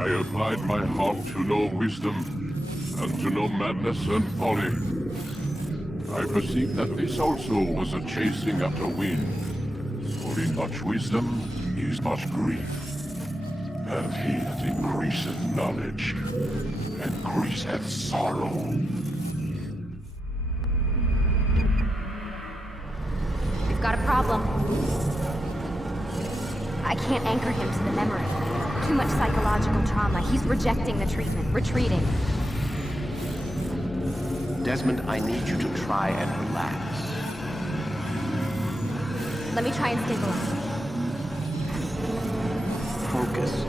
I applied my heart to know wisdom, and to know madness and folly. I perceived that this also was a chasing after wind. For in much wisdom is much grief. And he that increaseth knowledge increaseth sorrow. We've got a problem. I can't anchor him to the memory. Too much psychological trauma. He's rejecting the treatment, retreating. Desmond, I need you to try and relax. Let me try and stabilize. Focus.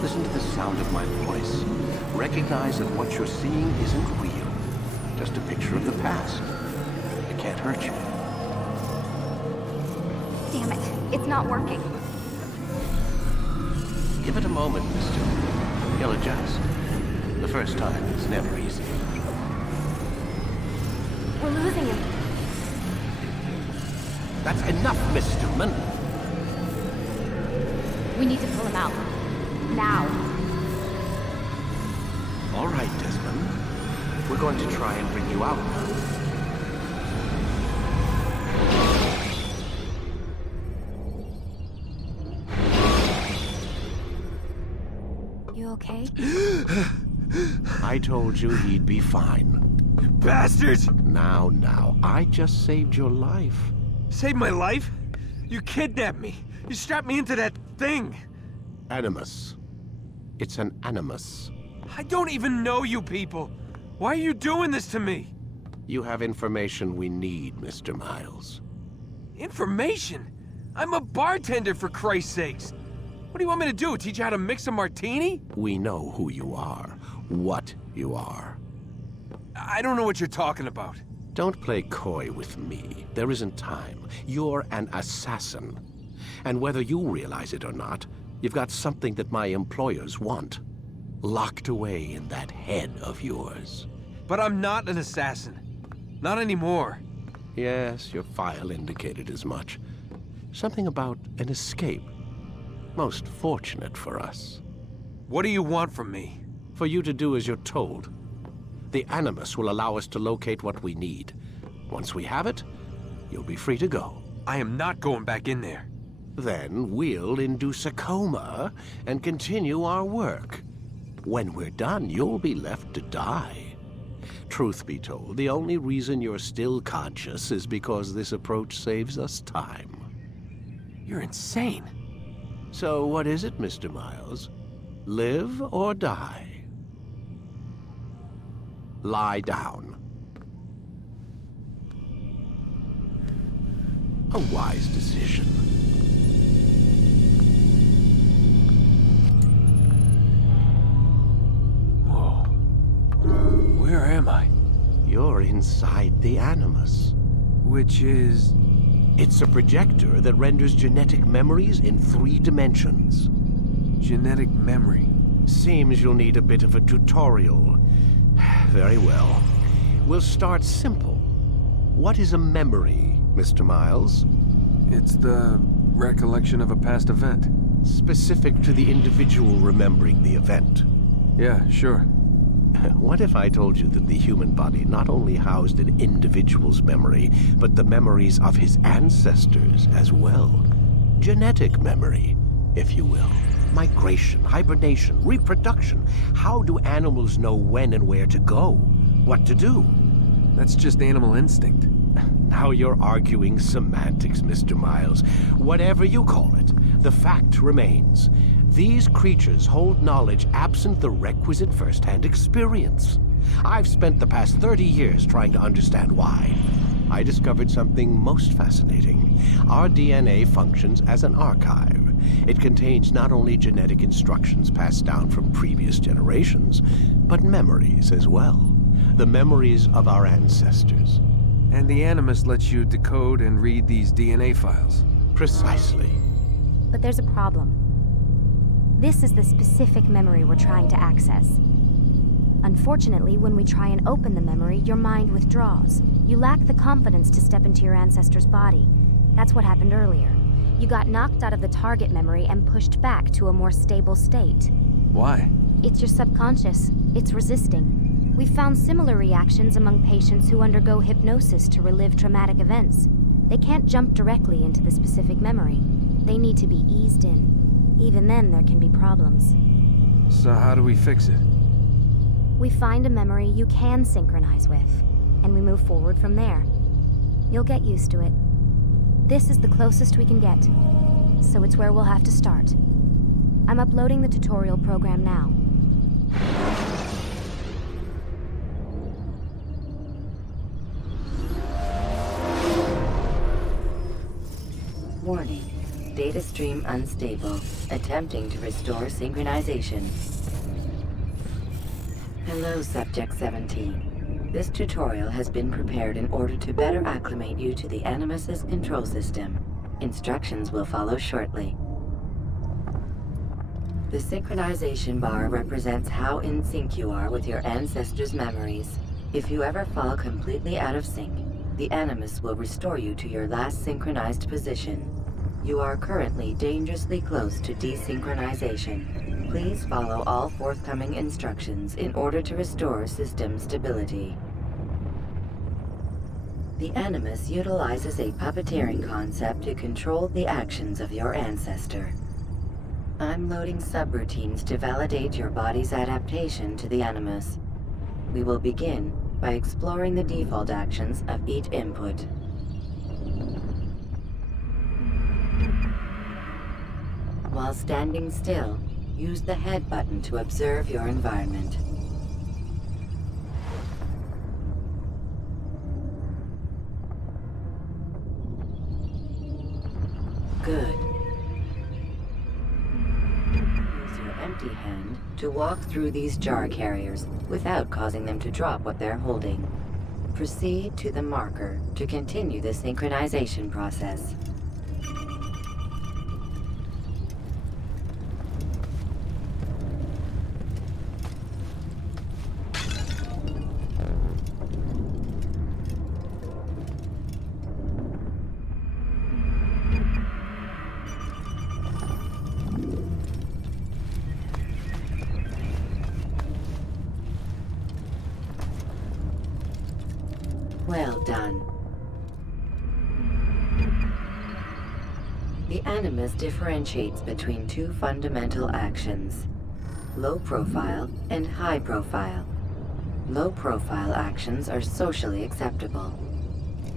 Listen to the sound of my voice. Recognize that what you're seeing isn't real. Just a picture of the past. It can't hurt you. Damn it. It's not working. Give it a moment, mister. He'll adjust. The first time is never easy. We're losing him. That's enough, Mr. Mann. We need to pull him out. Now. All right, Desmond. We're going to try and bring you out now. You okay? I told you he'd be fine. Bastards! Now, I just saved your life. Saved my life? You kidnapped me. You strapped me into that thing. Animus. It's an animus. I don't even know you people. Why are you doing this to me? You have information we need, Mr. Miles. Information? I'm a bartender, for Christ's sakes. What do you want me to do? Teach you how to mix a martini? We know who you are, what you are. I don't know what you're talking about. Don't play coy with me. There isn't time. You're an assassin. And whether you realize it or not, you've got something that my employers want. Locked away in that head of yours. But I'm not an assassin. Not anymore. Yes, your file indicated as much. Something about an escape. Most fortunate for us. What do you want from me? For you to do as you're told. The Animus will allow us to locate what we need. Once we have it, you'll be free to go. I am not going back in there. Then we'll induce a coma and continue our work. When we're done, you'll be left to die. Truth be told, the only reason you're still conscious is because this approach saves us time. You're insane. So what is it, Mr. Miles? Live or die? Lie down. A wise decision. inside the Animus. Which is... It's a projector that renders genetic memories in 3 dimensions. genetic memory. Seems you'll need a bit of a tutorial. Very well. We'll start simple. What is a memory, Mr. Miles? It's the recollection of a past event. Specific to the individual remembering the event. Yeah, sure. What if I told you that the human body not only housed an individual's memory, but the memories of his ancestors as well? Genetic memory, if you will. Migration, hibernation, reproduction. How do animals know when and where to go? What to do? That's just animal instinct. Now you're arguing semantics, Mr. Miles. Whatever you call it, the fact remains. These creatures hold knowledge absent the requisite first-hand experience. I've spent the past 30 years trying to understand why. I discovered something most fascinating. Our DNA functions as an archive. It contains not only genetic instructions passed down from previous generations, but memories as well. The memories of our ancestors. And the Animus lets you decode and read these DNA files. Precisely. But there's a problem. This is the specific memory we're trying to access. Unfortunately, when we try and open the memory, your mind withdraws. You lack the confidence to step into your ancestor's body. That's what happened earlier. You got knocked out of the target memory and pushed back to a more stable state. Why? It's your subconscious. It's resisting. We've found similar reactions among patients who undergo hypnosis to relive traumatic events. They can't jump directly into the specific memory. They need to be eased in. Even then, there can be problems. So how do we fix it? We find a memory you can synchronize with, and we move forward from there. You'll get used to it. This is the closest we can get, so it's where we'll have to start. I'm uploading the tutorial program now. Warning. Data stream unstable. Attempting to restore synchronization. Hello, Subject 17. This tutorial has been prepared in order to better acclimate you to the Animus's control system. Instructions will follow shortly. The synchronization bar represents how in sync you are with your ancestors' memories. If you ever fall completely out of sync, the Animus will restore you to your last synchronized position. You are currently dangerously close to desynchronization. Please follow all forthcoming instructions in order to restore system stability. The Animus utilizes a puppeteering concept to control the actions of your ancestor. I'm loading subroutines to validate your body's adaptation to the Animus. We will begin by exploring the default actions of each input. While standing still, use the head button to observe your environment. Good. Use your empty hand to walk through these jar carriers without causing them to drop what they're holding. Proceed to the marker to continue the synchronization process. Well done. The Animus differentiates between 2 fundamental actions: low profile and high profile. Low profile actions are socially acceptable.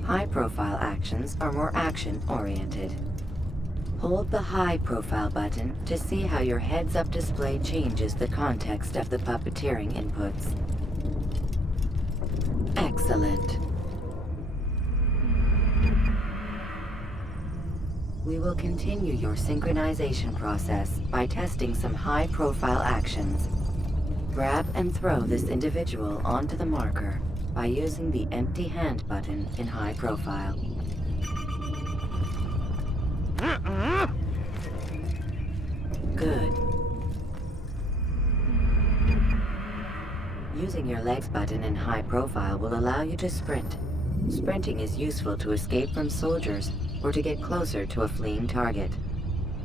High profile actions are more action-oriented. Hold the high profile button to see how your heads-up display changes the context of the puppeteering inputs. Excellent. We will continue your synchronization process by testing some high-profile actions. Grab and throw this individual onto the marker by using the empty hand button in high profile. Good. Using your legs button in high profile will allow you to sprint. Sprinting is useful to escape from soldiers or to get closer to a fleeing target.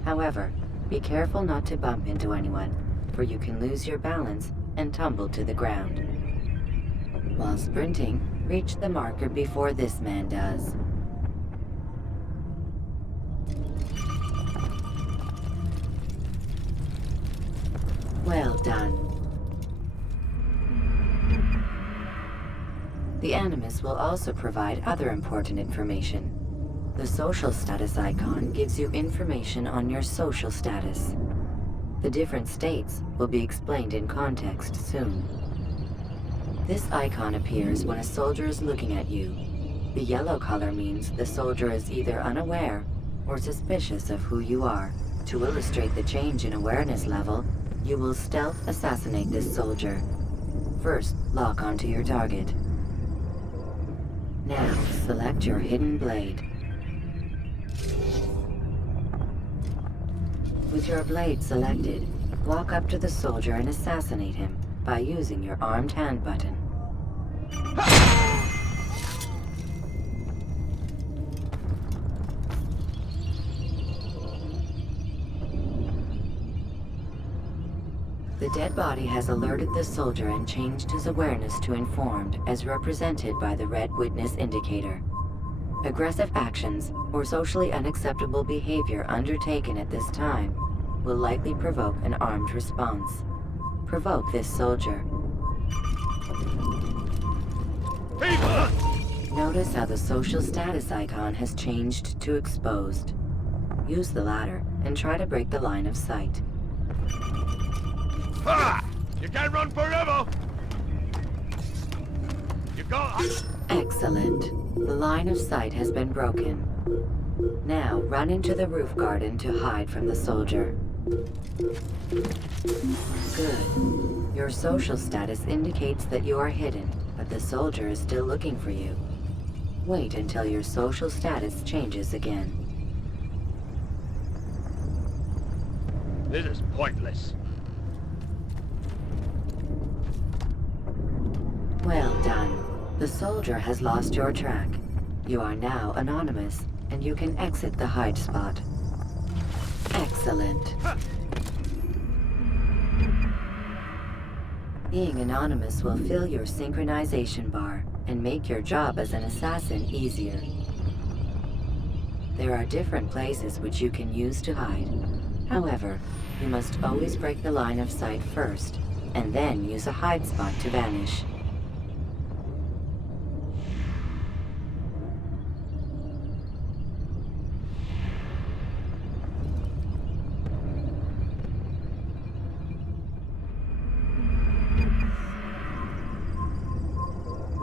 However, be careful not to bump into anyone, for you can lose your balance and tumble to the ground. While sprinting, reach the marker before this man does. Well done. The Animus will also provide other important information. The social status icon gives you information on your social status. The different states will be explained in context soon. This icon appears when a soldier is looking at you. The yellow color means the soldier is either unaware or suspicious of who you are. To illustrate the change in awareness level, you will stealth assassinate this soldier. First, lock onto your target. Now, select your hidden blade. With your blade selected, walk up to the soldier and assassinate him by using your armed hand button. The dead body has alerted the soldier and changed his awareness to informed, as represented by the red witness indicator. Aggressive actions or socially unacceptable behavior undertaken at this time will likely provoke an armed response. Provoke this soldier. Notice how the social status icon has changed to exposed. Use the latter and try to break the line of sight. Ha! You can't run forever! You go... Excellent. The line of sight has been broken. Now run into the roof garden to hide from the soldier. Good. Your social status indicates that you are hidden, but the soldier is still looking for you. Wait until your social status changes again. This is pointless. Well done. The soldier has lost your track. You are now anonymous, and you can exit the hide spot. Excellent. Being anonymous will fill your synchronization bar and make your job as an assassin easier. There are different places which you can use to hide. However, you must always break the line of sight first, and then use a hide spot to vanish.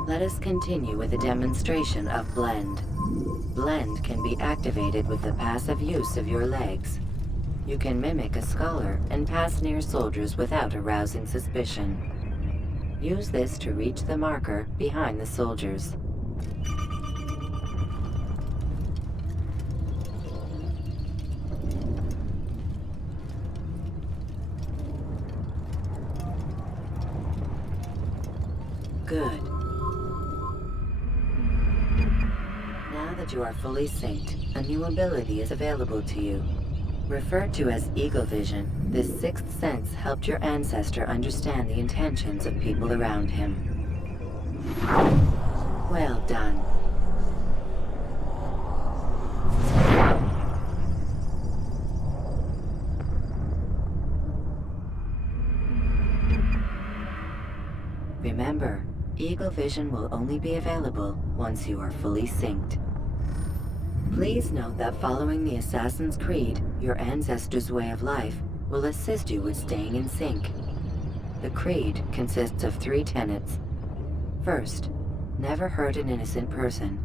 Let us continue with a demonstration of Blend. Blend can be activated with the passive use of your legs. You can mimic a scholar and pass near soldiers without arousing suspicion. Use this to reach the marker behind the soldiers. Good. Now that you are fully synced, a new ability is available to you. Referred to as Eagle Vision, this sixth sense helped your ancestor understand the intentions of people around him. Well done. Remember, Eagle Vision will only be available once you are fully synced. Please note that following the Assassin's Creed, your ancestors' way of life will assist you with staying in sync. The Creed consists of 3 tenets. First, never hurt an innocent person.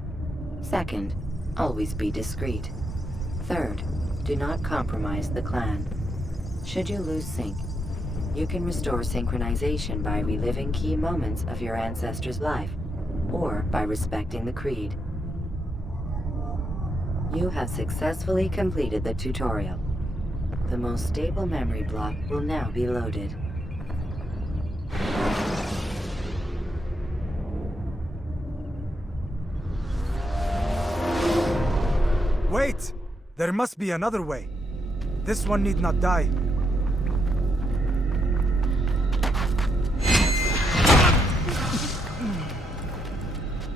Second, always be discreet. Third, do not compromise the clan. Should you lose sync, you can restore synchronization by reliving key moments of your ancestor's life, or by respecting the Creed. You have successfully completed the tutorial. The most stable memory block will now be loaded. Wait! There must be another way. This one need not die.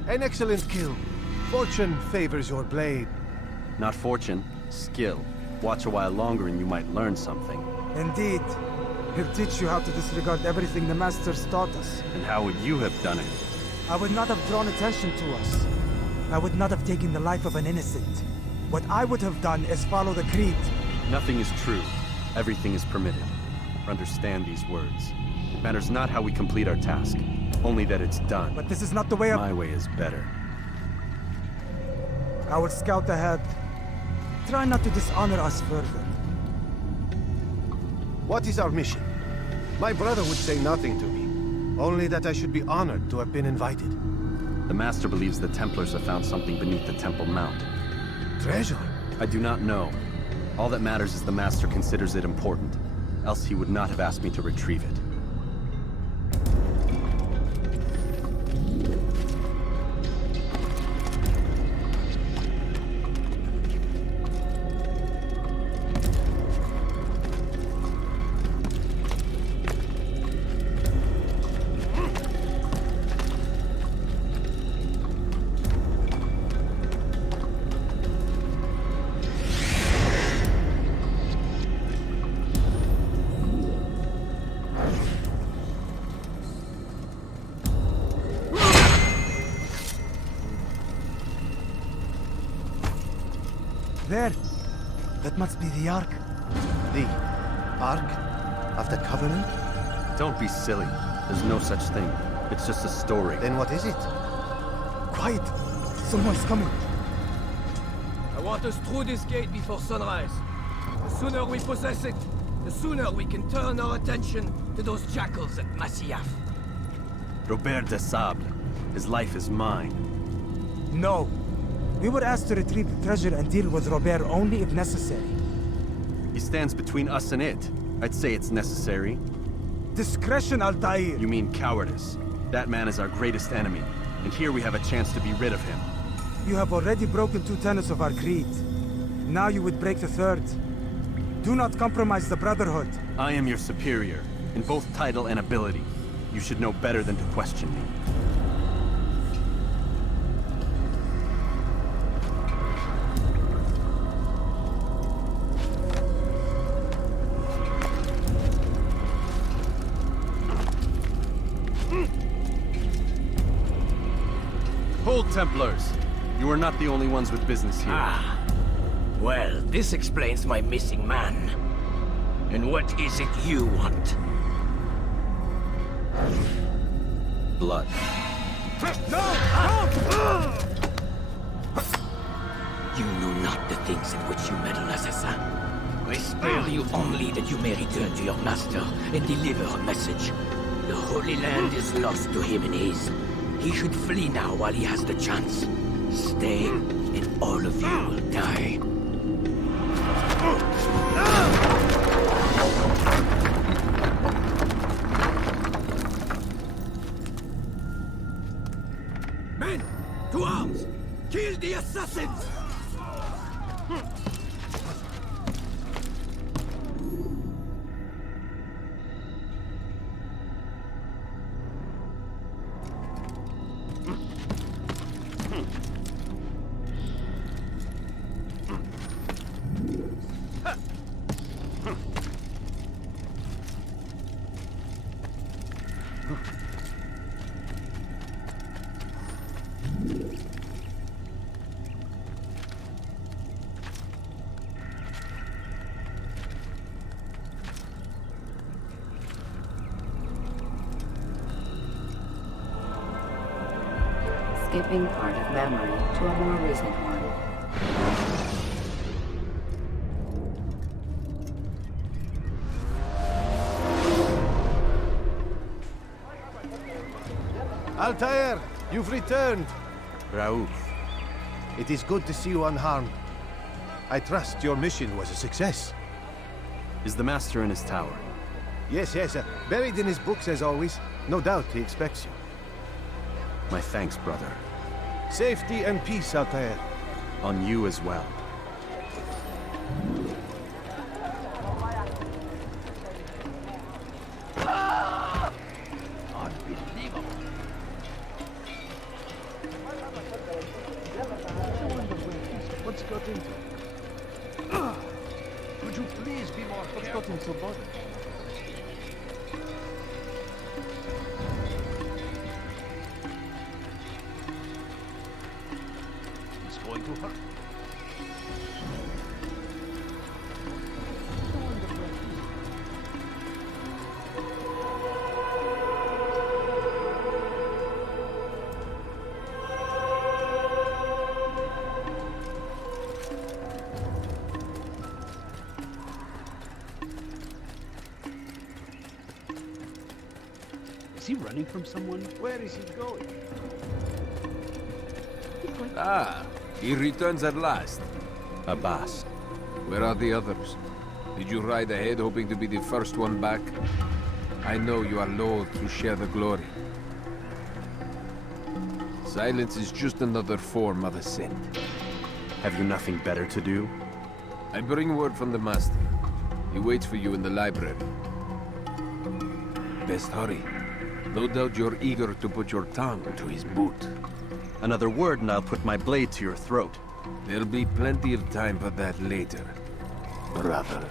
An excellent kill. Fortune favors your blade. Not fortune, skill. Watch a while longer and you might learn something. Indeed. He'll teach you how to disregard everything the Masters taught us. And how would you have done it? I would not have drawn attention to us. I would not have taken the life of an innocent. What I would have done is follow the Creed. Nothing is true. Everything is permitted. Understand these words. It matters not how we complete our task, only that it's done. But this is not the way of... My way is better. I will scout ahead. Try not to dishonor us further. What is our mission? My brother would say nothing to me. Only that I should be honored to have been invited. The Master believes the Templars have found something beneath the Temple Mount. Treasure? I do not know. All that matters is the Master considers it important. Else he would not have asked me to retrieve it. There! That must be the Ark. The Ark of the Covenant? Don't be silly. There's no such thing. It's just a story. Then what is it? Quiet! Someone's coming. I want us through this gate before sunrise. The sooner we possess it, the sooner we can turn our attention to those jackals at Masyaf. Robert de Sable. His life is mine. No. We were asked to retrieve the treasure and deal with Robert only if necessary. He stands between us and it. I'd say it's necessary. Discretion, Altair! You mean cowardice. That man is our greatest enemy, and here we have a chance to be rid of him. You have already broken 2 tenets of our creed. Now you would break the 3rd. Do not compromise the Brotherhood. I am your superior, in both title and ability. You should know better than to question me. Hold, Templars! You are not the only ones with business here. Ah. Well, this explains my missing man. And what is it you want? Blood. You know not the things in which you meddle, assassin. I spare you only that you may return to your master and deliver a message. The Holy Land is lost to him and his. He should flee now while he has the chance. Stay, and all of you will die. Men, to arms! Kill the assassins! Skipping part of memory to a more recent one. Altair! You've returned! Raouf. It is good to see you unharmed. I trust your mission was a success. Is the Master in his tower? Yes, buried in his books as always. No doubt he expects you. My thanks, brother. Safety and peace, Altair. On you as well. Unbelievable. What's got into? Would you please be more careful? What's got him so bothered? He's going to hurt. Is he running from someone? Where is he going? Ah, he returns at last. Abbas. Where are the others? Did you ride ahead hoping to be the first one back? I know you are loath to share the glory. Silence is just another form of assent. Have you nothing better to do? I bring word from the Master. He waits for you in the library. Best hurry. No doubt you're eager to put your tongue to his boot. Another word and I'll put my blade to your throat. There'll be plenty of time for that later, brother.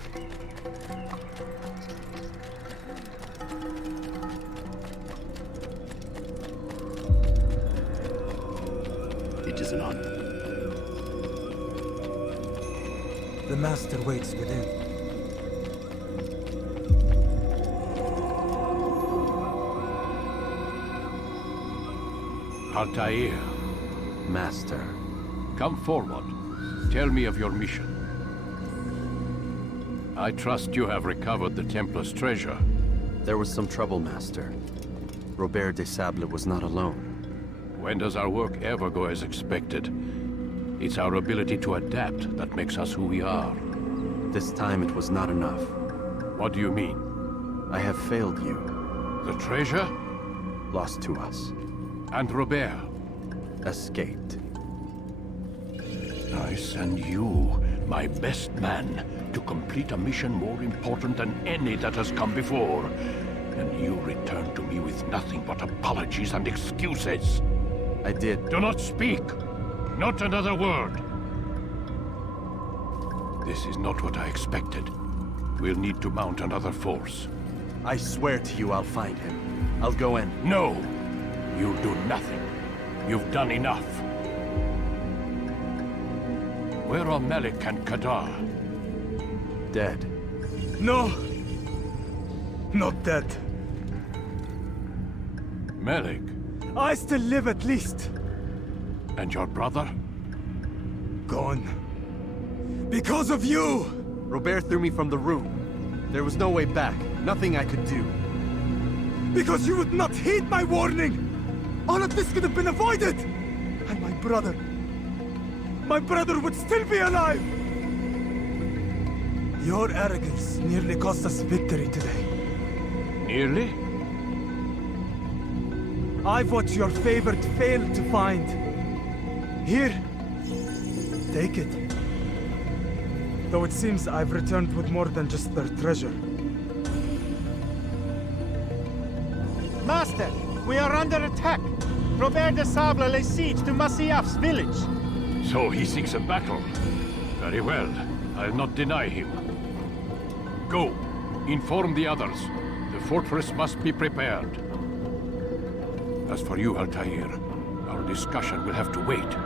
It is an honor. The Master waits within. Altair, Master. come forward. Tell me of your mission. I trust you have recovered the Templar's treasure. There was some trouble, Master. Robert de Sable was not alone. When does our work ever go as expected? It's our ability to adapt that makes us who we are. This time it was not enough. What do you mean? I have failed you. The treasure? Lost to us. And Robert? Escaped. I send you, my best man, to complete a mission more important than any that has come before. And you return to me with nothing but apologies and excuses. I did. Do not speak! Not another word! This is not what I expected. We'll need to mount another force. I swear to you I'll find him. I'll go in. No! You'll do nothing. You've done enough. Where are Malik and Kadar? Dead. No! Not dead. Malik? I still live at least. And your brother? Gone. Because of you! Robert threw me from the room. There was no way back. Nothing I could do. Because you would not heed my warning! All of this could have been avoided! And my brother would still be alive! Your arrogance nearly cost us victory today. Nearly? I've what your favored failed to find. Here, take it. Though it seems I've returned with more than just their treasure. Master, we are under attack. Robert de Sable lays siege to Masyaf's village. So he seeks a battle. Very well. I'll not deny him. Go. Inform the others. The fortress must be prepared. As for you, Altair, our discussion will have to wait.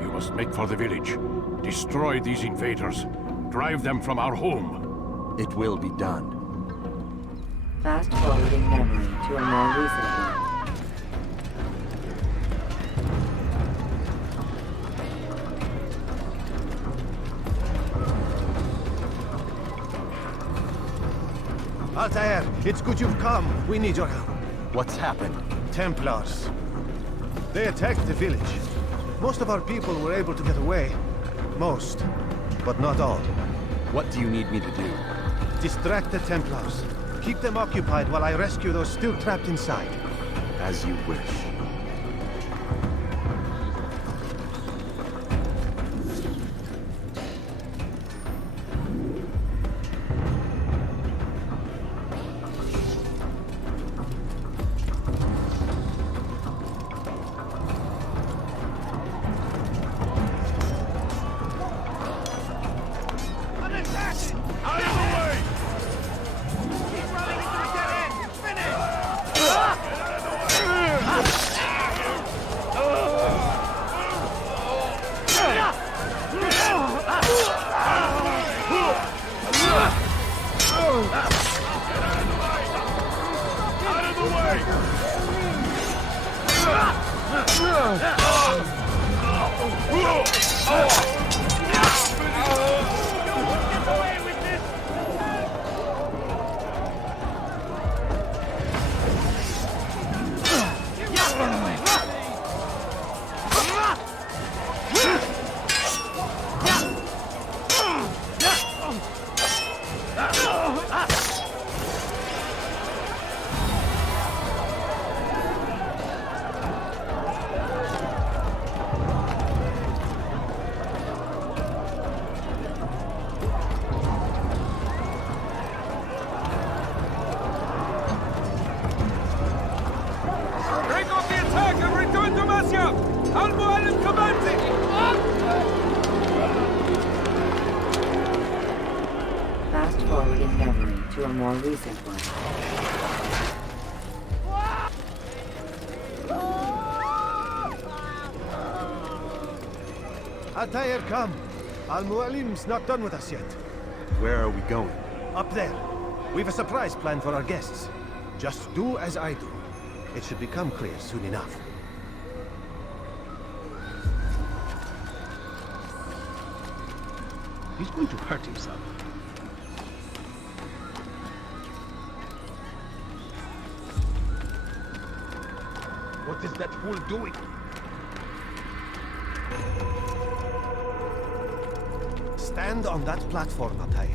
You must make for the village. Destroy these invaders. Drive them from our home. It will be done. Fast-forwarding memory to a more recent one. Altair, it's good you've come. We need your help. What's happened? Templars. They attacked the village. Most of our people were able to get away. Most, but not all. What do you need me to do? Distract the Templars. Keep them occupied while I rescue those still trapped inside. As you wish. Fast forward in memory to a more recent one. Altair, come. Al-Mualim's not done with us yet. Where are we going? Up there. We've a surprise plan for our guests. Just do as I do. It should become clear soon enough. He's going to hurt himself. What is that fool doing? Stand on that platform, Altair.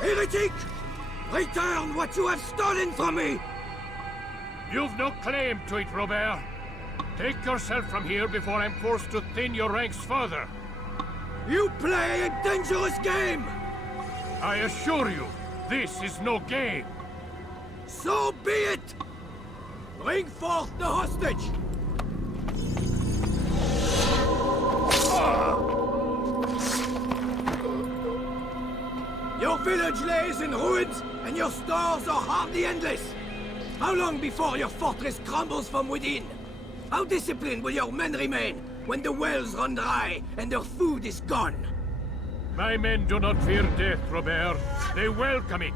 Heretic! Return what you have stolen from me! You've no claim to it, Robert. Take yourself from here before I'm forced to thin your ranks further. You play a dangerous game! I assure you, this is no game. So be it! Bring forth the hostage! Your village lays in ruins, and your stores are hardly endless. How long before your fortress crumbles from within? How disciplined will your men remain when the wells run dry and their food is gone? My men do not fear death, Robert. They welcome it,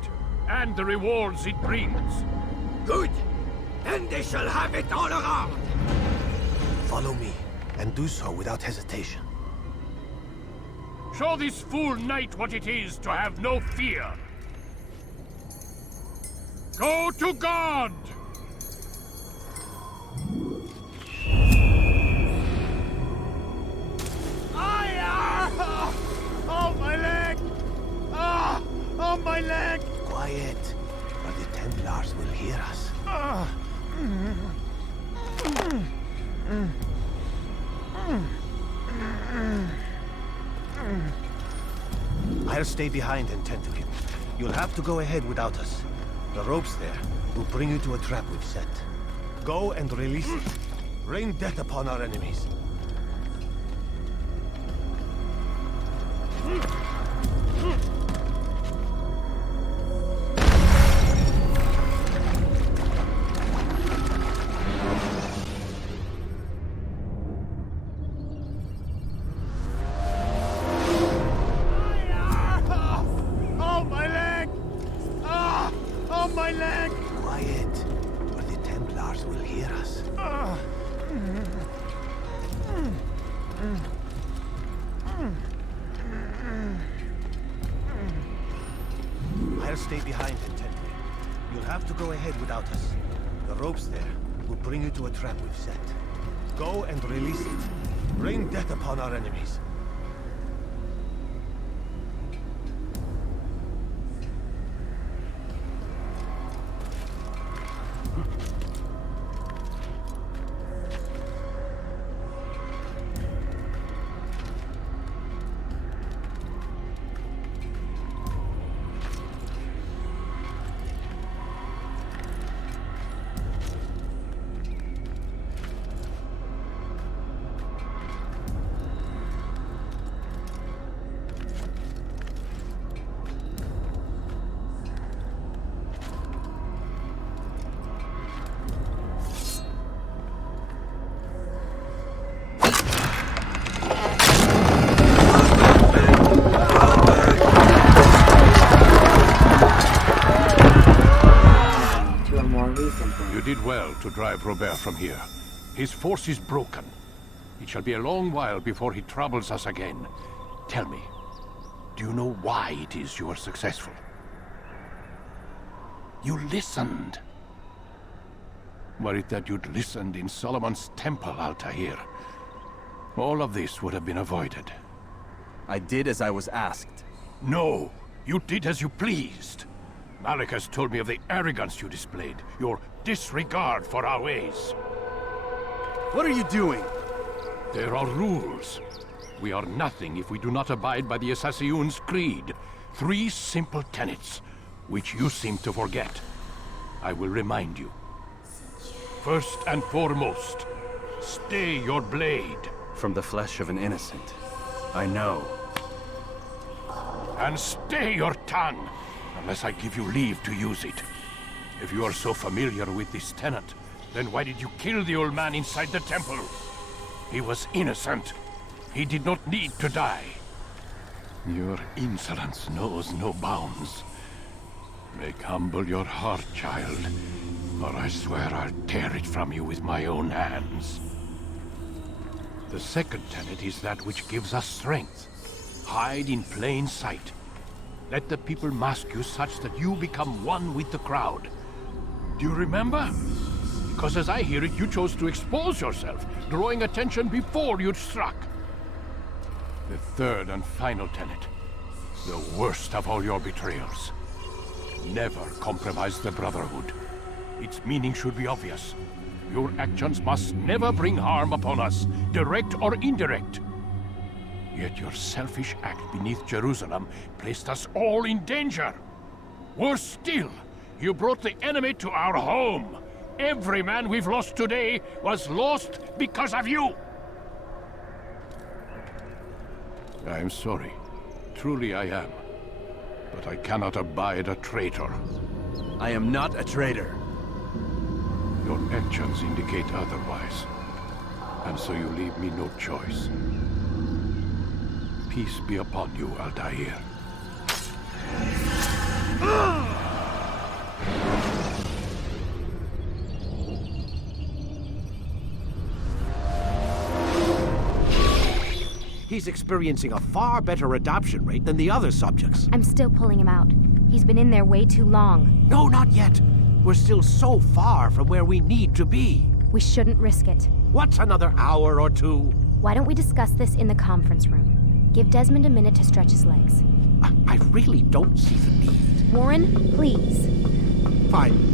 and the rewards it brings. Good. Then they shall have it all around. Follow me, and do so without hesitation. Show this fool knight what it is to have no fear. Go to God! Oh, my leg! Ah! Oh, my leg! Quiet, or the Templars will hear us. I'll stay behind and tend to him. You'll have to go ahead without us. The ropes there will bring you to a trap we've set. Go and release it. Rain death upon our enemies. I'll stay behind and tend to him. You'll have to go ahead without us. The ropes there will bring you to a trap we've set. Go and release it. Rain death upon our enemies. You did well to drive Robert from here. His force is broken. It shall be a long while before he troubles us again. Tell me, do you know why it is you are successful? You listened. Were it that you'd listened in Solomon's temple, Altair, all of this would have been avoided. I did as I was asked. No, you did as you pleased. Malik has told me of the arrogance you displayed, your disregard for our ways. What are you doing? There are rules. We are nothing if we do not abide by the Assassin's creed. 3 simple tenets, which you seem to forget. I will remind you. First and foremost, stay your blade. From the flesh of an innocent. I know. And stay your tongue, unless I give you leave to use it. If you are so familiar with this tenet, then why did you kill the old man inside the temple? He was innocent. He did not need to die. Your insolence knows no bounds. Make humble your heart, child, or I swear I'll tear it from you with my own hands. The second tenet is that which gives us strength. Hide in plain sight. Let the people mask you such that you become one with the crowd. Do you remember? Because as I hear it, you chose to expose yourself, drawing attention before you'd struck. The third and final tenet. The worst of all your betrayals. Never compromise the Brotherhood. Its meaning should be obvious. Your actions must never bring harm upon us, direct or indirect. Yet your selfish act beneath Jerusalem placed us all in danger. Worse still, you brought the enemy to our home. Every man we've lost today was lost because of you. I am sorry. Truly I am. But I cannot abide a traitor. I am not a traitor. Your actions indicate otherwise. And so you leave me no choice. Peace be upon you, Altair. He's experiencing a far better adoption rate than the other subjects. I'm still pulling him out. He's been in there way too long. No, not yet. We're still so far from where we need to be. We shouldn't risk it. What's another hour or two? Why don't we discuss this in the conference room? Give Desmond a minute to stretch his legs. I really don't see the need. Warren, please. Fine.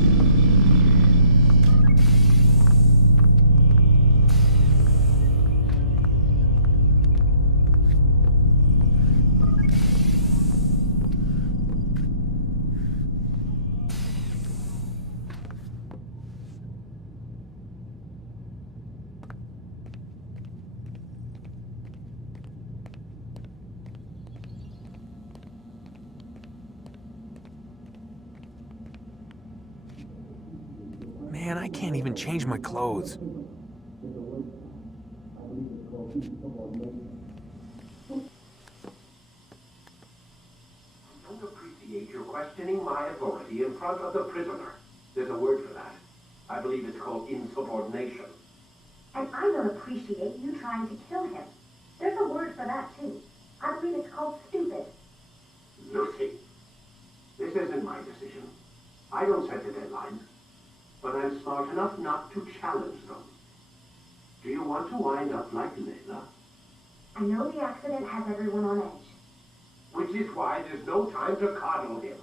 Man, I can't even change my clothes. I don't appreciate your questioning my authority in front of the prisoner. There's a word for that. I believe it's called insubordination. And I don't appreciate you trying to kill him. There's a word for that, too. I believe it's called stupid. Lucy, this isn't my decision. I don't set the deadlines. But I'm smart enough not to challenge them. Do you want to wind up like Layla? I know the accident has everyone on edge. Which is why there's no time to coddle him.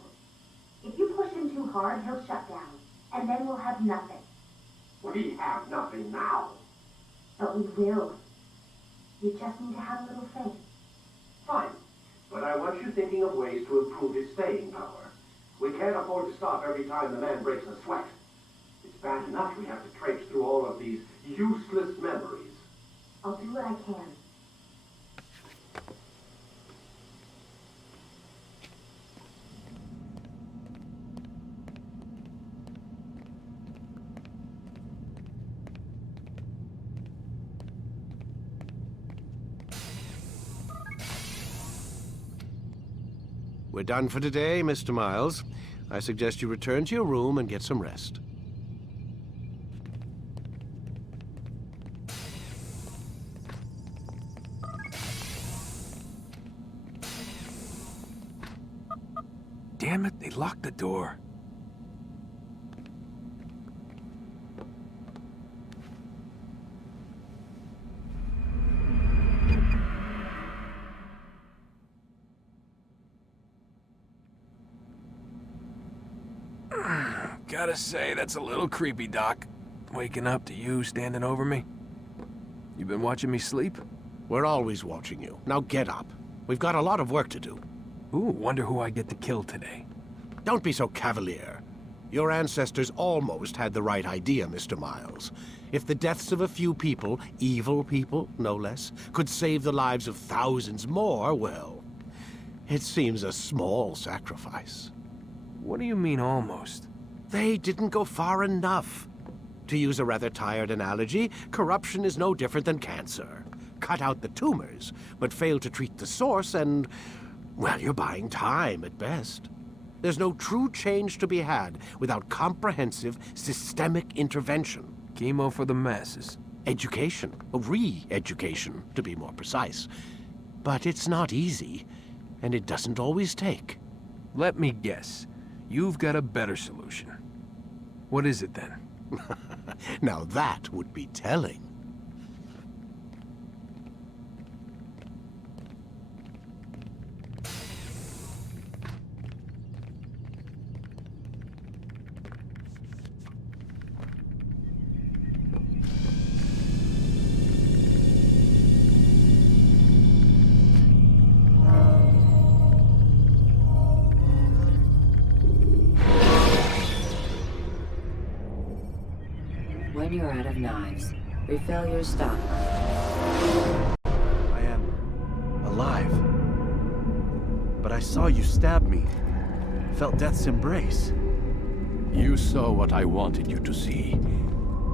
If you push him too hard, he'll shut down. And then we'll have nothing. We have nothing now. But we will. You just need to have a little faith. Fine. But I want you thinking of ways to improve his staying power. We can't afford to stop every time the man breaks a sweat. It's bad enough we have to traipse through all of these useless memories. I'll do what I can. We're done for today, Mr. Miles. I suggest you return to your room and get some rest. Damn it, they locked the door. Gotta say, that's a little creepy, Doc. Waking up to you standing over me. You been watching me sleep? We're always watching you. Now get up. We've got a lot of work to do. Ooh, wonder who I get to kill today. Don't be so cavalier. Your ancestors almost had the right idea, Mr. Miles. If the deaths of a few people, evil people, no less, could save the lives of thousands more, well, it seems a small sacrifice. What do you mean, almost? They didn't go far enough. To use a rather tired analogy, corruption is no different than cancer. Cut out the tumors, but fail to treat the source and, well, you're buying time at best. There's no true change to be had without comprehensive, systemic intervention. Chemo for the masses. Education, re-education, to be more precise. But it's not easy, and it doesn't always take. Let me guess. You've got a better solution. What is it then? Now that would be telling. When you're out of knives, refill your stock. I am alive. But I saw you stab me. Felt death's embrace. You saw what I wanted you to see.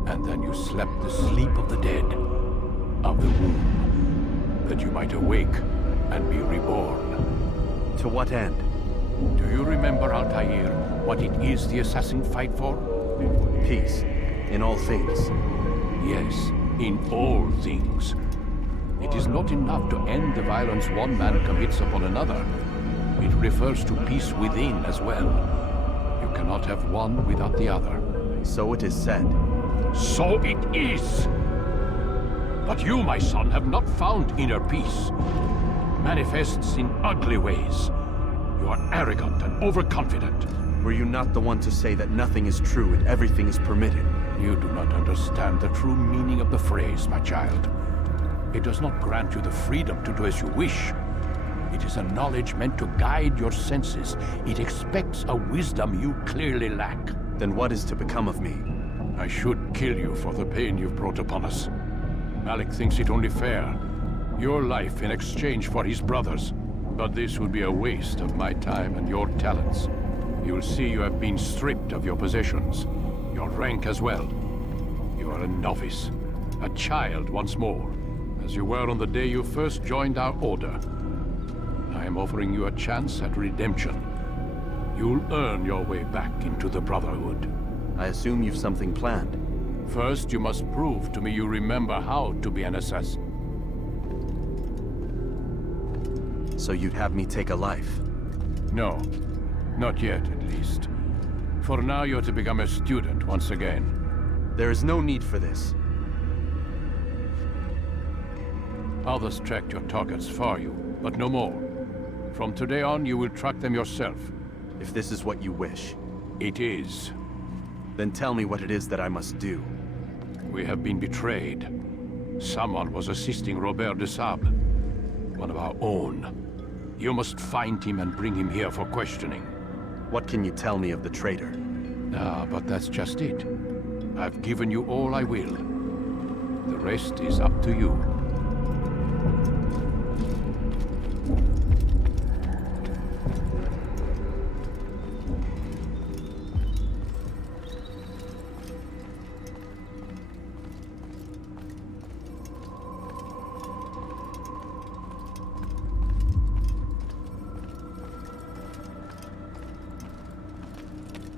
And then you slept the sleep of the dead. Of the womb. That you might awake and be reborn. To what end? Do you remember, Altair, what it is the assassin fight for? Peace. In all things. Yes, in all things. It is not enough to end the violence one man commits upon another. It refers to peace within as well. You cannot have one without the other. So it is said. So it is! But you, my son, have not found inner peace. It manifests in ugly ways. You are arrogant and overconfident. Were you not the one to say that nothing is true and everything is permitted? You do not understand the true meaning of the phrase, my child. It does not grant you the freedom to do as you wish. It is a knowledge meant to guide your senses. It expects a wisdom you clearly lack. Then what is to become of me? I should kill you for the pain you've brought upon us. Malik thinks it only fair. Your life in exchange for his brother's. But this would be a waste of my time and your talents. You'll see you have been stripped of your possessions. Your rank as well. You are a novice. A child once more. As you were on the day you first joined our order. I am offering you a chance at redemption. You'll earn your way back into the Brotherhood. I assume you've something planned. First, you must prove to me you remember how to be an assassin. So you'd have me take a life? No. Not yet, at least. For now, you're to become a student once again. There is no need for this. Others tracked your targets for you, but no more. From today on, you will track them yourself. If this is what you wish. It is. Then tell me what it is that I must do. We have been betrayed. Someone was assisting Robert de Sable, one of our own. You must find him and bring him here for questioning. What can you tell me of the traitor? Ah, but that's just it. I've given you all I will. The rest is up to you.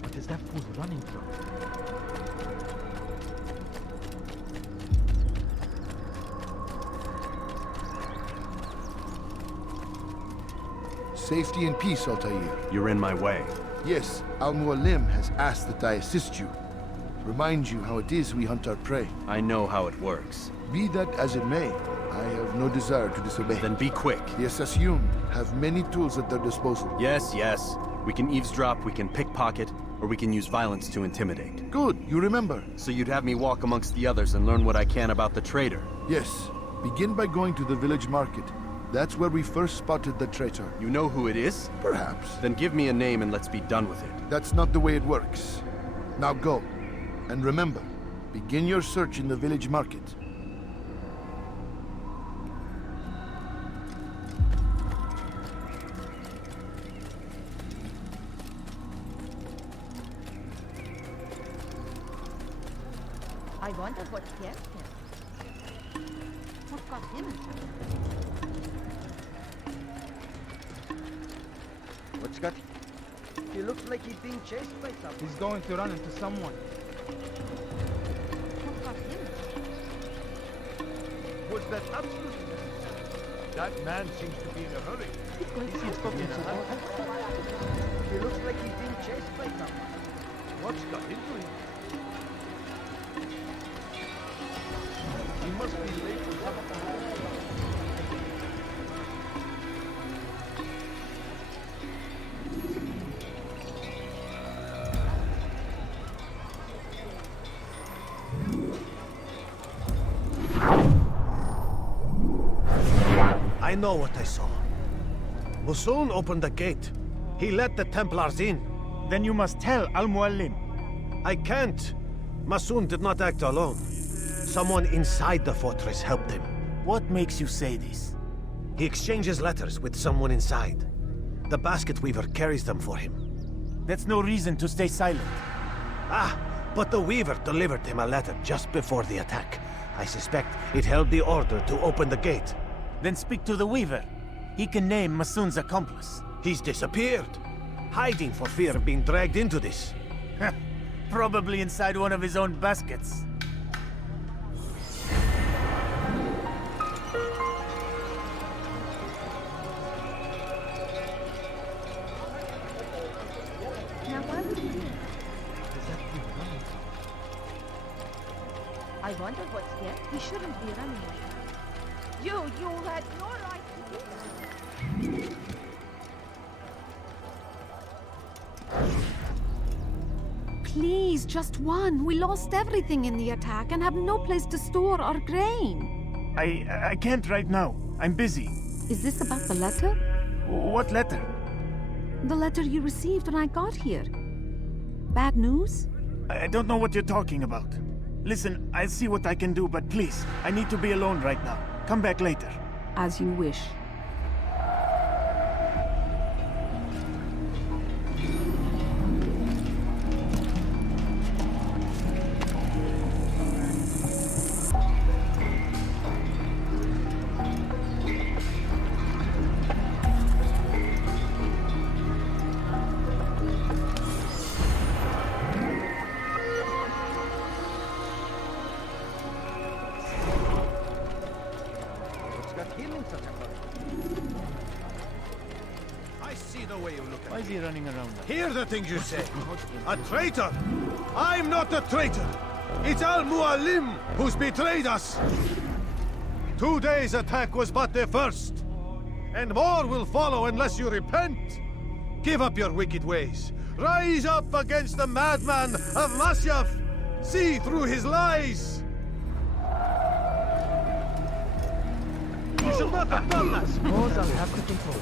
What is that fool running from? Safety and peace, Altair. You're in my way. Yes, Al-Mualim has asked that I assist you. Remind you how it is we hunt our prey. I know how it works. Be that as it may, I have no desire to disobey. Then be quick. The Assassin have many tools at their disposal. Yes, yes. We can eavesdrop, we can pickpocket, or we can use violence to intimidate. Good, you remember. So you'd have me walk amongst the others and learn what I can about the traitor? Yes. Begin by going to the village market. That's where we first spotted the traitor. You know who it is? Perhaps. Then give me a name and let's be done with it. That's not the way it works. Now go. And remember, begin your search in the village market. I wonder what scared him. What got him into it? What's got... He looks like he's being chased by someone. He's going to run into someone. What got him? Was that absolutely necessary? That man seems to be in a hurry. He's going to He looks like he's being chased by someone. What's got into him? He must be late for something. I know what I saw. Musoon opened the gate. He let the Templars in. Then you must tell Al-Mualim. I can't. Musoon did not act alone. Someone inside the fortress helped him. What makes you say this? He exchanges letters with someone inside. The basket weaver carries them for him. That's no reason to stay silent. Ah, but the weaver delivered him a letter just before the attack. I suspect it held the order to open the gate. Then speak to the weaver. He can name Masoon's accomplice. He's disappeared. Hiding for fear of being dragged into this. Probably inside one of his own baskets. Now why would he do it? I wonder what scared him. He shouldn't be running like that. You had no right to do that. Please, just one. We lost everything in the attack and have no place to store our grain. I can't right now. I'm busy. Is this about the letter? What letter? The letter you received when I got here. Bad news? I don't know what you're talking about. Listen, I'll see what I can do, but please, I need to be alone right now. Come back later. As you wish. Why is he running around? Hear the things you say. A traitor! I'm not a traitor! It's Al-Mualim who's betrayed us! Today's attack was but the first. And more will follow unless you repent. Give up your wicked ways. Rise up against the madman of Masyaf. See through his lies. You shall not have done that! Suppose I'll have to control.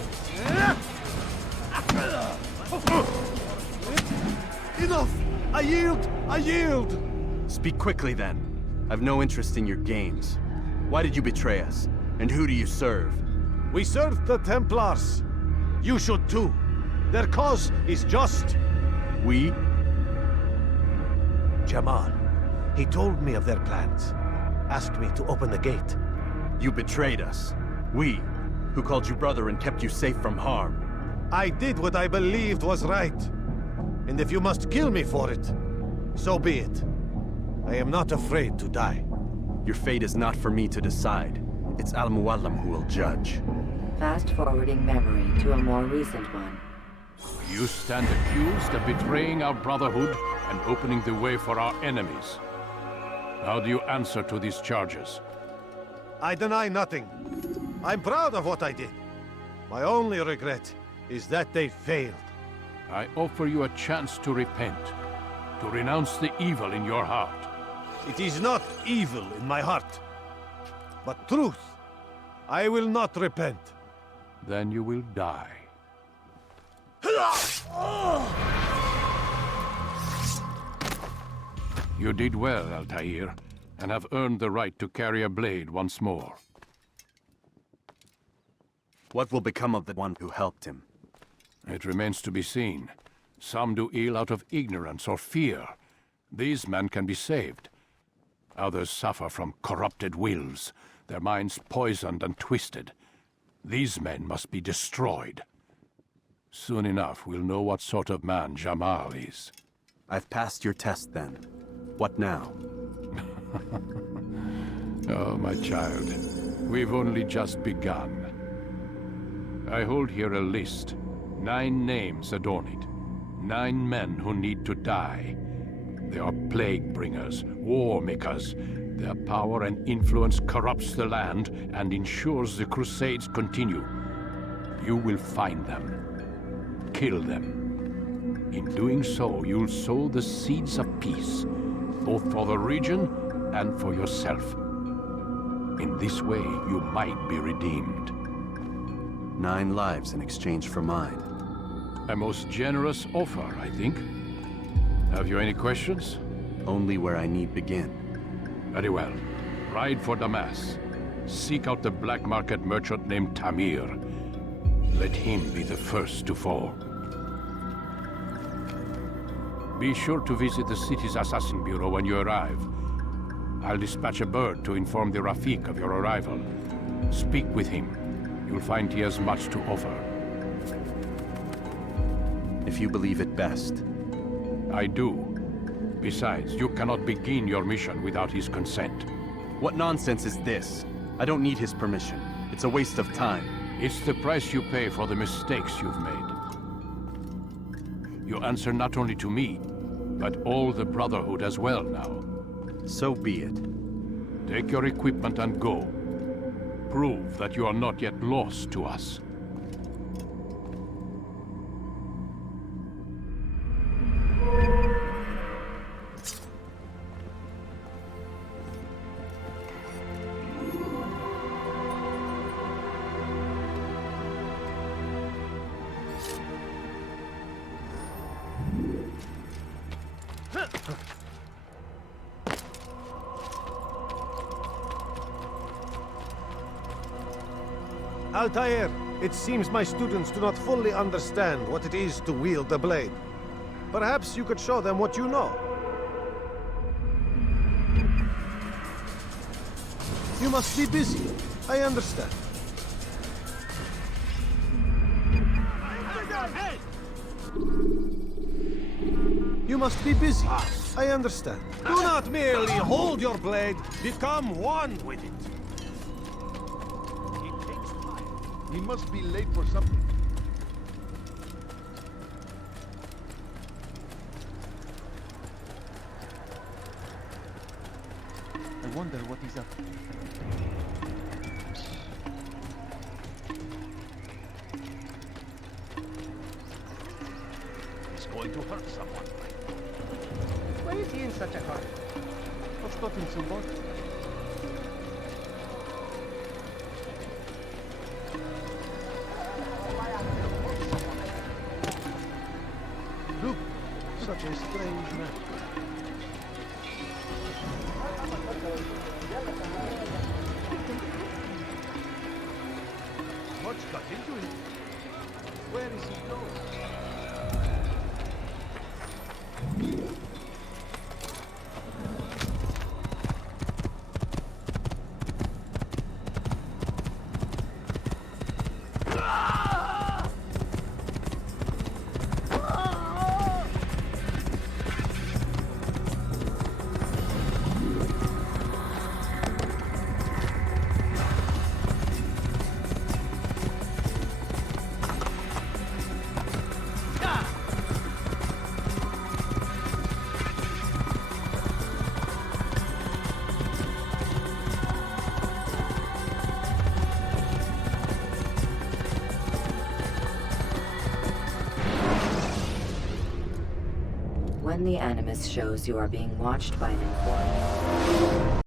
Enough! I yield! I yield! Speak quickly, then. I've no interest in your games. Why did you betray us? And who do you serve? We serve the Templars. You should too. Their cause is just. We? Jamal. He told me of their plans. Asked me to open the gate. You betrayed us. We, who called you brother and kept you safe from harm. I did what I believed was right. And if you must kill me for it, so be it. I am not afraid to die. Your fate is not for me to decide. It's Al-Mualim who will judge. Fast-forwarding memory to a more recent one. You stand accused of betraying our Brotherhood and opening the way for our enemies. How do you answer to these charges? I deny nothing. I'm proud of what I did. My only regret is that they failed. I offer you a chance to repent, to renounce the evil in your heart. It is not evil in my heart, but truth. I will not repent. Then you will die. You did well, Altair, and have earned the right to carry a blade once more. What will become of the one who helped him? It remains to be seen. Some do ill out of ignorance or fear. These men can be saved. Others suffer from corrupted wills, their minds poisoned and twisted. These men must be destroyed. Soon enough, we'll know what sort of man Jamal is. I've passed your test, then. What now? Oh, my child. We've only just begun. I hold here a list. 9 names adorn it. 9 men who need to die. They are plague bringers, war makers. Their power and influence corrupts the land and ensures the Crusades continue. You will find them. Kill them. In doing so, you'll sow the seeds of peace, both for the region and for yourself. In this way, you might be redeemed. 9 lives in exchange for mine. A most generous offer, I think. Have you any questions? Only where I need begin. Very well. Ride for Damas. Seek out the black market merchant named Tamir. Let him be the first to fall. Be sure to visit the city's assassin bureau when you arrive. I'll dispatch a bird to inform the Rafik of your arrival. Speak with him. You'll find he has much to offer. If you believe it best. I do. Besides, you cannot begin your mission without his consent. What nonsense is this? I don't need his permission. It's a waste of time. It's the price you pay for the mistakes you've made. You answer not only to me, but all the Brotherhood as well now. So be it. Take your equipment and go. Prove that you are not yet lost to us. Altair, it seems my students do not fully understand what it is to wield the blade. Perhaps you could show them what you know. You must be busy. I understand. You must be busy. I understand. Do not merely hold your blade, become one with it. He must be late for something. wonder what he's up to. He's going to hurt someone. Why is he in such a hurry? What's got him so bothered? Look, such a strange man. What's got into him? Where is he going? When the Animus shows you are being watched by an informant,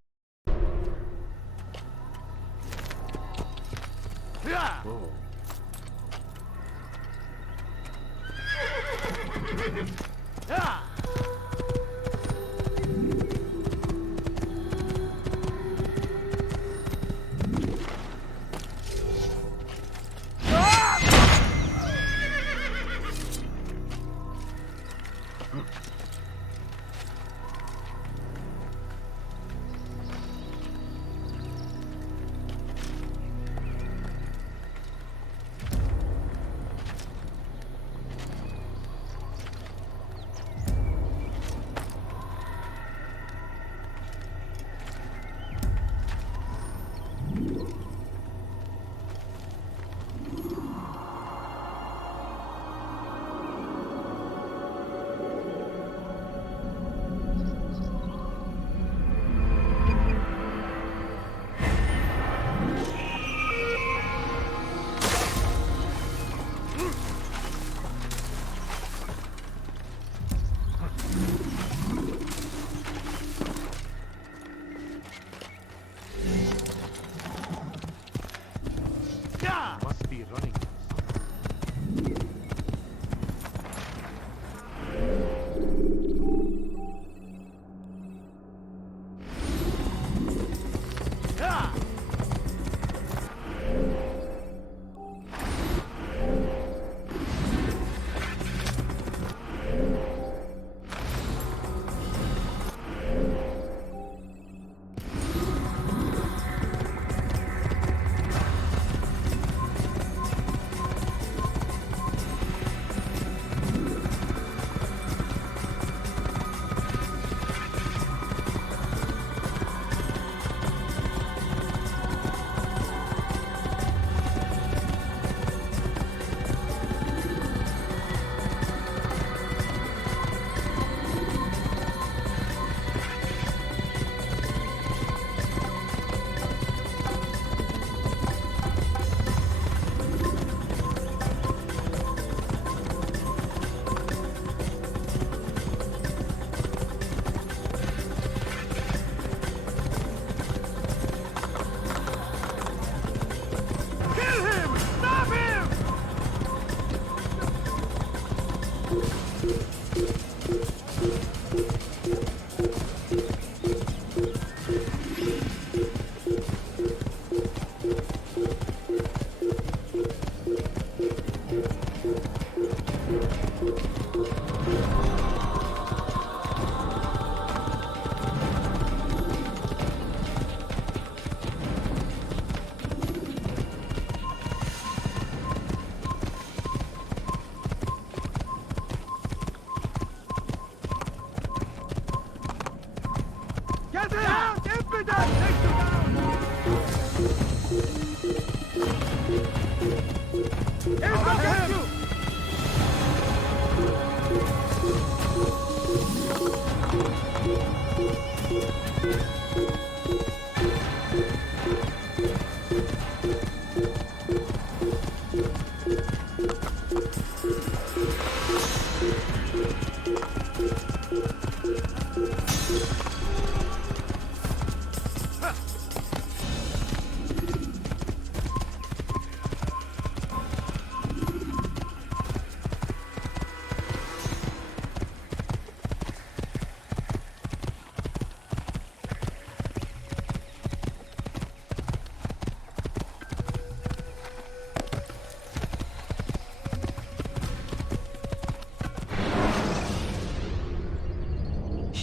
Must be running.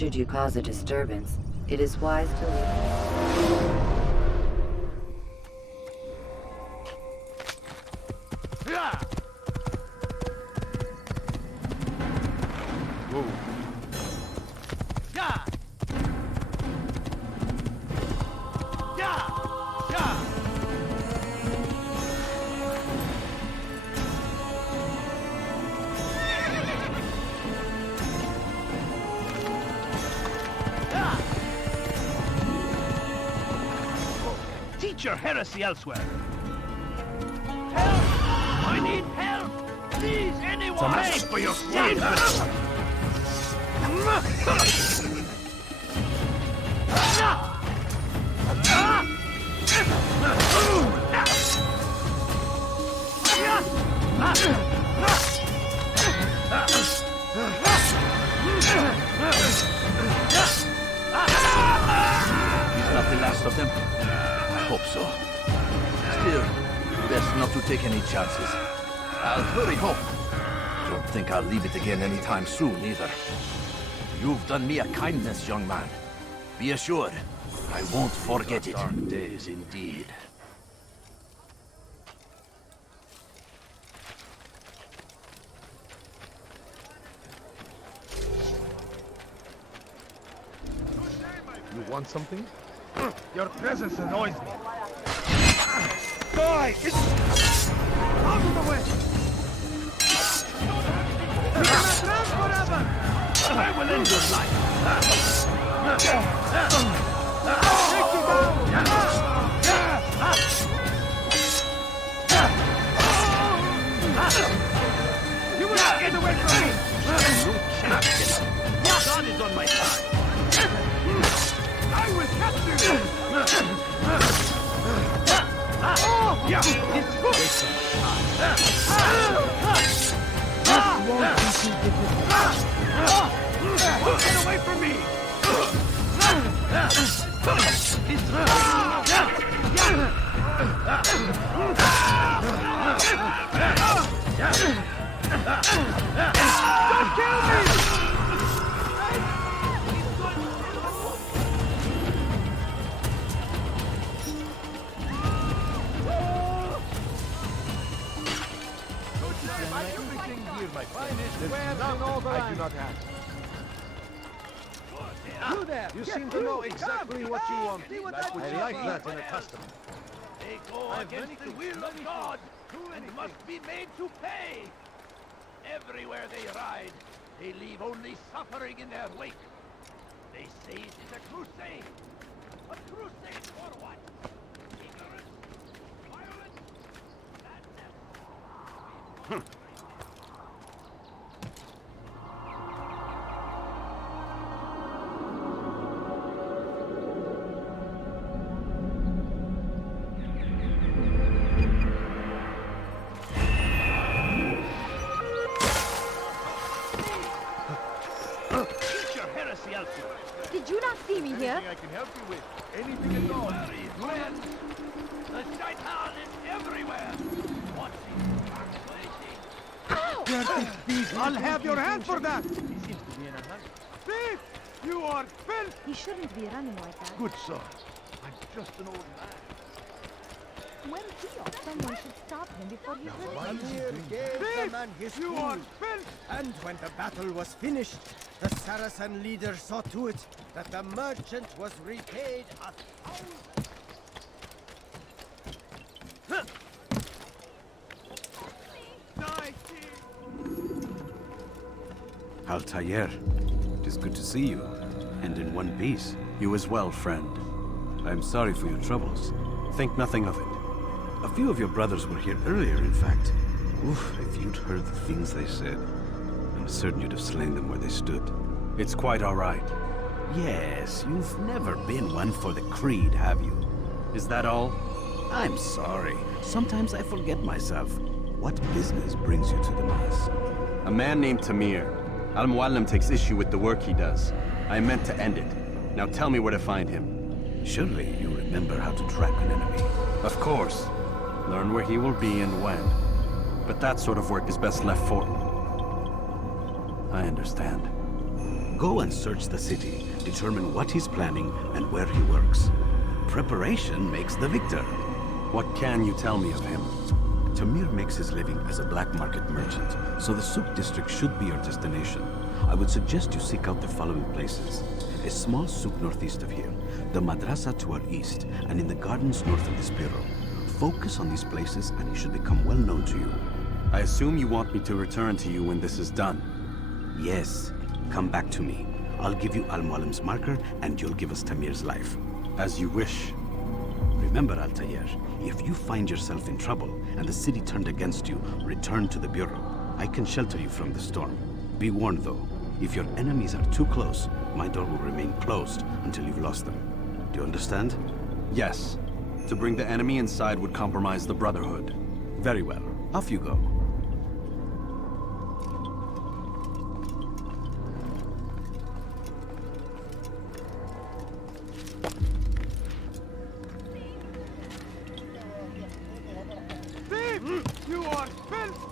Should you cause a disturbance, it is wise to leave. Teach your heresy elsewhere. Help! I need help! Please, anyone! It's a match for your skin! He's not the last of them. I hope so. Still, best not to take any chances. I'll hurry home. Don't think I'll leave it again anytime soon, either. You've done me a kindness, young man. Be assured, I won't forget it. Dark days indeed. You want something? Your presence annoys me. Die! It's out of the way! You cannot run forever! I will end your life! Take him out! You will not get away from me! You cannot get up! God is on my side! I will capture you! Yeah, it's good! This won't be too difficult. Get away from me! Don't kill me! I do not have. You there! You seem to know exactly what you want. I like that in a customer. They go against the will of God and must be made to pay. Everywhere they ride, they leave only suffering in their wake. They say it is a crusade. A crusade for what? Ignorance? Violence? Madness? Did you not see me here? I can help you with. Anything at all. Friends, the shaitan is everywhere. Watching, calculating. I'll have your hand for that! He seems to be in a hurry. Thief! You are filth! He shouldn't be running like that. Good sir. I'm just an old man. When he or someone should stop him before he hurts Here gave the man his you are filth! And when the battle was finished, the Saracen leader saw to it that the merchant was repaid 1,000. Altair, it is good to see you, and in one piece. You as well, friend. I am sorry for your troubles. Think nothing of it. A few of your brothers were here earlier, in fact. Oof, if you'd heard the things they said, I'm certain you'd have slain them where they stood. It's quite all right. Yes, you've never been one for the creed, have you? Is that all? I'm sorry. Sometimes I forget myself. What business brings you to the Mass? A man named Tamir. Al-Muallim takes issue with the work he does. I am meant to end it. Now tell me where to find him. Surely you remember how to track an enemy. Of course. Learn where he will be and when. But that sort of work is best left for... I understand. Go and search the city, determine what he's planning and where he works. Preparation makes the victor. What can you tell me of him? Tamir makes his living as a black market merchant, so the souk district should be your destination. I would suggest you seek out the following places. A small souk northeast of here, the madrasa to our east, and in the gardens north of this bureau. Focus on these places and he should become well known to you. I assume you want me to return to you when this is done. Yes. Come back to me. I'll give you Al-Mualim's marker and you'll give us Tamir's life. As you wish. Remember, Altair, if you find yourself in trouble and the city turned against you, return to the bureau. I can shelter you from the storm. Be warned though, if your enemies are too close, my door will remain closed until you've lost them. Do you understand? Yes. To bring the enemy inside would compromise the Brotherhood. Very well. Off you go. Thief! You are filth!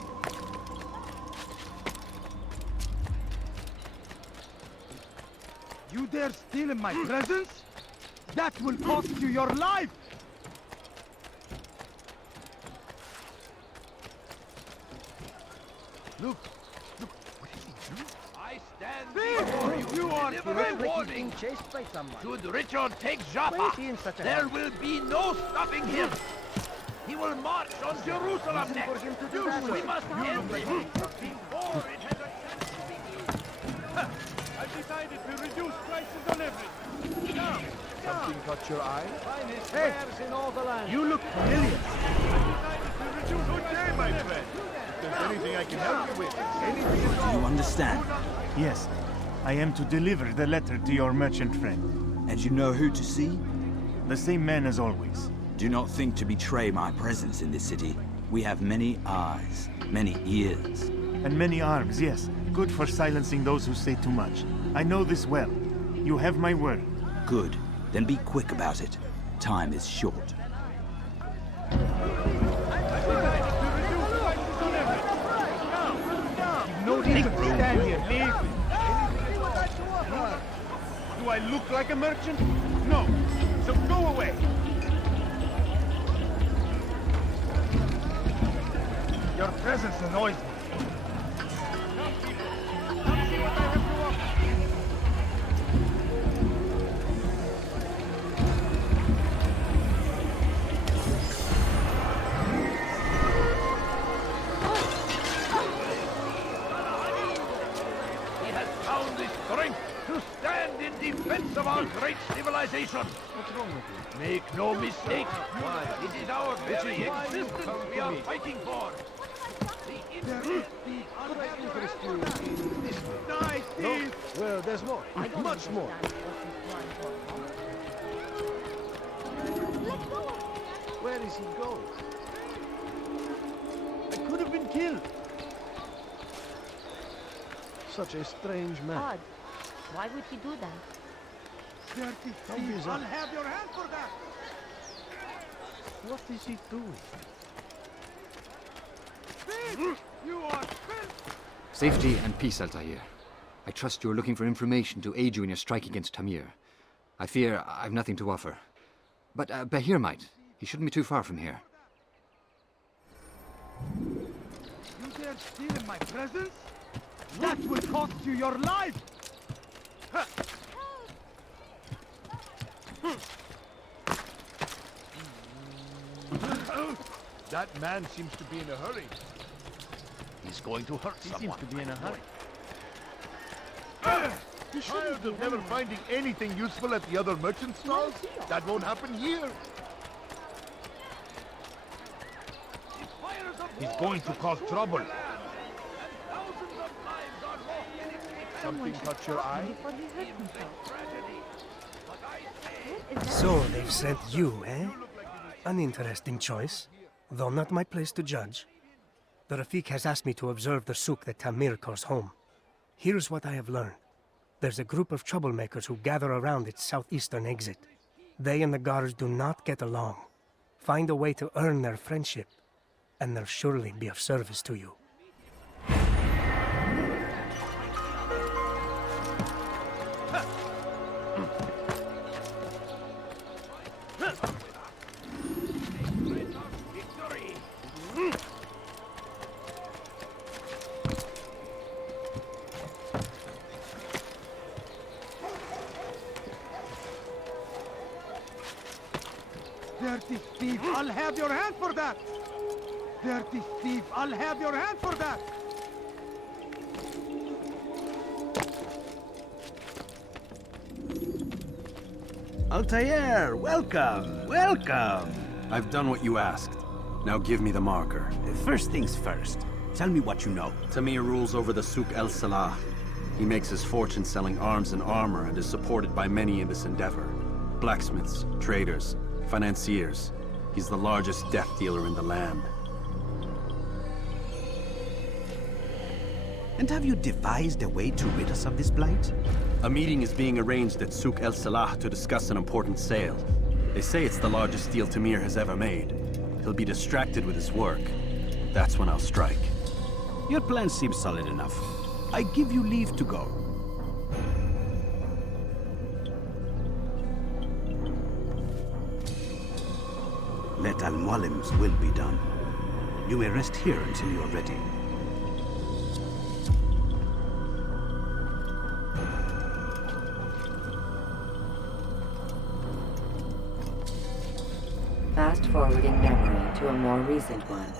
You dare steal in my presence? That will cost you your life! Look, what is he doing? I stand before you. You are deliver a warning. Chased by someone. Should Richard take Jaffa, Why is he in such a there hurry? will be no stopping him. He will march on Jerusalem Reason for next. him to do that, We sir. must You end look this like before it has a chance to begin. I've decided to reduce prices on everything. Come, Something caught your eye? Finest Hey. wares in all the land. you look familiar. Good day, my friend. If there's anything I can help you with, anything at all. You understand? Yes, I am to deliver the letter to your merchant friend. And you know who to see? The same man as always. Do not think to betray my presence in this city. We have many eyes, many ears. And many arms, yes. Good for silencing those who say too much. I know this well. You have my word. Good. Then be quick about it. Time is short. No need to stand here. Leave. Do I look like a merchant? No. So go away. Your presence annoys me. He has found the strength to stand in defense of our great civilization. What's wrong with you? Make no mistake. It is our very existence we are fighting for. Could I interest you in this way? No? Well, there's more. Much more. Where is he going? I could have been killed. Such a strange man. Odd. Why would he do that? Dirty Don't be thief. so- I'll have your hand for that. What is he doing? Thief! You are filth! Safety and peace, Altair. I trust you are looking for information to aid you in your strike against Tamir. I fear I've nothing to offer. But Bahir might. He shouldn't be too far from here. You dare steal in my presence? That will cost you your life! That man seems to be in a hurry. He's going to hurt He someone. seems to be in a hurry. Tired of never finding anything useful at the other merchant stalls? That won't happen here. He's going to cause trouble. Something caught your eye? So they've sent you, eh? An interesting choice, though not my place to judge. The Rafik has asked me to observe the souk that Tamir calls home. Here's what I have learned. There's a group of troublemakers who gather around its southeastern exit. They and the guards do not get along. Find a way to earn their friendship, and they'll surely be of service to you. Dirty thief, I'll have your hand for that! Dirty thief, I'll have your hand for that! Altair, welcome, welcome. I've done what you asked. Now give me the marker. First things first. Tell me what you know. Tamir rules over the Souk El Salah. He makes his fortune selling arms and armor and is supported by many in this endeavor. Blacksmiths, traders, financiers. He's the largest death dealer in the land. And have you devised a way to rid us of this blight? A meeting is being arranged at Souk El Salah to discuss an important sale. They say it's the largest deal Tamir has ever made. He'll be distracted with his work. That's when I'll strike. Your plan seems solid enough. I give you leave to go. Let Al-Mualim's will be done. You may rest here until you are ready. Fast-forwarding memory to a more recent one.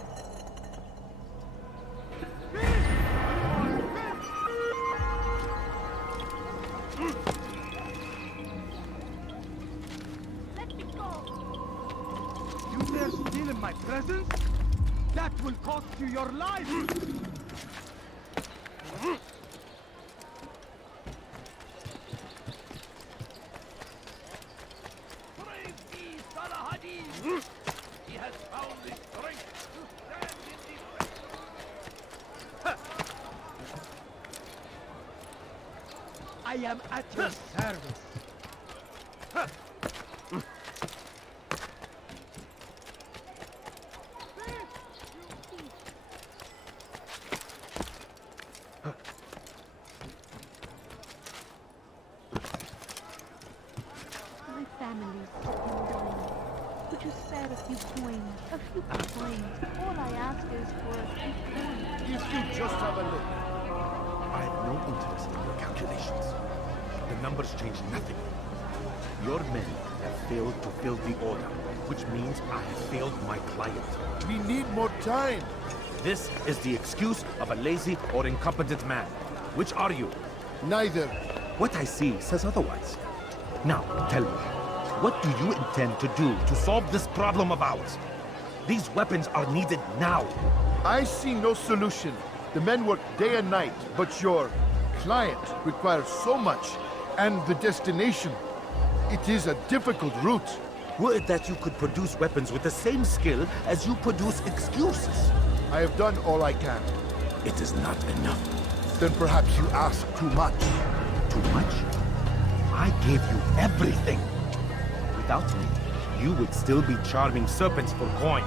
You dare steal in my presence? That will cost you your life! Brave me, Salahadin! He has found the strength to stand in the way. I am at your service. My family's sick and dying. Could you spare a few coins, a few coins? All I ask is for a few coins. If you just have a look. I have no interest in your calculations. The numbers change nothing. Your men have failed to fill the order, which means I have failed my client. We need more time. This is the excuse of a lazy or incompetent man. Which are you? Neither. What I see says otherwise. Now, tell me, what do you intend to do to solve this problem of ours? These weapons are needed now. I see no solution. The men work day and night, but your client requires so much, and the destination. It is a difficult route. Would that you could produce weapons with the same skill as you produce excuses. I have done all I can. It is not enough. Then perhaps you ask too much. Too much? I gave you everything. Without me, you would still be charming serpents for coin.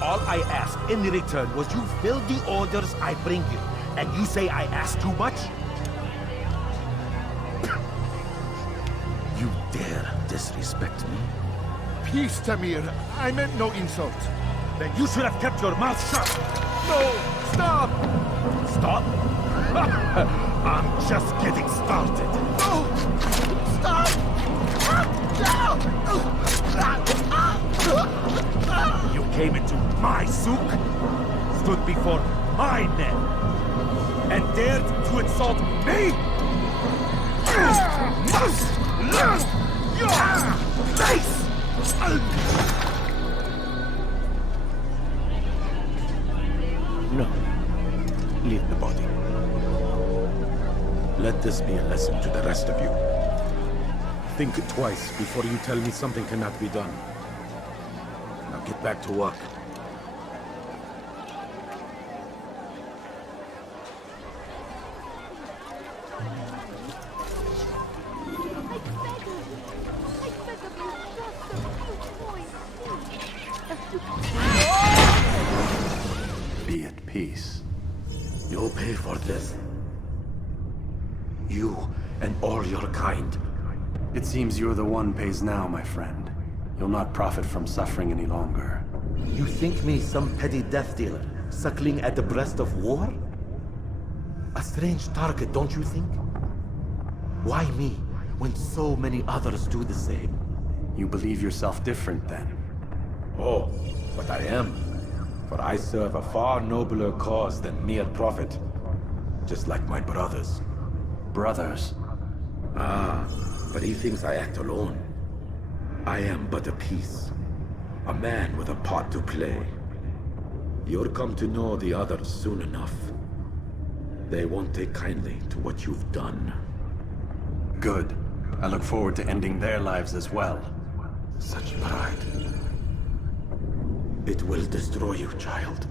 All I ask in return was you fill the orders I bring you. And you say I ask too much? You dare disrespect me? Peace, Tamir. I meant no insult. Then you should have kept your mouth shut. No! Stop! Stop? I'm just getting started. No! Stop! You came into my souk, stood before my men, and dared to insult me? You must learn your place! No. Leave the body. Let this be a lesson to the rest of you. Think twice before you tell me something cannot be done. Now get back to work. Be at peace. You'll pay for this. You and all your kind. It seems you're the one pays now, my friend. You'll not profit from suffering any longer. You think me some petty death dealer, suckling at the breast of war? A strange target, don't you think? Why me, when so many others do the same? You believe yourself different, then? Oh, but I am. For I serve a far nobler cause than mere profit. Just like my brothers. Brothers? Ah, but he thinks I act alone. I am but a piece. A man with a part to play. You'll come to know the others soon enough. They won't take kindly to what you've done. Good. I look forward to ending their lives as well. Such pride. It will destroy you, child.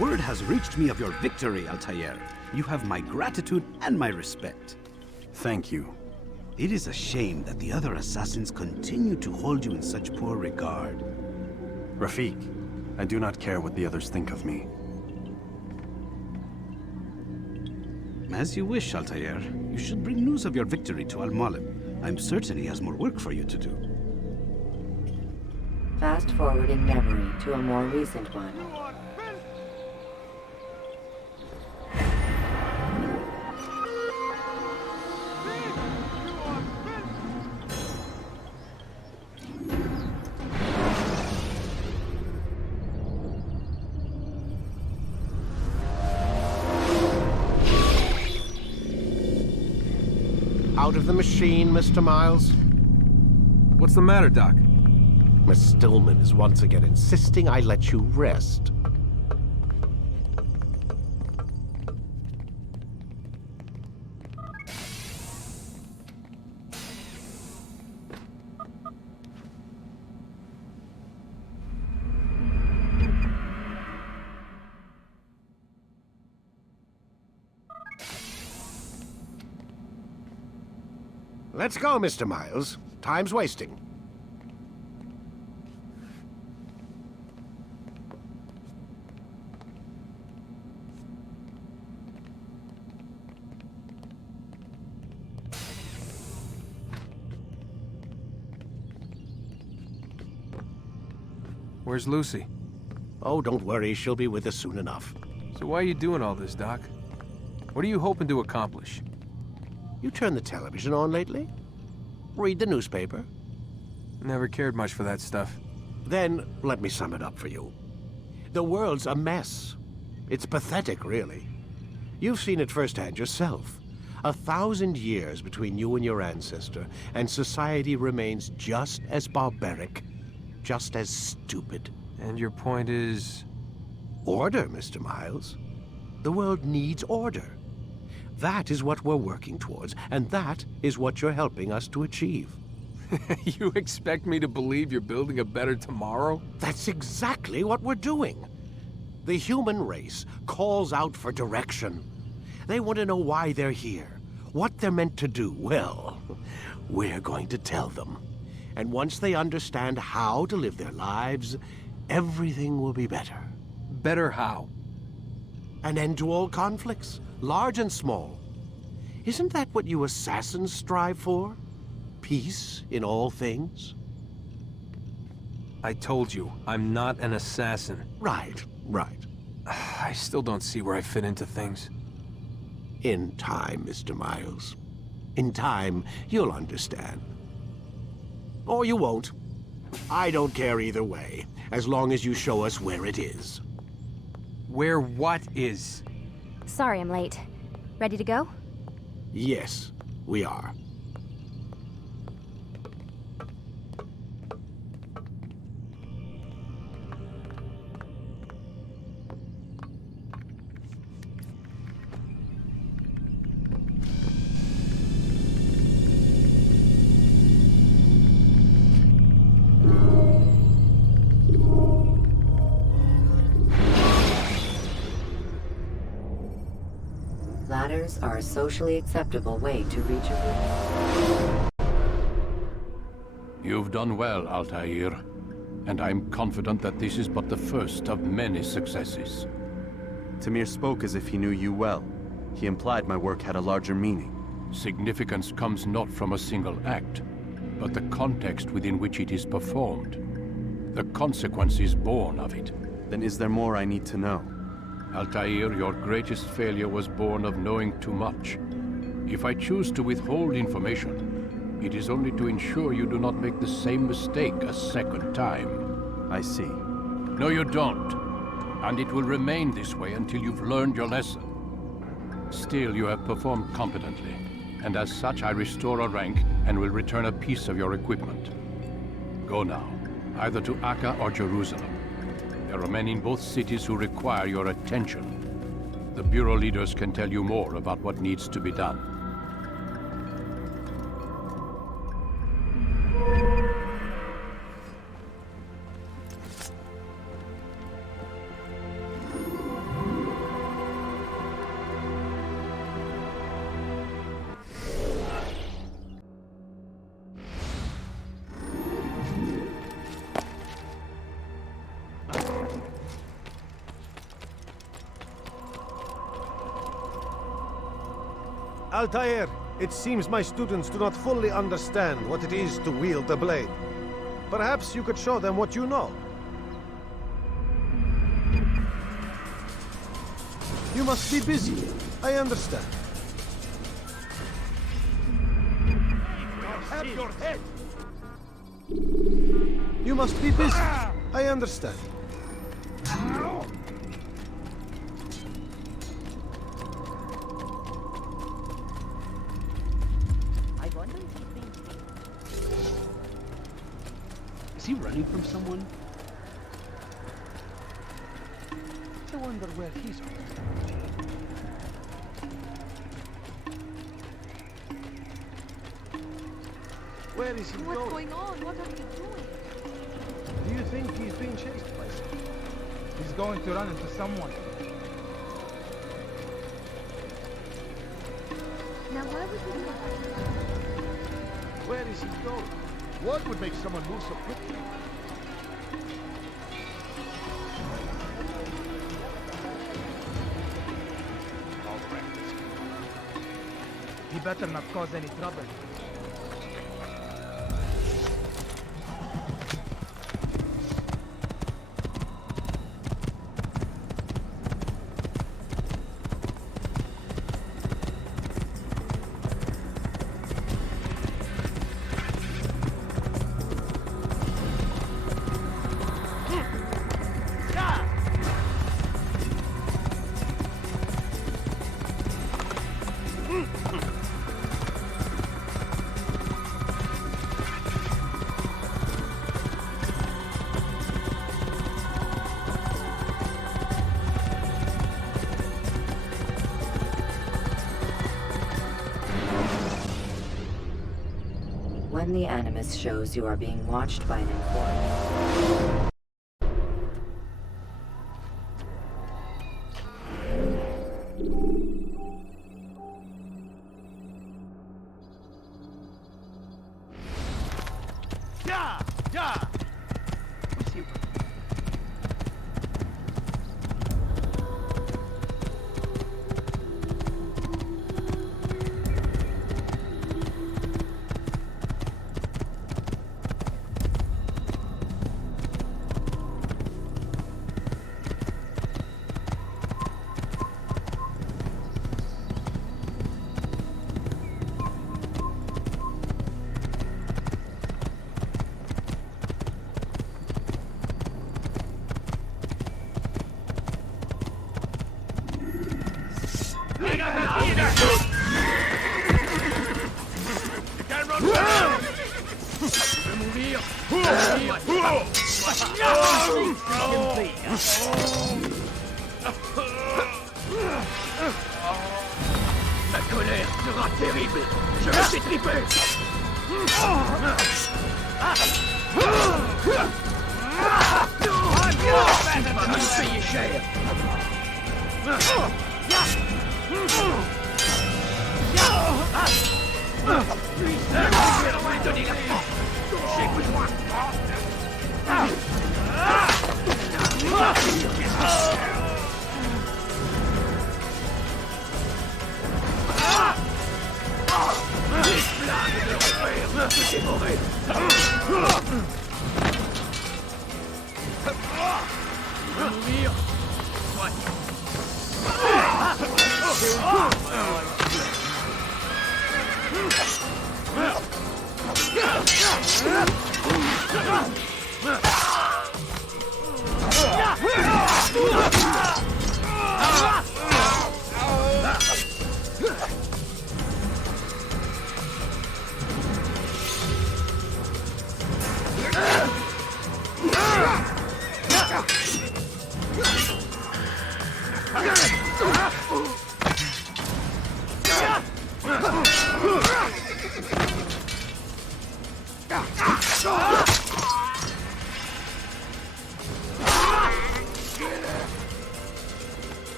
Word has reached me of your victory, Altair. You have my gratitude and my respect. Thank you. It is a shame that the other assassins continue to hold you in such poor regard. Rafik, I do not care what the others think of me. As you wish, Altair. You should bring news of your victory to Al-Malim. I'm certain he has more work for you to do. Fast-forwarding memory to a more recent one. Out of the machine, Mr. Miles? What's the matter, Doc? Miss Stillman is once again insisting I let you rest. Let's go, Mr. Miles. Time's wasting. Where's Lucy? Oh, don't worry. She'll be with us soon enough. So why are you doing all this, Doc? What are you hoping to accomplish? You turned the television on lately? Read the newspaper? Never cared much for that stuff. Then, let me sum it up for you. The world's a mess. It's pathetic, really. You've seen it firsthand yourself. 1,000 years between you and your ancestor, and society remains just as barbaric, just as stupid. And your point is? Order, Mr. Miles. The world needs order. That is what we're working towards, and that is what you're helping us to achieve. You expect me to believe you're building a better tomorrow? That's exactly what we're doing. The human race calls out for direction. They want to know why they're here, what they're meant to do. Well, we're going to tell them. And once they understand how to live their lives, everything will be better. Better how? An end to all conflicts, large and small. Isn't that what you assassins strive for? Peace in all things? I told you, I'm not an assassin. Right, right. I still don't see where I fit into things. In time, Mr. Miles. In time, you'll understand. Or you won't. I don't care either way, as long as you show us where it is. Where what is? Sorry I'm late. Ready to go? Yes, we are. Ladders are a socially acceptable way to reach a room. You've done well, Altair. And I'm confident that this is but the first of many successes. Tamir spoke as if he knew you well. He implied my work had a larger meaning. Significance comes not from a single act, but the context within which it is performed. The consequences born of it. Then is there more I need to know? Altair, your greatest failure was born of knowing too much. If I choose to withhold information, it is only to ensure you do not make the same mistake a second time. I see. No, you don't. And it will remain this way until you've learned your lesson. Still, you have performed competently, and as such I restore a rank and will return a piece of your equipment. Go now, either to Akka or Jerusalem. There are men in both cities who require your attention. The Bureau leaders can tell you more about what needs to be done. Altair, it seems my students do not fully understand what it is to wield the blade. Perhaps you could show them what you know. You must be busy. I understand. Have your head! You must be busy. I understand. Is he running from someone? I wonder where he's going. Where is he What's going? going on? What are you doing? Do you think he's being chased by someone? He's going to run into someone. Now why would you do that? Where is he going? What would make someone move so quickly? He better not cause any trouble. When the Animus shows you are being watched by an informant, Yeah! Yeah! Ma colère sera terrible. Je vais t'étriper. Tu vas me payer cher. Je vais lui donner la force dont j'ai besoin. Les flammes de l'enfer me font dévorer. Tu veux mourir? Ouais.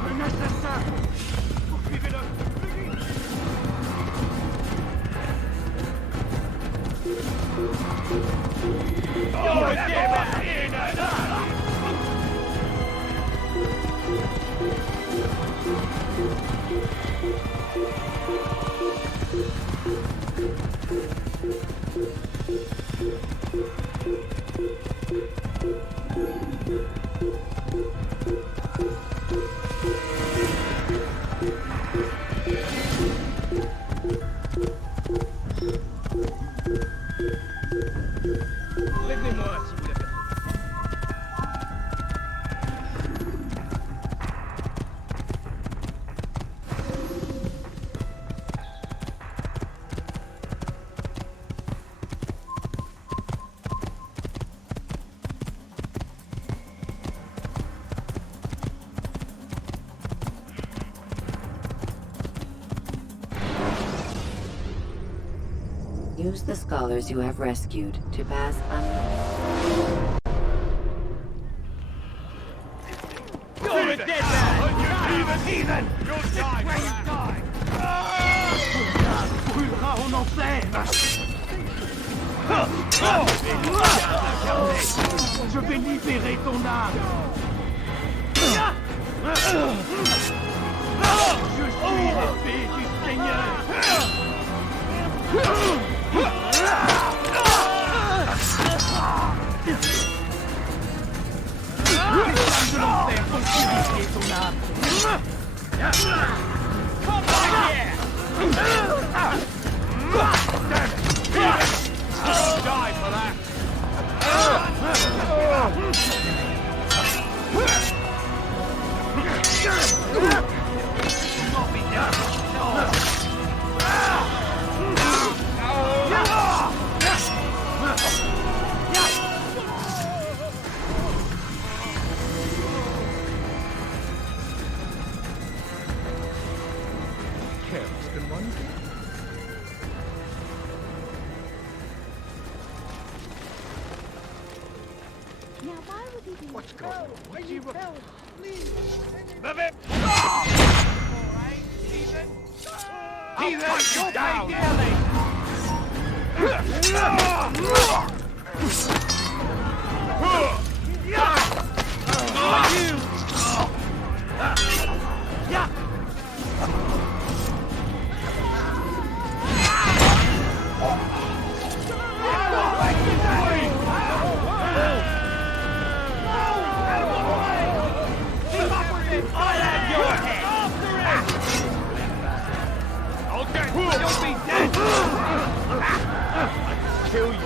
Un assassin! Poursuivez-le! Prévenez-moi si vous l'avez. Use the scholars you have rescued to pass You're a dead man! Heathen! You'll die where you die! Brûlera en enfer! Je vais libérer ton âme! Je suis l'épée du Seigneur! Les flammes de l'enfer vont purifier ton âme! Come back here! You'll die for that! Not be done! No! Now, why would he be... What's going on? I need help, please. Move it! All right, Ethan. Ethan, You'll down! pay dearly. You'll be dead! Kill you.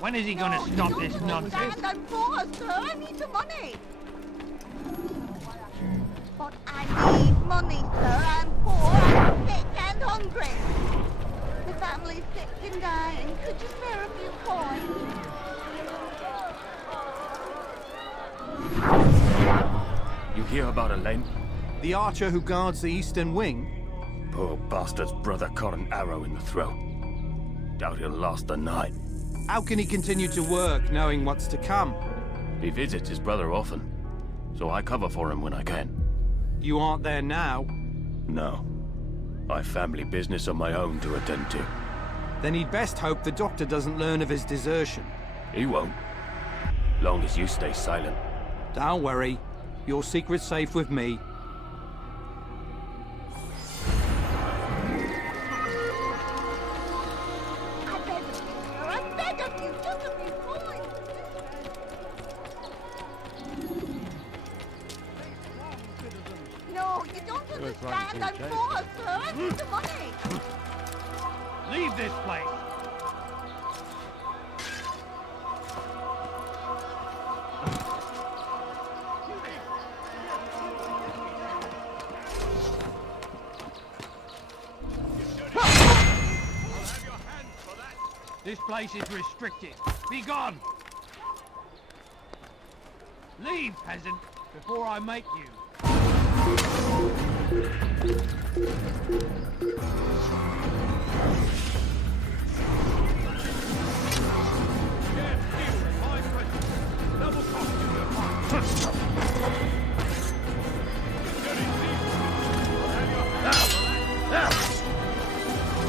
When is he going to stop this nonsense? I'm poor, sir. I need the money. But I need money, sir. I'm poor, I'm sick and hungry. The family's sick and dying. Could you spare a few coins? You hear about Elaine? The archer who guards the eastern wing? Poor bastard's brother caught an arrow in the throat. Doubt he'll last the night. How can he continue to work, knowing what's to come? He visits his brother often, so I cover for him when I can. You aren't there now? No. I've family business of my own to attend to. Then he'd best hope the doctor doesn't learn of his desertion. He won't. Long as you stay silent. Don't worry. Your secret's safe with me. I beg of you, just a few coins. No, you don't understand. I'm poor, sir. I need the money. Leave this place. This place is restricted. Be gone! Leave, peasant, before I make you.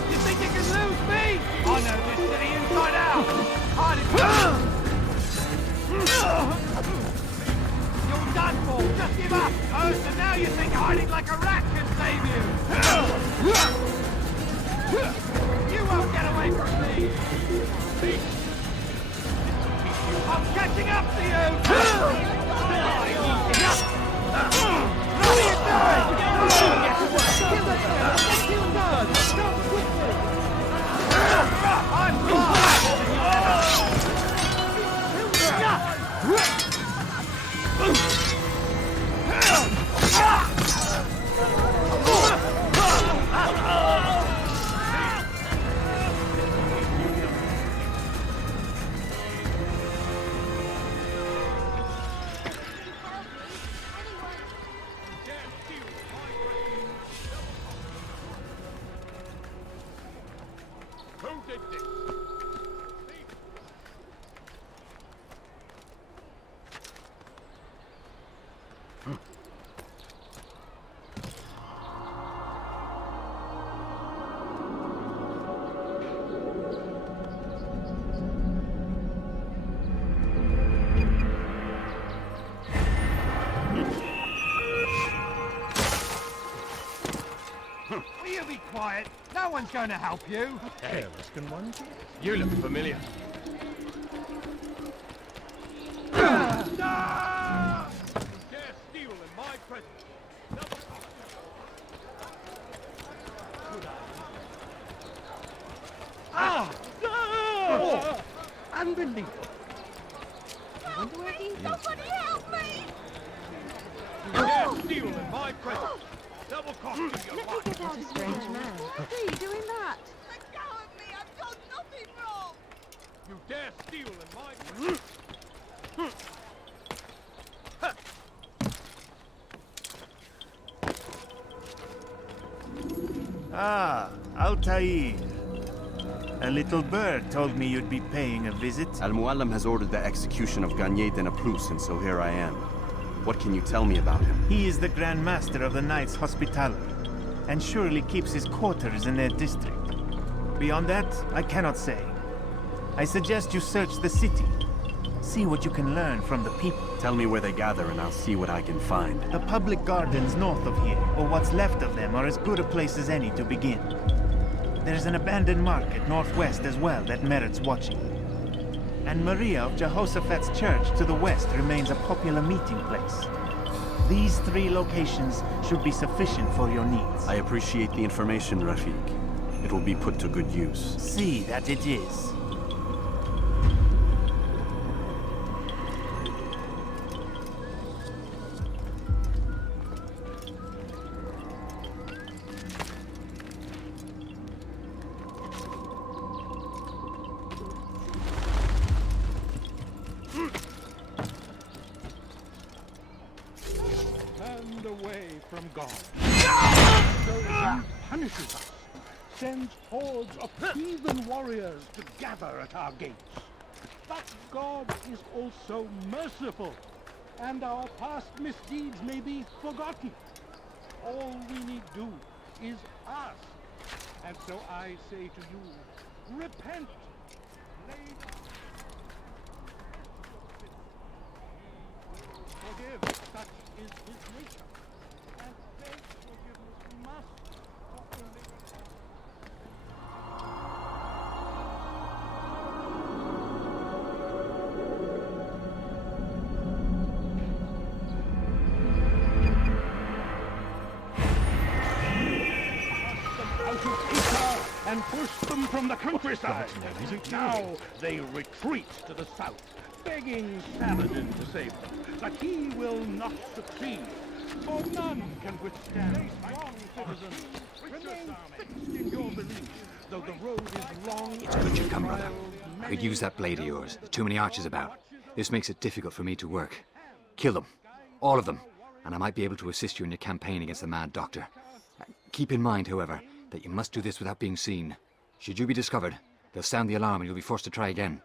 You think you can lose me? I know this city inside out. You're done for. Just give up. Oh, so now you think hiding like a rat can save you. You won't get away from me. I'm catching up to you. What are you doing? Will you be quiet. No one's going to help you. Hey, you look familiar. No! You dare steal in my presence. Oh, unbelievable. Somebody help me! You dare steal in my presence. Double cost you, you Let me get out of strange man. Why are you doing that? Let go of me! I've done nothing wrong! You dare steal in my presence. Ah, Altair. A little bird told me you'd be paying a visit. Al-Mualim has ordered the execution of Garnier de Naplouse, and so here I am. What can you tell me about him? He is the Grand Master of the Knights Hospitaller, and surely keeps his quarters in their district. Beyond that, I cannot say. I suggest you search the city. See what you can learn from the people. Tell me where they gather and I'll see what I can find. The public gardens north of here, or what's left of them, are as good a place as any to begin. There's an abandoned market northwest as well that merits watching. And Maria of Jehoshaphat's church to the west remains a popular meeting place. These 3 locations should be sufficient for your needs. I appreciate the information, Rafiq. It will be put to good use. See that it is. Turned away from God. So he punishes us, sends hordes of heathen warriors to gather at our gates. But God is also merciful, and our past misdeeds may be forgotten. All we need do is ask. And so I say to you, repent. Forgive, such is his nature. And faith forgiveness must only... and push them from the countryside. Now they retreat to the south, begging Saladin to save them. But he will not succeed, for none can withstand strong citizens. Remain fixed in your belief, though the road is long. It's good you've come, brother. I could use that blade of yours. There's too many archers about. This makes it difficult for me to work. Kill them. All of them. And I might be able to assist you in your campaign against the Mad Doctor. Keep in mind, however, that you must do this without being seen. Should you be discovered, they'll sound the alarm and you'll be forced to try again.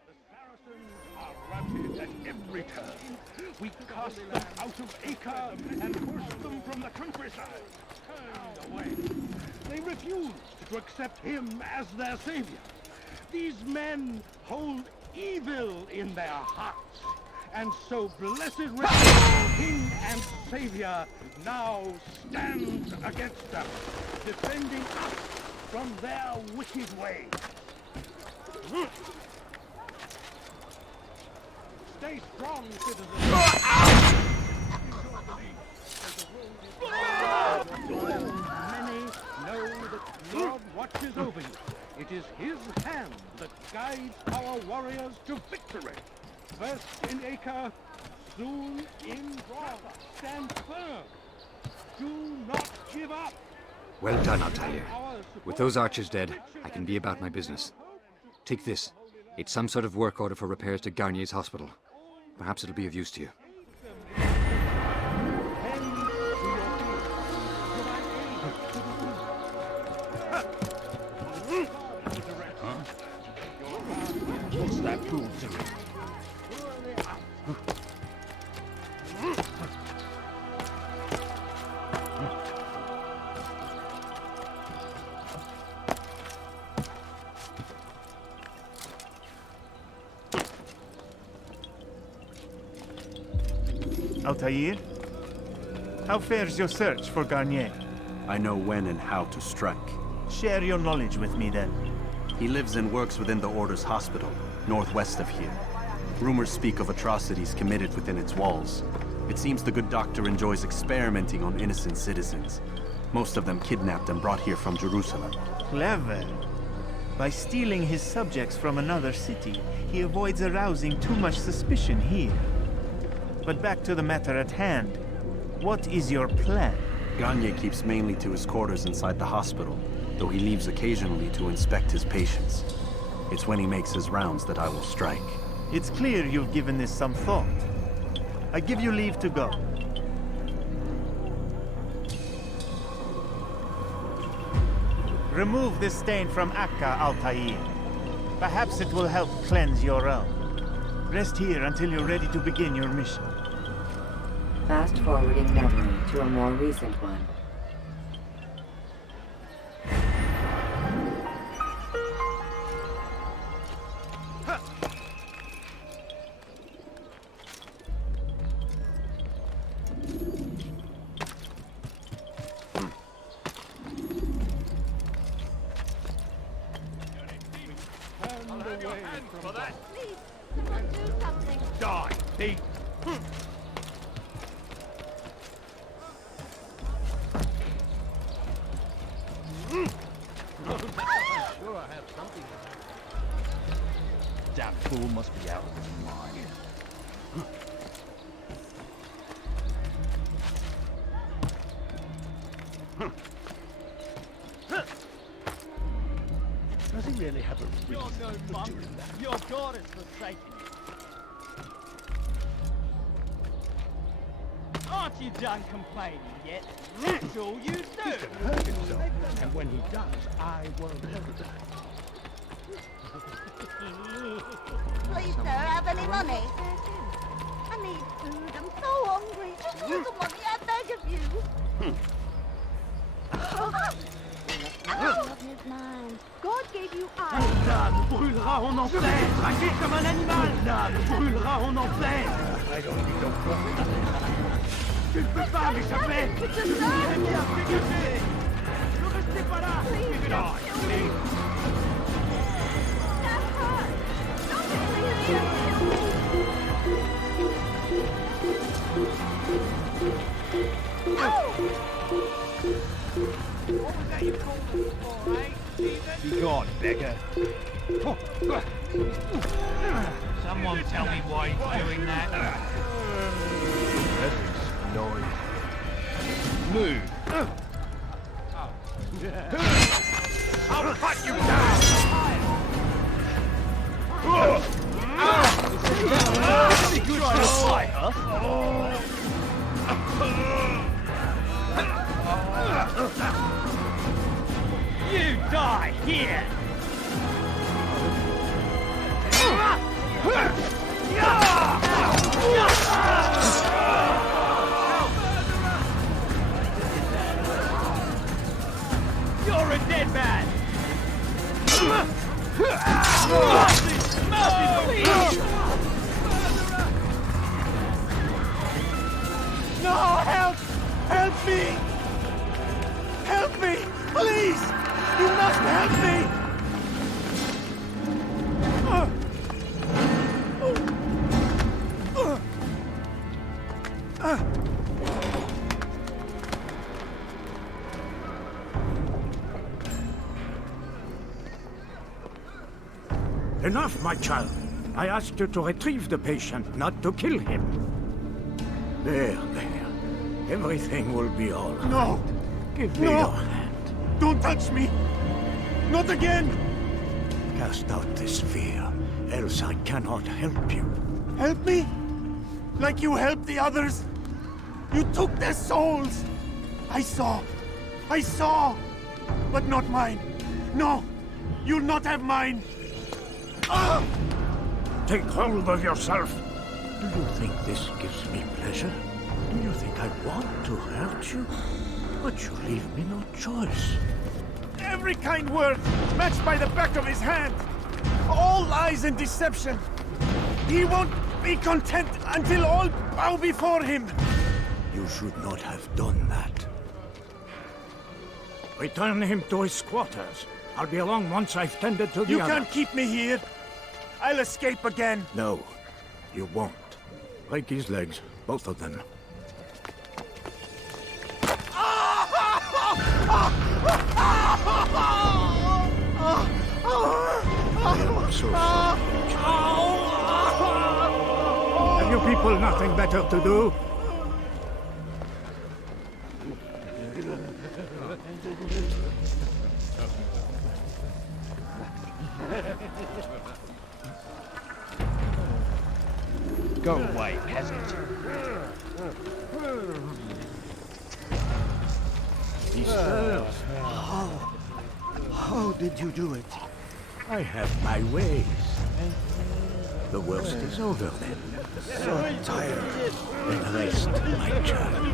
Routed at every turn. We cast them out of Acre and push them from the countryside. Turned away. They refused to accept him as their savior. These men hold evil in their hearts. And so blessed King and Savior now stands against them, defending us from their wicked ways. Stay strong, citizens. Many know that God watches over you. It is his hand that guides our warriors to victory. First in Acre, soon in Drava. Stand firm. Do not give up. Well done, Altair. With those archers dead, I can be about my business. Take this. It's some sort of work order for repairs to Garnier's hospital. Perhaps it'll be of use to you. What's that fool doing? Altair? How fares your search for Garnier? I know when and how to strike. Share your knowledge with me, then. He lives and works within the Order's hospital, northwest of here. Rumors speak of atrocities committed within its walls. It seems the good doctor enjoys experimenting on innocent citizens. Most of them kidnapped and brought here from Jerusalem. Clever. By stealing his subjects from another city, he avoids arousing too much suspicion here. But back to the matter at hand. What is your plan? Gagne keeps mainly to his quarters inside the hospital, though he leaves occasionally to inspect his patients. It's when he makes his rounds that I will strike. It's clear you've given this some thought. I give you leave to go. Remove this stain from Akka, Altair. Perhaps it will help cleanse your realm. Rest here until you're ready to begin your mission. Fast-forwarding memory to a more recent one. Please, someone do something. Die, thief! Sure, I have something. That fool must be out of his mind. Does he really have a reason You're no for monk. doing that? Your god has forsaken you. Aren't you done complaining yet? That's all you do. He can hurt himself, and when he does, I won't hurt him. Please, sir, have any money? I need food. I'm so hungry. Just a little money, I beg of you. Out of his mind. God gave you eyes. L'âme brûlera en enfer. Traqué comme un animal. L'âme brûlera en enfer. I don't need no profit. Tu ne peux pas m'échapper. It's a sign. Bien dégagé. Ne restez pas là. Die, What was that you called us for, eh, Stephen? Be gone, beggar. Someone tell me why he's doing that. Ethics, noise. Move. I'll cut you down! Is he trying to fight us? You die here! You're a dead man! No, help! Help me! Help me! Please! You must help me! Enough, my child. I asked you to retrieve the patient, not to kill him. There. Everything will be all right. No! Give me your hand. Don't touch me! Not again! Cast out this fear, else I cannot help you. Help me? Like you helped the others? You took their souls! I saw! But not mine! No! You'll not have mine! Take hold of yourself. Do you think this gives me pleasure? Do you think I want to hurt you? But you leave me no choice. Every kind word matched by the back of his hand! All lies and deception! He won't be content until all bow before him! You should not have done that. Return him to his quarters. I'll be along once I've tended to the You other. can't keep me here. I'll escape again. No, you won't. Break his legs, both of them. I'm so sorry. Have you people nothing better to do? Go away, peasant. He stirs. How did you do it? I have my ways. The worst is over then. So tired. Then rest, my child.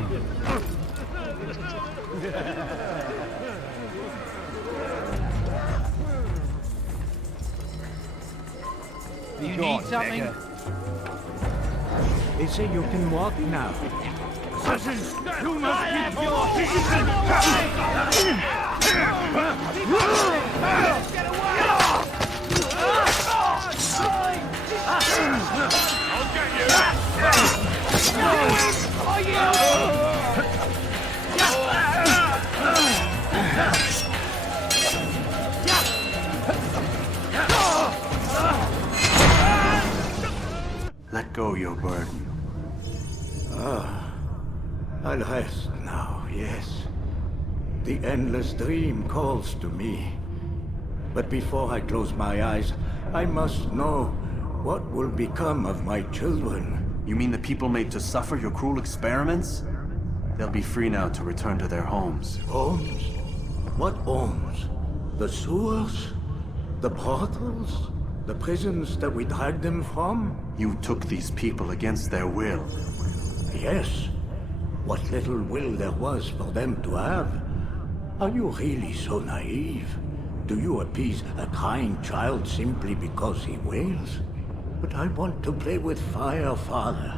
You need something? They say you can walk now. Assassins! You must give your Get away! I'll get Let go your burden. I'll rest now, yes. The endless dream calls to me. But before I close my eyes, I must know what will become of my children. You mean the people made to suffer your cruel experiments? They'll be free now to return to their homes. Homes? What homes? The sewers? The brothels? The prisons that we dragged them from? You took these people against their will. Yes. What little will there was for them to have. Are you really so naive? Do you appease a crying child simply because he wails? But I want to play with fire, Father.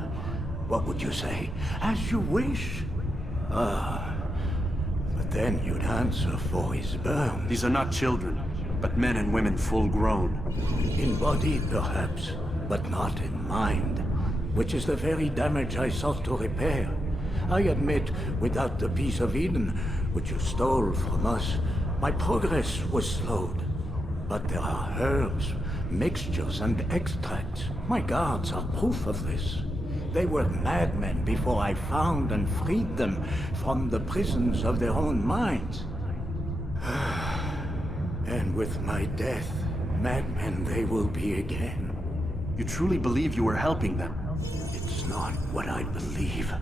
What would you say? As you wish. But then you'd answer for his burn. These are not children, but men and women full grown. In body, perhaps, but not in mind. Which is the very damage I sought to repair. I admit, without the piece of Eden, which you stole from us, my progress was slowed. But there are herbs, mixtures, and extracts. My guards are proof of this. They were madmen before I found and freed them from the prisons of their own minds. And with my death, madmen they will be again. You truly believe you were helping them? It's not what I believe.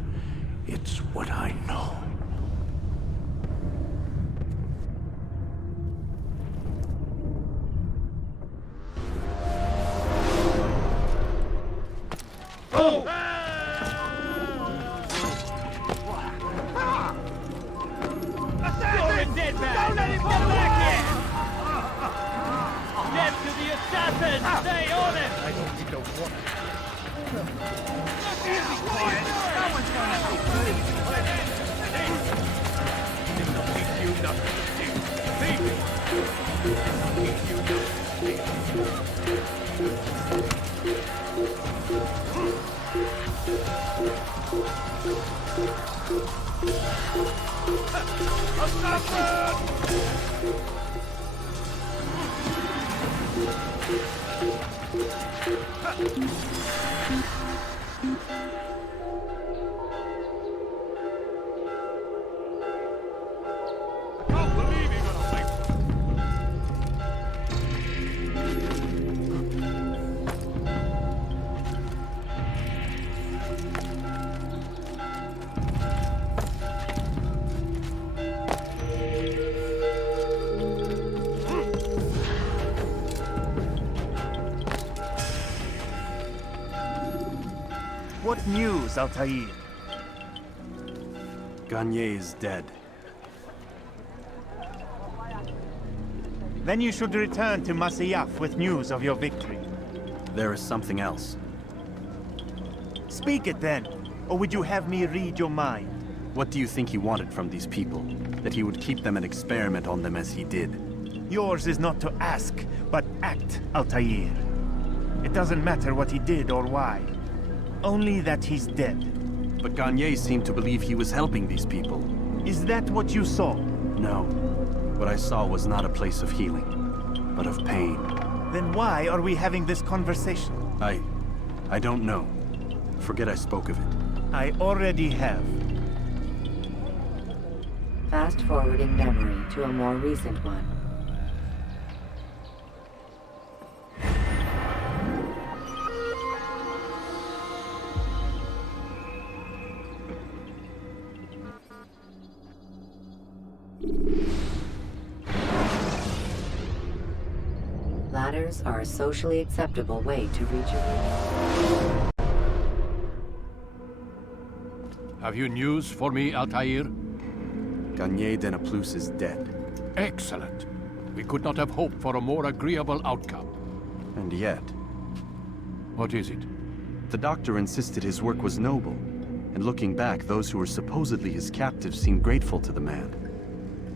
It's what I know. Oh! You're a dead man! Don't let him get back here! Death to the assassin! Stay on him! I don't think they'll want it. Easy, quiet! No one's gonna be pleased! It'll teach you nothing. Leave me! It'll teach you What news, Altair? Gagne is dead. Then you should return to Masyaf with news of your victory. There is something else. Speak it then, or would you have me read your mind? What do you think he wanted from these people? that he would keep them and experiment on them as he did. Yours is not to ask, but act, Altair. It doesn't matter what he did or why. Only that he's dead. But Gagne seemed to believe he was helping these people. Is that what you saw? No. What I saw was not a place of healing, but of pain. Then why are we having this conversation? I don't know. Forget I spoke of it. I already have. Fast-forwarding memory to a more recent one. Ladders are a socially acceptable way to reach a room. Have you news for me, Altair? Gagne Denaplus is dead. Excellent. We could not have hoped for a more agreeable outcome. And yet... What is it? The doctor insisted his work was noble, and looking back, those who were supposedly his captives seemed grateful to the man.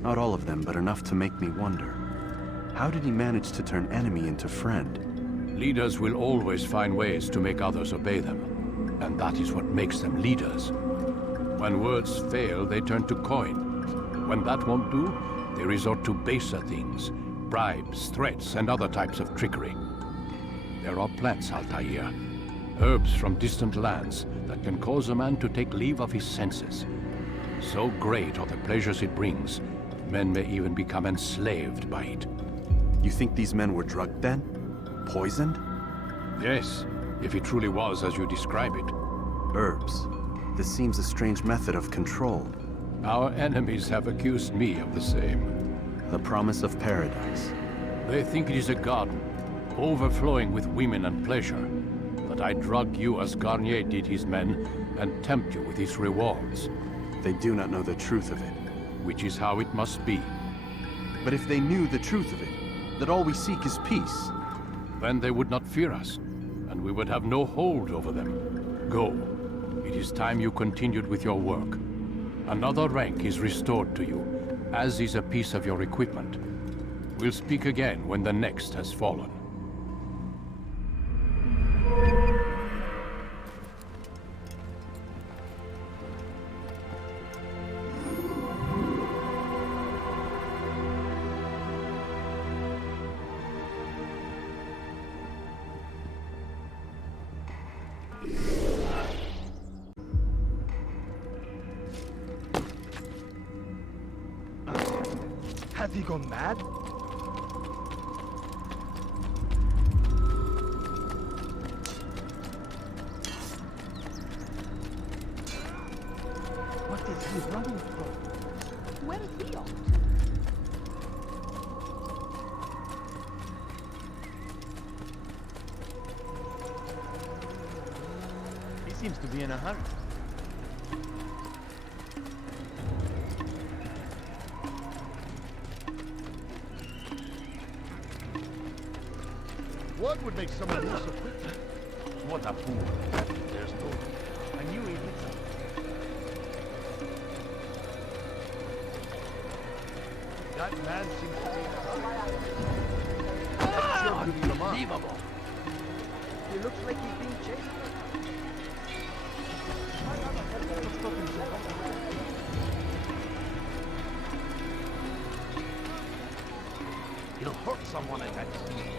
Not all of them, but enough to make me wonder. How did he manage to turn enemy into friend? Leaders will always find ways to make others obey them, and that is what makes them leaders. When words fail, they turn to coin. When that won't do, they resort to baser things, bribes, threats, and other types of trickery. There are plants, Altair, herbs from distant lands that can cause a man to take leave of his senses. So great are the pleasures it brings, men may even become enslaved by it. You think these men were drugged then? Poisoned? Yes, if it truly was as you describe it. Herbs. This seems a strange method of control. Our enemies have accused me of the same. The promise of paradise. They think it is a garden, overflowing with women and pleasure. That I drug you as Garnier did his men, and tempt you with his rewards. They do not know the truth of it. Which is how it must be. But if they knew the truth of it, that all we seek is peace. Then they would not fear us, and we would have no hold over them. Go. It is time you continued with your work. Another rank is restored to you, as is a piece of your equipment. We'll speak again when the next has fallen. Have you gone mad? What is he running from? Where is he off? He seems to be in a hurry. What would make someone move so quickly? What a fool. There's no... I knew he did something. That man seems to be in a hurry. Unbelievable. He looks like he's being chased. He'll hurt someone at that speed.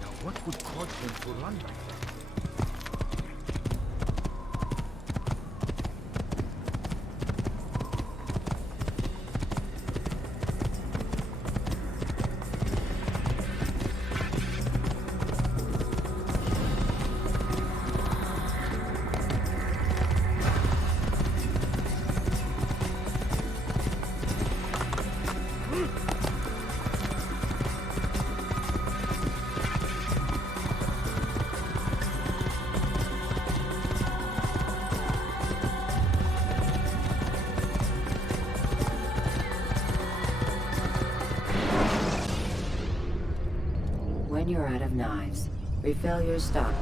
Now what would cause him to run like that? When you're out of knives, refill your stock.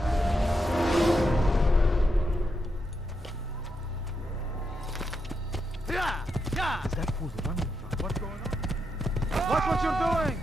what you're doing!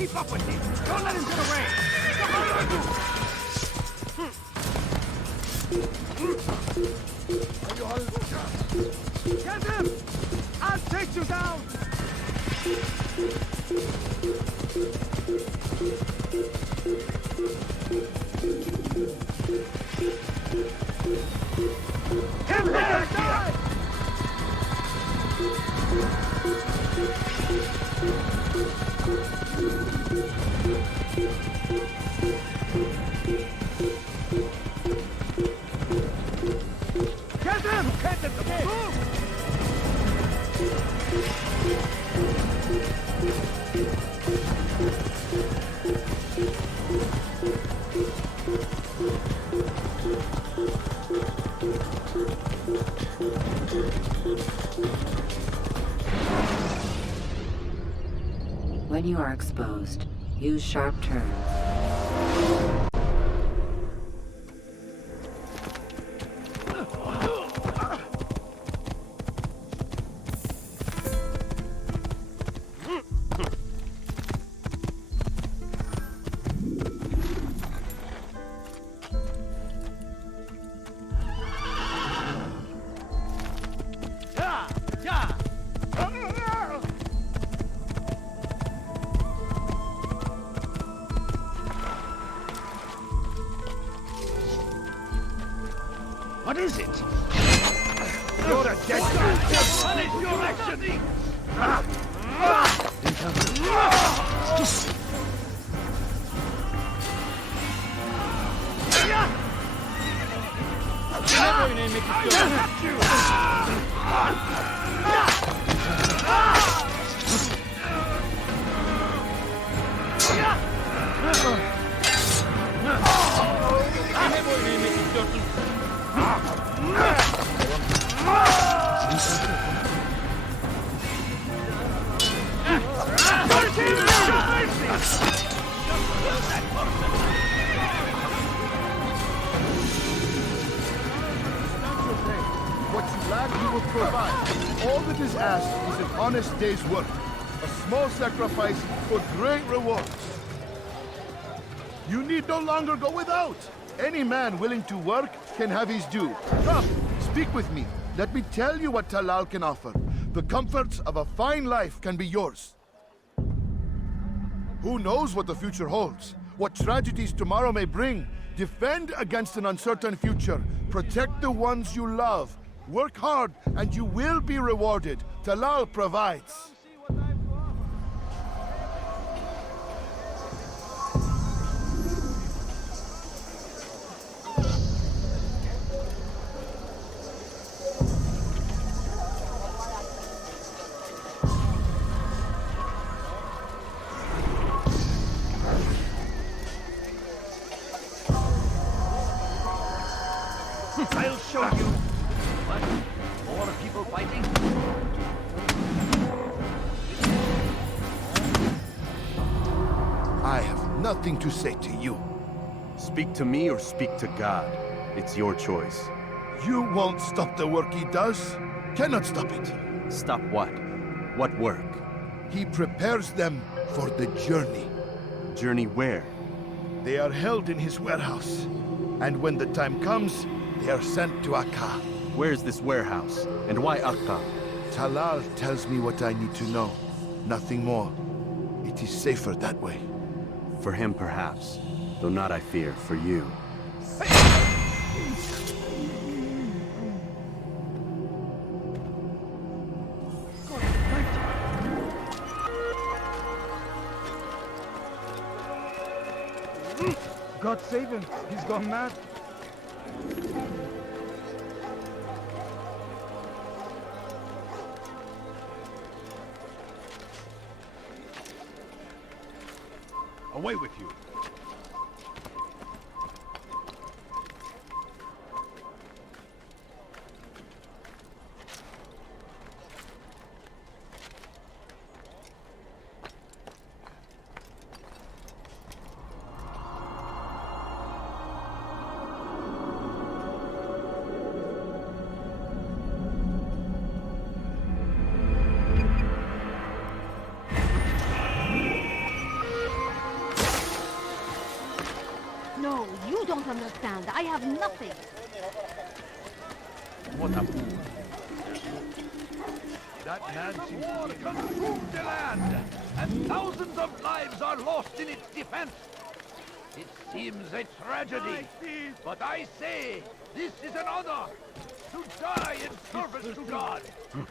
Keep up with him! Don't let him get away! Get him! I'll take you down! Him there! Die! Get him! Get him! Move! When you are exposed, use sharp turns. What is it? You're a dead man! Punish your action! What you lack, we will provide. All that is asked is an honest day's work. A small sacrifice for great rewards. You need no longer go without. Any man willing to work can have his due. Come, speak with me. Let me tell you what Talal can offer. The comforts of a fine life can be yours. Who knows what the future holds? What tragedies tomorrow may bring? Defend against an uncertain future. Protect the ones you love. Work hard, and you will be rewarded. Talal provides. I'll show you. What? More people fighting? I have nothing to say to you. Speak to me or speak to God. It's your choice. You won't stop the work he does. Cannot stop it. Stop what? What work? He prepares them for the journey. Journey where? They are held in his warehouse. And when the time comes, they are sent to Akka. Where's this warehouse? And why Akka? Talal tells me what I need to know. Nothing more. It is safer that way. For him, perhaps. Though not, I fear, for you. God save him. He's gone mad. Away with you. No, you don't understand. I have nothing. What a fool. That man seems to be consumed the land, and thousands of lives are lost in its defense. It seems a tragedy, but I say this is an honor. To die in service to God,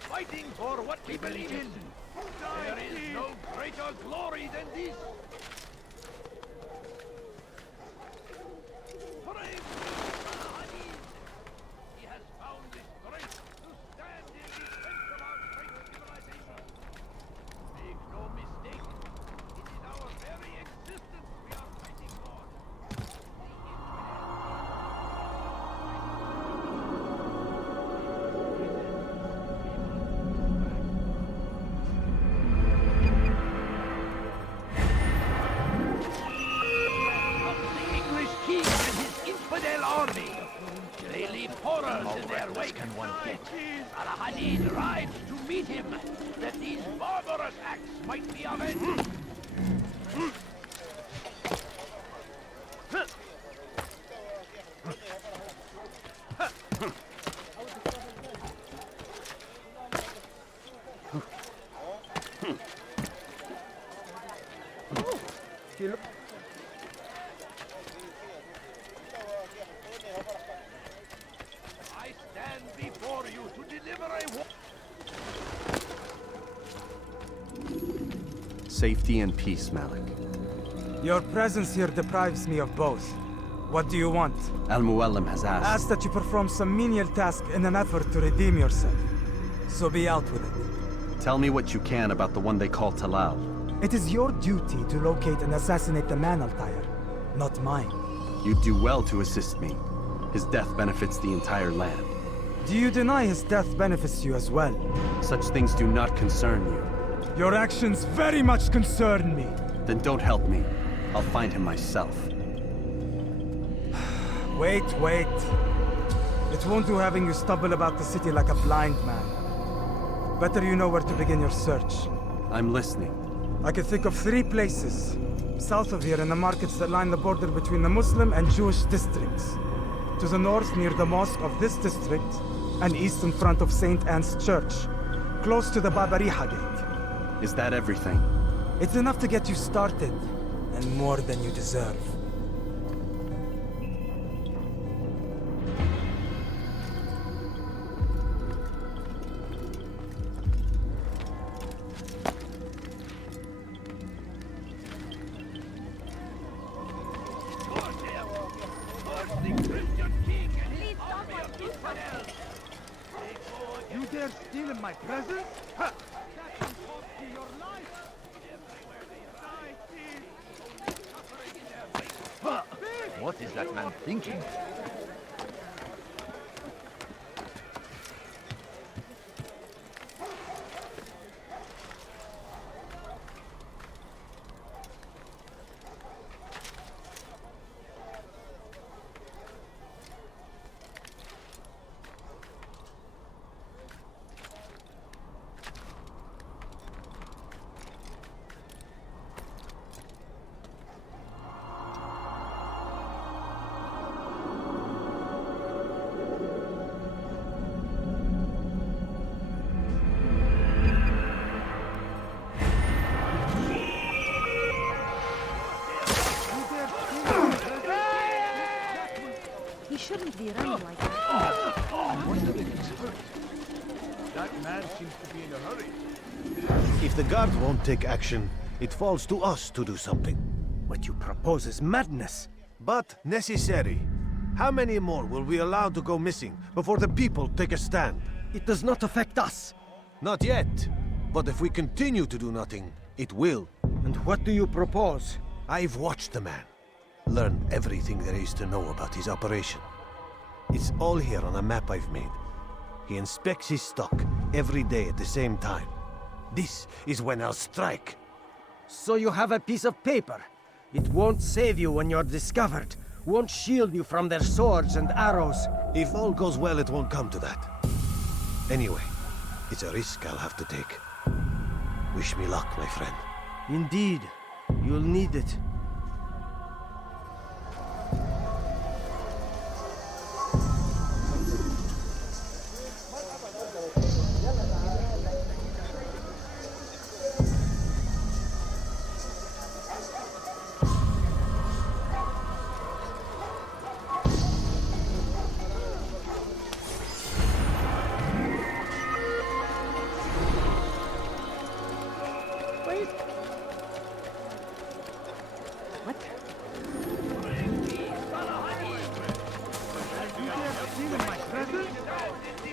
fighting for what we believe in. There is no greater glory than this. He has found the strength to stand in defense of our great civilization. Make no mistake, it is our very existence we are fighting for. The English king and his infidel army. They leave horrors in their wake. Al-Hadid rides to meet him, that these barbarous acts might be avenged. I stand before you to deliver a Safety and peace, Malik. Your presence here deprives me of both. What do you want? Al-Muallim has asked. Ask that you perform some menial task in an effort to redeem yourself. So be out with it. Tell me what you can about the one they call Talal. It is your duty to locate and assassinate the man, Altair, not mine. You'd do well to assist me. His death benefits the entire land. Do you deny his death benefits you as well? Such things do not concern you. Your actions very much concern me. Then don't help me. I'll find him myself. Wait. It won't do having you stumble about the city like a blind man. Better you know where to begin your search. I'm listening. I can think of 3 places. South of here in the markets that line the border between the Muslim and Jewish districts. To the north near the mosque of this district, and east in front of St. Anne's Church, close to the Babariha Gate. Is that everything? It's enough to get you started, and more than you deserve. You dare steal in my presence? Ha! That can cost you your life! What is that man thinking? He shouldn't be running like that. I wonder if he's hurt. That man seems to be in a hurry. If the guard won't take action, it falls to us to do something. What you propose is madness. But necessary. How many more will we allow to go missing before the people take a stand? It does not affect us. Not yet. But if we continue to do nothing, it will. And what do you propose? I've watched the man. Learn everything there is to know about his operation. It's all here on a map I've made. He inspects his stock every day at the same time. This is when I'll strike. So you have a piece of paper. It won't save you when you're discovered. Won't shield you from their swords and arrows. If all goes well, it won't come to that. Anyway, it's a risk I'll have to take. Wish me luck, my friend. Indeed. You'll need it.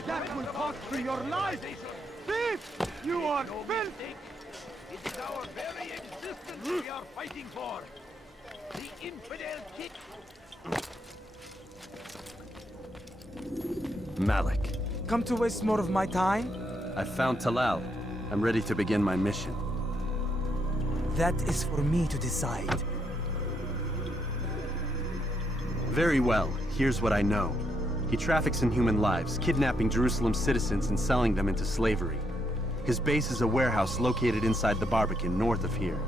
That will cost you your life! Thief! You are filth! It is our very existence we are fighting for! The infidel king! Malik. Come to waste more of my time? I've found Talal. I'm ready to begin my mission. That is for me to decide. Very well. Here's what I know. He traffics in human lives, kidnapping Jerusalem citizens and selling them into slavery. His base is a warehouse located inside the Barbican, north of here.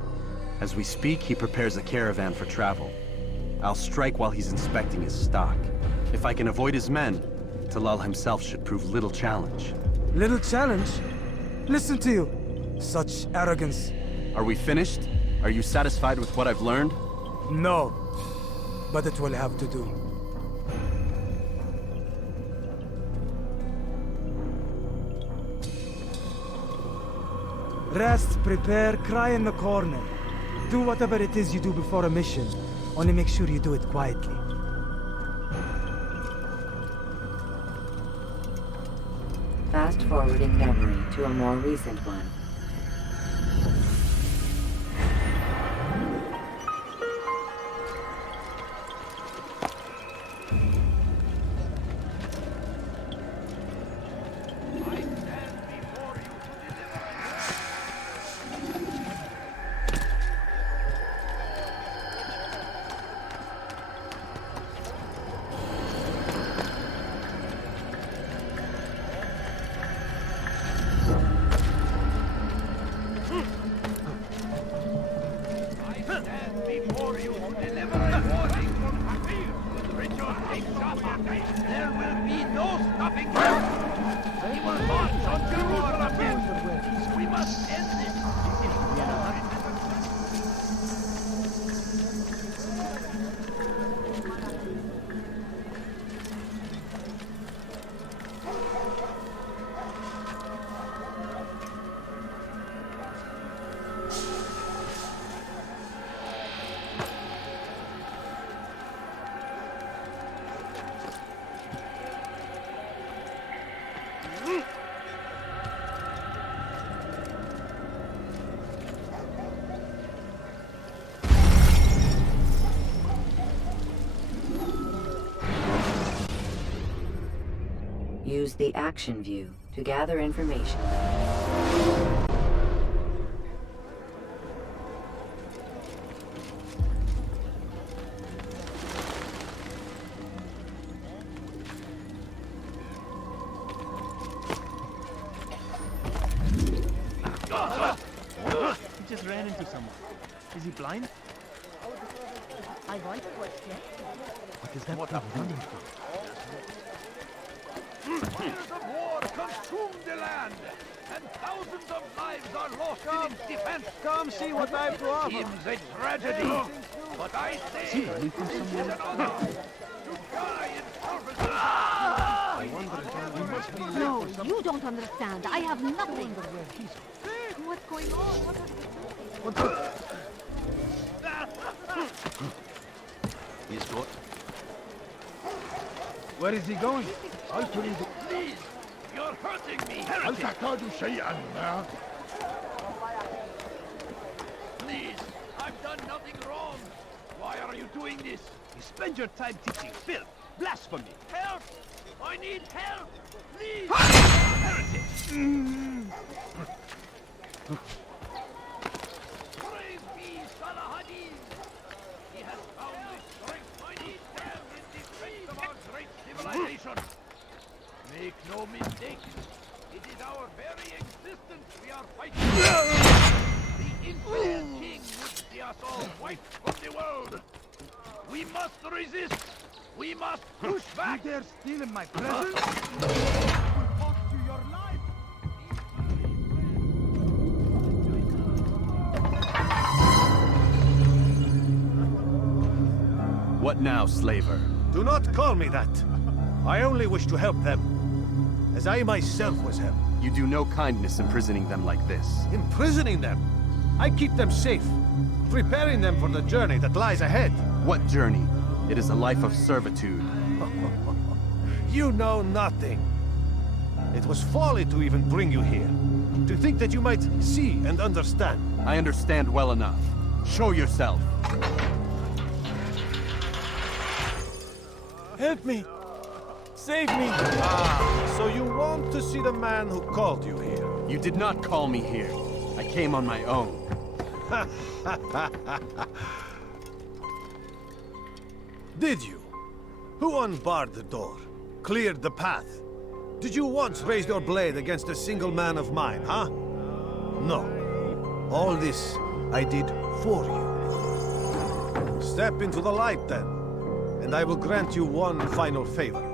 As we speak, he prepares a caravan for travel. I'll strike while he's inspecting his stock. If I can avoid his men, Talal himself should prove little challenge. Little challenge? Listen to you. Such arrogance. Are we finished? Are you satisfied with what I've learned? No. But it will have to do. Rest, prepare, cry in the corner. Do whatever it is you do before a mission. Only make sure you do it quietly. Fast-forwarding memory to a more recent one. before you to deliver a warning from Kafir. Richard takes off our day. There will be no stopping him. He will march on Jerusalem again. We must end this. Use the action view to gather information. He just ran into someone. Is he blind? I want to question. What is that running from? Fires of war consume the land, and thousands of lives are lost in its defense. Come see what I have to offer. Seems a tragedy, but I say it is an honor to die in service. I wonder if we must be late No, for some... you don't understand. I have nothing. What's going on? What are... He's good. Where is he going? Please, you're hurting me, هل heretic. تحتاج شيئا ما؟ Please, I've done nothing wrong. Why are you doing this? You spend your time teaching filth, blasphemy. Help! I need help! Please! Heretic! Praise be Salahadin! He has found the strength I need them in defense of our great civilization. Make no mistake, it is our very existence we are fighting. The infidel king would see us all wiped from the world. We must resist. We must push back. You dare steal in my presence? Will cost you your life. What now, slaver? Do not call me that. I only wish to help them, as I myself was helped. You do no kindness imprisoning them like this. Imprisoning them? I keep them safe, preparing them for the journey that lies ahead. What journey? It is a life of servitude. You know nothing. It was folly to even bring you here. To think that you might see and understand. I understand well enough. Show yourself. Help me! Save me! Ah, so you want to see the man who called you here? You did not call me here. I came on my own. Did you? Who unbarred the door? Cleared the path? Did you once raise your blade against a single man of mine, huh? No. All this I did for you. Step into the light, then, and I will grant you one final favor.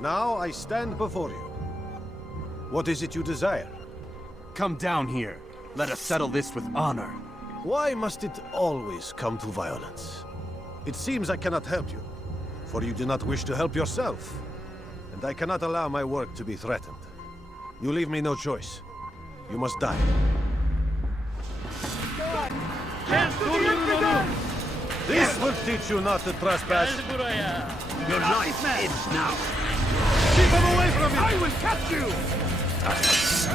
Now I stand before you. What is it you desire? Come down here. Let us settle this with honor. Why must it always come to violence? It seems I cannot help you, for you do not wish to help yourself. And I cannot allow my work to be threatened. You leave me no choice. You must die. This will teach you not to trespass. Your life ends now. Keep him away from me! I will catch you!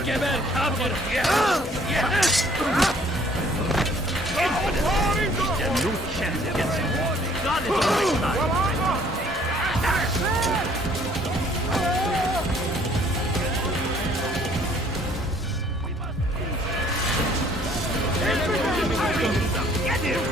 Geber kabir! No chance against him. God is on my side. Get him!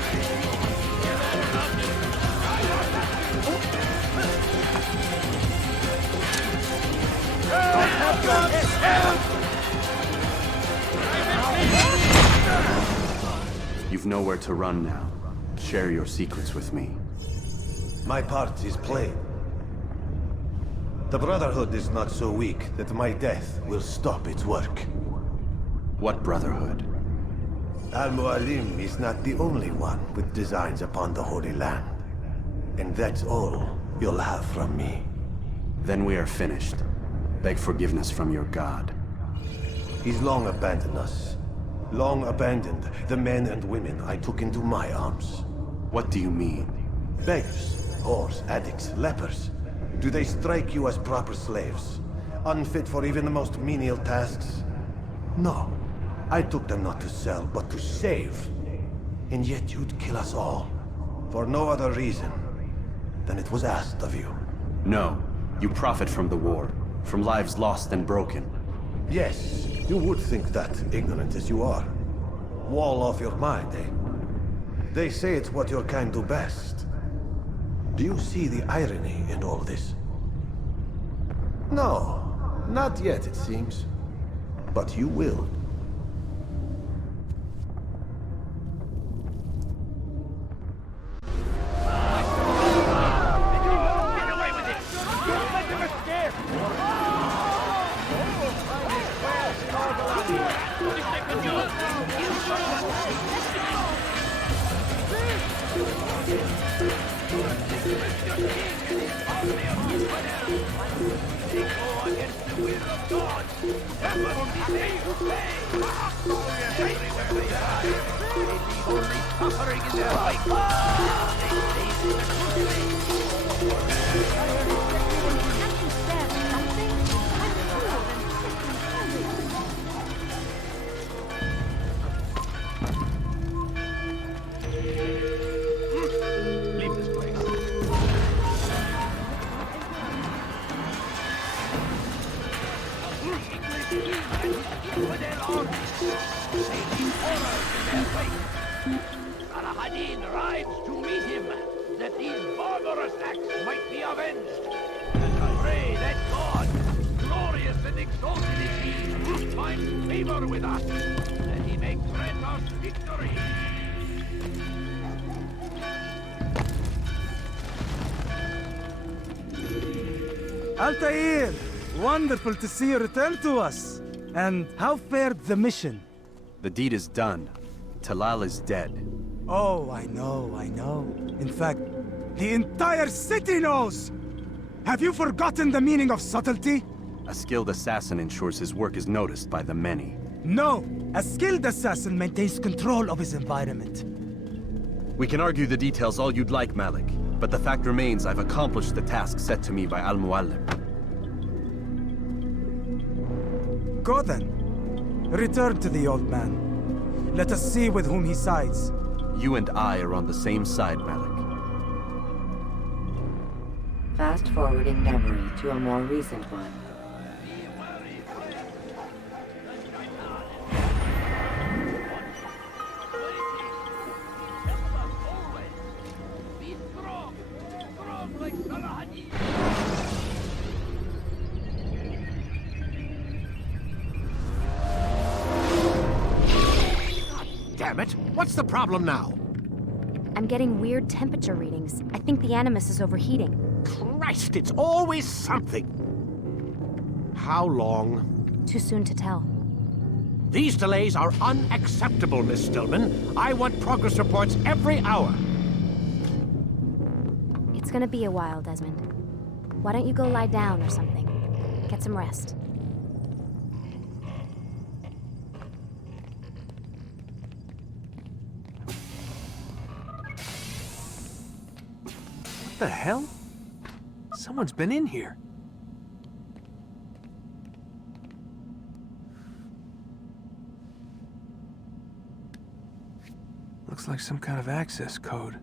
You've nowhere to run now. Share your secrets with me. My part is plain. The Brotherhood is not so weak that my death will stop its work. What Brotherhood? Al-Mualim is not the only one with designs upon the Holy Land. And that's all you'll have from me. Then we are finished. Beg forgiveness from your god. He's long abandoned us. Long abandoned the men and women I took into my arms. What do you mean? Beggars, whores, addicts, lepers. Do they strike you as proper slaves? Unfit for even the most menial tasks? No. I took them not to sell, but to save. And yet you'd kill us all. For no other reason than it was asked of you. No. You profit from the war. From lives lost and broken. Yes, you would think that, ignorant as you are. Wall off your mind, eh? They say it's what your kind do best. Do you see the irony in all this? No, not yet, it seems. But you will. Saladin rides to meet him, that these barbarous acts might be avenged. And I pray that God, glorious and exalted is he, finds favor with us, that he may grant us victory. Altair! Wonderful to see you return to us. And how fared the mission? The deed is done. Talal is dead. Oh, I know. In fact, the entire city knows! Have you forgotten the meaning of subtlety? A skilled assassin ensures his work is noticed by the many. No! A skilled assassin maintains control of his environment. We can argue the details all you'd like, Malik, but the fact remains I've accomplished the task set to me by Al-Mualim. Go then. Return to the old man. Let us see with whom he sides. You and I are on the same side, Malik. Fast-forwarding memory to a more recent one. Damn it! What's the problem now? I'm getting weird temperature readings. I think the Animus is overheating. Christ, it's always something! How long? Too soon to tell. These delays are unacceptable, Miss Stillman. I want progress reports every hour. It's gonna be a while, Desmond. Why don't you go lie down or something? Get some rest. What the hell? Someone's been in here. Looks like some kind of access code.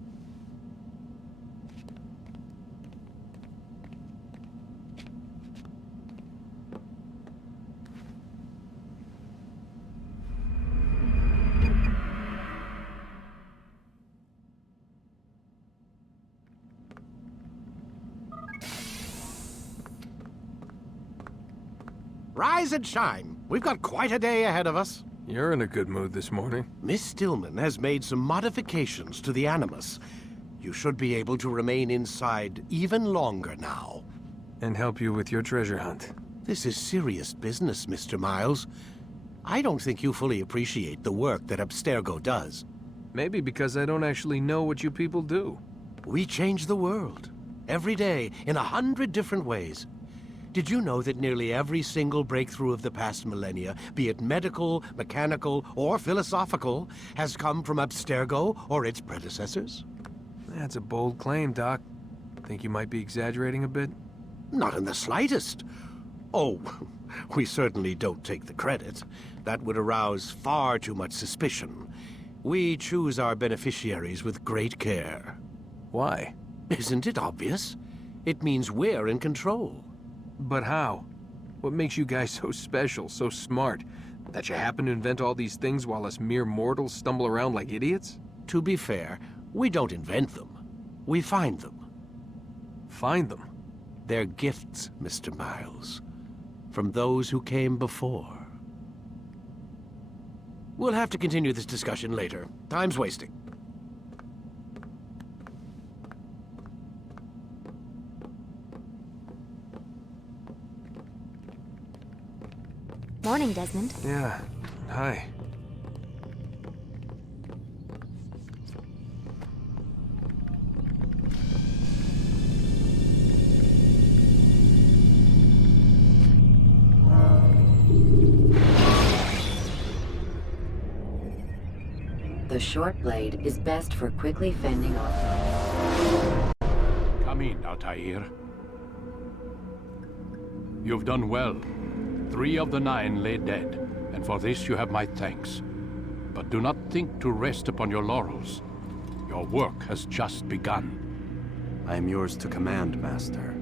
Rise and shine. We've got quite a day ahead of us. You're in a good mood this morning. Miss Stillman has made some modifications to the Animus. You should be able to remain inside even longer now. And help you with your treasure hunt. This is serious business, Mr. Miles. I don't think you fully appreciate the work that Abstergo does. Maybe because I don't actually know what you people do. We change the world. Every day, in 100 different ways. Did you know that nearly every single breakthrough of the past millennia, be it medical, mechanical, or philosophical, has come from Abstergo or its predecessors? That's a bold claim, Doc. Think you might be exaggerating a bit? Not in the slightest. Oh, we certainly don't take the credit. That would arouse far too much suspicion. We choose our beneficiaries with great care. Why? Isn't it obvious? It means we're in control. But how? What makes you guys so special, so smart? That you happen to invent all these things while us mere mortals stumble around like idiots? To be fair, we don't invent them. We find them. Find them? They're gifts, Mr. Miles. From those who came before. We'll have to continue this discussion later. Time's wasting. Morning, Desmond. Yeah. Hi. The short blade is best for quickly fending off. Come in, Altair. You've done well. 3 of the 9 lay dead, and for this you have my thanks. But do not think to rest upon your laurels. Your work has just begun. I am yours to command, Master.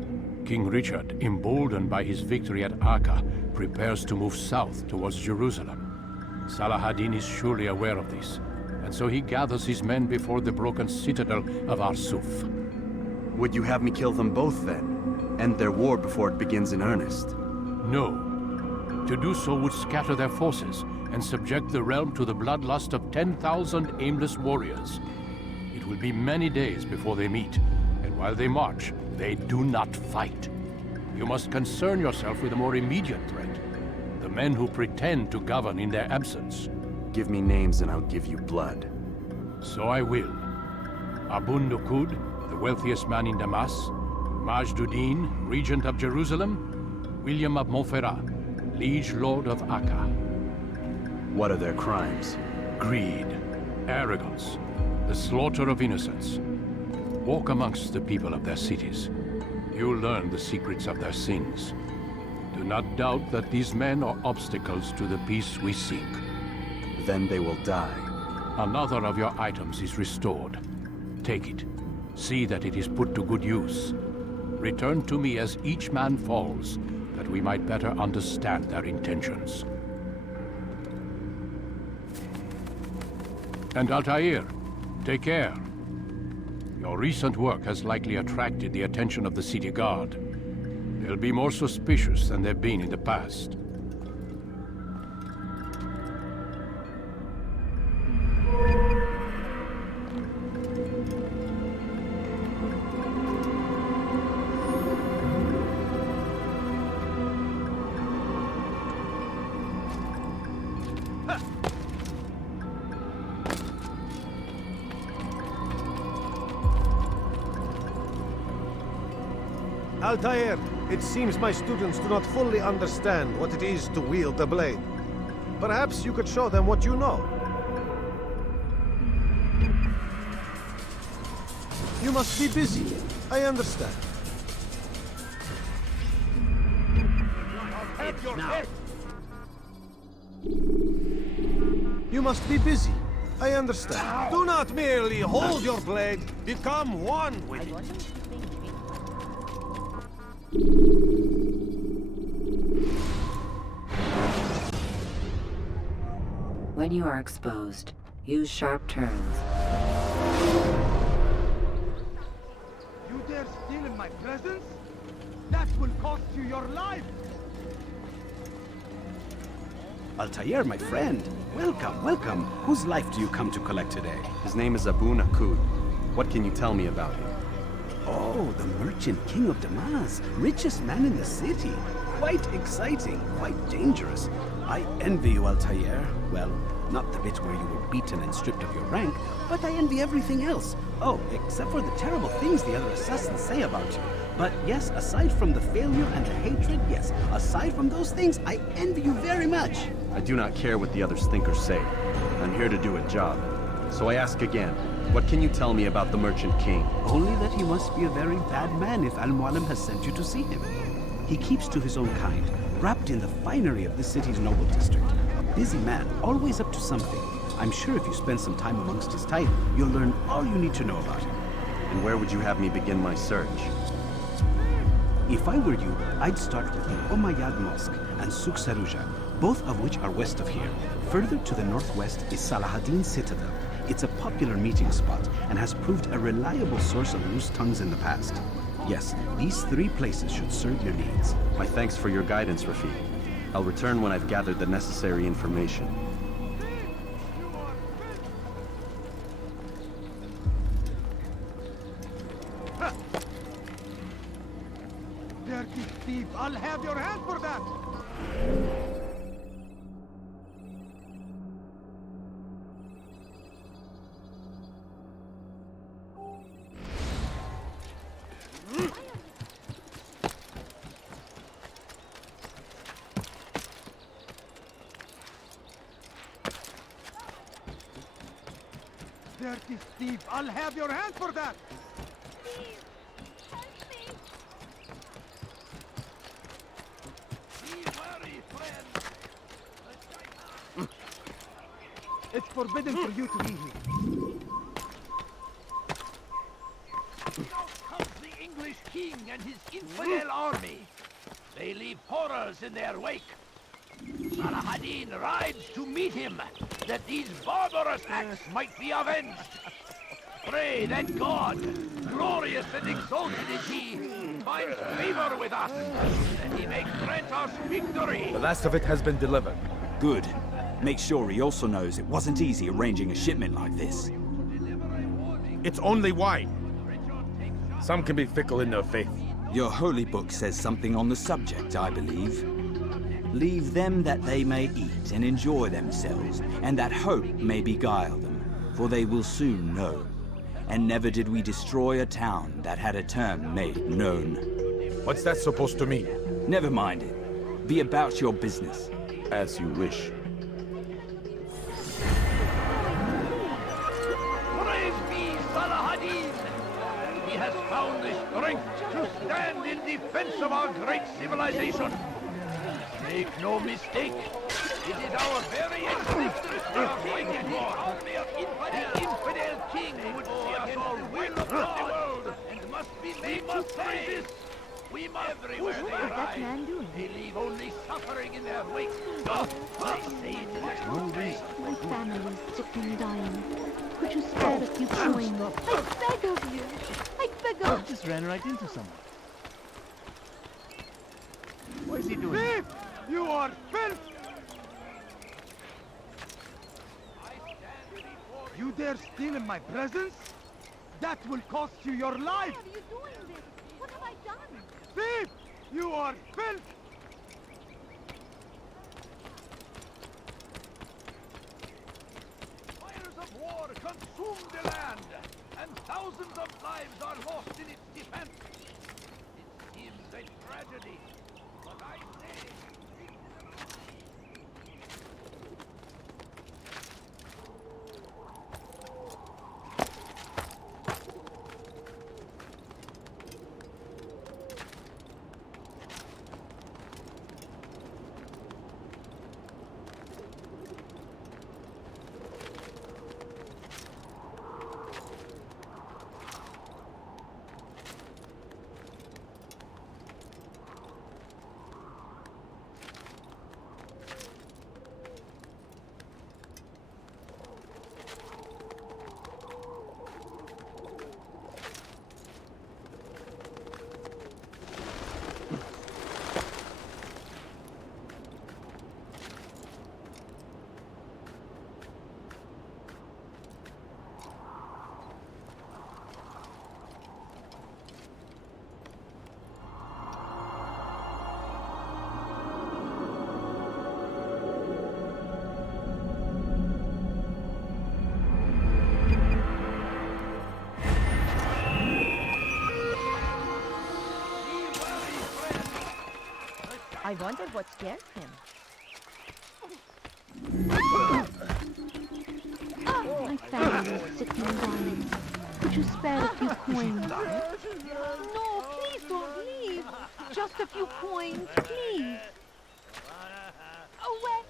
King Richard, emboldened by his victory at Acre, prepares to move south towards Jerusalem. Salah-ad-Din is surely aware of this, and so he gathers his men before the broken citadel of Arsuf. Would you have me kill them both, then? End their war before it begins in earnest? No. To do so would scatter their forces and subject the realm to the bloodlust of 10,000 aimless warriors. It will be many days before they meet, and while they march, they do not fight. You must concern yourself with a more immediate threat. The men who pretend to govern in their absence. Give me names and I'll give you blood. So I will. Abun Nukud, the wealthiest man in Damas. Majduddin, regent of Jerusalem. William of Montferrat, liege lord of Acre. What are their crimes? Greed, arrogance, the slaughter of innocents. Walk amongst the people of their cities. You'll learn the secrets of their sins. Do not doubt that these men are obstacles to the peace we seek. Then they will die. Another of your items is restored. Take it. See that it is put to good use. Return to me as each man falls, that we might better understand their intentions. And Altair, take care. Your recent work has likely attracted the attention of the city guard. They'll be more suspicious than they've been in the past. Altair, it seems my students do not fully understand what it is to wield the blade. Perhaps you could show them what you know. You must be busy. I understand. You must be busy. I understand. Do not merely hold your blade. Become one with it. When you are exposed, use sharp turns. You dare steal in my presence? That will cost you your life! Altair, my friend. Welcome, welcome. Whose life do you come to collect today? His name is Abu Nakud. What can you tell me about him? Oh, the merchant king of Damas. Richest man in the city. Quite exciting, quite dangerous. I envy you, Altair. Well, not the bit where you were beaten and stripped of your rank, but I envy everything else. Oh, except for the terrible things the other assassins say about you. But yes, aside from the failure and the hatred, yes, aside from those things, I envy you very much. I do not care what the others think or say. I'm here to do a job. So I ask again, what can you tell me about the Merchant King? Only that he must be a very bad man if Al-Mualim has sent you to see him. He keeps to his own kind, wrapped in the finery of this city's noble district. A busy man, always up to something. I'm sure if you spend some time amongst his type, you'll learn all you need to know about him. And where would you have me begin my search? If I were you, I'd start with the Umayyad Mosque and Souk Saruja, both of which are west of here. Further to the northwest is Salahaddin Citadel. It's a popular meeting spot and has proved a reliable source of loose tongues in the past. Yes, these 3 places should serve your needs. My thanks for your guidance, Rafiq. I'll return when I've gathered the necessary information. Dirty thief! I'll have your hand for that! Dirty thief! I'll have your hand for that! It's forbidden for you to be here. Now comes the English king and his infidel army. They leave horrors in their wake. Salahaddin rides to meet him, that these barbarous acts might be avenged. Pray that God, glorious and exalted is he, finds favor with us, that he may grant us victory. The last of it has been delivered. Good. Make sure he also knows it wasn't easy arranging a shipment like this. It's only wine. Some can be fickle in their faith. Your holy book says something on the subject, I believe. Leave them that they may eat and enjoy themselves, and that hope may beguile them, for they will soon know. And never did we destroy a town that had a term made known. What's that supposed to mean? Never mind it. Be about your business. As you wish. Praise be Salahaddin! He has found the strength to stand in defense of our great civilization. Make no mistake, it is our very existence we are fighting for. The infidel king would see us all will of the world, and must be made to pay. We must everywhere they ride. They leave only suffering in their wake. They say it is no way. My family is sick and dying. Could you spare a few coins? I beg of you. I beg of you. Just ran right into someone. What is he doing? Thief! You are filth! You dare steal in my presence? That will cost you your life! Why are you doing this? What have I done? Thief! You are filth! Fires of war consume the land, and thousands of lives are lost in its defense. It seems a tragedy, but I say... I wonder what scared him. My family is sick and dying. Could you spare a few coins? No, please don't leave. Just a few coins, please. Away.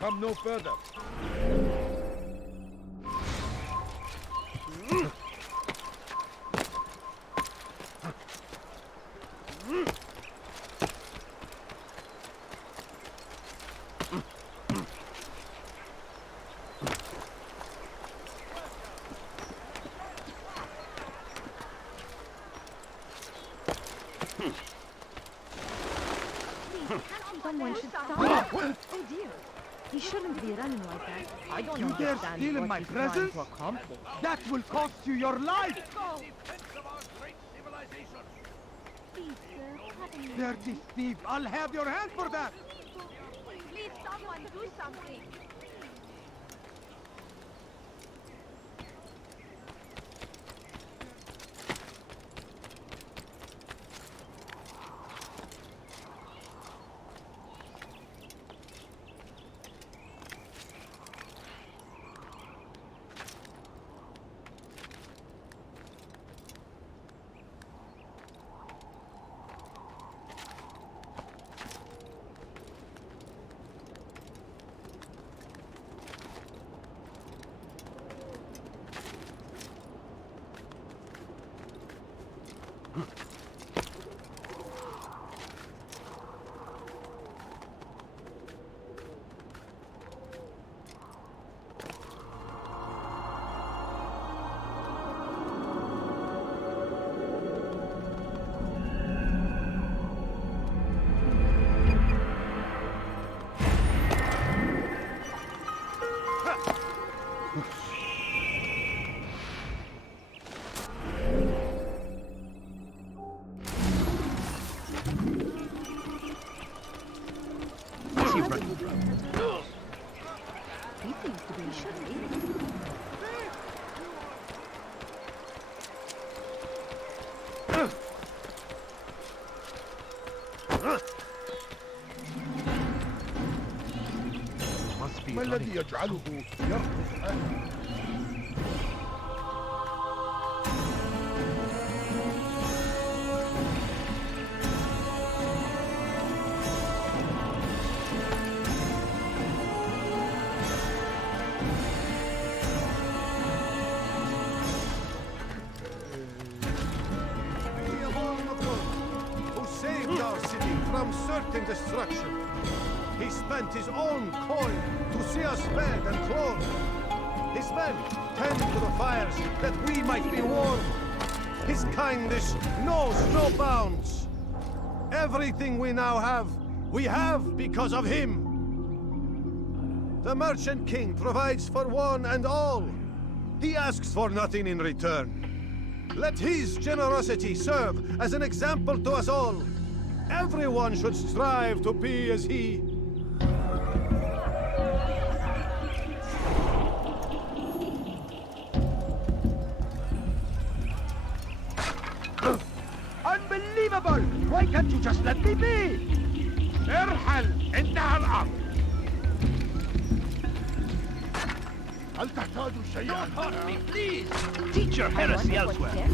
Come no further. Someone should stop. Oh dear. He shouldn't be running like that. I don't You dare understand steal in what my he's trying presence? to accomplish. That will cost you your life! Please, sir, have a Dirty thief! I'll have your hand for that! Please, someone do something. He seems to be shouldn't ما الذي يجعله يرقص هكذا؟ From certain destruction. He spent his own coin to see us fed and clothed. His men tend to the fires that we might be warm. His kindness knows no bounds. Everything we now have, we have because of him. The Merchant King provides for one and all. He asks for nothing in return. Let his generosity serve as an example to us all. Everyone should strive to be as he. Unbelievable! Why can't you just let me be? ارحل! انتهى الأمر! هل تحتاج شيئا؟ Don't hurt me, please! Teach your heresy elsewhere!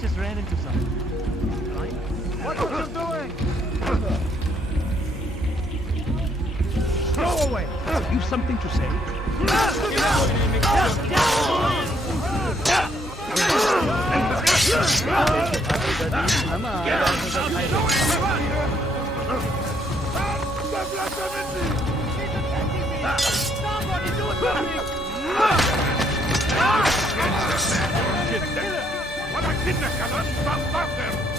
Just ran into something. Right? What are you doing? Go away! You've something to say? Somebody do it for me! ولا كنك كمان تنتصر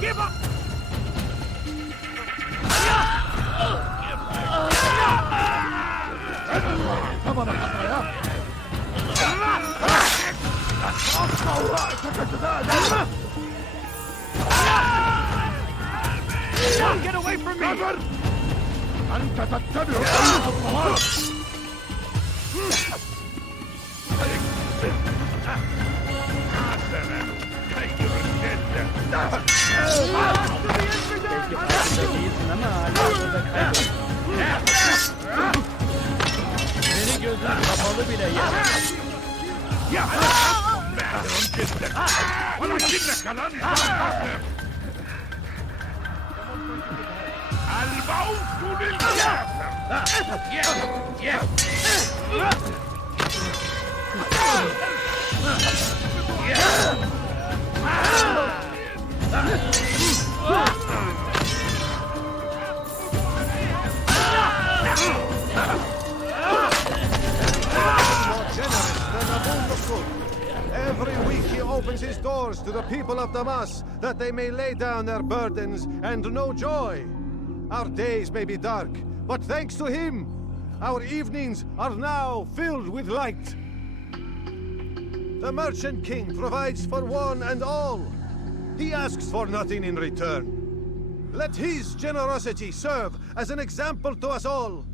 Give up! Get away from me! Beni gözün kapalı bile yemez. Ya! Merdiven gitti. Bana gitme kalan. الموت للكافر. Every week he opens his doors to the people of Damas, that they may lay down their burdens and know joy. Our days may be dark, but thanks to him, our evenings are now filled with light. The Merchant King provides for one and all. He asks for nothing in return. Let his generosity serve as an example to us all.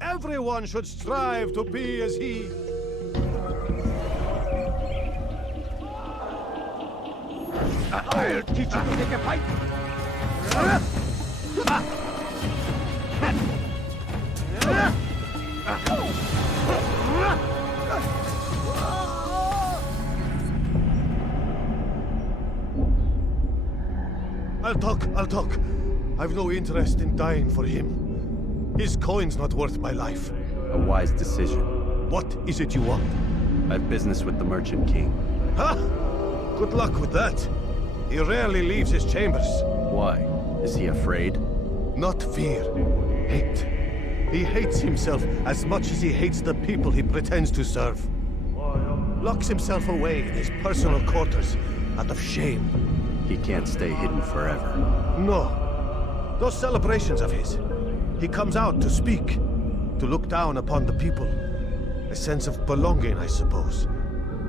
Everyone should strive to be as he. I'll teach you to take a fight. I'll talk. I've no interest in dying for him. His coin's not worth my life. A wise decision. What is it you want? I have business with the Merchant King. Huh? Good luck with that. He rarely leaves his chambers. Why? Is he afraid? Not fear. Hate. He hates himself as much as he hates the people he pretends to serve. Locks himself away in his personal quarters out of shame. He can't stay hidden forever. No. Those celebrations of his. He comes out to speak, to look down upon the people. A sense of belonging, I suppose.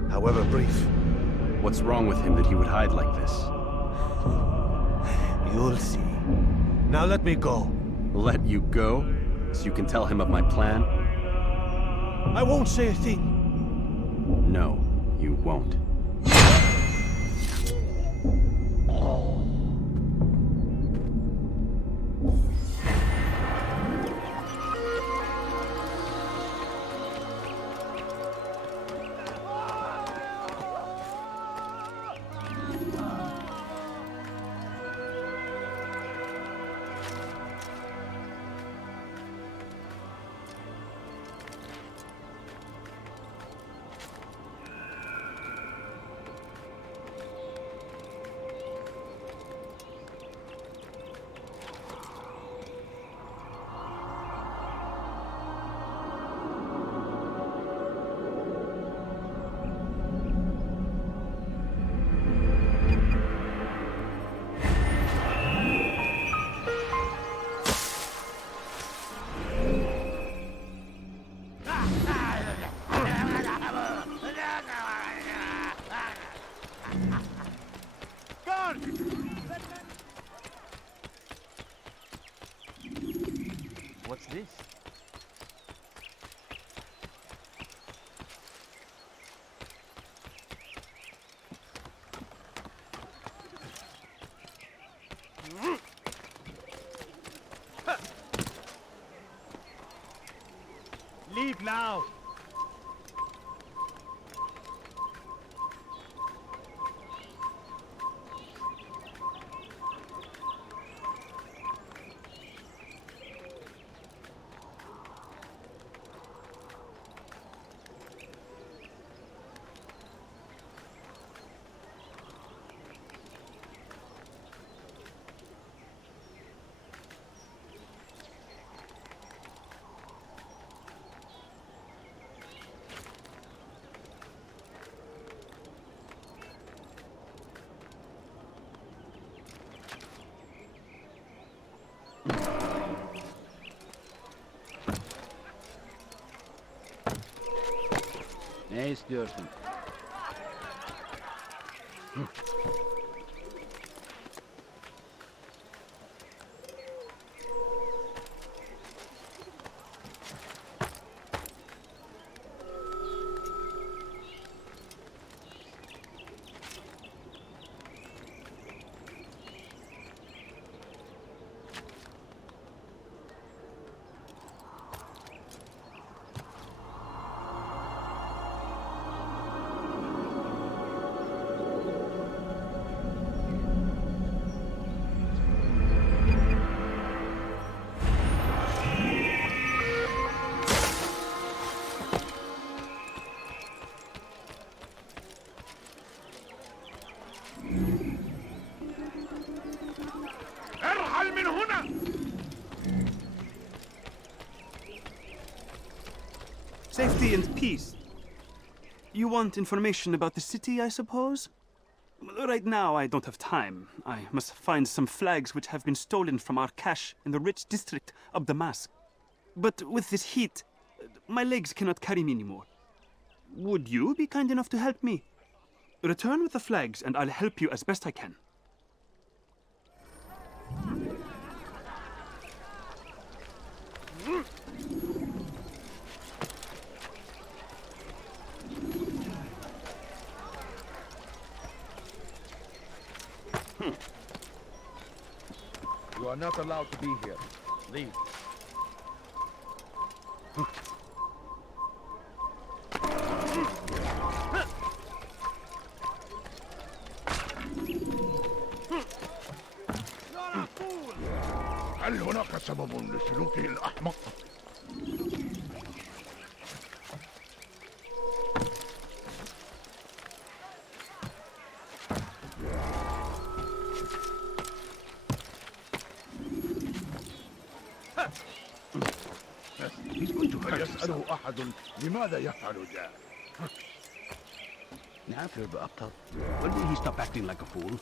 However brief. What's wrong with him that he would hide like this? You'll see. Now let me go. Let you go? So you can tell him of my plan? I won't say a thing. No, you won't. What's this? Leave now! Ne istiyorsun? Safety and peace. You want information about the city, I suppose? Well, right now, I don't have time. I must find some flags which have been stolen from our cache in the rich district of Damascus. But with this heat, my legs cannot carry me anymore. Would you be kind enough to help me? Return with the flags, and I'll help you as best I can. You are not allowed to be here. Leave. هل هناك سبب لسلوكه الأحمق؟ هل يسأله أحد لماذا يفعل ذلك؟ Now, بأبطال. When will he stop acting like a fool?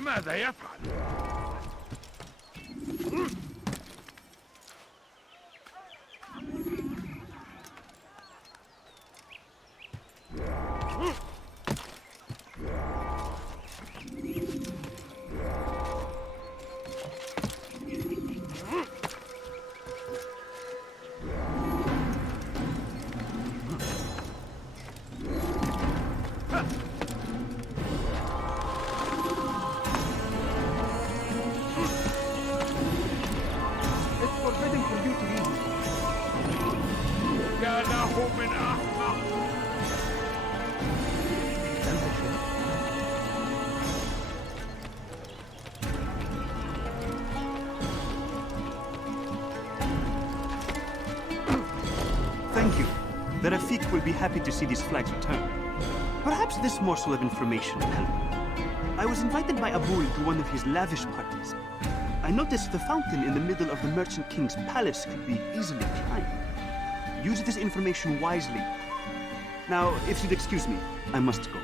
ماذا يفعل؟ Thank you. The Rafik will be happy to see these flags return. Perhaps this morsel of information will help. I was invited by Abul to one of his lavish parties. I noticed the fountain in the middle of the Merchant King's palace could be easily climbed. Use this information wisely. Now, if you'd excuse me, I must go.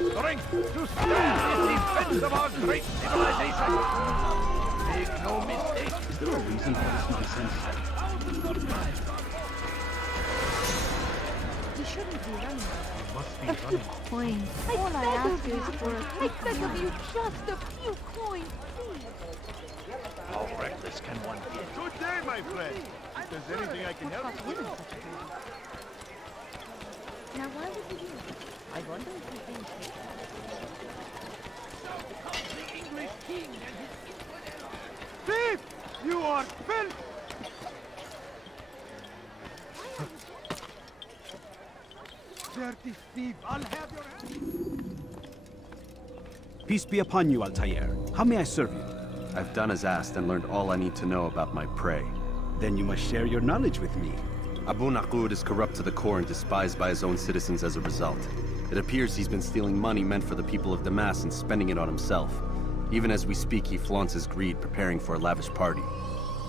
Strength to stand in defense of our great civilization. Make no mistake. Is there a reason for this nonsense? He shouldn't be running. A few coins. All I ask is for a quick I beg of you, just a few coins, please. How reckless can one be? Good day, my friend. If there's anything I can help you with. Now why would he do it? I wonder if he's being shaken. So comes the English king and his infidel. You are filth! Dirty thief, I'll have your hand. Peace be upon you, Altair. How may I serve you? I've done as asked and learned all I need to know about my prey. Then you must share your knowledge with me. Abu Naqud is corrupt to the core and despised by his own citizens as a result. It appears he's been stealing money meant for the people of Damas and spending it on himself. Even as we speak, he flaunts his greed, preparing for a lavish party.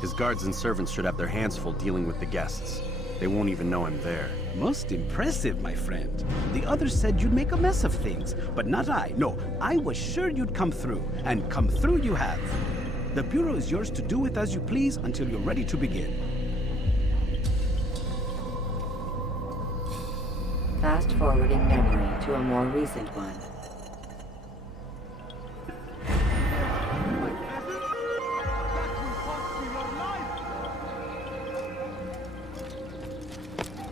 His guards and servants should have their hands full dealing with the guests. They won't even know I'm there. Most impressive, my friend. The others said you'd make a mess of things, but not I. No, I was sure you'd come through, and come through you have. The Bureau is yours to do with as you please until you're ready to begin. Fast-forwarding memory to a more recent one.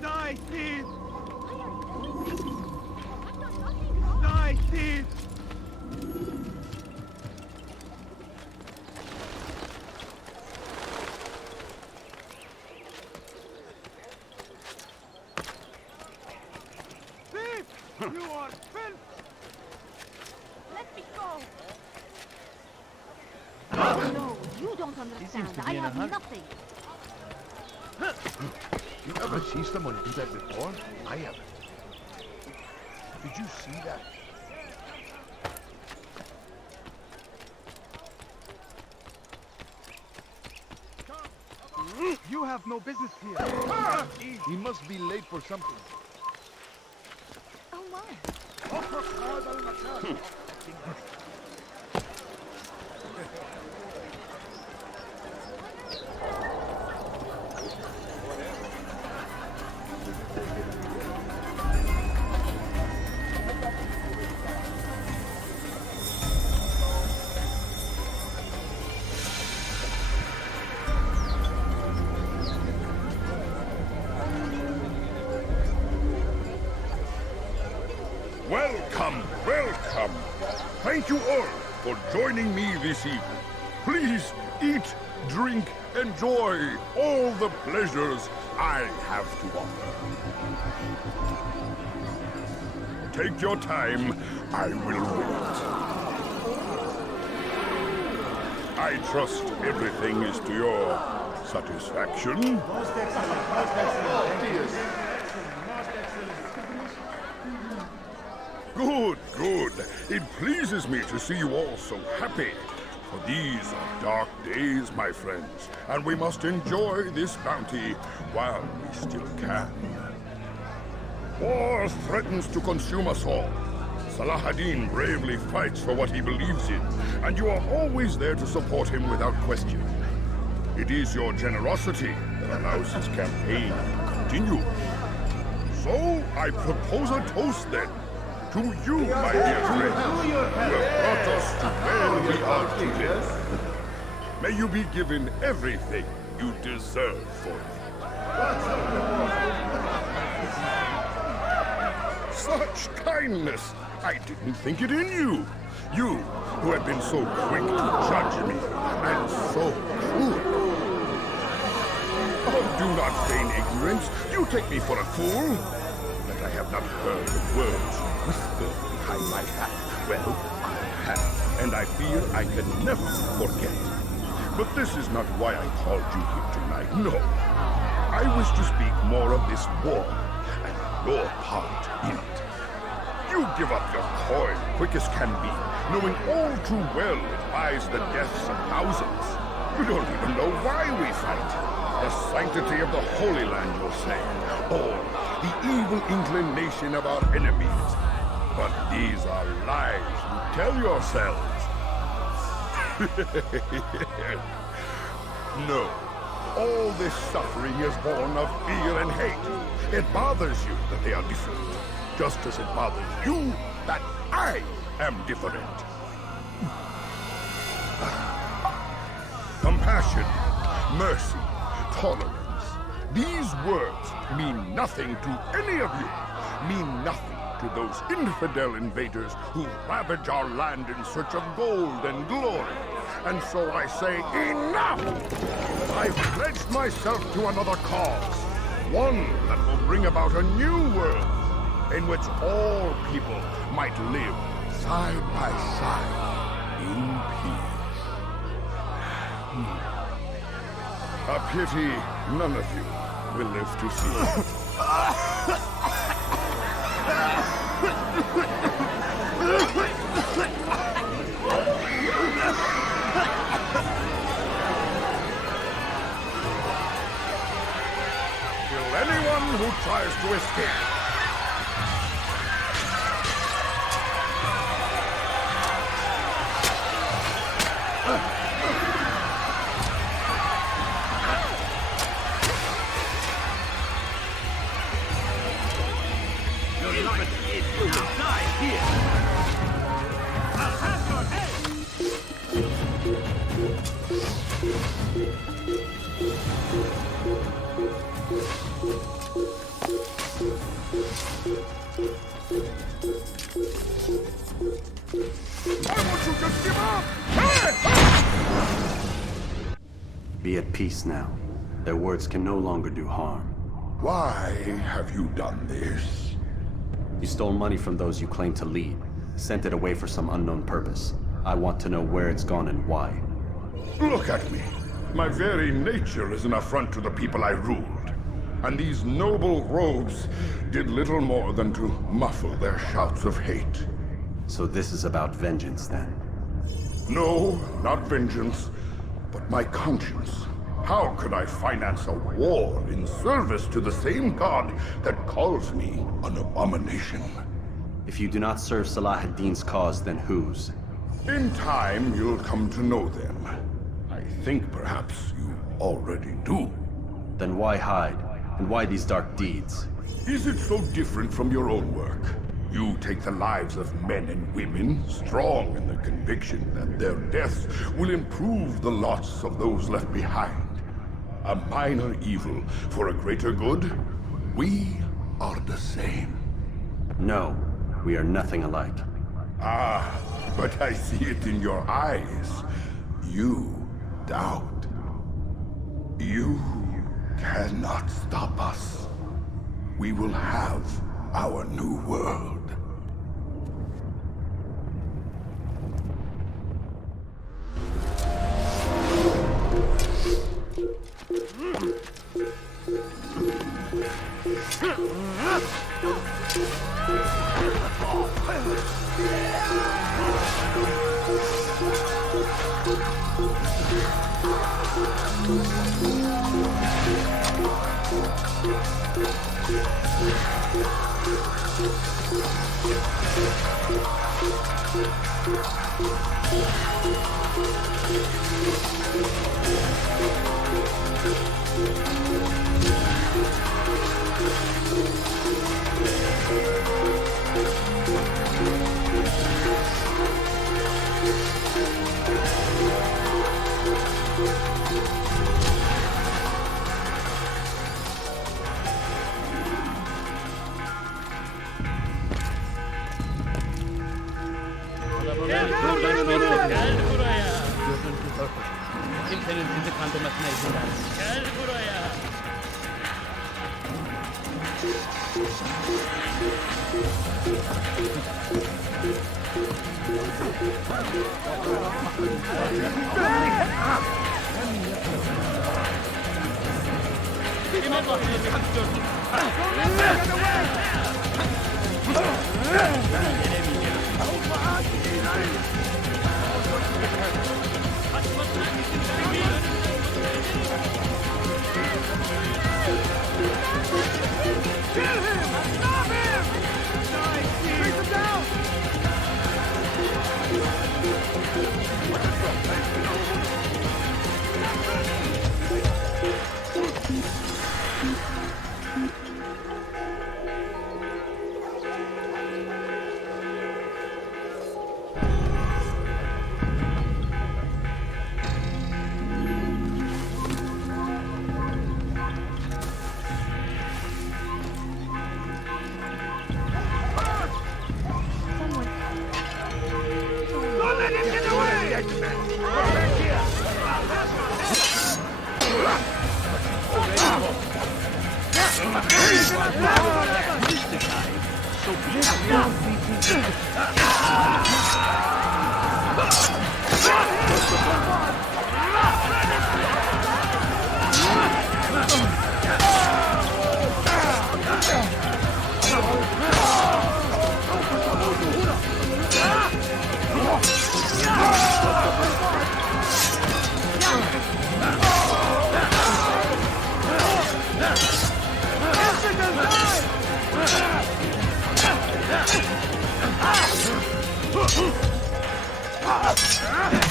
Die, thief! Die, thief! Thief! You are filth! Let me go! No, you don't understand. I have nothing. You ever see someone do that before? I haven't. Did you see that? You have no business here. He must be late for something. Oh my. Welcome, welcome. Thank you all for joining me this evening. Please eat, drink, enjoy all the pleasures I have to offer. Take your time, I will wait. I trust everything is to your satisfaction. Most excellent, most excellent. Good, good. It pleases me to see you all so happy. For these are dark days, my friends, and we must enjoy this bounty while we still can. War threatens to consume us all. Salah ad-Din bravely fights for what he believes in, and you are always there to support him without question. It is your generosity that allows his campaign to continue. So, I propose a toast then. To you, my dear friends, who have brought us to where we are today. May you be given everything you deserve for it. Such kindness! I didn't think it in you. You, who have been so quick to judge me, and so cruel. Oh, do not feign ignorance. You take me for a fool. That I have not heard the words whispered behind my back. Well, I have, and I fear I can never forget. But this is not why I called you here tonight. No. I wish to speak more of this war, and your part in it. You give up your coin quick as can be, knowing all too well it buys the deaths of thousands. You don't even know why we fight. The sanctity of the Holy Land, you'll say, or the evil inclination of our enemies. But these are lies you tell yourselves. No, all this suffering is born of fear and hate. It bothers you that they are different, just as it bothers you that I am different. Compassion, mercy, tolerance. These words mean nothing to any of you, mean nothing to those infidel invaders who ravage our land in search of gold and glory. and so I say enough! I've pledged myself to another cause. One that will bring about a new world, in which all people might live side by side in peace. A pity none of you will live to see it. Kill anyone who tries to escape. Your life is to die here. I'll have your head. Why won't you just give up? Be at peace now. Their words can no longer do harm. Why have you done this? You stole money from those you claim to lead, sent it away for some unknown purpose. I want to know where it's gone and why. Look at me. My very nature is an affront to the people I ruled. And these noble robes did little more than to muffle their shouts of hate. So this is about vengeance, then? No, not vengeance, but my conscience. How could I finance a war in service to the same god that calls me an abomination? If you do not serve Salah ad-Din's cause, then whose? In time, you'll come to know them. I think perhaps you already do. Then why hide? And why these dark deeds? Is it so different from your own work? You take the lives of men and women, strong in the conviction that their deaths will improve the lots of those left behind. A minor evil for a greater good? We are the same. No, we are nothing alike. Ah, but I see it in your eyes. You doubt. You cannot stop us. We will have our new world. Kimsenin sizi kandırmasına izin vermeyin. Gel buraya. Kim Allah'ını yakıyorsun? Kill him! Stop him! Take him down!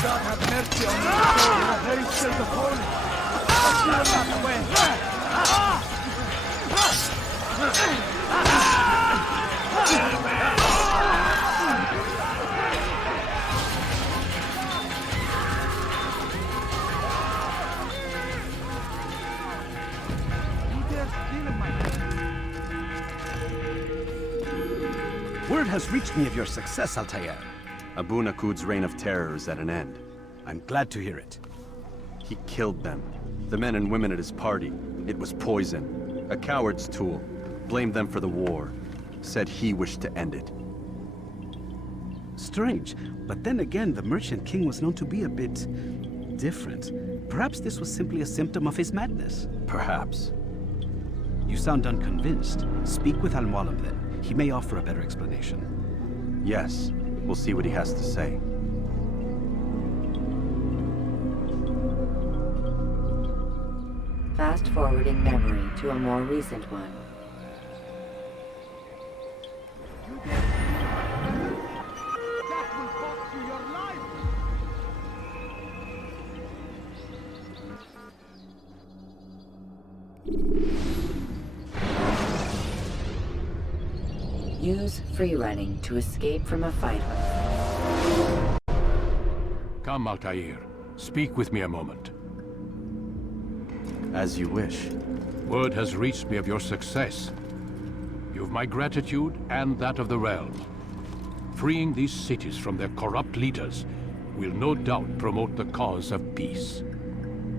God have mercy on your soul in a very still the holy. But you will not win. Word has reached me of your success, Altair. Abu Nakud's reign of terror is at an end. I'm glad to hear it. He killed them. The men and women at his party. It was poison. A coward's tool. Blamed them for the war. Said he wished to end it. Strange, but then again, the Merchant King was known to be a bit different. Perhaps this was simply a symptom of his madness. Perhaps. You sound unconvinced. Speak with Al-Mualim then. He may offer a better explanation. Yes. We'll see what he has to say. Fast-forwarding memory to a more recent one. Use free running to escape from a fight. Come, Altair. Speak with me a moment. As you wish. Word has reached me of your success. You've my gratitude and that of the realm. Freeing these cities from their corrupt leaders will no doubt promote the cause of peace.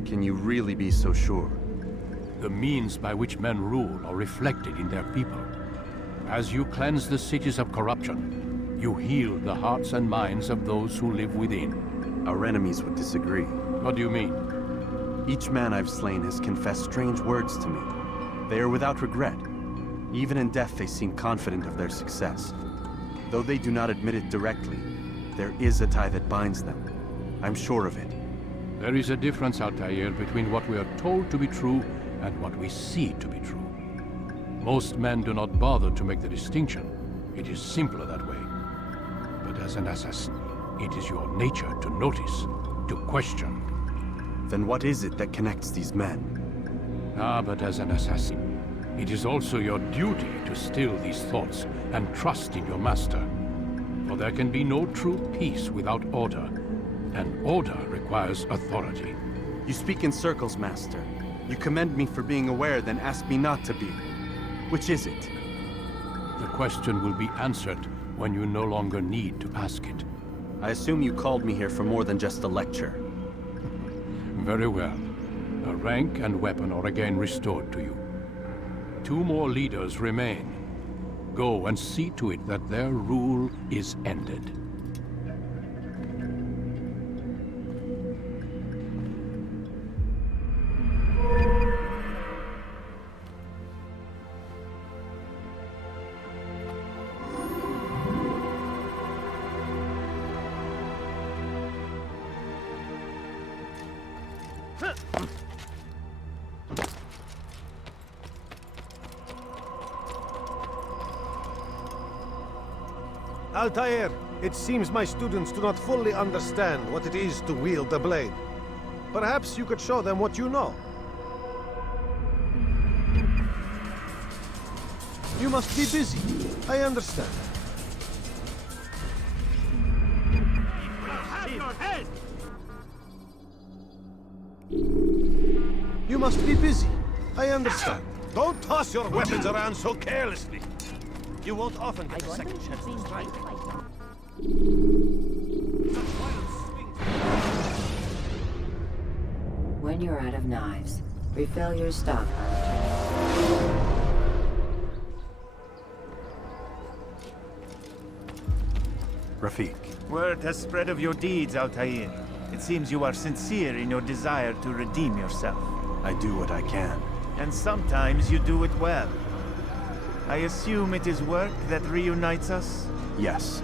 Can you really be so sure? The means by which men rule are reflected in their people. As you cleanse the cities of corruption, you heal the hearts and minds of those who live within. Our enemies would disagree. What do you mean? Each man I've slain has confessed strange words to me. They are without regret. Even in death they seem confident of their success. Though they do not admit it directly, there is a tie that binds them. I'm sure of it. There is a difference, Altair, between what we are told to be true and what we see to be true. Most men do not bother to make the distinction. It is simpler that way. But as an assassin, it is your nature to notice, to question. Then what is it that connects these men? But as an assassin, it is also your duty to still these thoughts and trust in your master. For there can be no true peace without order, and order requires authority. You speak in circles, Master. You commend me for being aware, then ask me not to be. Which is it? The question will be answered when you no longer need to ask it. I assume you called me here for more than just a lecture. Very well. A rank and weapon are again restored to you. 2 more leaders remain. Go and see to it that their rule is ended. Altair, it seems my students do not fully understand what it is to wield the blade. Perhaps you could show them what you know. You must be busy. I understand. You must be busy. I understand. Don't toss your weapons around so carelessly. You won't often get a second chance to strike. When you're out of knives, refill your stockpile. Rafik. Word has spread of your deeds, Altair. It seems you are sincere in your desire to redeem yourself. I do what I can. And sometimes you do it well. I assume it is work that reunites us? Yes.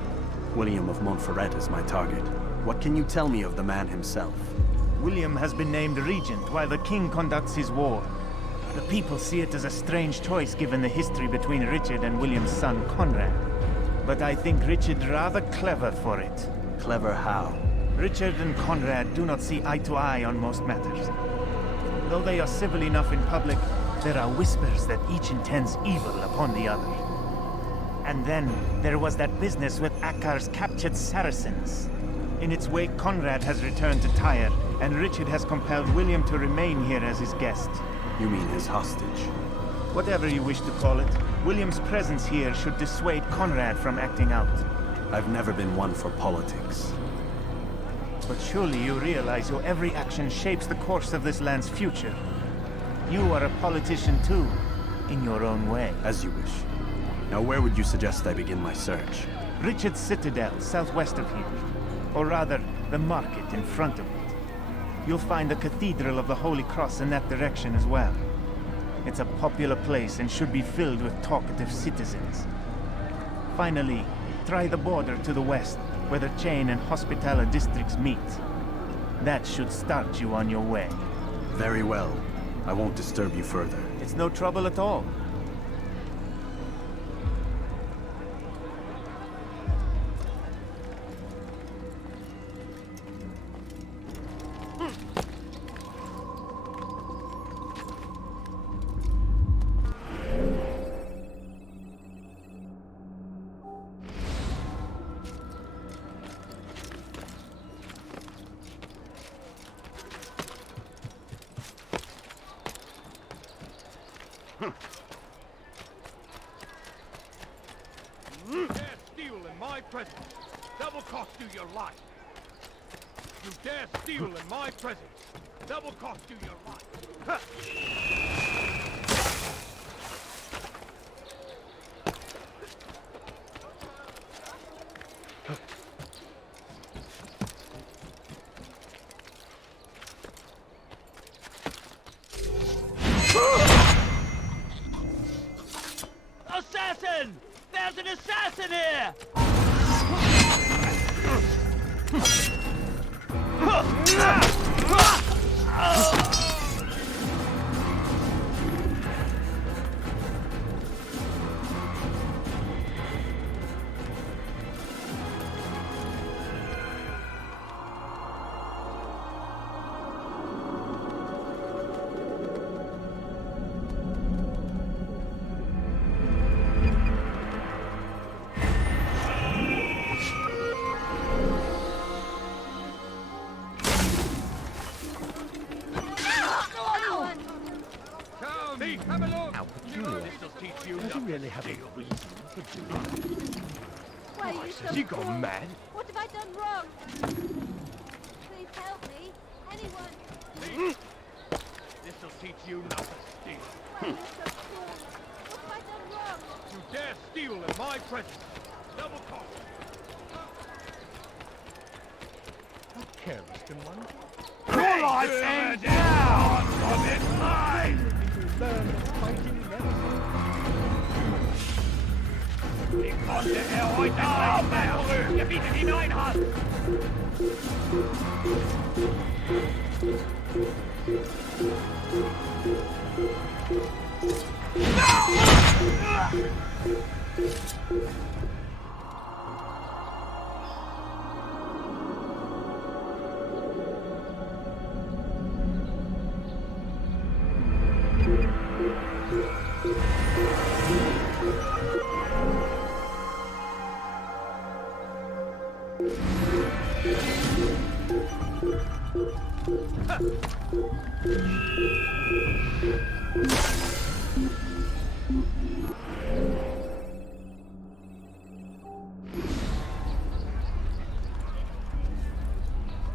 William of Montferrat is my target. What can you tell me of the man himself? William has been named regent while the king conducts his war. The people see it as a strange choice given the history between Richard and William's son Conrad. But I think Richard rather clever for it. Clever how? Richard and Conrad do not see eye to eye on most matters. Though they are civil enough in public, there are whispers that each intends evil upon the other. And then there was that business with Akkar's captured Saracens. In its wake, Conrad has returned to Tyre, and Richard has compelled William to remain here as his guest. You mean his hostage? Whatever you wish to call it, William's presence here should dissuade Conrad from acting out. I've never been one for politics. But surely you realize your every action shapes the course of this land's future. You are a politician too, in your own way. As you wish. Now where would you suggest I begin my search? Richard's Citadel, southwest of here. Or rather, the market in front of it. You'll find the Cathedral of the Holy Cross in that direction as well. It's a popular place and should be filled with talkative citizens. Finally, try the border to the west, where the Chain and Hospitaller districts meet. That should start you on your way. Very well. I won't disturb you further. It's no trouble at all. You dare steal in my presence, that will cost you your life. You dare steal in my presence, that will cost you your life. Assassin! There's an assassin here! Have a look! How peculiar. This'll teach you. Does he really have a reason for doing it? Why are you so Has he gone cruel? mad? What have I done wrong? Please help me. Anyone. This'll teach you not to steal. Why are you so cruel? What have I done wrong? You dare steal in my presence. Double cost. How careless can one be? Your life ends now! Of its life! Learn that fighting never Ich konnte heute aufhören! Gebietet ihm Einhalt!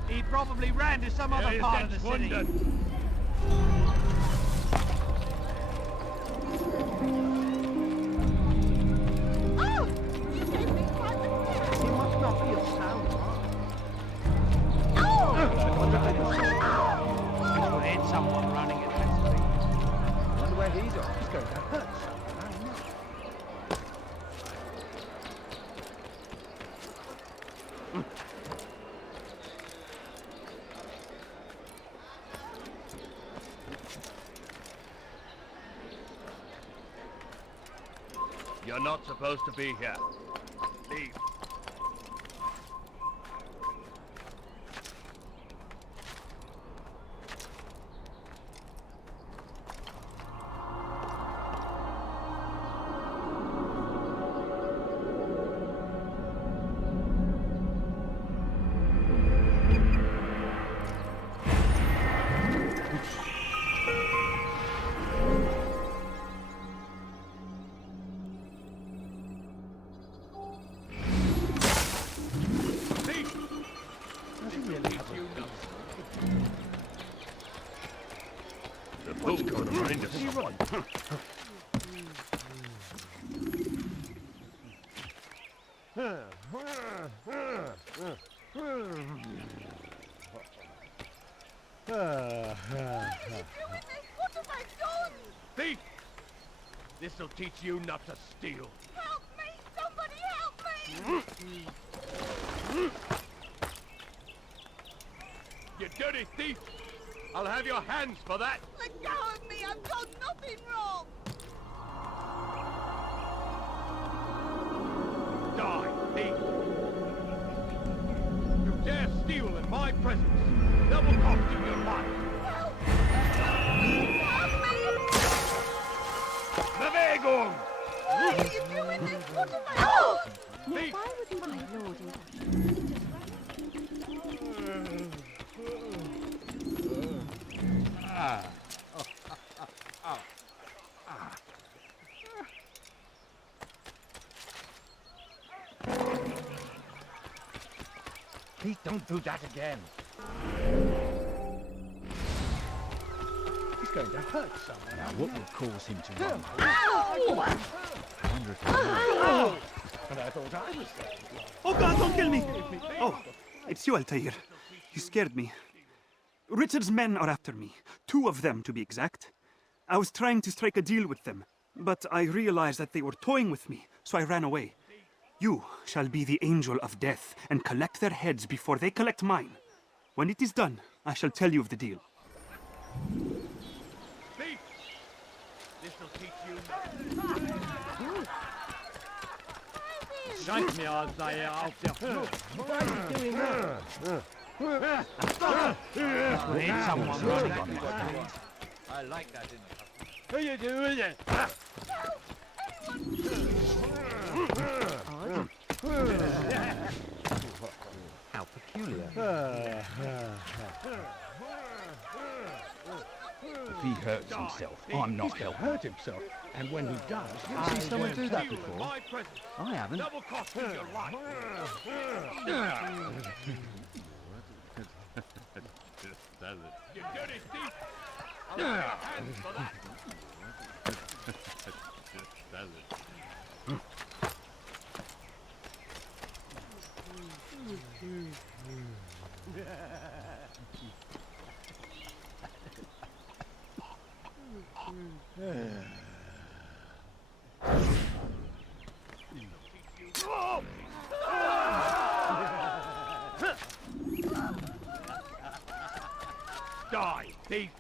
He probably ran to some other part of the city. Oh! You gave me quite a scare. He must not be he's on. He's going to hurt someone, I know. You're not supposed to be here. Leave. What's going on? Find us someone. What have I done? Thief! This'll teach you not to steal. Help me! Somebody help me! You dirty thief! I'll have your hands for that! Let go of me! I've done nothing wrong! Die, thief! You dare steal in my presence! That will cost you your life! Bewegung! Why are you doing this? What have I done? Thief! Why would he, my lord? Pete, don't do that again. He's going to hurt someone. Now, what will cause him to run? Ow! I wonder if he will. And I thought I was there. Oh God, don't kill me! Oh, it's you, Altair. You scared me. Richard's men are after me. 2 of them, to be exact. I was trying to strike a deal with them, but I realized that they were toying with me, so I ran away. You shall be the angel of death and collect their heads before they collect mine. When it is done, I shall tell you of the deal. Thief! This'll teach you Shank me, Altair, auf der Flucht. Why are you doing that? I need someone running on it. I like that in What are you doing it? How peculiar. If he hurts himself, I'm not helping. He'll hurt himself, and when he does, you'll see someone do that before. I haven't. Double cost you your life. You dirty thief! I'll have your hands for that. Die, thief!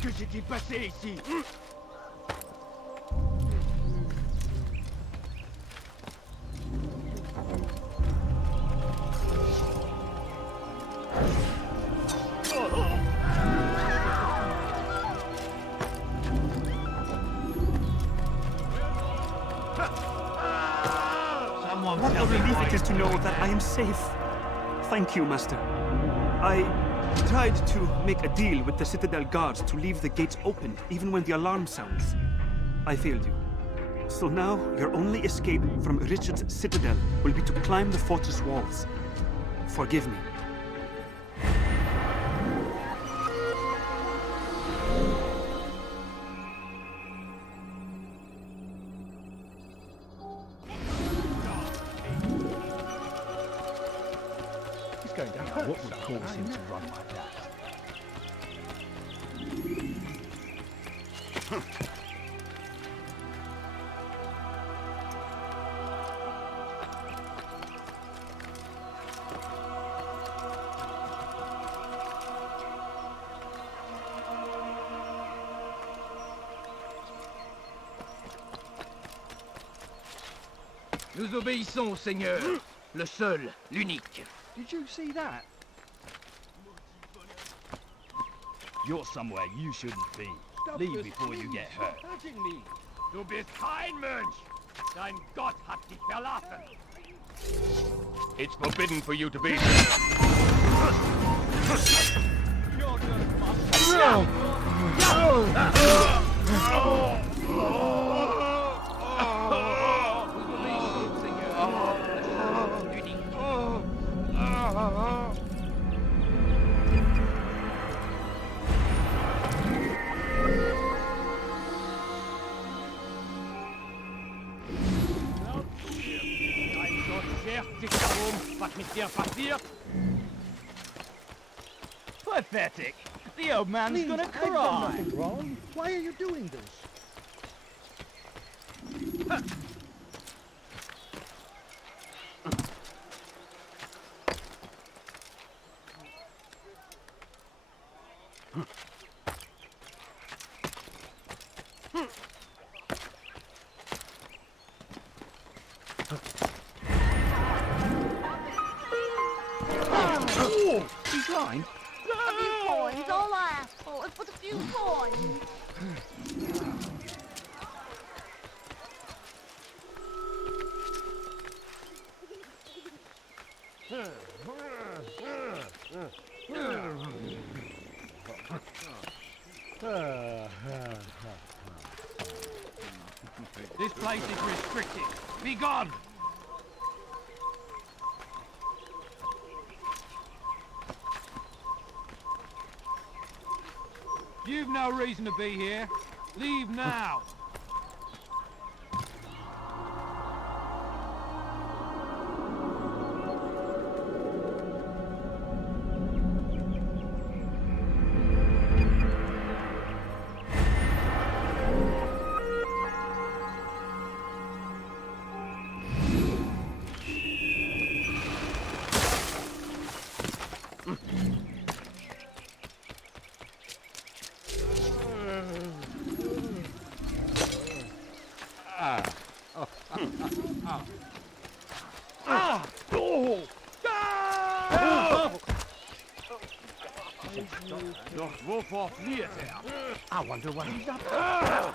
Que s'est-il passé ici? What a relief it is to know that I am safe. Thank you, Master. I tried to make a deal with the Citadel guards to leave the gates open even when the alarm sounds. I failed you. So now, your only escape from Richard's Citadel will be to climb the fortress walls. Forgive me. going to hurt. What would cause him to run like that? Nous obéissons, Seigneur. Le seul, l'unique. Did you see that? You're somewhere you shouldn't be. Leave before you get hurt. Du bist kein Mönch. Dein Gott hat dich verlassen. It's forbidden for you to be. Was mit dir passiert? Pathetic. The old man's gonna I've done cry. nothing wrong. Why are you doing this? He's blind. A few coins, all I ask for is but a few coins. This place is restricted. Be gone! You've no reason to be here. Leave now. Doch wovor flieht I wonder what he's up to.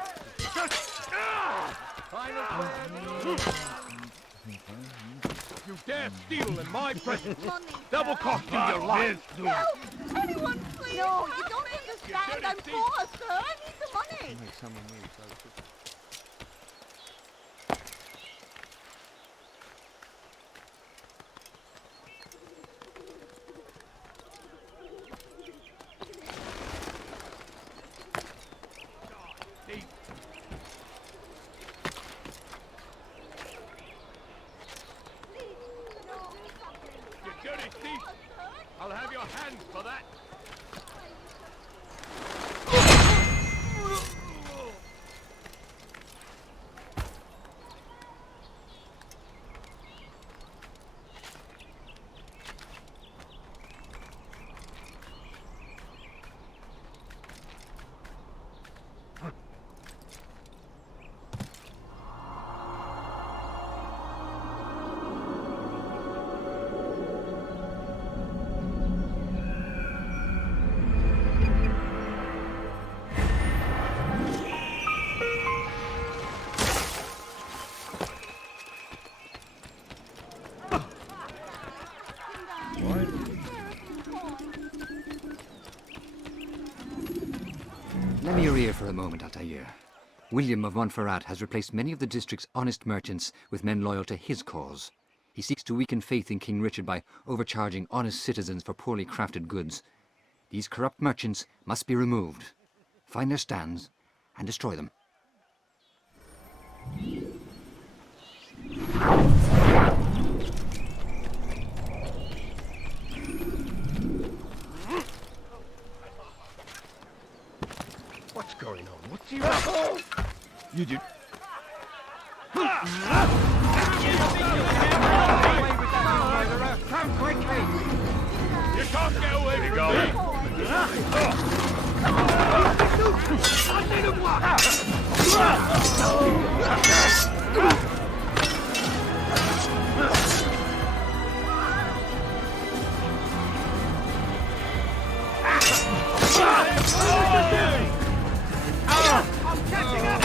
You dare steal in my presence! Money, That will cost you your life! Help! Anyone, please! No, you don't understand. I'm poor, sir. I need the money. You dirty thief! I'll have your hands for that! Lend me your ear for a moment, Altair. William of Montferrat has replaced many of the district's honest merchants with men loyal to his cause. He seeks to weaken faith in King Richard by overcharging honest citizens for poorly crafted goods. These corrupt merchants must be removed. Find their stands and destroy them. Did you... Come quickly! You can't get away from I'm catching up!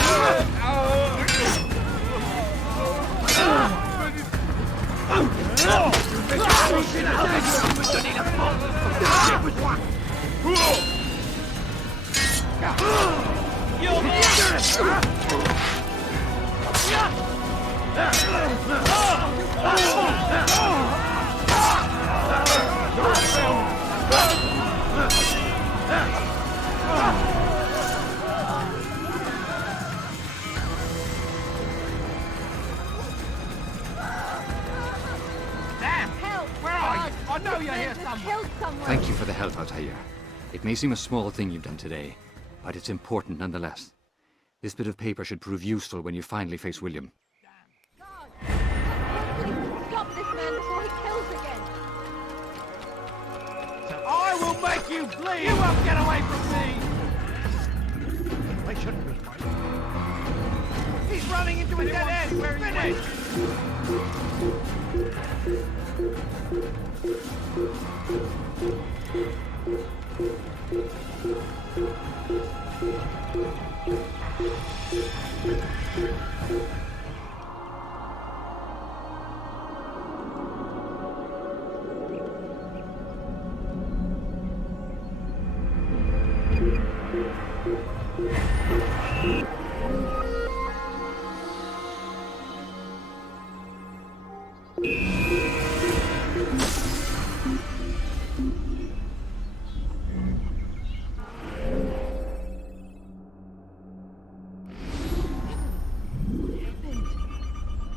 Thank you for the help, Altair. It may seem a small thing you've done today, but it's important nonetheless. This bit of paper should prove useful when you finally face William. Stop this man before he kills again! I will make you bleed! You won't get away from me! They shouldn't be fighting. He's running into a dead end! Where he went!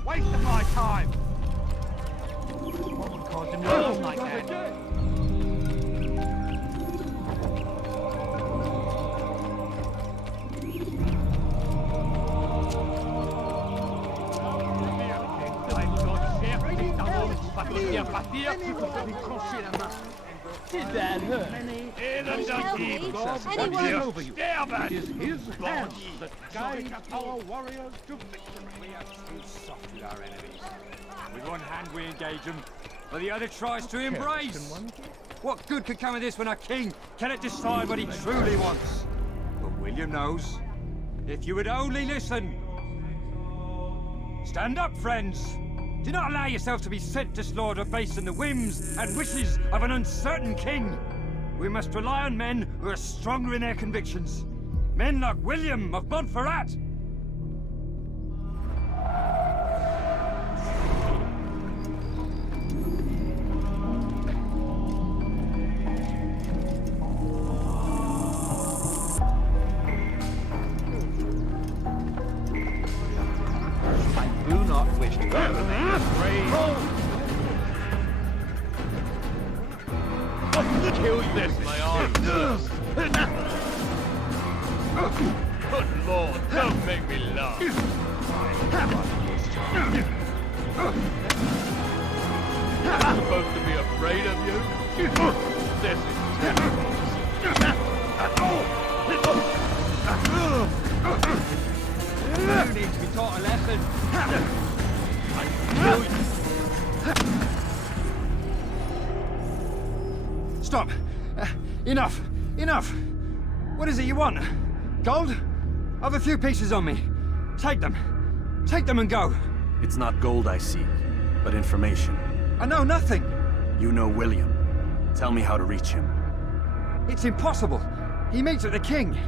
Wasting my time! What would cause him to lose like that? Did that hurt? In the donkey, Anyone? Stab at Is his hands that guide our warriors to victory. We have stood soft with our enemies. With one hand we engage them, but the other tries to embrace. What good could come of this when our king cannot decide what he truly wants? But William knows. If you would only listen. Stand up, friends. Do not allow yourself to be sent to slaughter based on the whims and wishes of an uncertain king. We must rely on men who are stronger in their convictions. Men like William of Montferrat. I do not wish to remain afraid. Kill this, my arms. Good Lord, don't make me laugh. I'm supposed to be afraid of you? This is terrible. You need to be taught a lesson. I kill you. Stop! Enough! Enough! What is it you want? Gold? I've a few pieces on me. Take them. Take them and go. It's not gold I seek, but information. I know nothing. You know William. Tell me how to reach him. It's impossible. He meets at the king.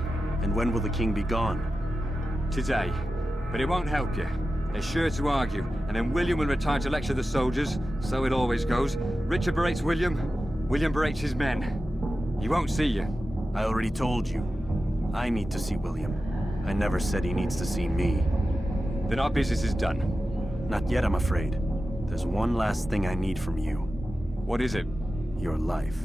And when will the king be gone? Today. But it won't help you. They're sure to argue, and then William will retire to lecture the soldiers. So it always goes. Richard berates William. William berates his men. He won't see you. I already told you. I need to see William. I never said he needs to see me. Then our business is done. Not yet, I'm afraid. There's one last thing I need from you. What is it? Your life.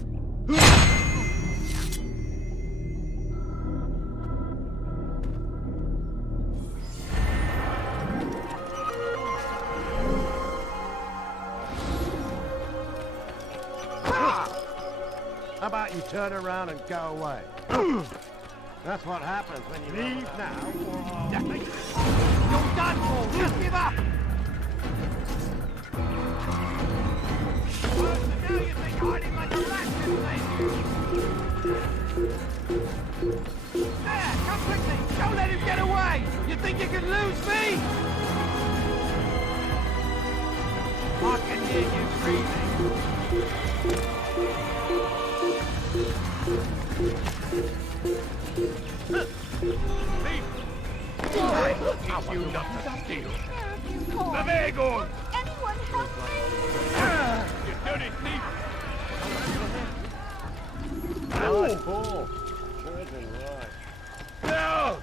How about you turn around and go away? That's what happens when you leave now or... You're done for! Just give up! Now you think hiding like a rat is safe? There! Come quickly! Don't let him get away! You think you can lose me? I can hear you breathing. Anyone help me! You dirty thief! Nice ball. Right. No!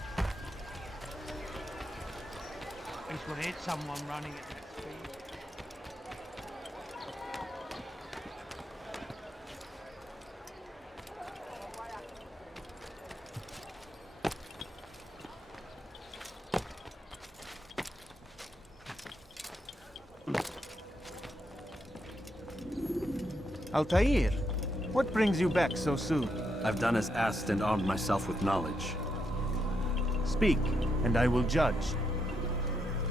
This would hit someone running at that speed. Altair, what brings you back so soon? I've done as asked and armed myself with knowledge. Speak, and I will judge.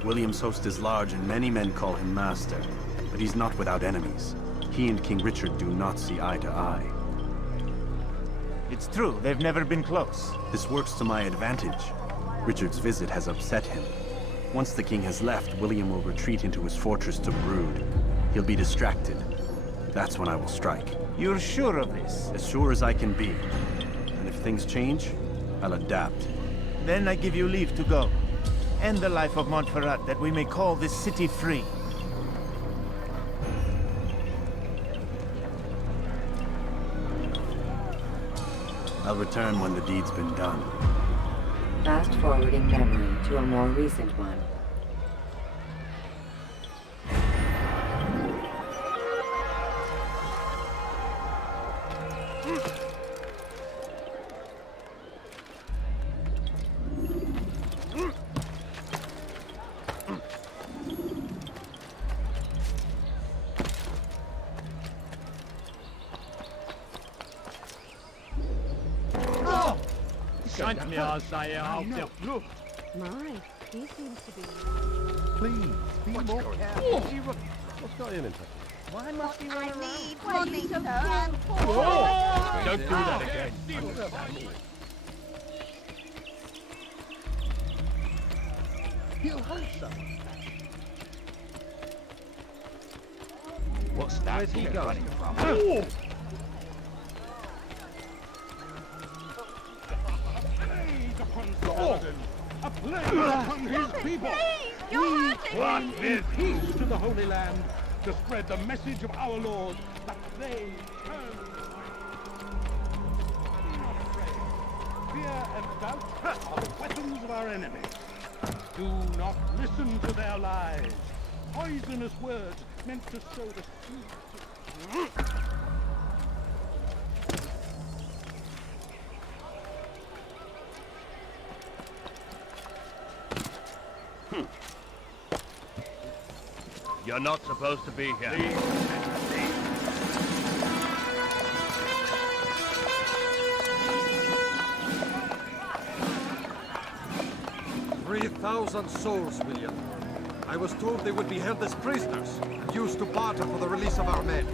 William's host is large and many men call him master, but he's not without enemies. He and King Richard do not see eye to eye. It's true, they've never been close. This works to my advantage. Richard's visit has upset him. Once the king has left, William will retreat into his fortress to brood. He'll be distracted. That's when I will strike. You're sure of this? As sure as I can be. And if things change, I'll adapt. Then I give you leave to go. End the life of Montferrat, that we may call this city free. I'll return when the deed's been done. Fast-forwarding memory to a more recent one. My, he seems to be... Please, be more careful. What's got him in touch? Why must he run around? I need money, sir. I'm poor. Don't do that again. He'll hunt someone. What's that? Where's he going? From? A plague upon his people! What with Peace to the Holy Land, to spread the message of our Lord, that they turn. Be not afraid. Fear and doubt are the weapons of our enemies. Do not listen to their lies. Poisonous words meant to sow the seeds. You're not supposed to be here. Leave. 3,000 souls, William. I was told they would be held as prisoners and used to barter for the release of our men.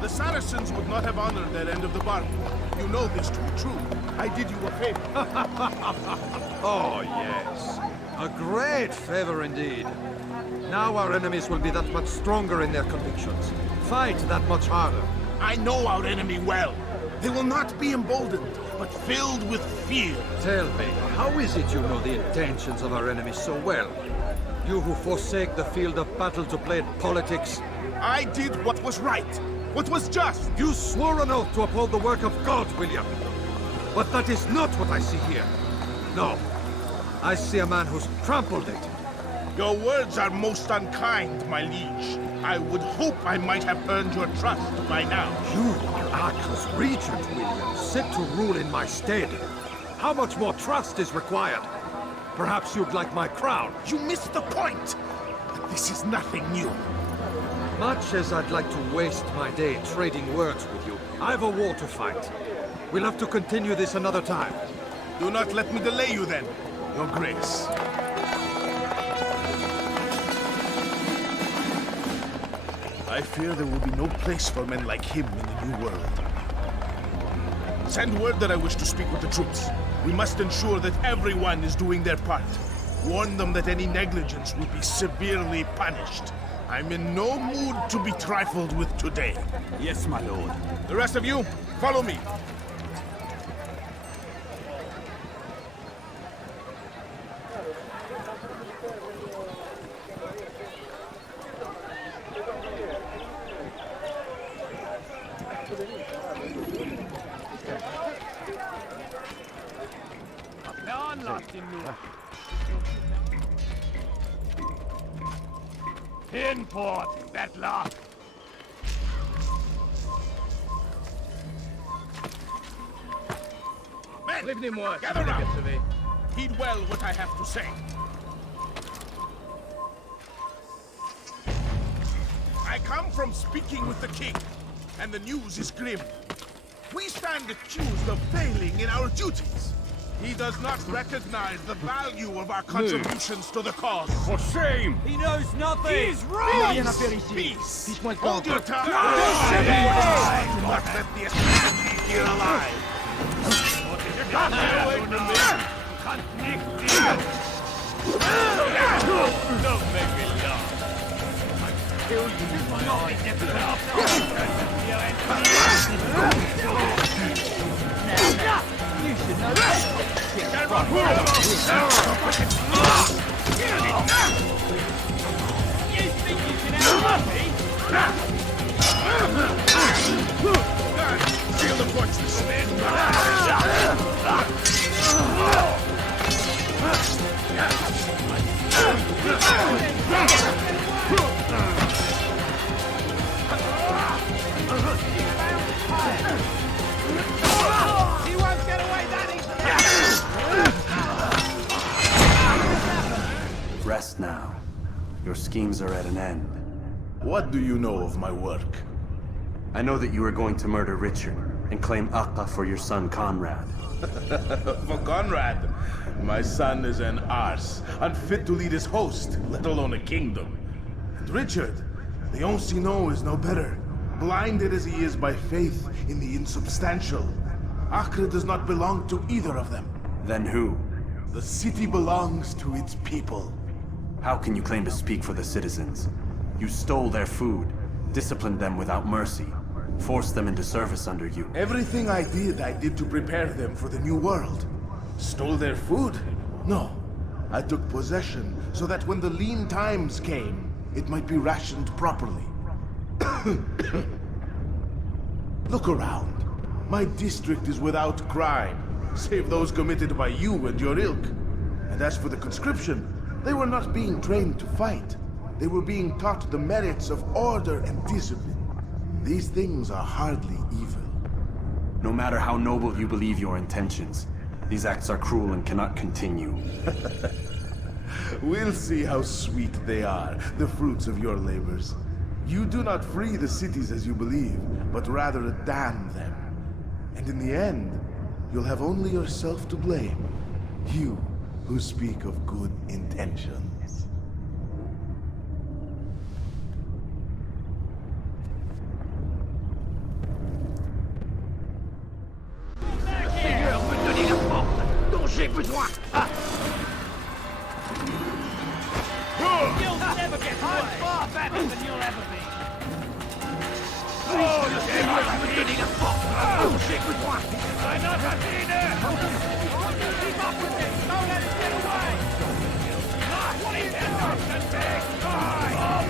The Saracens would not have honored their end of the bargain. You know this to be true. I did you a favor. Oh, yes. A great favor indeed. Now our enemies will be that much stronger in their convictions. Fight that much harder. I know our enemy well. They will not be emboldened, but filled with fear. Tell me, how is it you know the intentions of our enemies so well? You who forsake the field of battle to play at politics. I did what was right, what was just. You swore an oath to uphold the work of God, William. But that is not what I see here. No. I see a man who's trampled it. Your words are most unkind, my liege. I would hope I might have earned your trust by now. You are Arkell's regent, William, set to rule in my stead. How much more trust is required? Perhaps you'd like my crown. You missed the point! This is nothing new. Much as I'd like to waste my day trading words with you, I've a war to fight. We'll have to continue this another time. Do not let me delay you then, Your Grace. I fear there will be no place for men like him in the New World. Send word that I wish to speak with the troops. We must ensure that everyone is doing their part. Warn them that any negligence will be severely punished. I'm in no mood to be trifled with today. Yes, my lord. The rest of you, follow me. Pinport, Bettler! Men, gather round. Heed well what I have to say. I come from speaking with the king, and the news is grim. We stand accused of failing in our duties. He does not recognize the value of our contributions to the cause. For shame! He knows nothing! He's right! Peace! Hold your tongue! Do not let the assembly here alive! Don't make me laugh. I kill you with my eyes. You should know that. You think you can outwit me? Seal the fortress! He won't get away that easily! Rest now. Your schemes are at an end. What do you know of my work? I know that you are going to murder Richard and claim Akka for your son Conrad. For Conrad, my son is an arse, unfit to lead his host, let alone a kingdom. And Richard, the Ancien is no better, blinded as he is by faith in the insubstantial. Acre does not belong to either of them. Then who? The city belongs to its people. How can you claim to speak for the citizens? You stole their food, disciplined them without mercy, forced them into service under you. Everything I did to prepare them for the new world. Stole their food? No. I took possession so that when the lean times came, it might be rationed properly. Look around. My district is without crime, save those committed by you and your ilk. And as for the conscription, they were not being trained to fight. They were being taught the merits of order and discipline. These things are hardly evil. No matter how noble you believe your intentions, these acts are cruel and cannot continue. We'll see how sweet they are, the fruits of your labors. You do not free the cities as you believe, but rather damn them. And in the end, you'll have only yourself to blame. You who speak of good intentions. Seigneur peut donner la porte dont j'ai besoin. You'll never get away. I'm far better than you'll ever be. Oh, le Seigneur peut donner la porte dont j'ai besoin. I'm not a leader. Keep up with it. Don't let it get away. What is it? Take time.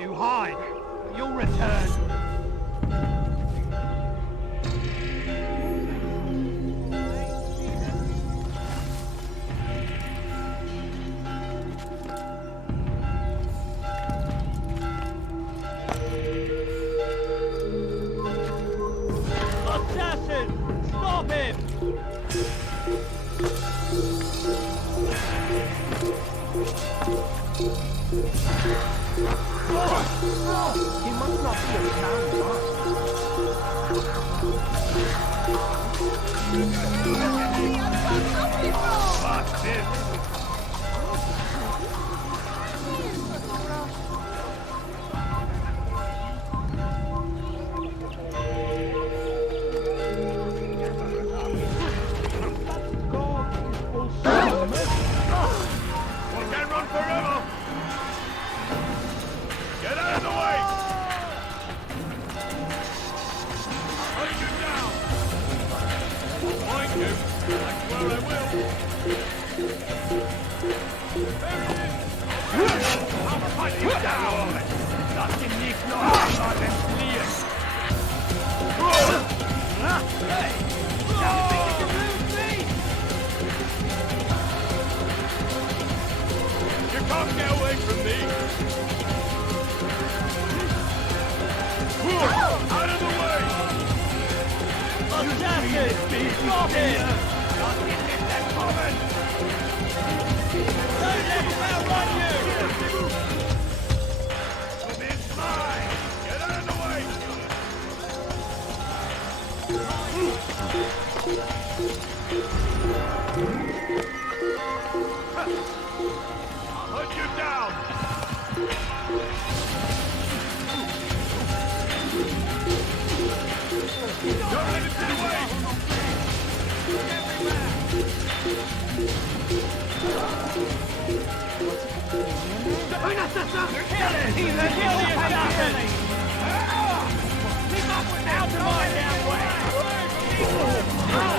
You hide. You'll return. He must not be a What's it? Can't run forever! Get out of the way! I'll hunt you down! I'll find you! I swear I will! There it is! I'll hunt you down! Nothing needs no harder than fleas! Hey! You think you can lose me? You can't get away from me! Out of the way! Assassins! Stop it! Nothing is that common! Don't let him outrun you! Within mine! Get out of the way! I'll hunt you down! Don't let him get away! Un assassin! Kill it! He's a guilty assassin! Keep up with out of my damn way! How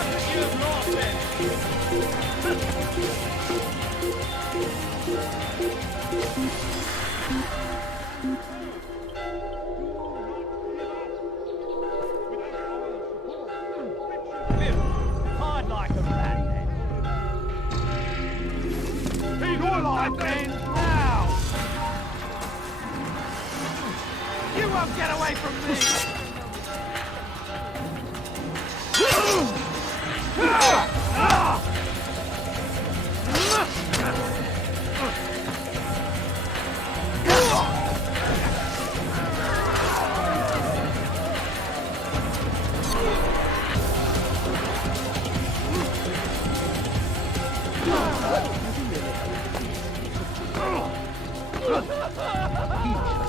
could you have lost it? Hard like a rat, then. Your life ends now! You won't get away from me!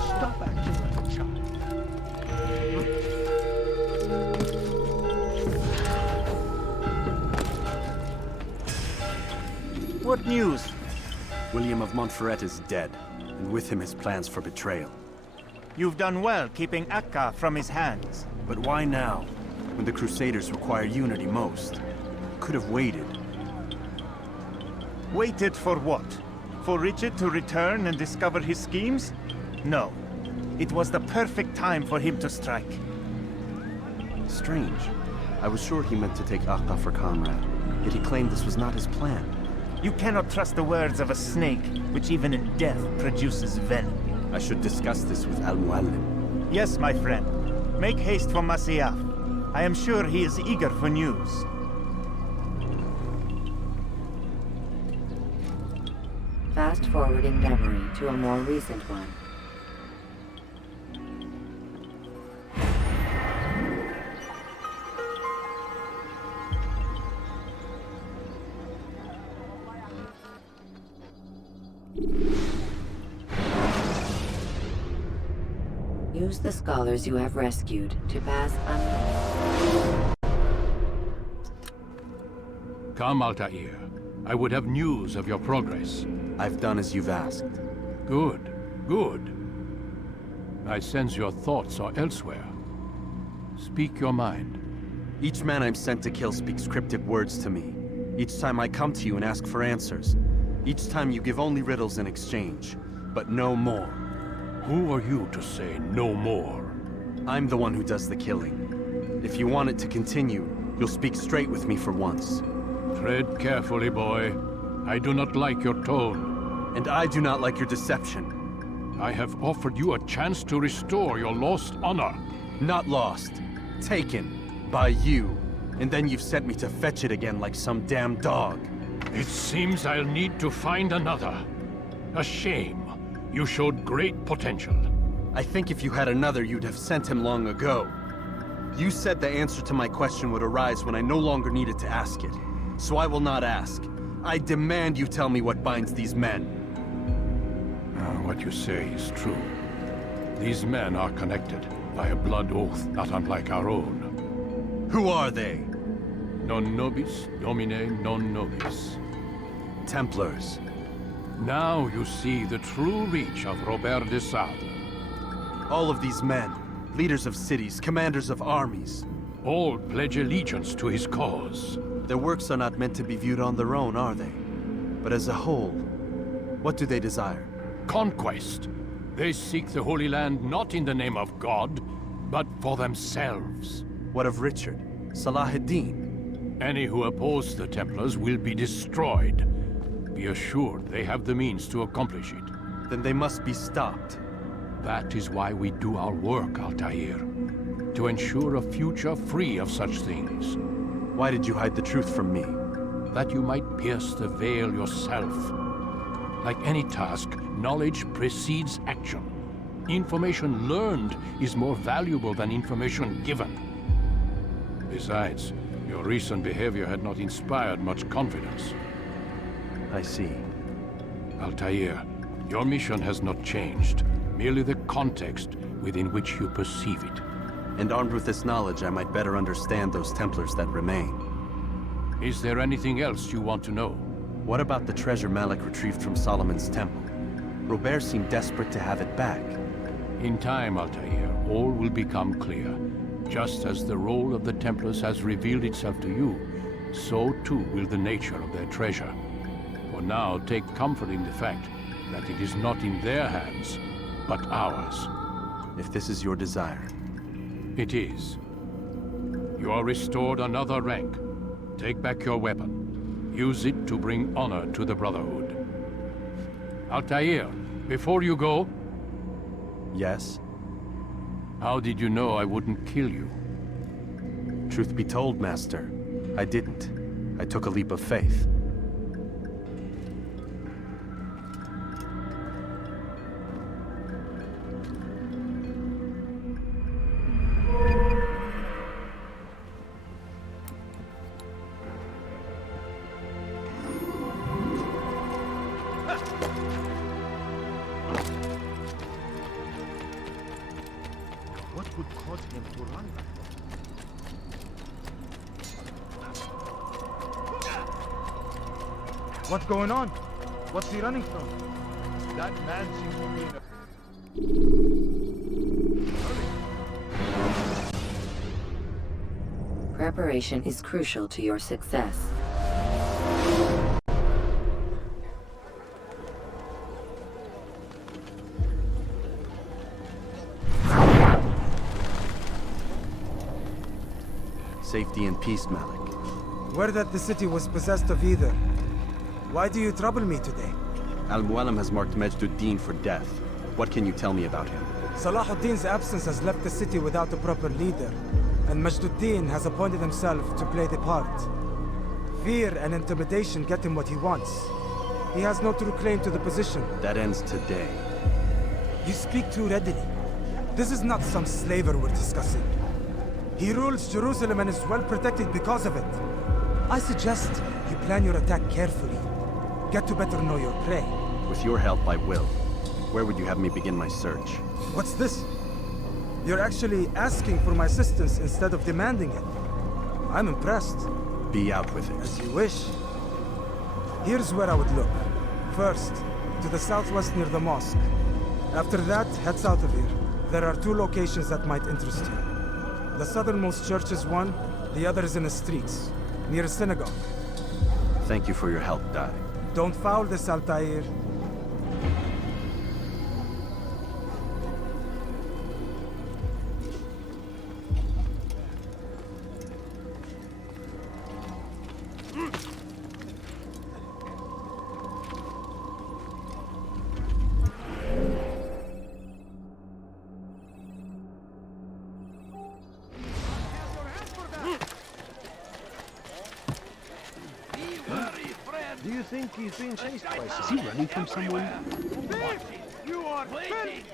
Stop acting like a child. What news? William of Montferrat is dead, and with him his plans for betrayal. You've done well keeping Akka from his hands. But why now, when the Crusaders require unity most? Could have waited. Waited for what? For Richard to return and discover his schemes? No. It was the perfect time for him to strike. Strange. I was sure he meant to take Akka for comrade, yet he claimed this was not his plan. You cannot trust the words of a snake, which even in death produces venom. I should discuss this with Al-Muallim. Yes, my friend. Make haste for Masyaf. I am sure he is eager for news. Fast-forwarding memory to a more recent one. Use the scholars you have rescued to pass Come, Altair. I would have news of your progress. I've done as you've asked. Good, good. I sense your thoughts are elsewhere. Speak your mind. Each man I'm sent to kill speaks cryptic words to me. Each time I come to you and ask for answers. Each time you give only riddles in exchange, but no more. Who are you to say no more? I'm the one who does the killing. If you want it to continue, you'll speak straight with me for once. Tread carefully, boy. I do not like your tone. And I do not like your deception. I have offered you a chance to restore your lost honor. Not lost. Taken. By you. And then you've sent me to fetch it again like some damn dog. It seems I'll need to find another. A shame. You showed great potential. I think if you had another, you'd have sent him long ago. You said the answer to my question would arise when I no longer needed to ask it. So I will not ask. I demand you tell me what binds these men. What you say is true. These men are connected by a blood oath not unlike our own. Who are they? Non nobis, domine non nobis. Templars. Now you see the true reach of Robert de Sade. All of these men, leaders of cities, commanders of armies. All pledge allegiance to his cause. Their works are not meant to be viewed on their own, are they? But as a whole, what do they desire? Conquest. They seek the Holy Land not in the name of God, but for themselves. What of Richard? Salah ad-Din? Any who oppose the Templars will be destroyed. Be assured they have the means to accomplish it. Then they must be stopped. That is why we do our work, Altair. To ensure a future free of such things. Why did you hide the truth from me? That you might pierce the veil yourself. Like any task, knowledge precedes action. Information learned is more valuable than information given. Besides, your recent behavior had not inspired much confidence. I see. Altair, your mission has not changed. Merely the context within which you perceive it. And armed with this knowledge, I might better understand those Templars that remain. Is there anything else you want to know? What about the treasure Malik retrieved from Solomon's temple? Robert seemed desperate to have it back. In time, Altair, all will become clear. Just as the role of the Templars has revealed itself to you, so too will the nature of their treasure. For now, take comfort in the fact that it is not in their hands, but ours. If this is your desire. It is. You are restored another rank. Take back your weapon. Use it to bring honor to the Brotherhood. Altair, before you go... Yes? How did you know I wouldn't kill you? Truth be told, Master, I didn't. I took a leap of faith. What's going on? What's he running from? That man seems to be in a... Preparation is crucial to your success. Safety and peace, Malik. Word that the city was possessed of either. Why do you trouble me today? Al-Mualim has marked Majd-ud-Din for death. What can you tell me about him? Salah ad-Din's absence has left the city without a proper leader, and Majd-ud-Din has appointed himself to play the part. Fear and intimidation get him what he wants. He has no true claim to the position. That ends today. You speak too readily. This is not some slaver we're discussing. He rules Jerusalem and is well protected because of it. I suggest you plan your attack carefully. Get to better know your prey. With your help, I will. Where would you have me begin my search? What's this? You're actually asking for my assistance instead of demanding it. I'm impressed. Be out with it. As you wish. Here's where I would look. First, to the southwest near the mosque. After that, head south of here. There are 2 locations that might interest you. The southernmost church is one, the other is in the streets, near a synagogue. Thank you for your help, Dari. Don't foul this, Altair. Do you think he's being chased by someone? Is he running from someone? You are waiting!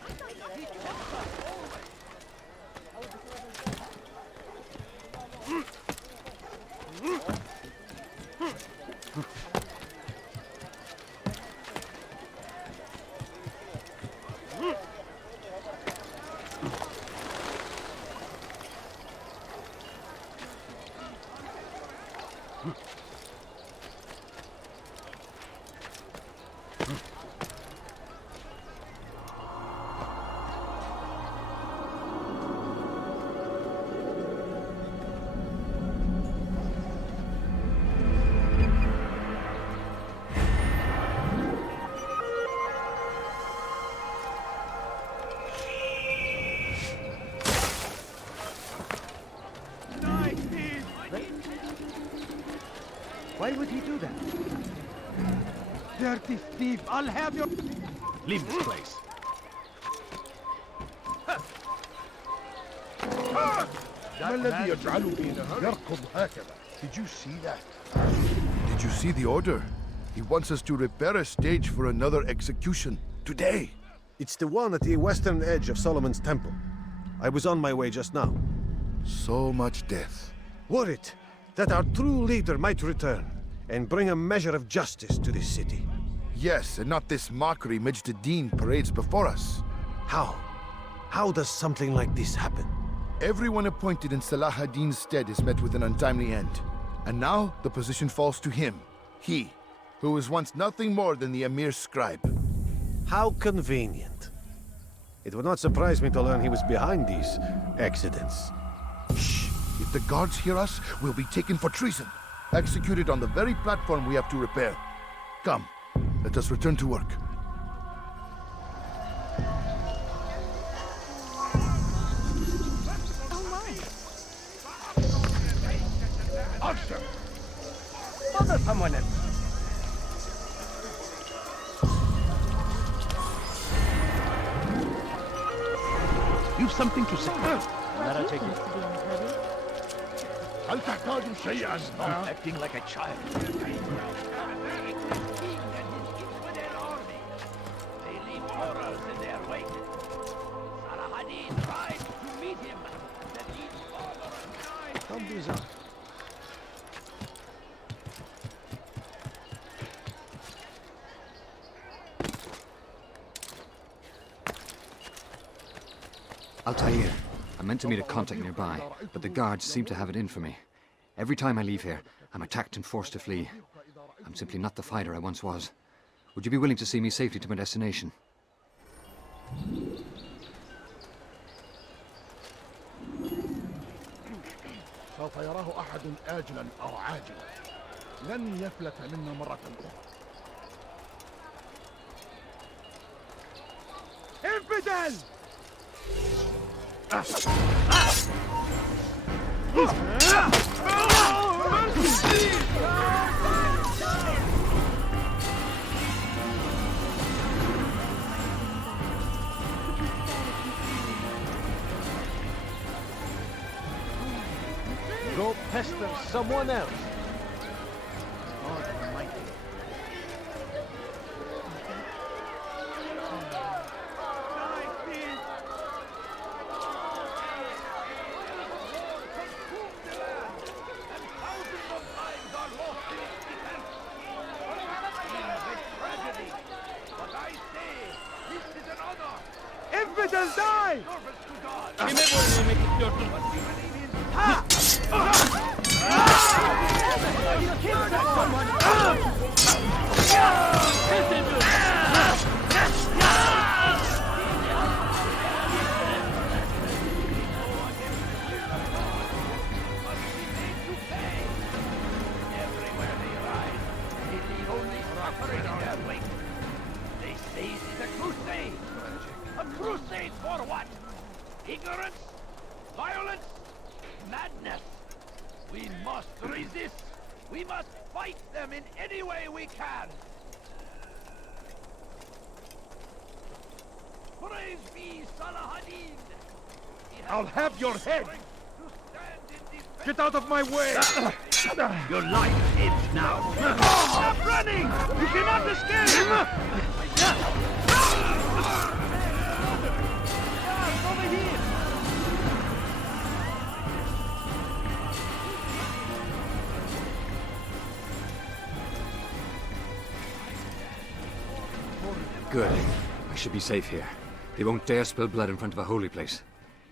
Why would he do that? Dirty thief! I'll have your... Leave this place. ما الذي يجعله يركض هكذا? Did you see that? Did you see the order? He wants us to repair a stage for another execution. Today! It's the one at the western edge of Solomon's Temple. I was on my way just now. So much death. Worried that our true leader might return and bring a measure of justice to this city. Yes, and not this mockery Majd ad-Din parades before us. How? How does something like this happen? Everyone appointed in Salah ad-Din's stead is met with an untimely end. And now the position falls to him. He, who was once nothing more than the Emir's scribe. How convenient. It would not surprise me to learn he was behind these accidents. Shh! If the guards hear us, we'll be taken for treason. Executed on the very platform we have to repair. Come, let us return to work. Action! Bother someone else! You've something to say. Let her take it. هل تحتاج شيئا؟ Stop acting like a child. They leave horrors in their wake. Salah ad-Din tried to meet him. That each father died. How bizarre. Altair, I meant to meet a contact nearby, but the guards seem to have it in for me. Every time I leave here, I'm attacked and forced to flee. I'm simply not the fighter I once was. Would you be willing to see me safely to my destination? سوف يراه أحد آجلا أو عاجلا. لن يفلت منا مرة أخرى. Infidel! Go pester someone else. God almighty. Infidel, die! They say it is a crusade! A crusade for what? Ignorance? Violence? Madness? We must resist! We must fight them in any way we can! Praise be Salah ad-Din! I'll have your head! To stand in defense Get out of my way! Your life ends now. Stop running! You cannot escape! Over here! Good. I should be safe here. They won't dare spill blood in front of a holy place.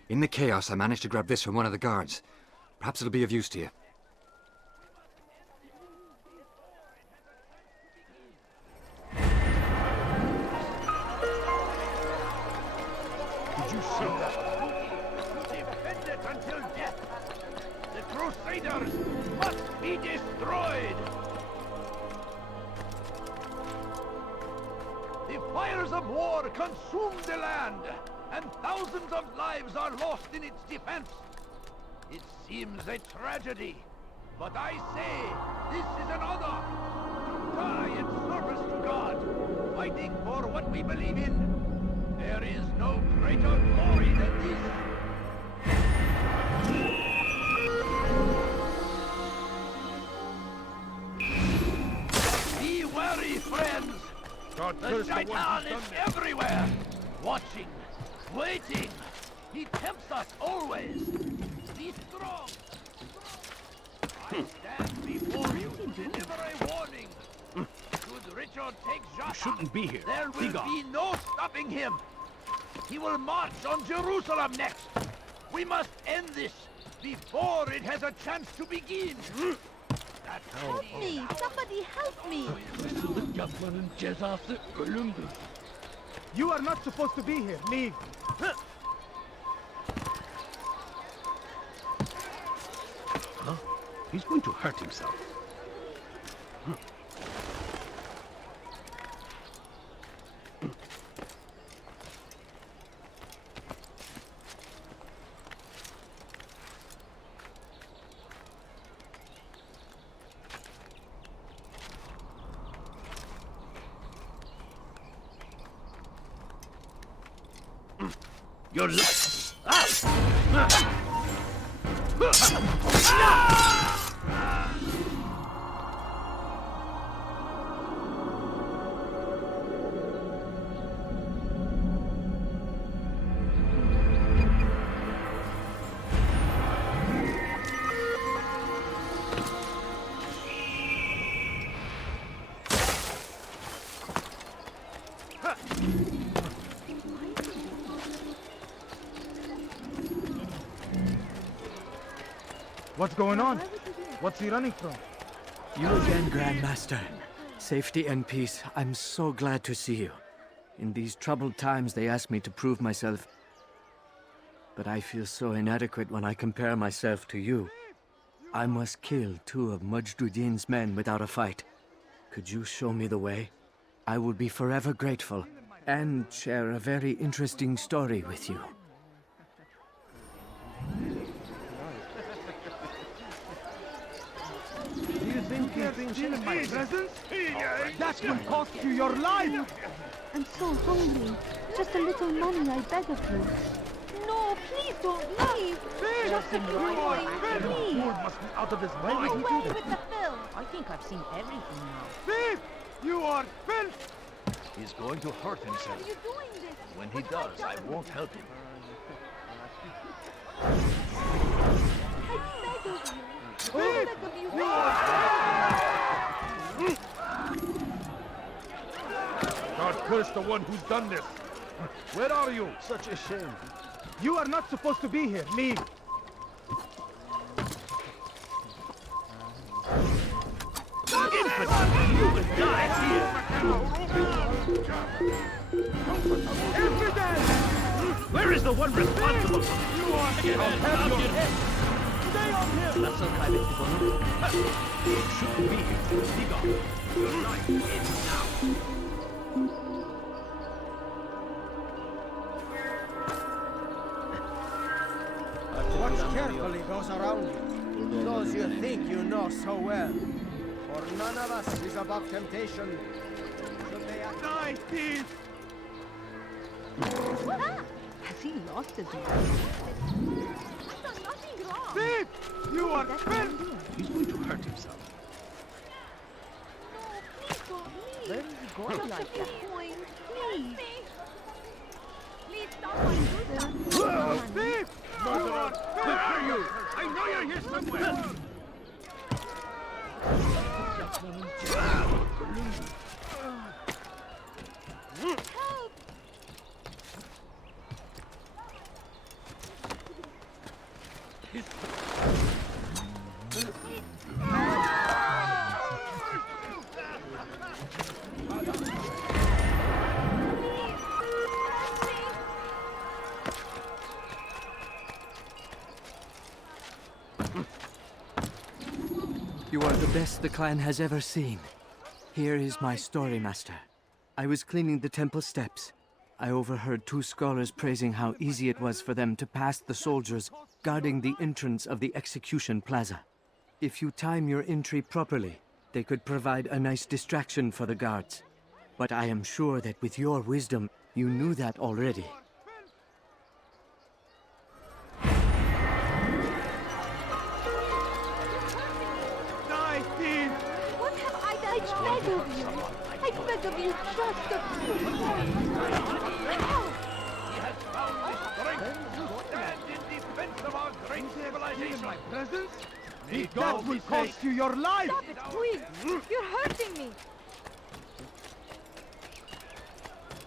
In the chaos, I managed to grab this from one of the guards. Perhaps it'll be of use to you. Did you see that? Defend it until death! The Crusaders must be destroyed! The fires of war consume the land, and thousands of lives are lost in its defense. It seems a tragedy, but I say this is an honor. To die in service to God, fighting for what we believe in. There is no greater glory than this. Be wary, friends. The Shaitan is everywhere, watching, waiting. He tempts us always. Be strong. I stand before you to deliver a warning. Should Richard take Jaffa, You shouldn't be here. there will be no stopping him. He will march on Jerusalem next. We must end this before it has a chance to begin. Help me! Somebody help me! You are not supposed to be here. Leave. Huh? He's going to hurt himself. Your life. What's going on? What's he running from? You again, Grandmaster. Safety and peace. I'm so glad to see you. In these troubled times, they ask me to prove myself. But I feel so inadequate when I compare myself to you. I must kill 2 of Mujduddin's men without a fight. Could you show me the way? I will be forever grateful, and share a very interesting story with you. Do you think he's been chilling my presence? That will cost you your life! I'm so hungry. Just a little money, I beg of you. No, please don't leave. Just a coin, please. Food must be out of his Away mind. with the film. I think I've seen everything now. Thief! You are filth! He's going to hurt himself. Why are you doing this? When he does, I won't help him. I beg of you. I beg of you. God curse the one who's done this. Where are you? Such a shame. You are not supposed to be here. Leave. You will die here. Where is the one responsible for this? You are here. I'll have your head. Stay on him. You shouldn't be here. Be gone. Your life ends now. Watch carefully those around you. Those you think you know so well. For none of us is above temptation. Should they die, thief? Has he lost his mind? I've done nothing wrong? Thief! You are filth! He's going to hurt himself. Please don't leave. Where is he going Just like a few that? coins, please. Please, someone do something. Thief! Murderer! Where are you? I know you're here somewhere! Help! You are the best the clan has ever seen. Here is my story, Master. I was cleaning the temple steps. I overheard two scholars praising how easy it was for them to pass the soldiers guarding the entrance of the execution plaza. If you time your entry properly, they could provide a nice distraction for the guards. But I am sure that with your wisdom, you knew that already. Die, thief! What have I done? I beg of you. I beg of you, just a few coins. Help! He has found the strength to stand in defense of our great civilization. My presence? That will cost you your life! Stop it, quick! You're hurting me!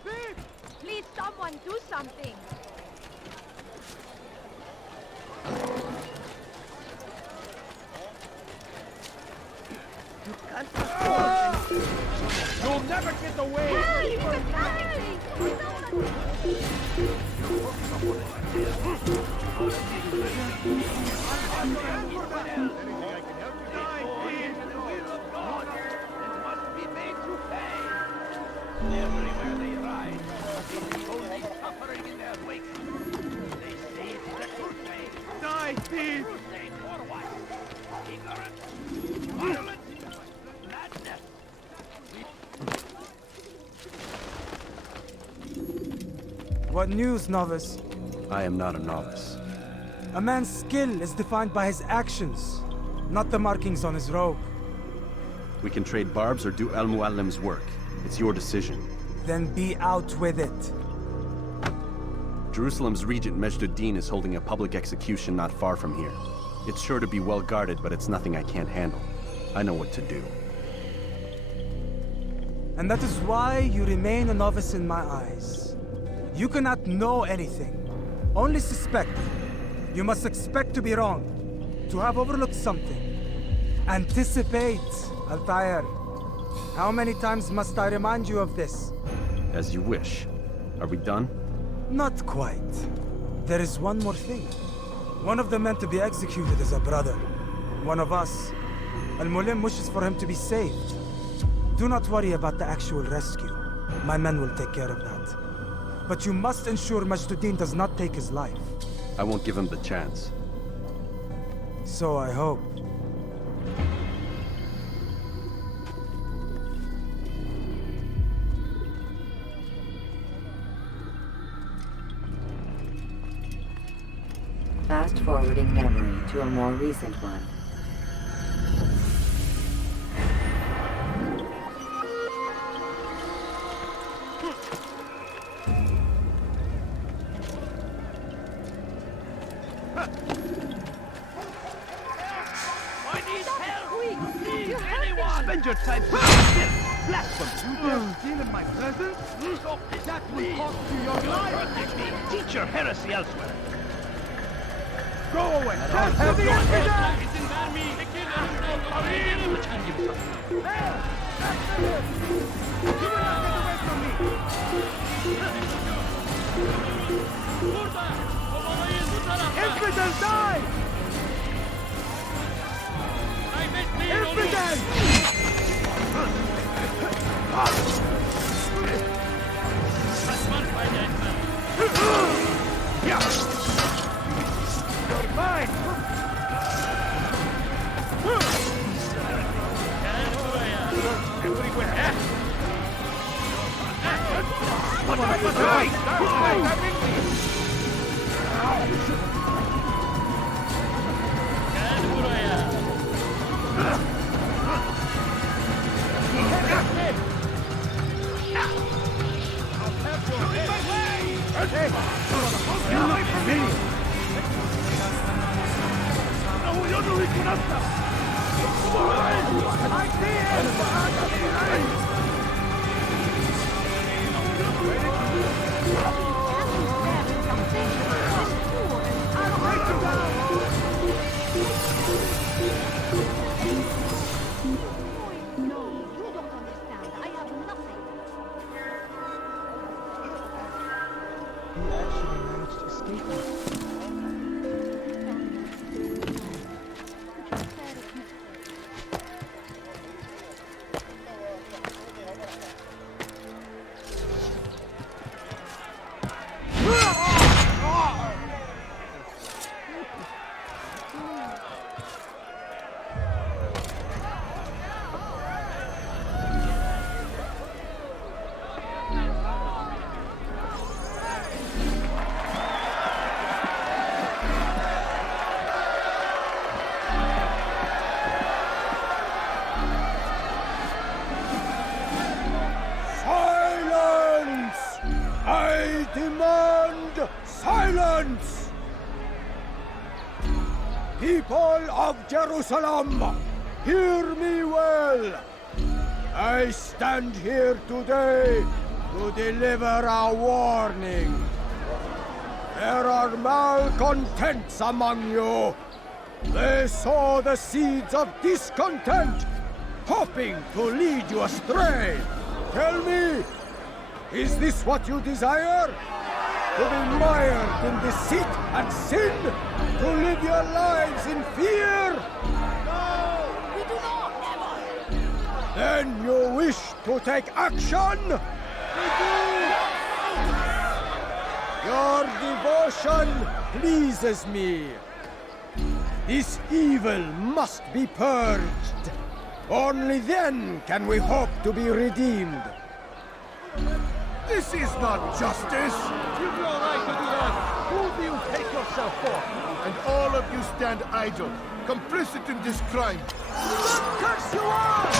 Thief! Please, someone do something! You can't You'll never get away! Help! He's attacking me! Everywhere they ride, they leave only suffering in their wake. They say it's the crusade. Die, thief! Crusade for what? Ignorance, violence, madness. What news, novice? I am not a novice. A man's skill is defined by his actions, not the markings on his robe. We can trade barbs or do Al Muallim's work. It's your decision. Then be out with it. Jerusalem's regent Majd-ud-Din is holding a public execution not far from here. It's sure to be well guarded, but it's nothing I can't handle. I know what to do. And that is why you remain a novice in my eyes. You cannot know anything, only suspect. You must expect to be wrong, to have overlooked something. Anticipate, Altair. How many times must I remind you of this? As you wish. Are we done? Not quite. There is one more thing. One of the men to be executed is a brother. One of us. Al-Mulim wishes for him to be saved. Do not worry about the actual rescue. My men will take care of that. But you must ensure Majd-ud-Din does not take his life. I won't give him the chance. So I hope. Fast-forwarding memory to a more recent one. I need help! Please, anyone! Spend your time blasphemy! You dare steal in my presence? Stop this, That will please. cost you your You're life! hurting me! Teach your heresy elsewhere! Go away! That's for the infidel! There! That's the him! You will not get away from me! Infidel, die! Infidel! You're mine! Everywhere! What are you doing? allegiance! People of Jerusalem, hear me well! I stand here today to deliver a warning. There are malcontents among you. They sow the seeds of discontent, hoping to lead you astray. Tell me, is this what you desire? To be mired in deceit and sin? To live your lives in fear? No, we do not, never. Then you wish to take action? We do. Your devotion pleases me. This evil must be purged. Only then can we hope to be redeemed. This is not justice! You've no right to do that! Who do you take yourself for? And all of you stand idle, complicit in this crime. Curse you all!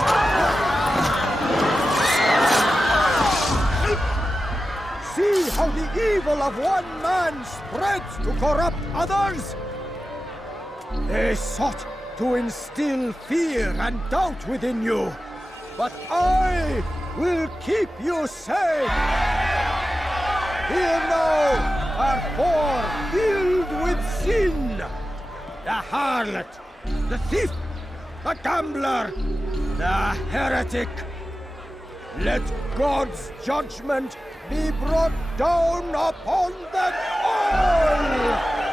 See how the evil of one man spreads to corrupt others? They sought to instill fear and doubt within you, but I will keep you safe. Here now are four filled with sin. The harlot, the thief, the gambler, the heretic. Let God's judgment be brought down upon them all!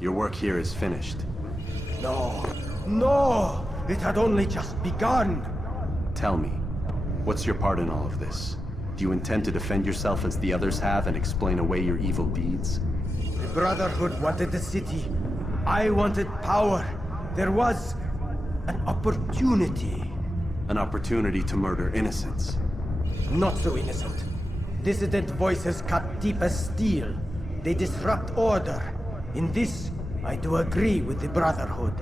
Your work here is finished. No, no! It had only just begun! Tell me, what's your part in all of this? Do you intend to defend yourself as the others have and explain away your evil deeds? The Brotherhood wanted the city. I wanted power. There was an opportunity. An opportunity to murder innocents. Not so innocent. Dissident voices cut deep as steel. They disrupt order. In this, I do agree with the Brotherhood.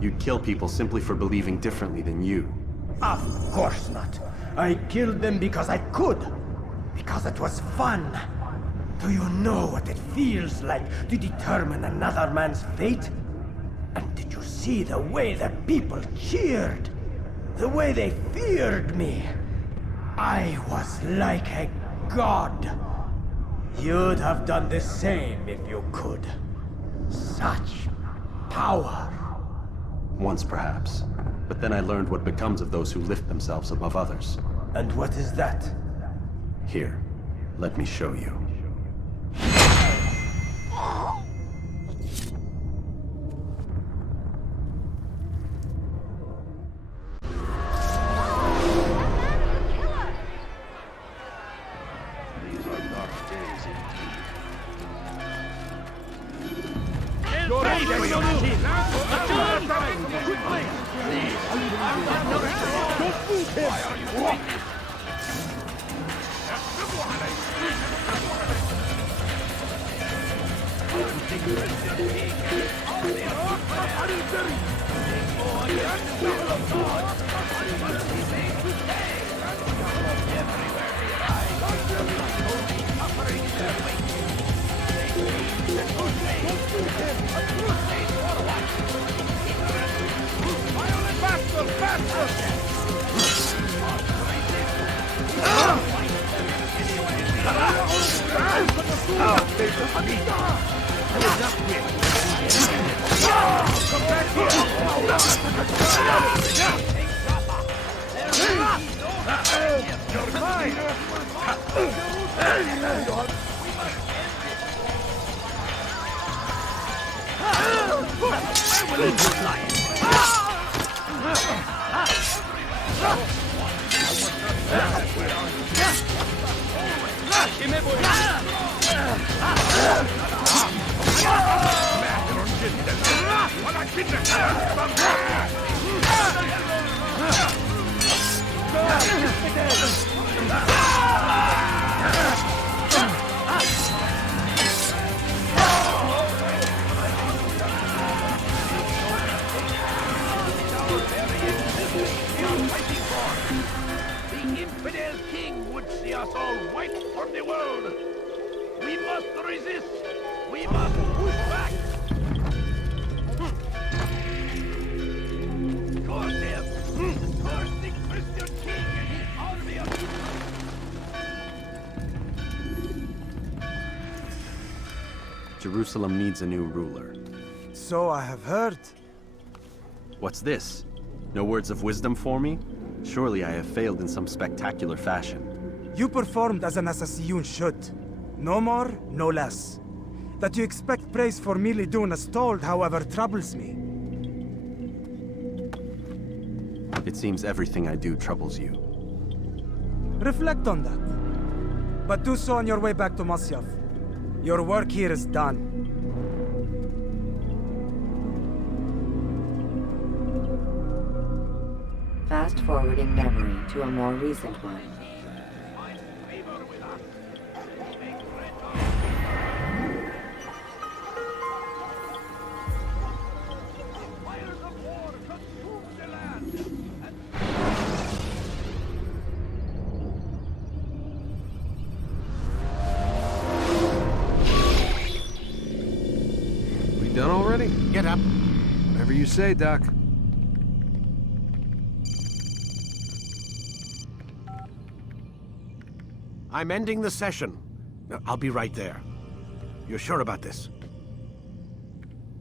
You'd kill people simply for believing differently than you. Of course not. I killed them because I could. Because it was fun. Do you know what it feels like to determine another man's fate? And did you see the way the people cheered? The way they feared me? I was like a god. You'd have done the same if you could. Such power. Once, perhaps. But then I learned what becomes of those who lift themselves above others. And what is that? Here, let me show you. The infidel king would see us all wiped from the world. We must resist. We must push back. Curse him! Curse the Christian king and his army of... Jerusalem needs a new ruler. So I have heard. What's this? No words of wisdom for me? Surely I have failed in some spectacular fashion. You performed as an assassin should. No more, no less. That you expect praise for merely doing as told, however, troubles me. It seems everything I do troubles you. Reflect on that. But do so on your way back to Masyaf. Your work here is done. Fast forwarding memory to a more recent one. We done already? Get up. Whatever you say, Doc. I'm ending the session. I'll be right there. You're sure about this?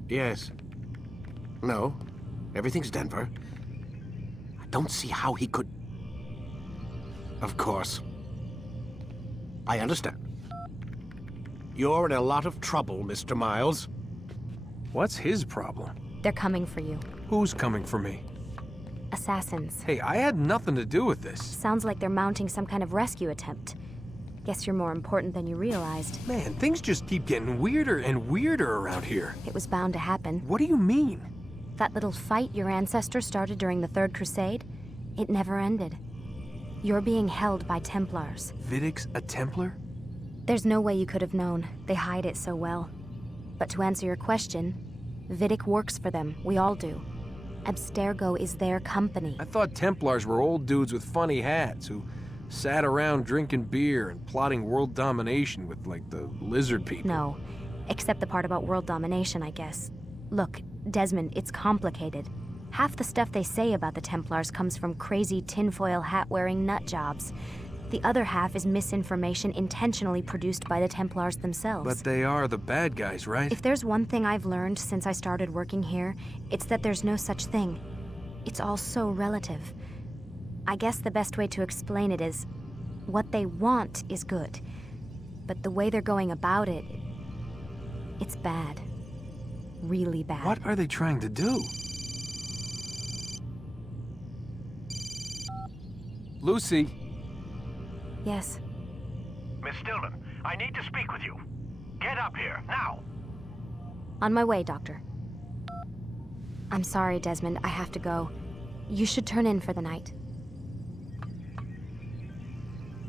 Yes. No. Everything's Denver. I don't see how he could... Of course. I understand. You're in a lot of trouble, Mr. Miles. What's his problem? They're coming for you. Who's coming for me? Assassins. Hey, I had nothing to do with this. Sounds like they're mounting some kind of rescue attempt. Guess you're more important than you realized. Man, things just keep getting weirder and weirder around here. It was bound to happen. What do you mean? That little fight your ancestors started during the Third Crusade, it never ended. You're being held by Templars. Vidic's a Templar? There's no way you could have known. They hide it so well. But to answer your question, Vidic works for them. We all do. Abstergo is their company. I thought Templars were old dudes with funny hats who sat around drinking beer and plotting world domination with, like, the lizard people. No, except the part about world domination, I guess. Look, Desmond, it's complicated. Half the stuff they say about the Templars comes from crazy tinfoil hat-wearing nut jobs. The other half is misinformation intentionally produced by the Templars themselves. But they are the bad guys, right? If there's one thing I've learned since I started working here, it's that there's no such thing. It's all so relative. I guess the best way to explain it is, what they want is good. But the way they're going about it, it's bad. Really bad. What are they trying to do? Lucy? Yes. Miss Stillman, I need to speak with you. Get up here, now! On my way, Doctor. I'm sorry, Desmond. I have to go. You should turn in for the night.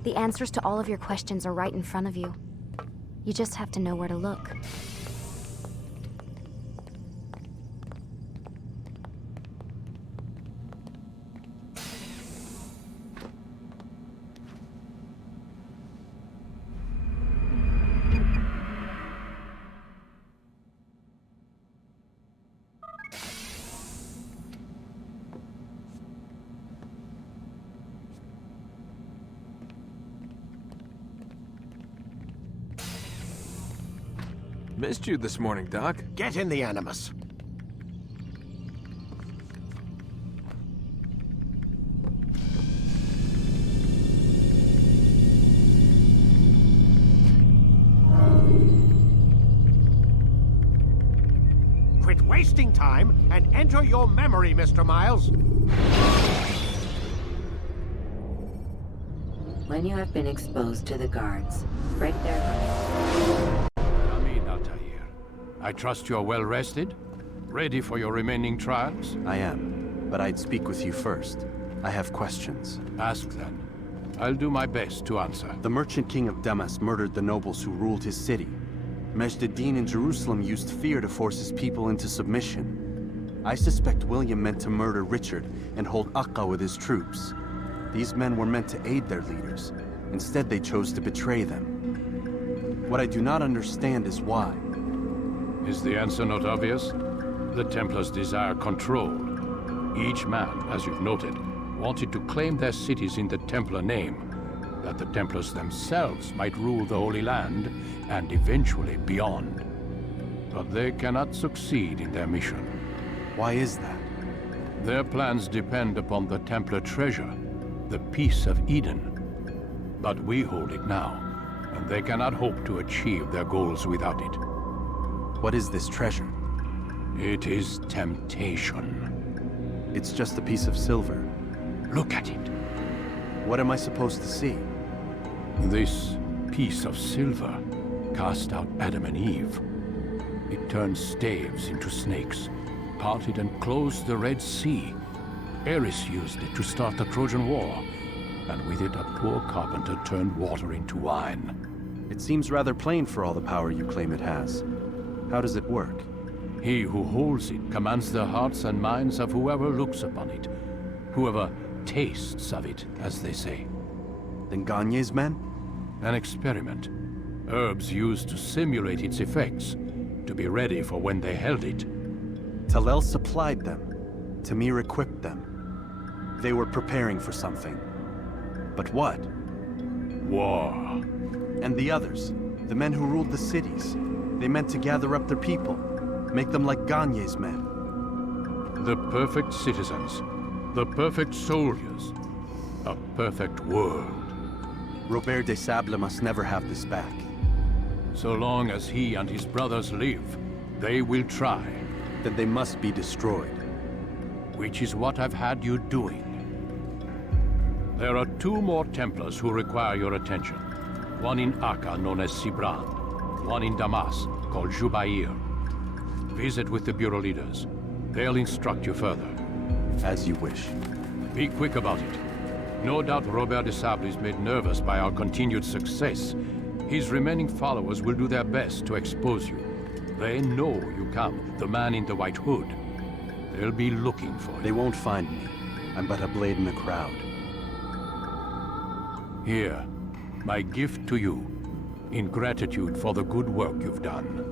The answers to all of your questions are right in front of you. You just have to know where to look. Missed you this morning, Doc. Get in the Animus. Quit wasting time and enter your memory, Mr. Miles. When you have been exposed to the guards, break their... I trust you're well rested? Ready for your remaining trials? I am, but I'd speak with you first. I have questions. Ask then. I'll do my best to answer. The merchant king of Damas murdered the nobles who ruled his city. Majd-ad-Din in Jerusalem used fear to force his people into submission. I suspect William meant to murder Richard and hold Akka with his troops. These men were meant to aid their leaders. Instead, they chose to betray them. What I do not understand is why. Is the answer not obvious? The Templars desire control. Each man, as you've noted, wanted to claim their cities in the Templar name, that the Templars themselves might rule the Holy Land, and eventually beyond. But they cannot succeed in their mission. Why is that? Their plans depend upon the Templar treasure, the Peace of Eden. But we hold it now, and they cannot hope to achieve their goals without it. What is this treasure? It is temptation. It's just a piece of silver. Look at it. What am I supposed to see? This piece of silver cast out Adam and Eve. It turned staves into snakes, parted and closed the Red Sea. Ares used it to start the Trojan War, and with it a poor carpenter turned water into wine. It seems rather plain for all the power you claim it has. How does it work? He who holds it commands the hearts and minds of whoever looks upon it. Whoever tastes of it, as they say. Then Gagne's men? An experiment. Herbs used to simulate its effects, to be ready for when they held it. Talel supplied them. Tamir equipped them. They were preparing for something. But what? War. And the others, the men who ruled the cities, they meant to gather up their people, make them like Gagne's men. The perfect citizens, the perfect soldiers, a perfect world. Robert de Sable must never have this back. So long as he and his brothers live, they will try. Then they must be destroyed. Which is what I've had you doing. There are 2 more Templars who require your attention. One in Akka, known as Sibran. One in Damas, called Jubair. Visit with the Bureau leaders. They'll instruct you further. As you wish. Be quick about it. No doubt Robert de Sable is made nervous by our continued success. His remaining followers will do their best to expose you. They know you come, the man in the white hood. They'll be looking for you. They won't find me. I'm but a blade in the crowd. Here, my gift to you, in gratitude for the good work you've done.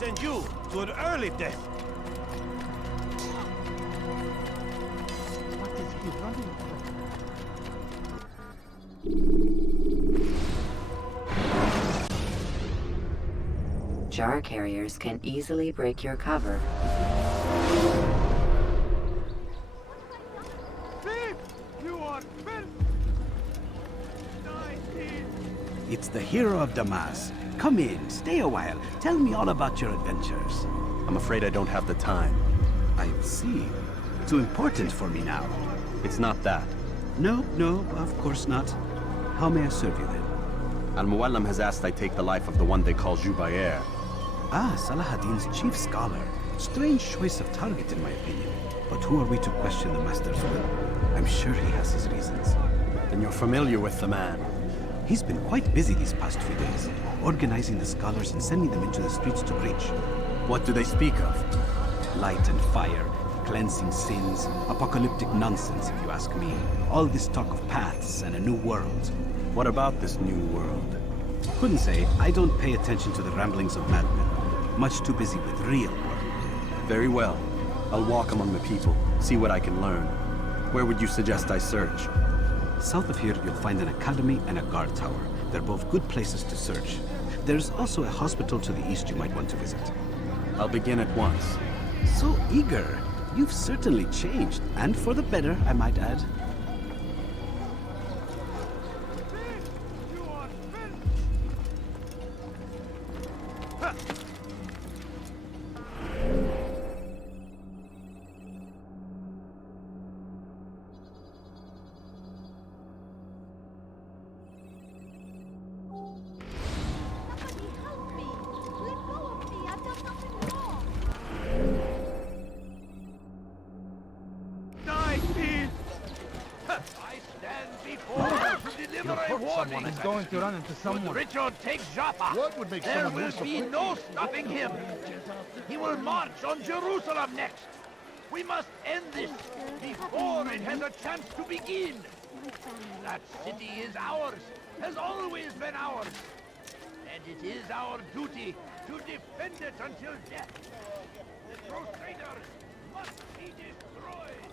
send you to an early death. What is he running from? Jar carriers can easily break your cover. You are It's the hero of Damas. Come in, stay a while. Tell me all about your adventures. I'm afraid I don't have the time. I see. Too important for me now. It's not that. No, of course not. How may I serve you then? Al-Muallim has asked I take the life of the one they call Jubair. Ah, Salahadin's chief scholar. Strange choice of target in my opinion. But who are we to question the Master's will? I'm sure he has his reasons. Then you're familiar with the man. He's been quite busy these past few days, organizing the scholars and sending them into the streets to preach. What do they speak of? Light and fire, cleansing sins, apocalyptic nonsense if you ask me. All this talk of paths and a new world. What about this new world? Couldn't say. I don't pay attention to the ramblings of madmen. Much too busy with real work. Very well. I'll walk among the people, see what I can learn. Where would you suggest I search? South of here, you'll find an academy and a guard tower. They're both good places to search. There's also a hospital to the east you might want to visit. I'll begin at once. So eager. You've certainly changed, and for the better, I might add. He's going to run into someone. Should Richard take Joppa, What would make there someone will lose so be quickly? no stopping him. He will march on Jerusalem next. We must end this before it has a chance to begin. That city is ours, has always been ours. And it is our duty to defend it until death. The Crusaders must be destroyed.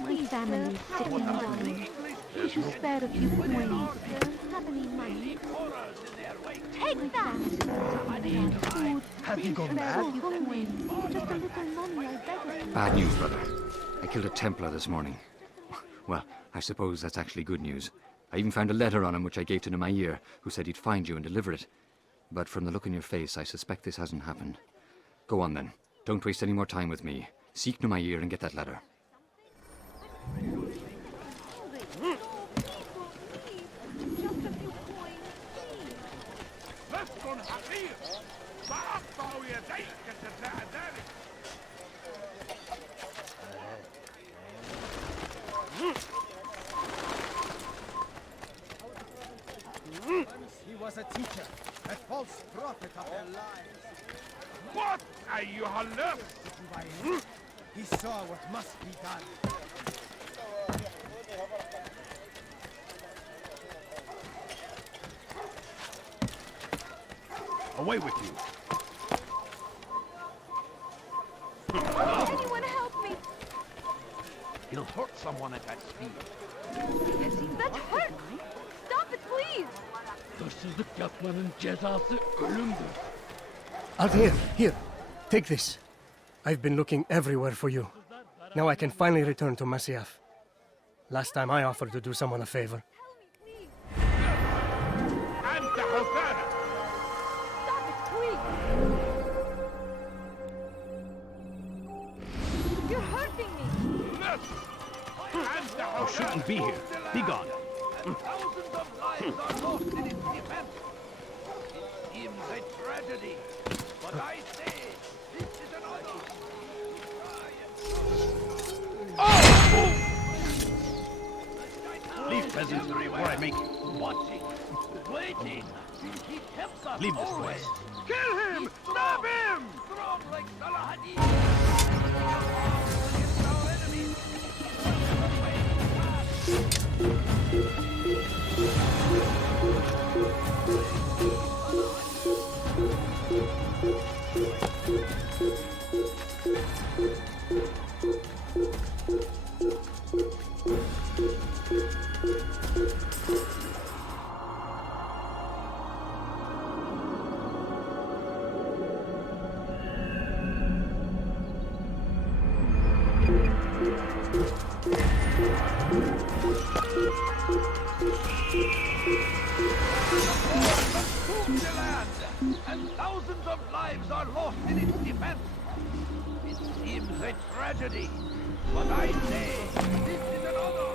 My family's sick and dying. You should spare a few coins. Don't have any money. Take that! Food. Have you gone mad? Just a little money, I beg of you. Bad news, brother. I killed a Templar this morning. Well, I suppose that's actually good news. I even found a letter on him which I gave to Nemair, who said he'd find you and deliver it. But from the look in your face, I suspect this hasn't happened. Go on then. Don't waste any more time with me. Seek Nemair and get that letter. He was a teacher, a false prophet of their lives. What are you holler? He saw what must be done. Away with you. Anyone help me? He'll hurt someone at that speed. That hurt! Stop it, please! Hırsızlık yapmanın cezası ölümdür. Altair, here. Take this. I've been looking everywhere for you. Now I can finally return to Masyaf. Last time I offered to do someone a favor. أنت حسان. Stop it, please! You're hurting me! You shouldn't be here. Be gone. Thousands of lives are lost in its defense. It seems a tragedy, but I say this is an honor. peasants before I make it. Watching, waiting. He tempts us Leave this always. place. Kill him! Stab him! Strong like Salahadin. Against our enemies. And thousands of lives are lost in its defense. It seems a tragedy, but I say this is an honor.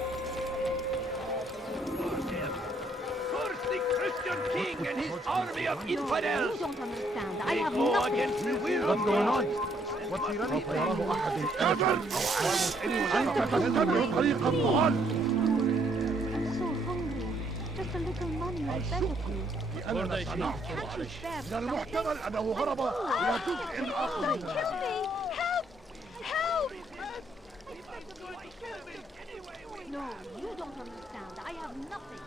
Curse the Christian king and his army of infidels. You don't understand. I They have go nothing. against the will of What's going on? God. What's he running for? I'm so hungry. Just a little money will benefit you. Can't you spare something? Don't kill me! Help! Help! No, you don't understand. I have nothing.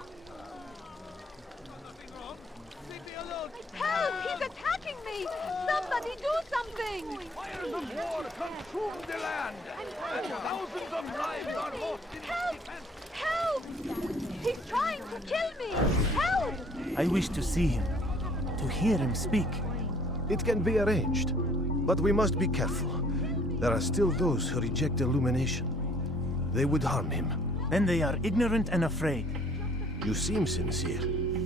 Help! He's attacking me! Somebody do something! Fires of war consume the land, and thousands of lives are lost in its defense. Help! He's trying to kill me! Help! I wish to see him, to hear him speak. It can be arranged, but we must be careful. There are still those who reject illumination. They would harm him. Then they are ignorant and afraid. You seem sincere,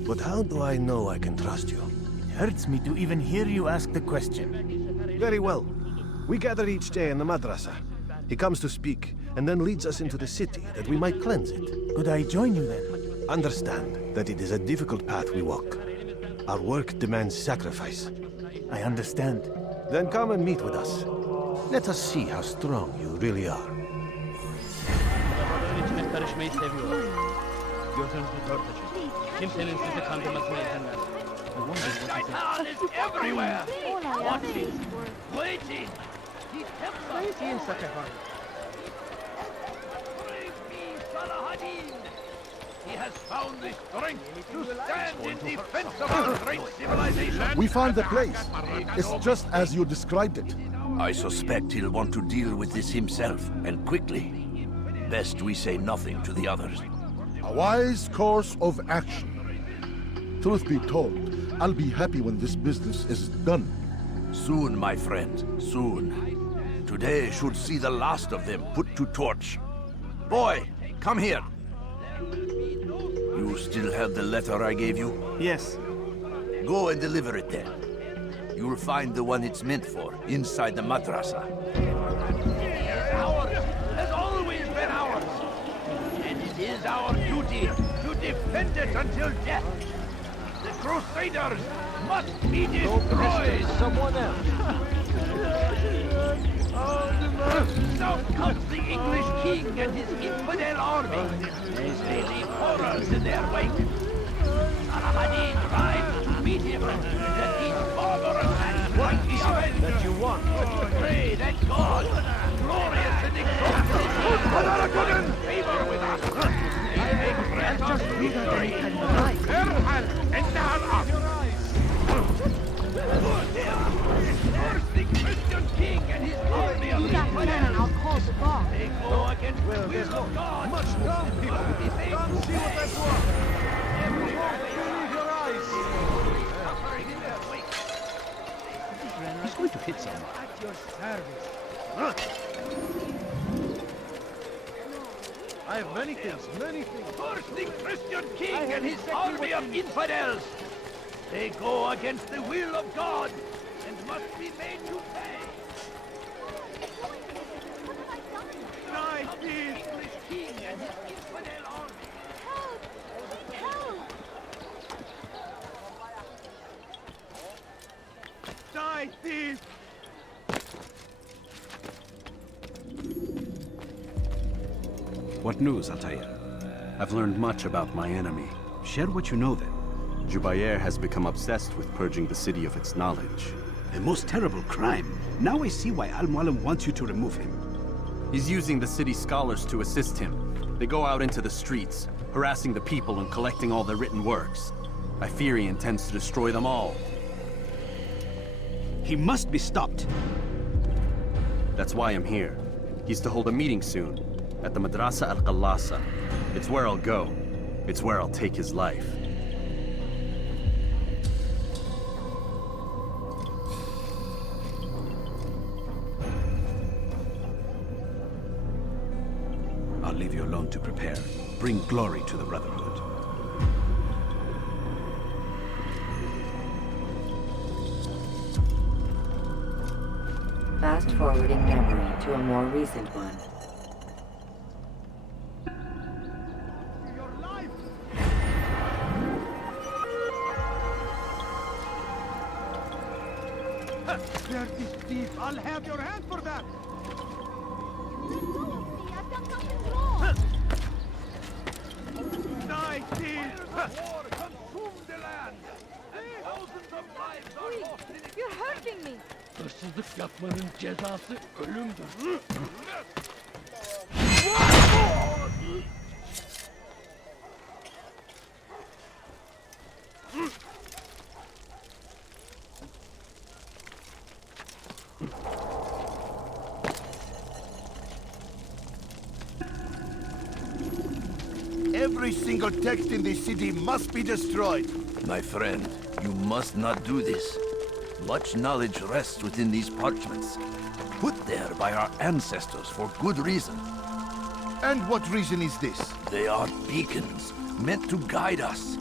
but how do I know I can trust you? It hurts me to even hear you ask the question. Very well. We gather each day in the madrasa. He comes to speak, and then leads us into the city, that we might cleanse it. Could I join you then? Understand that it is a difficult path we walk. Our work demands sacrifice. I understand. Then come and meet with us. Let us see how strong you really are. Shaitan is everywhere! Watching, waiting! He tempts us! Bring me Salahadin! He has found the strength to stand in defense of our great civilization! We found the place. It's just as you described it. I suspect he'll want to deal with this himself, and quickly. Best we say nothing to the others. A wise course of action. Truth be told, I'll be happy when this business is done. Soon, my friend, soon. Today should see the last of them put to torch. Boy, come here. You still have the letter I gave you? Yes. Go and deliver it then. You'll find the one it's meant for, inside the madrasa. It's ours, has always been ours. And it is our duty to defend it until death. The Crusaders must be destroyed! Someone else. Now comes the English king and his infidel army. They leave horrors in their wake. Salahadin rides, meet him. Let these barbarous acts like the avenged. That you want. Pray that God, glorious and exalted, is in favor with us. They may grant us victory. First the Christian king and his army of infidels. I'll call the guard. They go against the will of God. Much young people. Come see what I've won. Everywhere they Believe your eyes. suffering in their wake. He's going to hit someone. At your service. I have many things, many things. First the Christian king and his army of infidels. They go against the will of God and must be made to pay. Die, The English king and his infidel army. Help! Help! Die, thief! What news, Altair? I've learned much about my enemy. Share what you know then. Jubayer has become obsessed with purging the city of its knowledge. A most terrible crime. Now I see why Al-Mualim wants you to remove him. He's using the city scholars to assist him. They go out into the streets, harassing the people and collecting all their written works. I fear he intends to destroy them all. He must be stopped. That's why I'm here. He's to hold a meeting soon, at the Madrasa Al-Qallasa. It's where I'll go. It's where I'll take his life. I'll leave you alone to prepare. Bring glory to the Brotherhood. Fast-forwarding memory to a more recent one. Dirty thief! I'll have your hand for that! Die, thief! War consumed the land, and thousands of lives are lost in it. You're hurting me. Hırsızlık yapmanın cezası ölümdür. Every single text in this city must be destroyed. My friend, you must not do this. Much knowledge rests within these parchments, put there by our ancestors for good reason. And what reason is this? They are beacons, meant to guide us,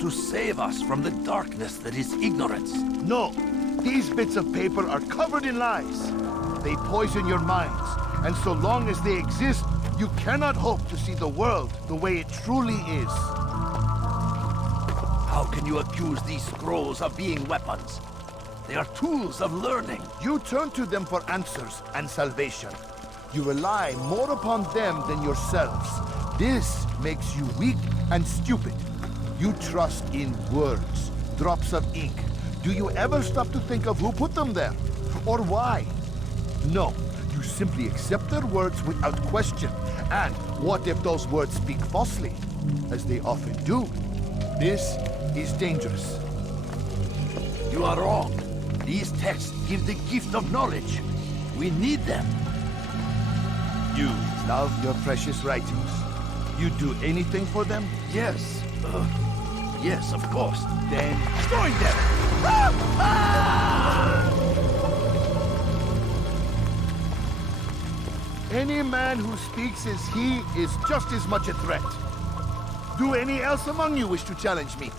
to save us from the darkness that is ignorance. No, these bits of paper are covered in lies. They poison your minds, and so long as they exist, you cannot hope to see the world the way it truly is. How can you accuse these scrolls of being weapons? They are tools of learning. You turn to them for answers and salvation. You rely more upon them than yourselves. This makes you weak and stupid. You trust in words, drops of ink. Do you ever stop to think of who put them there? Or why? No, you simply accept their words without question. And what if those words speak falsely? As they often do. This is dangerous. You are wrong. These texts give the gift of knowledge. We need them. You love your precious writings. You'd do anything for them? Yes. Yes, of course. Then join them! Any man who speaks as he is just as much a threat. Do any else among you wish to challenge me?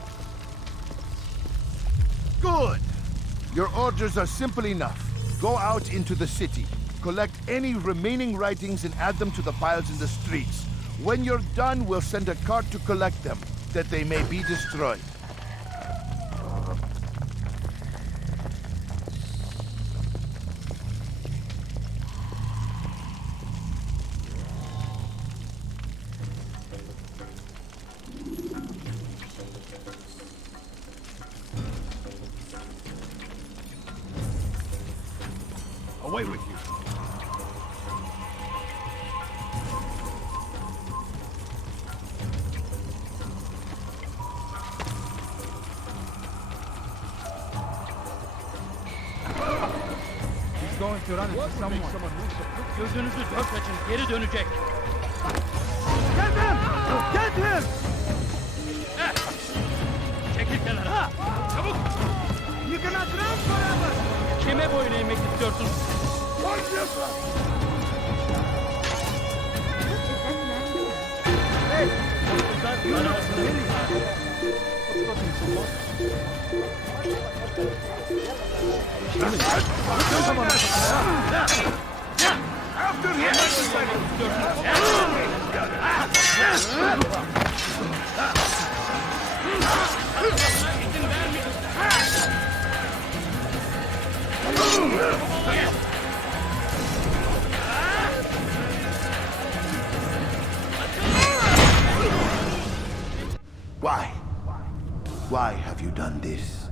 Good! Your orders are simple enough. Go out into the city, collect any remaining writings and add them to the piles in the streets. When you're done, we'll send a cart to collect them, that they may be destroyed. Away with you. He's going to run into someone. Gözünüzü dört açın, geri dönecek. Get him! Get him! Çekil kenara. Çabuk. You cannot run forever! Kime boyun eğmek istiyorsun? Hey! After him! Why? Why have you done this?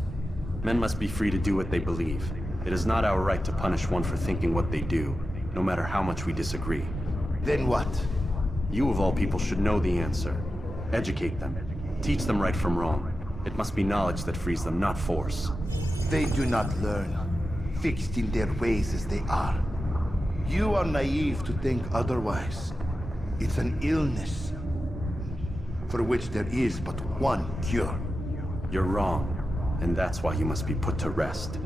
Men must be free to do what they believe. It is not our right to punish one for thinking what they do, no matter how much we disagree. Then what? You of all people should know the answer. Educate them. Teach them right from wrong. It must be knowledge that frees them, not force. They do not learn, fixed in their ways as they are. You are naive to think otherwise. It's an illness, for which there is but one cure. You're wrong, and that's why you must be put to rest.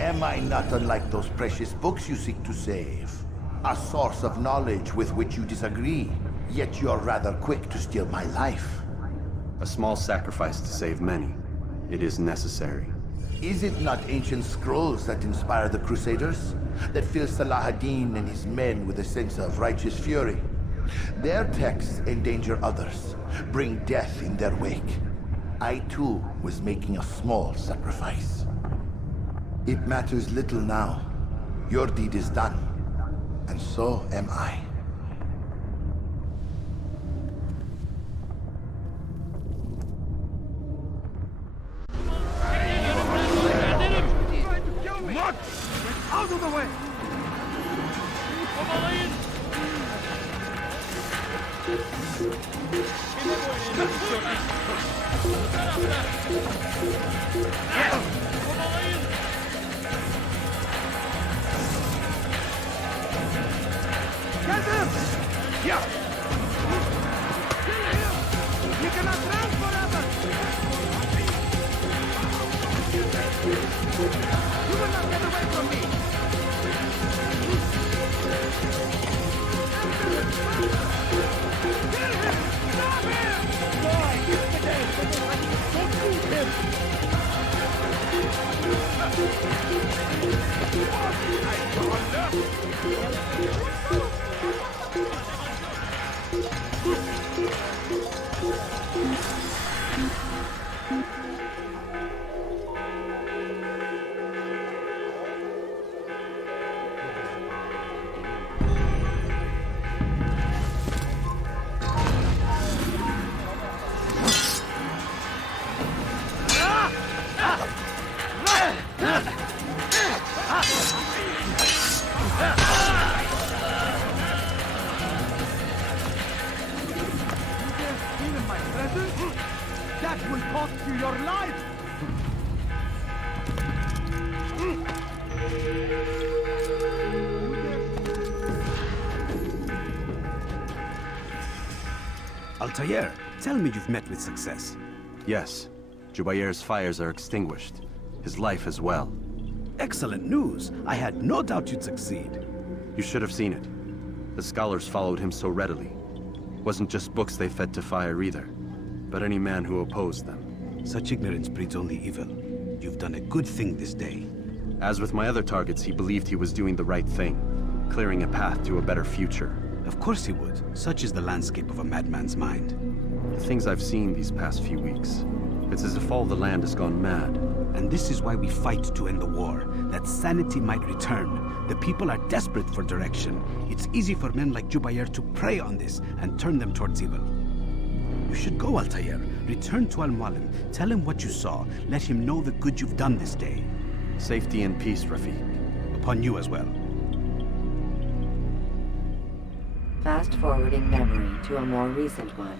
Am I not unlike those precious books you seek to save? A source of knowledge with which you disagree, yet you're rather quick to steal my life. A small sacrifice to save many. It is necessary. Is it not ancient scrolls that inspire the Crusaders? That fill Salah ad-Din and his men with a sense of righteous fury? Their texts endanger others, bring death in their wake. I too was making a small sacrifice. It matters little now. Your deed is done, and so am I. Out of the way! Get him! Yeah! Kill him! He cannot run forever! You will not get away from me! Kill him! Stop him! Boy, get the day! Don't shoot him! That will cost you your life! Altair, tell me you've met with success. Yes. Jubair's fires are extinguished. His life as well. Excellent news. I had no doubt you'd succeed. You should have seen it. The scholars followed him so readily. Wasn't just books they fed to fire either, but any man who opposed them. Such ignorance breeds only evil. You've done a good thing this day. As with my other targets, he believed he was doing the right thing, clearing a path to a better future. Of course he would. Such is the landscape of a madman's mind. The things I've seen these past few weeks, it's as if all the land has gone mad. And this is why we fight to end the war, that sanity might return. The people are desperate for direction. It's easy for men like Jubair to prey on this and turn them towards evil. You should go, Altair. Return to Al-Mualim. Tell him what you saw. Let him know the good you've done this day. Safety and peace, Rafiq. Upon you as well. Fast-forwarding memory to a more recent one.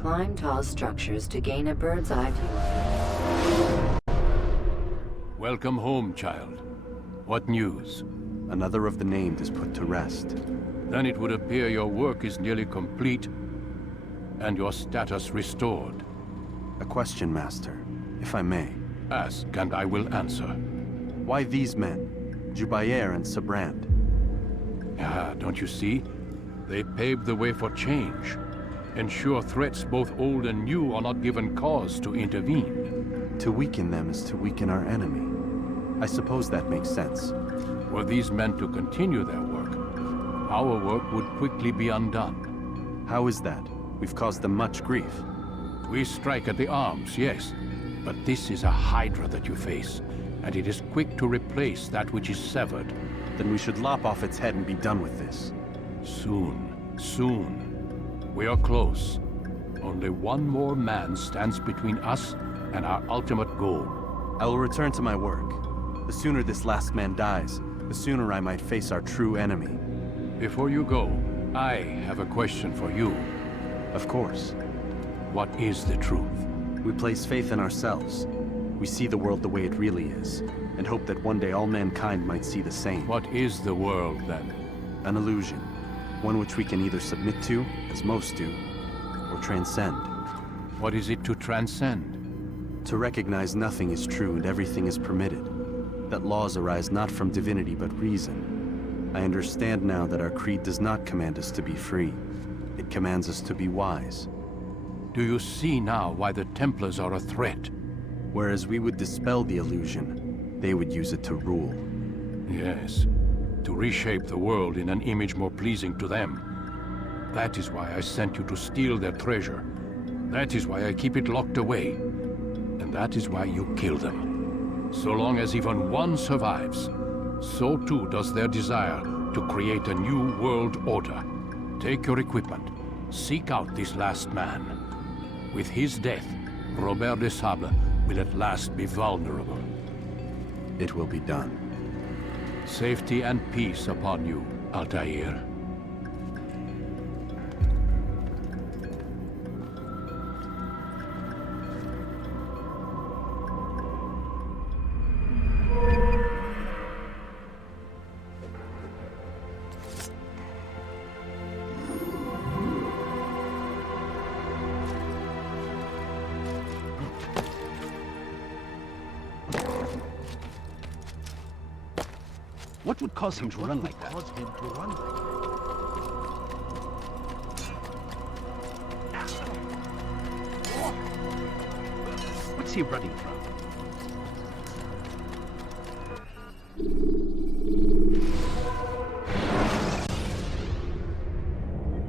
Climb tall structures to gain a bird's eye view. Welcome home, child. What news? Another of the named is put to rest. Then it would appear your work is nearly complete and your status restored. A question, Master, if I may. Ask, and I will answer. Why these men? Jubair and Sabrand? Ah, don't you see? They paved the way for change. Ensure threats both old and new are not given cause to intervene. To weaken them is to weaken our enemy. I suppose that makes sense. Were these men to continue their work, our work would quickly be undone. How is that? We've caused them much grief. We strike at the arms, yes. But this is a hydra that you face, and it is quick to replace that which is severed. Then we should lop off its head and be done with this. Soon, soon. We are close. Only one more man stands between us and our ultimate goal. I will return to my work. The sooner this last man dies, the sooner I might face our true enemy. Before you go, I have a question for you. Of course. What is the truth? We place faith in ourselves. We see the world the way it really is, and hope that one day all mankind might see the same. What is the world, then? An illusion. One which we can either submit to, as most do, or transcend. What is it to transcend? To recognize nothing is true and everything is permitted. That laws arise not from divinity but reason. I understand now that our creed does not command us to be free. It commands us to be wise. Do you see now why the Templars are a threat? Whereas we would dispel the illusion, they would use it to rule. Yes, to reshape the world in an image more pleasing to them. That is why I sent you to steal their treasure. That is why I keep it locked away. And that is why you kill them. So long as even one survives, so too does their desire to create a new world order. Take your equipment. Seek out this last man. With his death, Robert de Sable will at last be vulnerable. It will be done. Safety and peace upon you, Altair. What would cause him to run like that? What's he running from?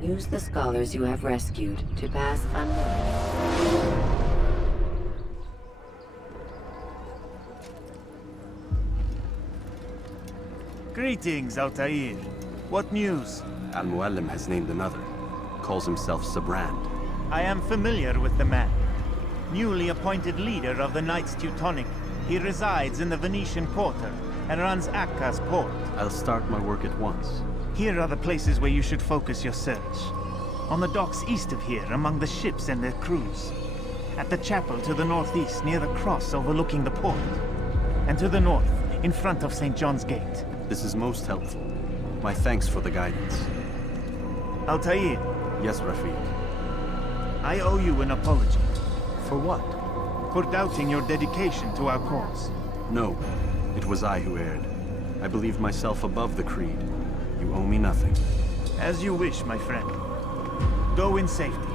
Use the scholars you have rescued to pass unnoticed. Greetings, Altair. What news? Al-Muallim has named another. Calls himself Sabrand. I am familiar with the man. Newly appointed leader of the Knights Teutonic, he resides in the Venetian Quarter and runs Akka's port. I'll start my work at once. Here are the places where you should focus your search. On the docks east of here, among the ships and their crews. At the chapel to the northeast, near the cross overlooking the port. And to the north, in front of St. John's Gate. This is most helpful. My thanks for the guidance. Altair. Yes, Rafiq. I owe you an apology. For what? For doubting your dedication to our cause. No, it was I who erred. I believed myself above the creed. You owe me nothing. As you wish, my friend. Go in safety.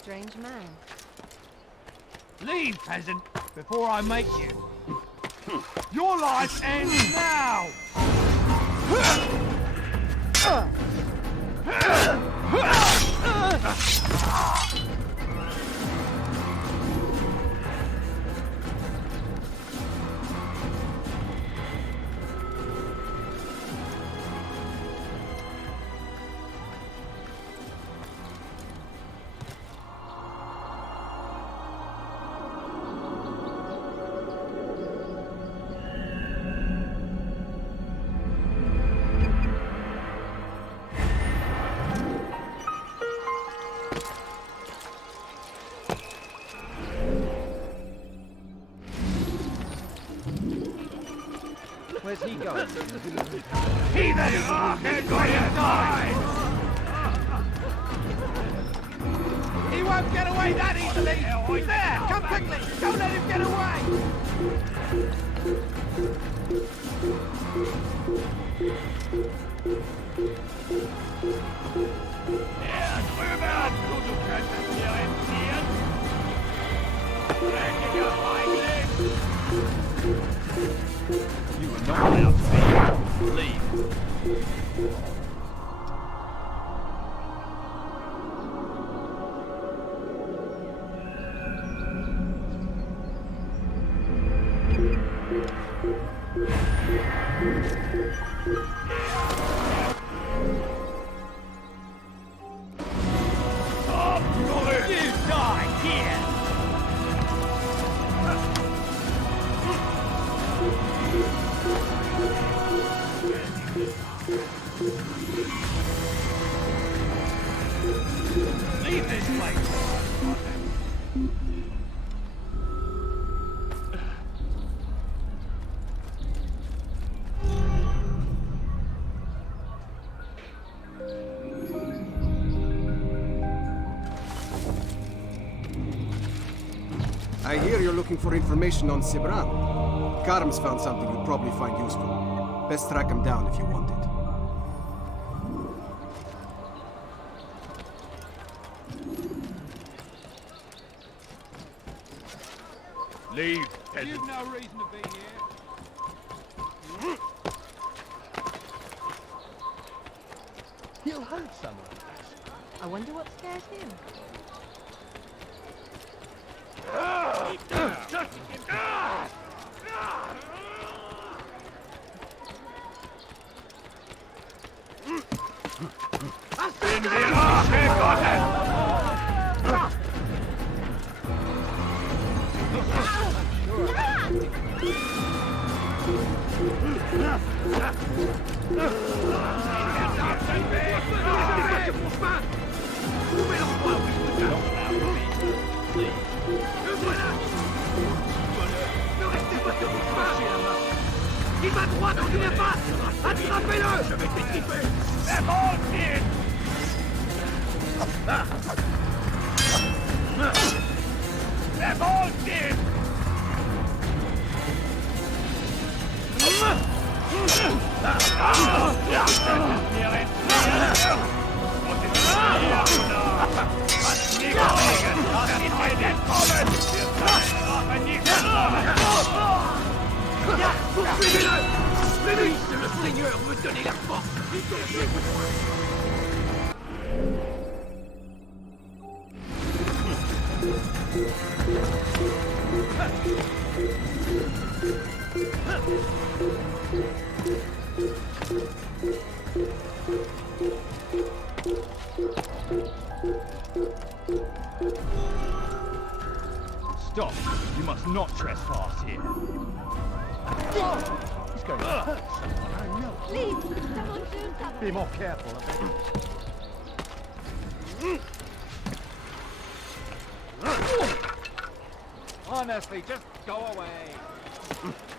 Strange man. Leave, peasant, before I make you. Your life ends now! Where's he going? He that is walking, going to die! He won't won't get away that easily! There! Come quickly! Don't let him get away! Ja, drüber! Du kannst es mir entziehen! Dreckiger Feigling! You are not allowed to be here. Leave. You die here! Leave this place! I hear you're looking for information on Sibran. Karm's found something you'd probably find useful. Best track him down if you want it. Leave, You've no reason to be here. He'll hunt someone. I wonder what scares him. In den Arsch gegossen! Il va droit dans une impasse! Attrapez-le! Je vais t'étriper! C'est bon, Sid! C'est bon, Sid! Poursuivez-le! Venez! Le Seigneur veut donner la force! Stop! You must not trespass here. He's going to hurt someone, I know. Please, someone do something. Be more careful, I beg. Honestly, just go away.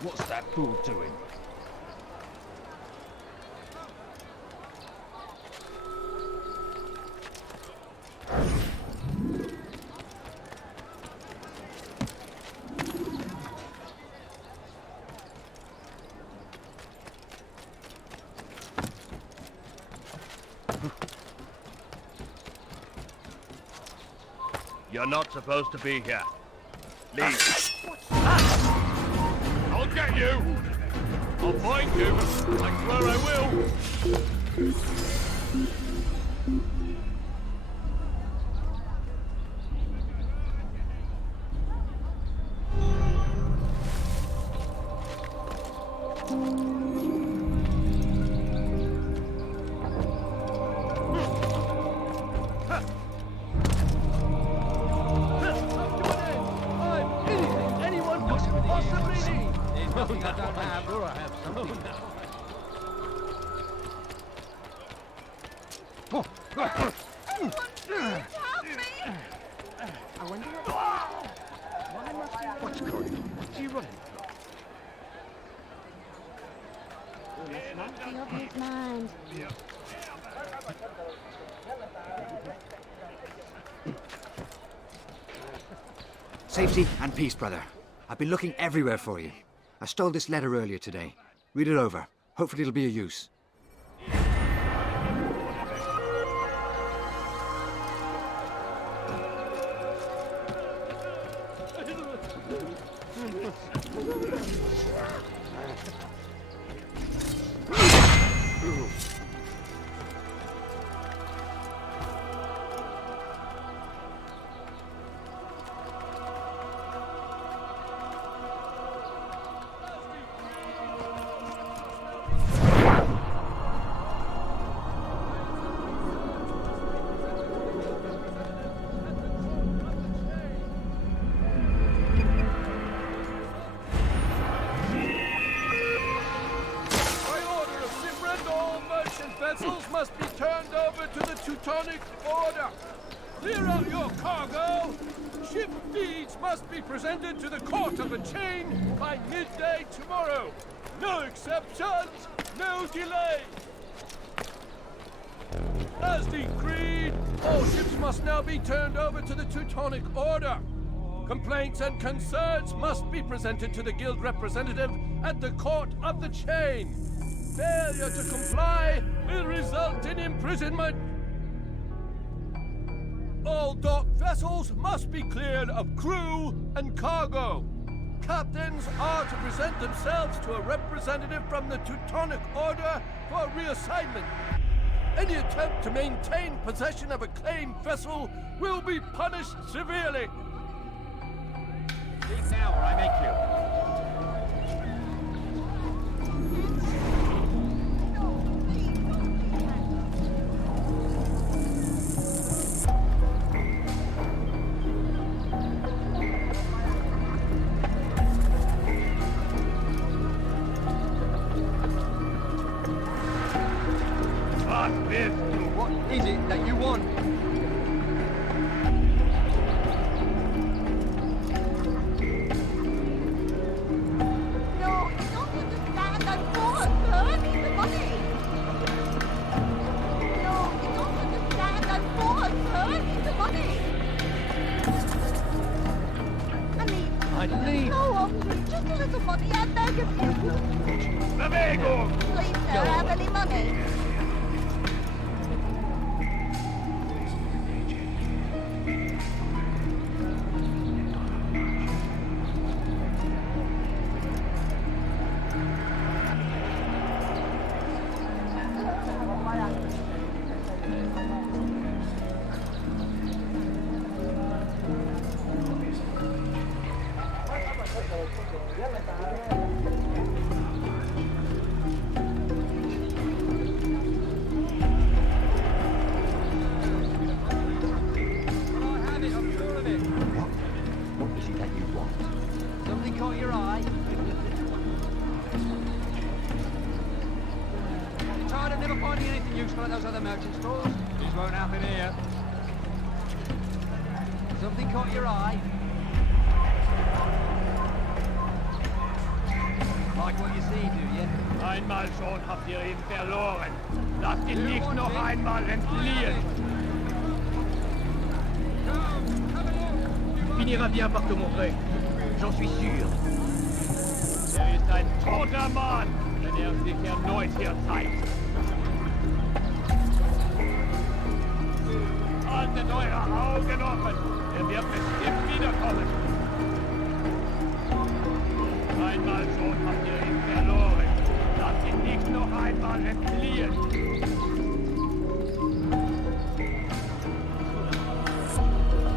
What's that fool doing? You're not supposed to be here. Leave. I'll get you! I'll find you! I swear I will! What's going on? What's he running We must not be of his mind. Safety and peace, brother. I've been looking everywhere for you. I stole this letter earlier today. Read it over. Hopefully it'll be of use. Vessels must be turned over to the Teutonic Order. Clear out your cargo. Ship deeds must be presented to the Court of the Chain by midday tomorrow. No exceptions, no delay. As decreed, all ships must now be turned over to the Teutonic Order. Complaints and concerns must be presented to the Guild representative at the Court of the Chain. Failure to comply will result in imprisonment. All docked vessels must be cleared of crew and cargo. Captains are to present themselves to a representative from the Teutonic Order for reassignment. Any attempt to maintain possession of a claimed vessel will be punished severely. Leave now or I make you. What is it that you want? No, you don't understand. I'm poor, sir. I need the money. No, you don't understand. I'm poor, sir. I need the money. I mean, no, Audrey, just a little money. I beg of you. Please, sir, have any money? Something caught your eye? Like what you see, do you? Einmal schon habt ihr ihn verloren. Lasst ihn nicht noch einmal entfliehen. Il finira bien par te montrer. J'en suis sûr. Ist ein toter Mann, wenn sich erneut hier zeigt. Haltet eure Augen offen. Wird bestimmt wiederkommen. Einmal schon habt ihr ihn verloren. Lasst ihn nicht noch einmal entfliehen.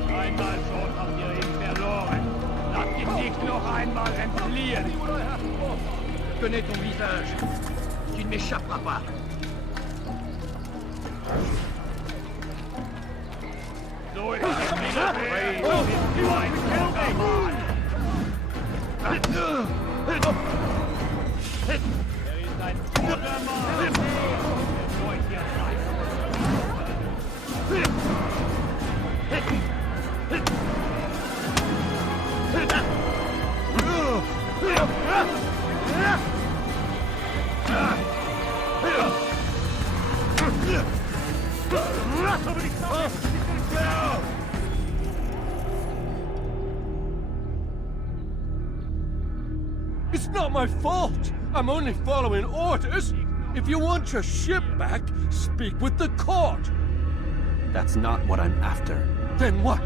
Einmal schon habt ihr ihn verloren. Lasst ihn nicht noch einmal entfliehen. Je connais ton visage. Tu ne m'échapperas pas. So ist es wieder weh. Du ein toter Mann. Er ist ein toter Mann. Der euch hier zeigt. It's not my fault. I'm only following orders. If you want your ship back, speak with the court. That's not what I'm after. Then what?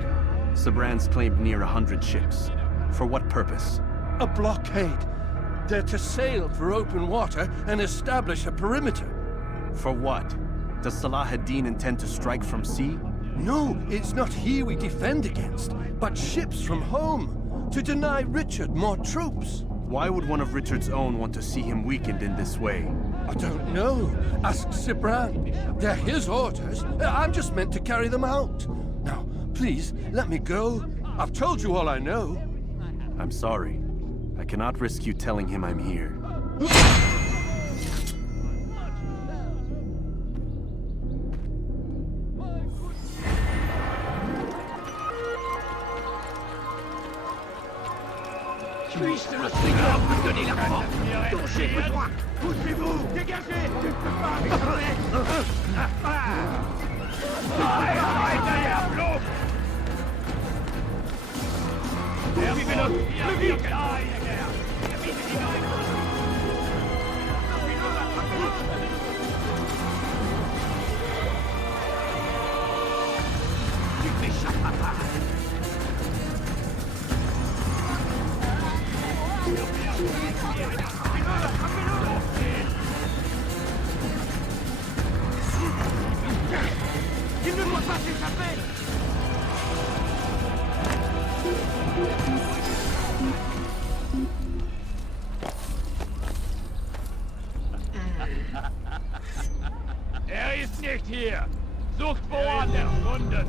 Sabran's claimed near 100 ships. For what purpose? A blockade. They're to sail for open water and establish a perimeter. For what? Does Salah ad-Din intend to strike from sea? No, it's not he we defend against, but ships from home, to deny Richard more troops. Why would one of Richard's own want to see him weakened in this way? I don't know. Ask Sabran. They're his orders. I'm just meant to carry them out. Now, please, let me go. I've told you all I know. I'm sorry. I cannot risk you telling him I'm here. Puisse le Seigneur vous donner la force dont j'ai besoin. Poussez-vous, dégagez. Tu ne peux pas m'échapper. Arrête d'aller à flot. Suivez-le, le vite. Tu t'échappes pas. Il ne doit pas s'échapper. Ist nicht hier. Sucht woanders, Wunden.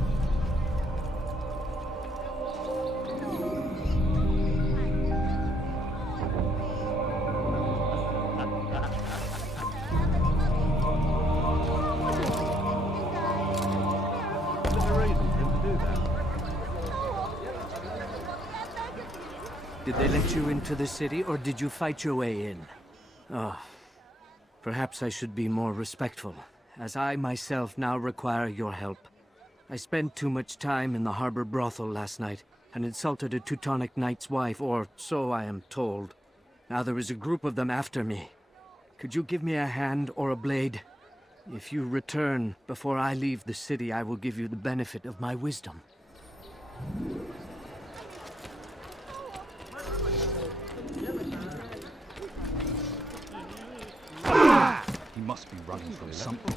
Did they let you into the city, or did you fight your way in? Oh, perhaps I should be more respectful, as I myself now require your help. I spent too much time in the harbor brothel last night, and insulted a Teutonic knight's wife, or so I am told. Now there is a group of them after me. Could you give me a hand or a blade? If you return before I leave the city, I will give you the benefit of my wisdom. He must be running from something.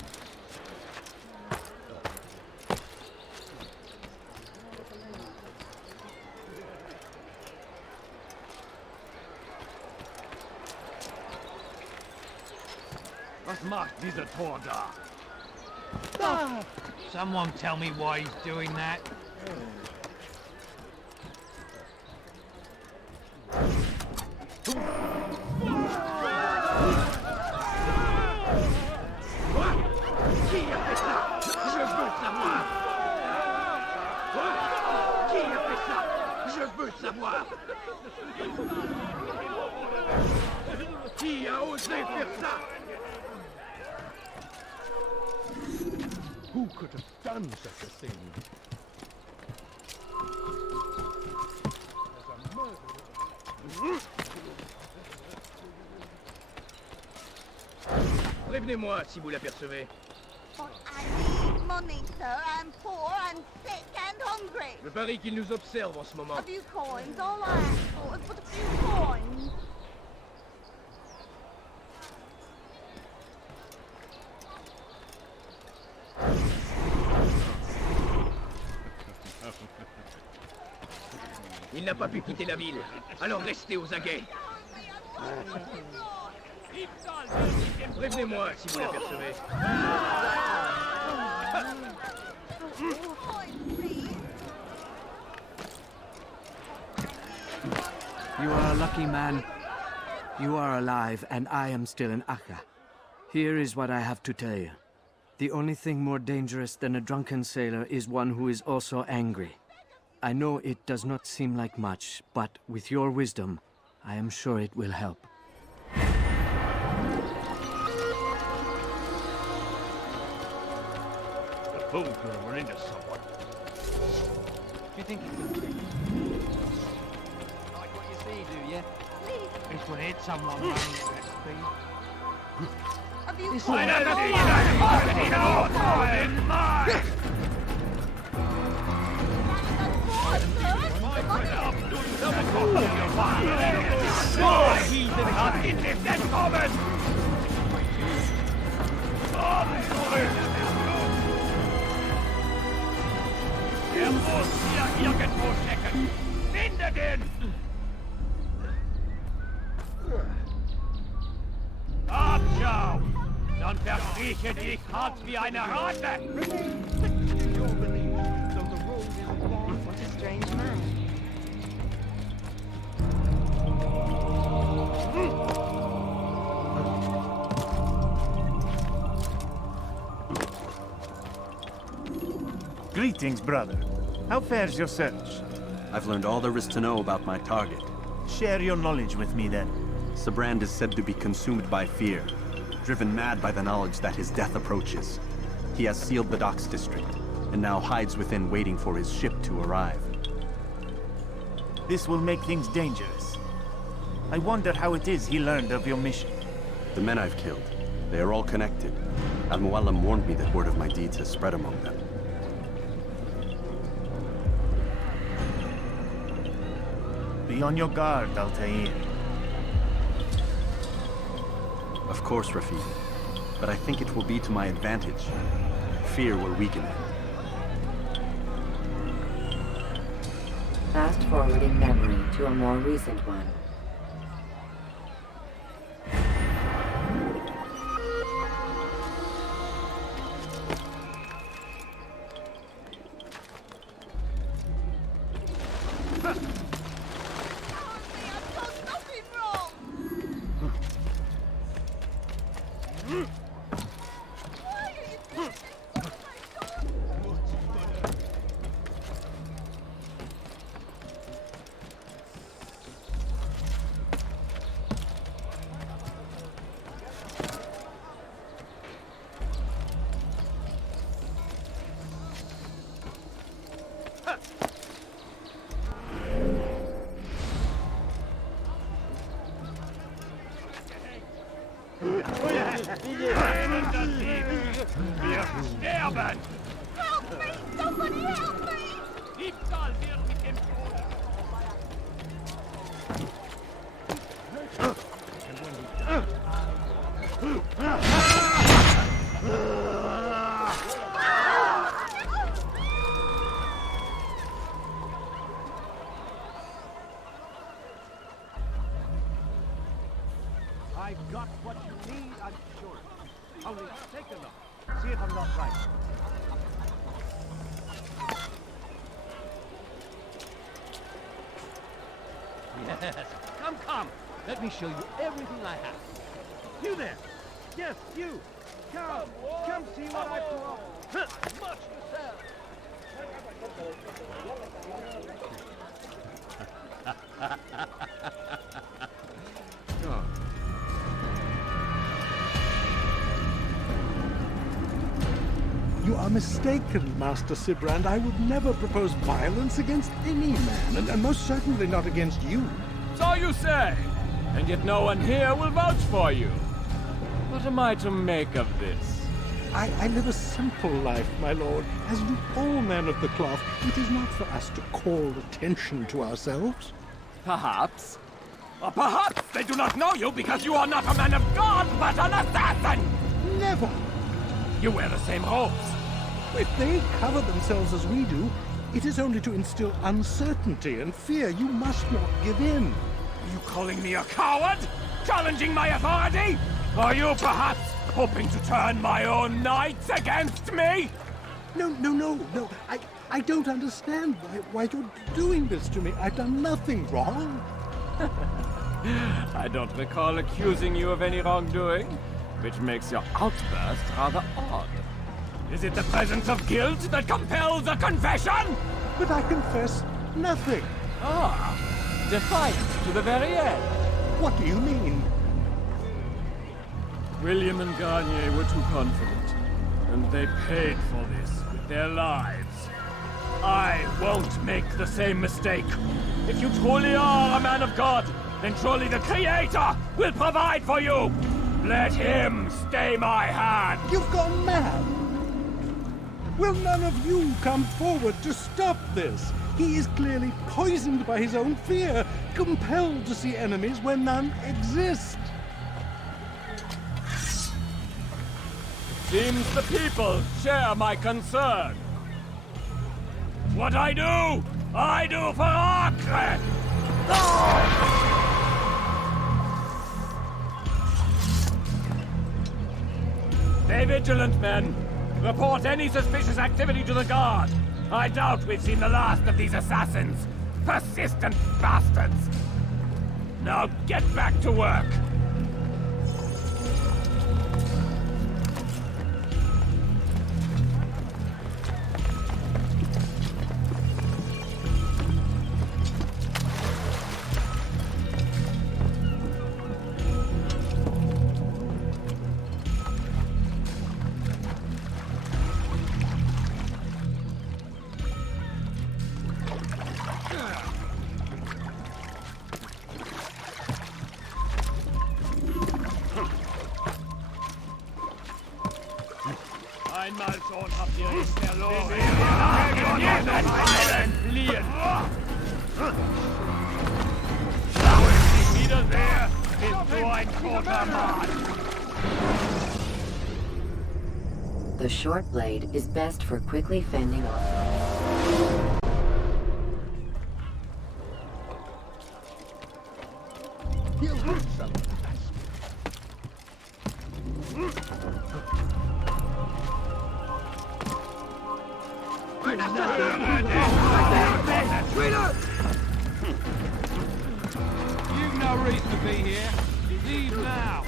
Was macht dieser Tor da? Someone tell me why he's doing that. Qui a fait ça? Je veux savoir. Qui a fait ça? Je veux savoir. Qui a osé faire ça? Who could have done such a thing? Prévenez-moi si vous l'apercevez. I need money, sir. I'm poor, I'm sick and hungry. Je parie qu'il nous observe en ce moment. A few coins, all I ask for is but a few coins. Il n'a pas pu quitter la ville, alors restez aux aguets. Prévenez-moi si vous l'apercevez. You are a lucky man. You are alive, and I am still in Akka. Here is what I have to tell you. The only thing more dangerous than a drunken sailor is one who is also angry. I know it does not seem like much, but with your wisdom, I am sure it will help. The fool's gonna run into someone. Do you think he could? Like what you see, do you? This will hit someone running at that speed. This I never did Er muss hier irgendwo stecken! Finde den! Abschau! Dann verkrieche dich hart wie eine Ratte! What a strange man. Greetings, brother. How fares your search? I've learned all there is to know about my target. Share your knowledge with me, then. Sibrand is said to be consumed by fear, driven mad by the knowledge that his death approaches. He has sealed the docks district, and now hides within waiting for his ship to arrive. This will make things dangerous. I wonder how it is he learned of your mission. The men I've killed, they are all connected. Al-Mualim warned me that word of my deeds has spread among them. Be on your guard, Altair. Of course, Rafid. But I think it will be to my advantage. Fear will weaken him. Fast-forwarding memory to a more recent one. Wir sterben! Help me! Somebody help me! Diebstahl wird mit dem Tode! I've got what you need, I'm sure. Only take a look. See if I'm not right. Yes, come. Let me show you everything I have. You there! Yes, you! Come see what I brought! Much to sell! You are mistaken, Master Sibrand. I would never propose violence against any man, and most certainly not against you. So you say, and yet no one here will vouch for you. What am I to make of this? I live a simple life, my lord, as do all men of the cloth. It is not for us to call attention to ourselves. Perhaps. Or perhaps they do not know you because you are not a man of God, but an assassin! Never! You wear the same robes. If they cover themselves as we do, it is only to instill uncertainty and fear. You must not give in. Are you calling me a coward? Challenging my authority? Are you perhaps hoping to turn my own knights against me? No. I don't understand why you're doing this to me. I've done nothing wrong. I don't recall accusing you of any wrongdoing, which makes your outburst rather odd. Is it the presence of guilt that compels a confession? But I confess nothing. Ah, defiant to the very end. What do you mean? William and Garnier were too confident, and they paid for this with their lives. I won't make the same mistake. If you truly are a man of God, then surely the Creator will provide for you! Let him stay my hand! You've gone mad! Will none of you come forward to stop this? He is clearly poisoned by his own fear, compelled to see enemies where none exist. Seems the people share my concern. What I do for Acre! Stay vigilant, men. Report any suspicious activity to the guard. I doubt we've seen the last of these assassins. Persistent bastards. Now get back to work. Einmal schon habt ihr es verloren. Fliehen! Schau ich dich wiedersehe, bist du ein toter Mann! The short blade is best for quickly fending off. He'll hurt some. You've no reason to be here. Leave now.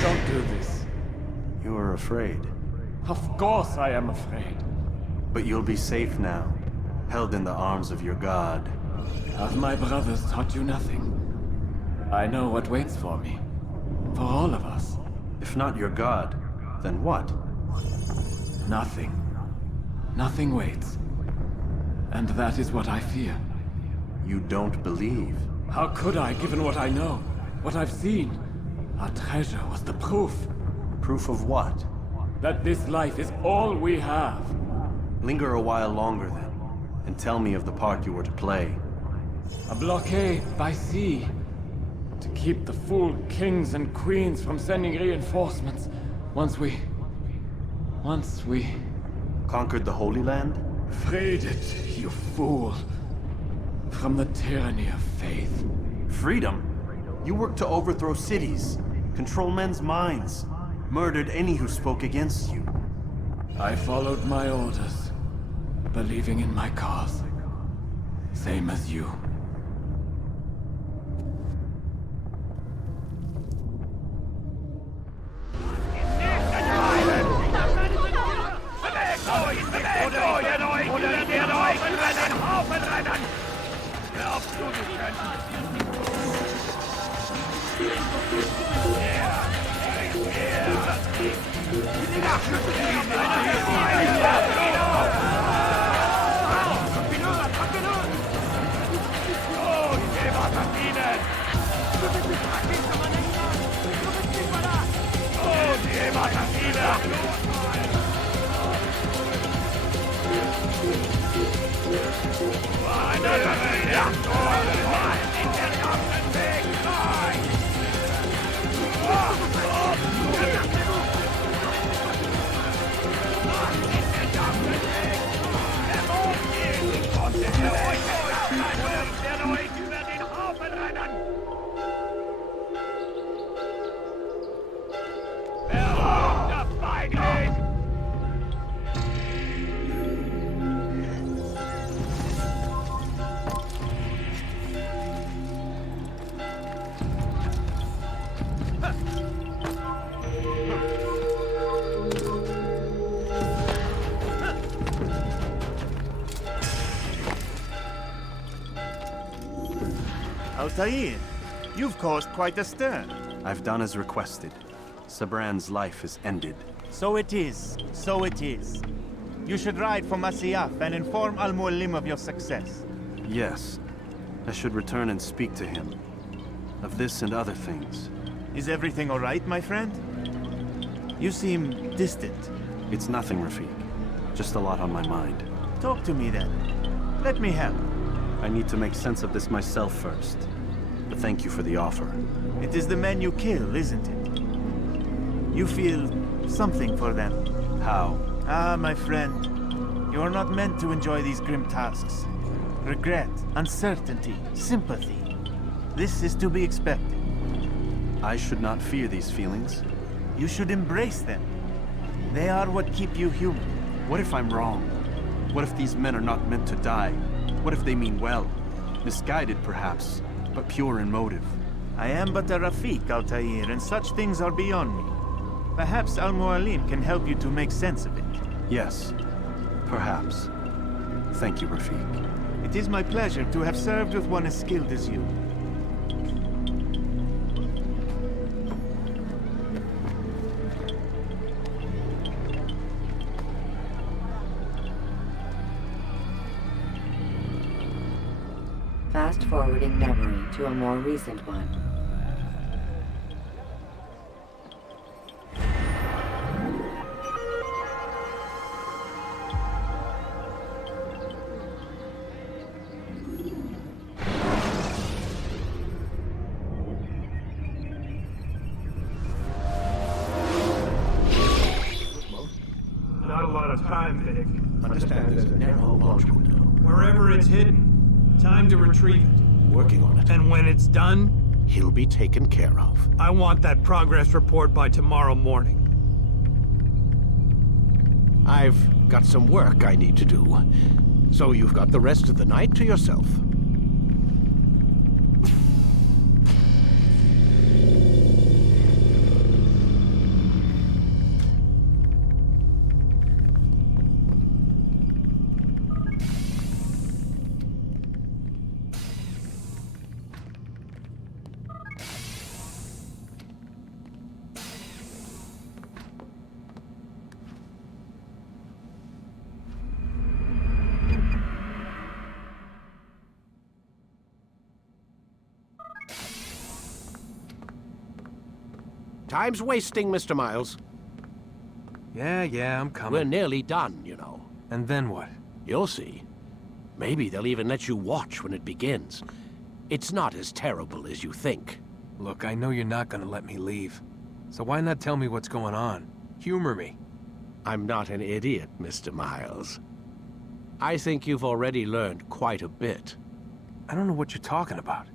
Don't do this. You are afraid. Of course I am afraid. But you'll be safe now, held in the arms of your god. Have my brothers taught you nothing? I know what waits for me. For all of us. If not your god, then what? Nothing. Nothing waits. And that is what I fear. You don't believe. How could I, given what I know? What I've seen? Our treasure was the proof. Proof of what? That this life is all we have. Linger a while longer then, and tell me of the part you were to play. A blockade by sea. To keep the fool kings and queens from sending reinforcements. Once we... Conquered the Holy Land? Freed it, you fool. From the tyranny of faith. Freedom? You worked to overthrow cities, control men's minds, murdered any who spoke against you. I followed my orders, believing in my cause. Same as you. Altair, you've caused quite a stir. I've done as requested. Sabran's life is ended. So it is. So it is. You should ride for Masyaf and inform Al-Mualim of your success. Yes. I should return and speak to him. Of this and other things. Is everything all right, my friend? You seem distant. It's nothing, Rafik. Just a lot on my mind. Talk to me then. Let me help. I need to make sense of this myself first. But thank you for the offer. It is the men you kill, isn't it? You feel something for them. How? Ah, my friend. You are not meant to enjoy these grim tasks. Regret, uncertainty, sympathy. This is to be expected. I should not fear these feelings. You should embrace them. They are what keep you human. What if I'm wrong? What if these men are not meant to die? What if they mean well? Misguided, perhaps, but pure in motive. I am but a Rafik, Altair, and such things are beyond me. Perhaps Al-Mualim can help you to make sense of it. Yes, perhaps. Thank you, Rafik. It is my pleasure to have served with one as skilled as you. Fast-forwarding memory to a more recent one. Not a lot of time, Vic. Understand there's a narrow launch window. Wherever it's hidden, time to retrieve it. Working on it. And when it's done, He'll be taken care of. I want that progress report by tomorrow morning. I've got some work I need to do. So you've got the rest of the night to yourself. Time's wasting, Mr. Miles. Yeah, I'm coming. We're nearly done, you know. And then what? You'll see. Maybe they'll even let you watch when it begins. It's not as terrible as you think. Look, I know you're not gonna let me leave. So why not tell me what's going on? Humor me. I'm not an idiot, Mr. Miles. I think you've already learned quite a bit. I don't know what you're talking about.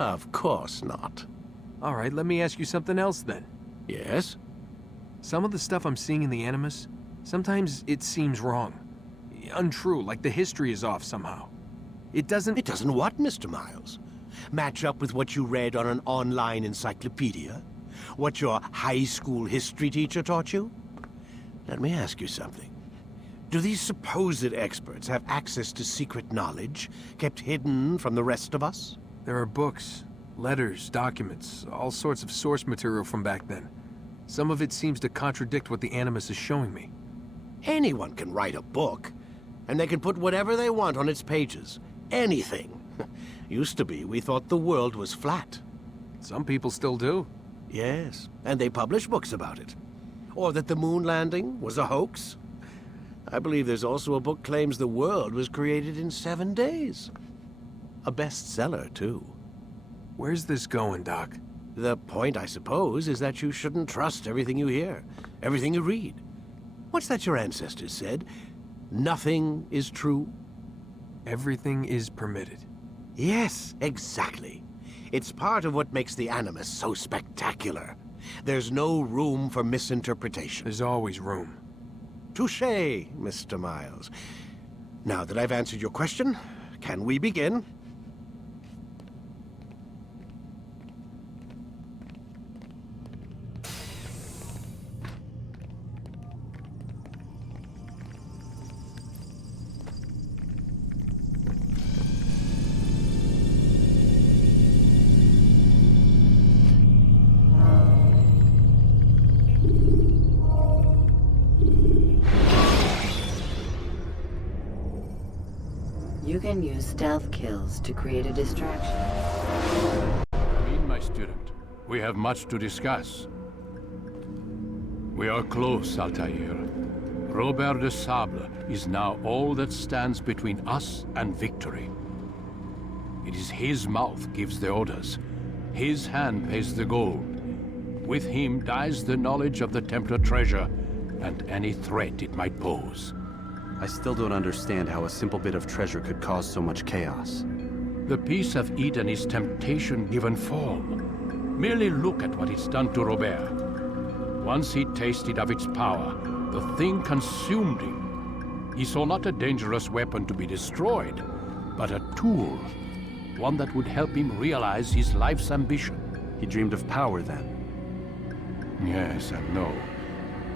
Of course not. All right, let me ask you something else then. Yes? Some of the stuff I'm seeing in the Animus, sometimes it seems wrong. Untrue, like the history is off somehow. It doesn't... It doesn't what, Mr. Miles? Match up with what you read on an online encyclopedia? What your high school history teacher taught you? Let me ask you something. Do these supposed experts have access to secret knowledge kept hidden from the rest of us? There are books, letters, documents, all sorts of source material from back then. Some of it seems to contradict what the Animus is showing me. Anyone can write a book, and they can put whatever they want on its pages. Anything. Used to be, we thought the world was flat. Some people still do. Yes, and they publish books about it. Or that the moon landing was a hoax. I believe there's also a book claims the world was created in 7 days. A bestseller, too. Where's this going, Doc? The point, I suppose, is that you shouldn't trust everything you hear, everything you read. What's that your ancestors said? Nothing is true? Everything is permitted. Yes, exactly. It's part of what makes the Animus so spectacular. There's no room for misinterpretation. There's always room. Touché, Mr. Miles. Now that I've answered your question, can we begin? You can use stealth kills to create a distraction. My student, we have much to discuss. We are close, Altair. Robert de Sable is now all that stands between us and victory. It is his mouth gives the orders. His hand pays the gold. With him dies the knowledge of the Templar treasure and any threat it might pose. I still don't understand how a simple bit of treasure could cause so much chaos. The Peace of Eden is temptation given form. Merely look at what it's done to Robert. Once he tasted of its power, the thing consumed him. He saw not a dangerous weapon to be destroyed, but a tool. One that would help him realize his life's ambition. He dreamed of power then? Yes and no.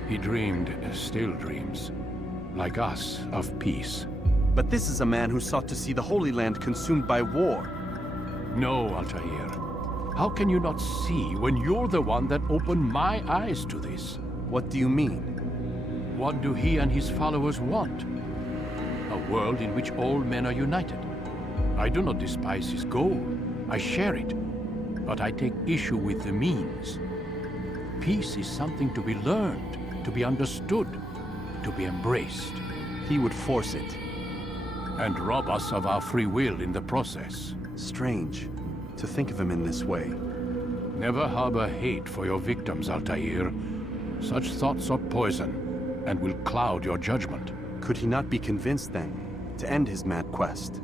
He dreamed, still dreams, like us, of peace. But this is a man who sought to see the Holy Land consumed by war. No, Altair. How can you not see when you're the one that opened my eyes to this? What do you mean? What do he and his followers want? A world in which all men are united. I do not despise his goal. I share it. But I take issue with the means. Peace is something to be learned, to be understood, to be embraced. He would force it. And rob us of our free will in the process. Strange to think of him in this way. Never harbor hate for your victims, Altair. Such thoughts are poison and will cloud your judgment. Could he not be convinced then to end his mad quest?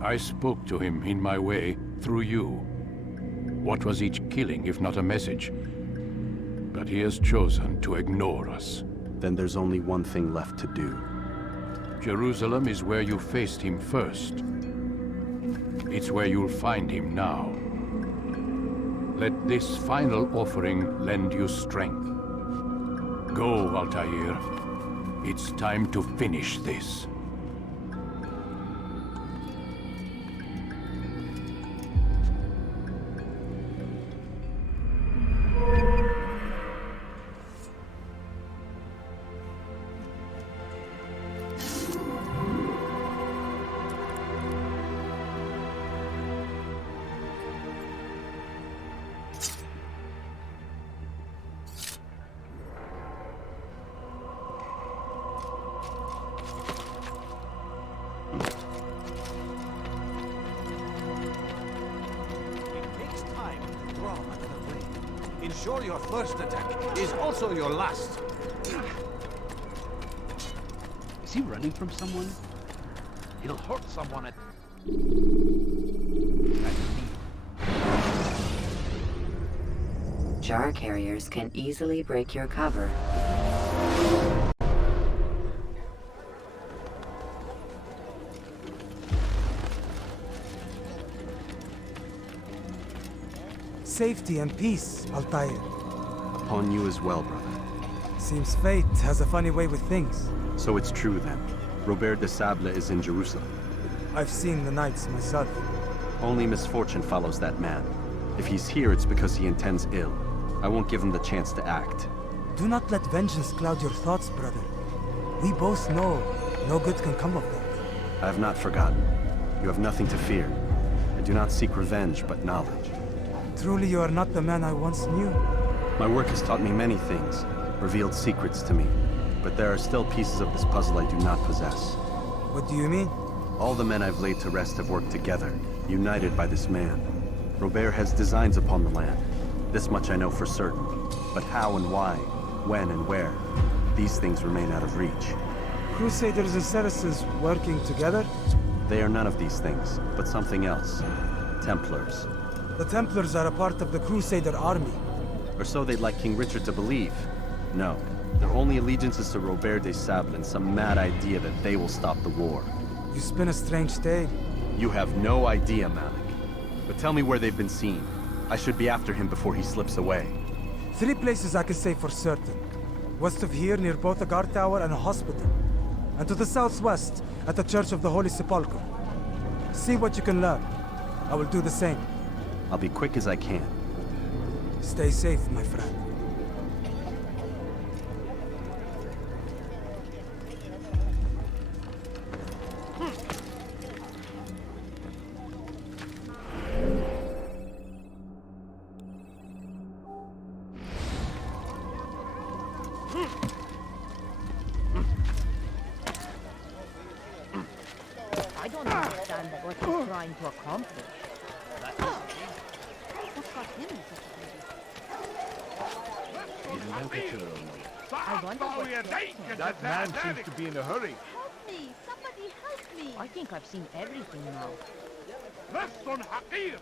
I spoke to him in my way through you. What was each killing if not a message? But he has chosen to ignore us. Then there's only one thing left to do. Jerusalem is where you faced him first. It's where you'll find him now. Let this final offering lend you strength. Go, Altair. It's time to finish this. Ensure your first attack is also your last. Is he running from someone? He'll hurt someone at... Jar carriers can easily break your cover. Safety and peace, Altair. Upon you as well, brother. Seems fate has a funny way with things. So it's true then. Robert de Sable is in Jerusalem. I've seen the knights myself. Only misfortune follows that man. If he's here, it's because he intends ill. I won't give him the chance to act. Do not let vengeance cloud your thoughts, brother. We both know no good can come of that. I have not forgotten. You have nothing to fear. I do not seek revenge, but knowledge. Truly, you are not the man I once knew. My work has taught me many things, revealed secrets to me. But there are still pieces of this puzzle I do not possess. What do you mean? All the men I've laid to rest have worked together, united by this man. Robert has designs upon the land. This much I know for certain. But how and why, when and where, these things remain out of reach. Crusaders and Saracens working together? They are none of these things, but something else. Templars. The Templars are a part of the Crusader army. Or so they'd like King Richard to believe. No, their only allegiance is to Robert de Sable and some mad idea that they will stop the war. You spin a strange tale. You have no idea, Malik. But tell me where they've been seen. I should be after him before he slips away. 3 places I can say for certain. West of here, near both a guard tower and a hospital. And to the southwest, at the Church of the Holy Sepulchre. See what you can learn. I will do the same. I'll be quick as I can. Stay safe, my friend. I don't understand what he's trying to accomplish. What's got him in such a I wonder what That man seems to be in a hurry. Help me! Somebody help me! I think I've seen everything now. لص حقير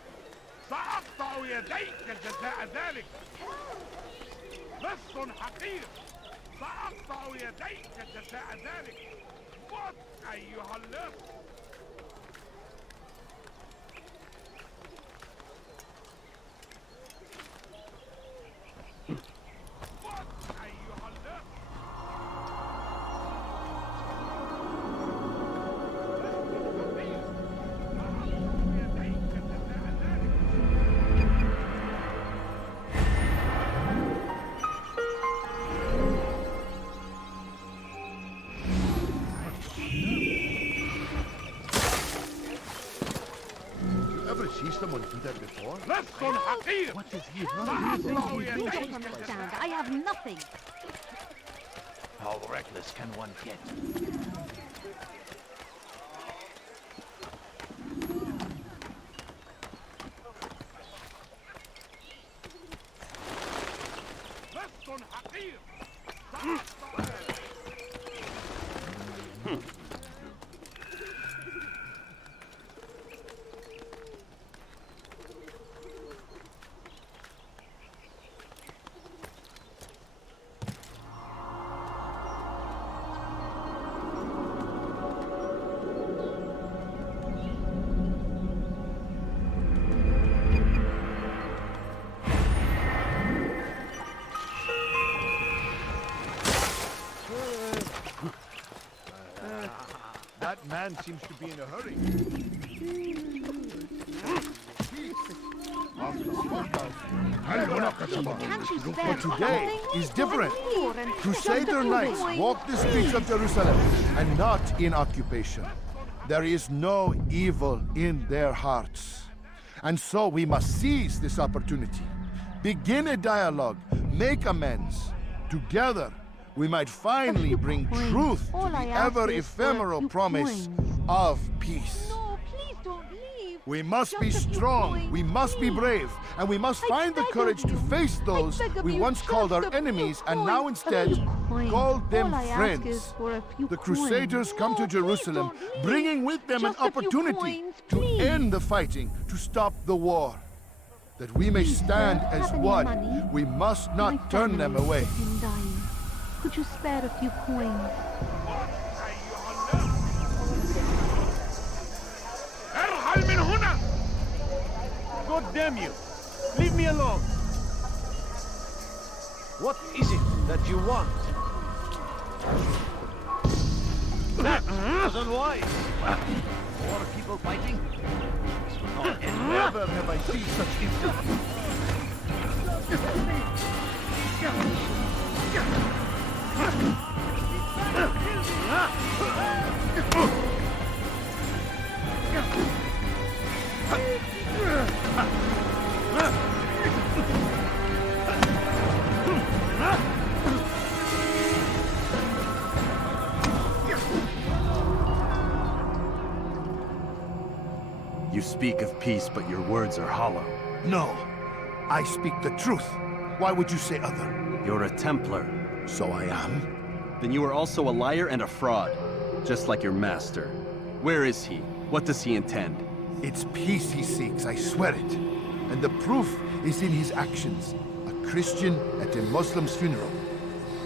سأقطع يديك جزاء ذلك لص حقير سأقطع يديك جزاء ذلك موت أيها اللص Someone do that before? What is he? You don't understand. I have nothing. How reckless can one get? That man seems to be in a hurry. But today is different. Crusader knights walk the streets of Jerusalem and not in occupation. There is no evil in their hearts. And so we must seize this opportunity. Begin a dialogue, make amends. Together, we might finally bring truth to the ever-ephemeral promise of peace. No, please don't leave. We must be strong, we must be brave, and we must find the courage to face those we once called our enemies and now instead call them friends. The Crusaders come to Jerusalem, bringing with them an opportunity to end the fighting, to stop the war. That we may stand as one, we must not turn them away. Could you spare a few coins? God damn you! Leave me alone! What is it that you want? That was unwise! More people fighting? This will not end. Never have I seen such insolence. You speak of peace, but your words are hollow. No, I speak the truth. Why would you say other? You're a Templar. So I am. Then you are also a liar and a fraud, just like your master. Where is he? What does he intend? It's peace he seeks, I swear it. And the proof is in his actions. A Christian at a Muslim's funeral.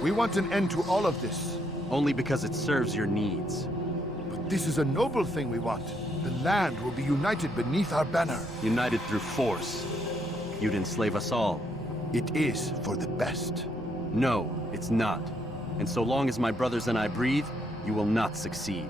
We want an end to all of this. Only because it serves your needs. But this is a noble thing we want. The land will be united beneath our banner. United through force. You'd enslave us all. It is for the best. No, it's not. And so long as my brothers and I breathe, you will not succeed.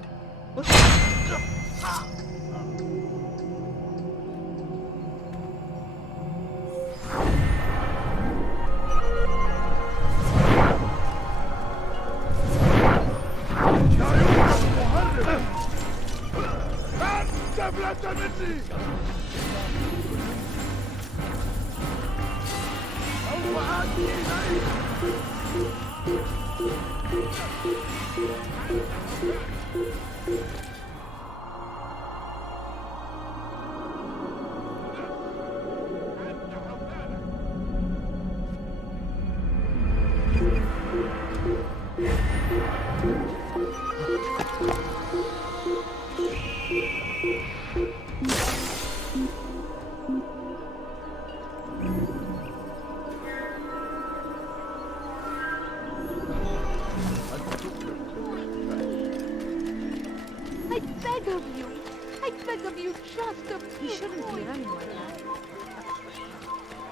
I beg of you, just a few. He shouldn't be running like that.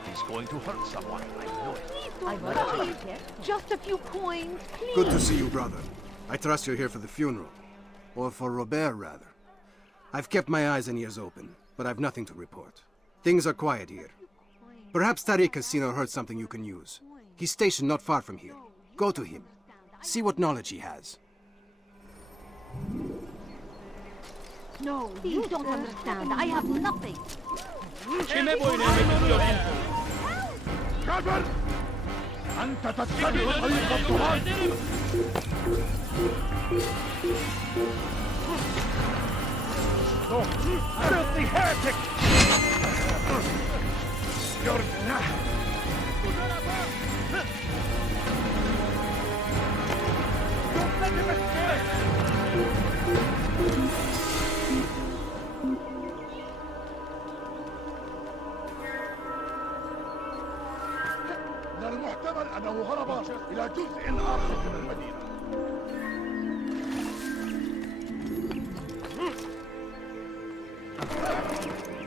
He's going to hurt someone, I know it. I want to be Just a few coins, please. Good to see you, brother. I trust you're here for the funeral. Or for Robert, rather. I've kept my eyes and ears open, but I've nothing to report. Things are quiet here. Perhaps Tariq has seen or heard something you can use. He's stationed not far from here. Go to him. See what knowledge he has. No, you don't understand. I have nothing. أنت تتبع طريق الضلال. Filthy heretic! You're Don't let him escape! من المحتمل أنه هرب إلى جزء آخر من المدينة.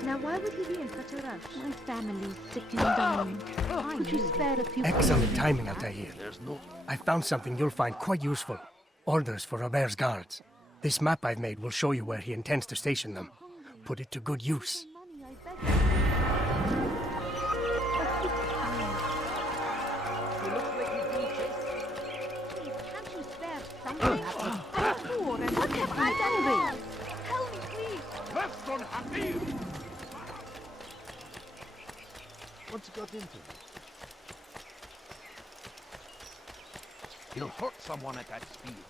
Now, why would he be in such a rush? My family's sick and dying. Could you spare a few Excellent timing, Altair. I found something you'll find quite useful. Orders for Robert's guards. This map I've made will show you where he intends to station them. Put it to good use. Can't you spare something? I'm poor, and what have I done wrong? Tell me, please. Left on Hafiz! What's got into? He'll hurt someone at that speed.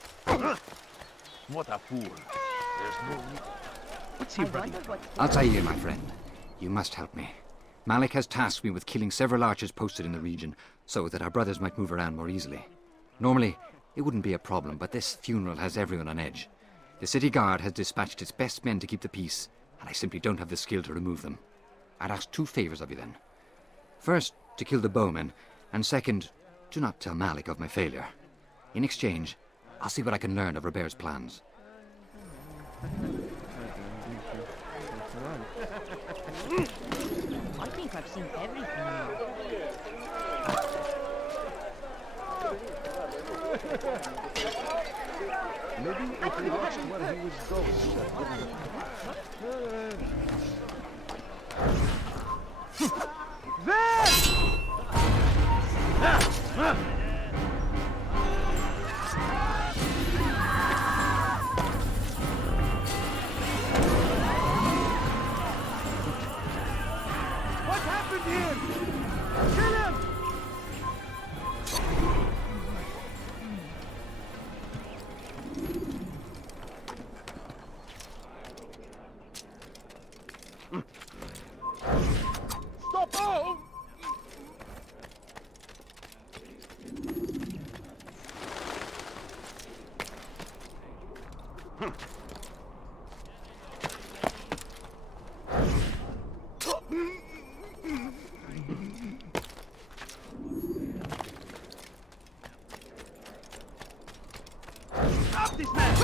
What a fool. There's no need. What's he running from? Altair, my friend, you must help me. Malik has tasked me with killing several archers posted in the region, so that our brothers might move around more easily. Normally, it wouldn't be a problem, but this funeral has everyone on edge. The city guard has dispatched its best men to keep the peace, and I simply don't have the skill to remove them. I'd ask two favors of you then. First, to kill the bowmen, and second, do not tell Malik of my failure. In exchange, I'll see what I can learn of Robert's plans. I think I've seen everything now. Maybe if we watched where he was going. What happened here? Kill him! Stop! Oh! Stop this man!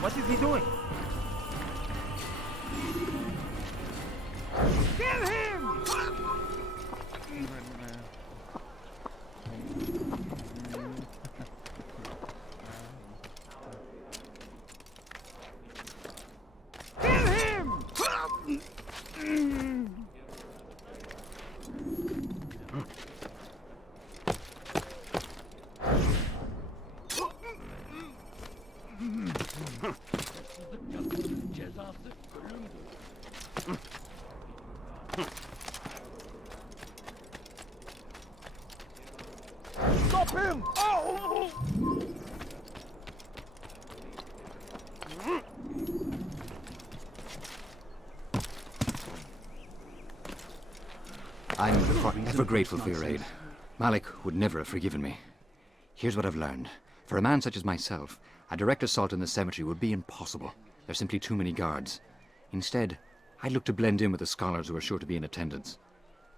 What is he doing? Kill him! Kill him! Stop him! Oh! I'm forever grateful for your aid. Malik would never have forgiven me. Here's what I've learned. For a man such as myself, a direct assault on the cemetery would be impossible. There's simply too many guards. Instead, I'd look to blend in with the scholars who are sure to be in attendance.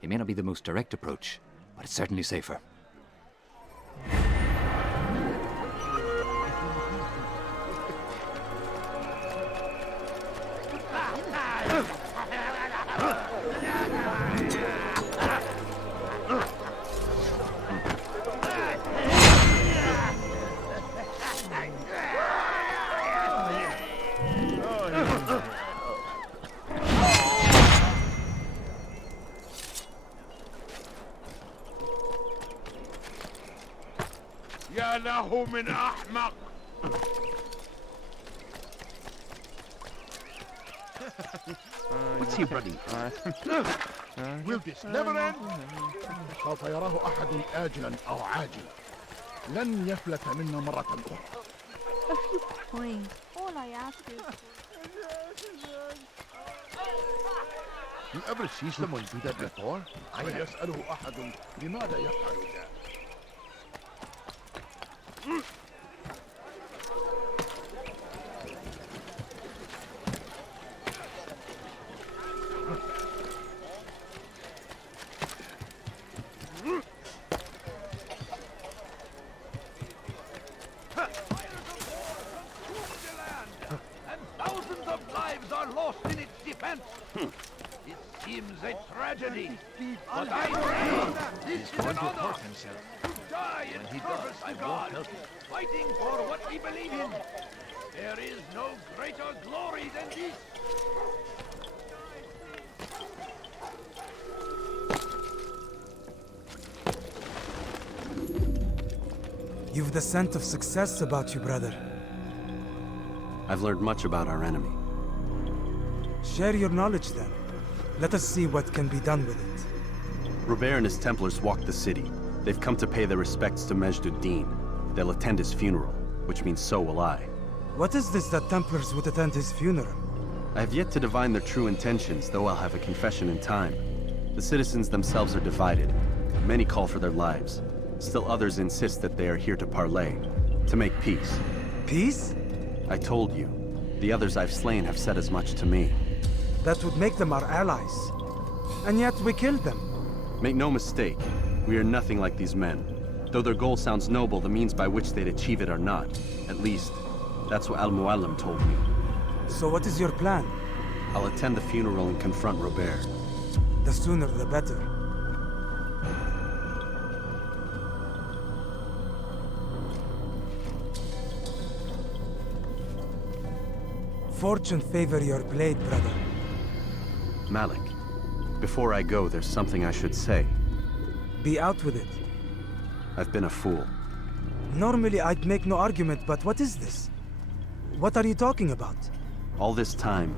It may not be the most direct approach, but it's certainly safer. يا له من أحمق. What's he running for? Will this never end? سوف يراه أحد آجلا أو عاجلا. لن يفلت منا مرة أخرى. A few coins. All I ask is... You ever see someone do that before? يسأله أحد لماذا يفعل ذلك. Thousands of lives are lost in its defense. It seems a tragedy, but I pray this is an honor to die in service to God, fighting for what we believe in. There is no greater glory than this. You've the scent of success about you, brother. I've learned much about our enemy. Share your knowledge then. Let us see what can be done with it. Robert and his Templars walked the city. They've come to pay their respects to Majd-ud-Din. They'll attend his funeral, which means so will I. What is this that Templars would attend his funeral? I have yet to divine their true intentions, though I'll have a confession in time. The citizens themselves are divided. Many call for their lives. Still others insist that they are here to parley, to make peace. Peace? I told you. The others I've slain have said as much to me. That would make them our allies. And yet we killed them. Make no mistake, we are nothing like these men. Though their goal sounds noble, the means by which they'd achieve it are not. At least, that's what Al-Muallim told me. So what is your plan? I'll attend the funeral and confront Robert. The sooner the better. Fortune favor your blade, brother. Malik, before I go, there's something I should say. Be out with it. I've been a fool. Normally I'd make no argument, but what is this? What are you talking about? All this time,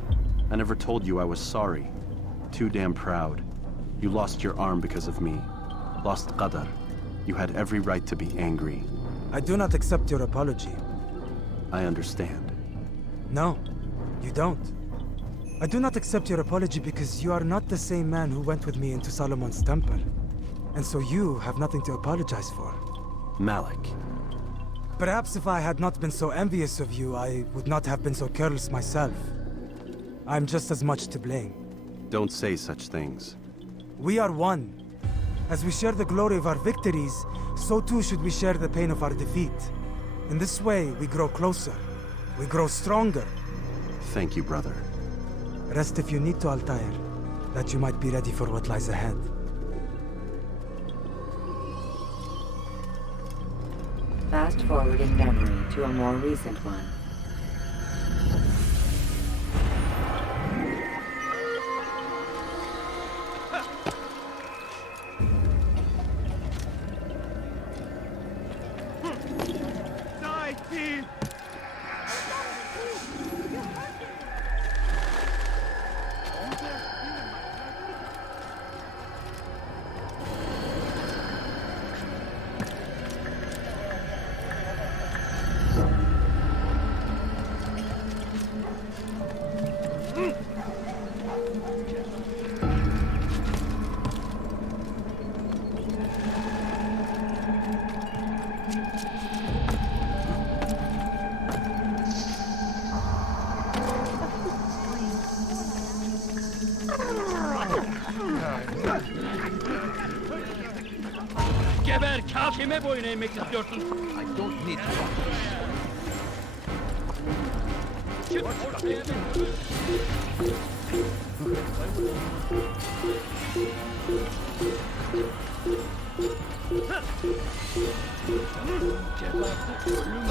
I never told you I was sorry. Too damn proud. You lost your arm because of me. Lost Qadar. You had every right to be angry. I do not accept your apology. I understand. No, you don't. I do not accept your apology because you are not the same man who went with me into Solomon's temple. And so you have nothing to apologize for. Malik. Perhaps if I had not been so envious of you, I would not have been so careless myself. I'm just as much to blame. Don't say such things. We are one. As we share the glory of our victories, so too should we share the pain of our defeat. In this way, we grow closer. We grow stronger. Thank you, brother. Rest if you need to, Altair, that you might be ready for what lies ahead. Fast forwarding memory to a more recent one. Geber, kime boyun eğmek istiyorsun? I don't need to. Çık ortaya. Cezası ölüm.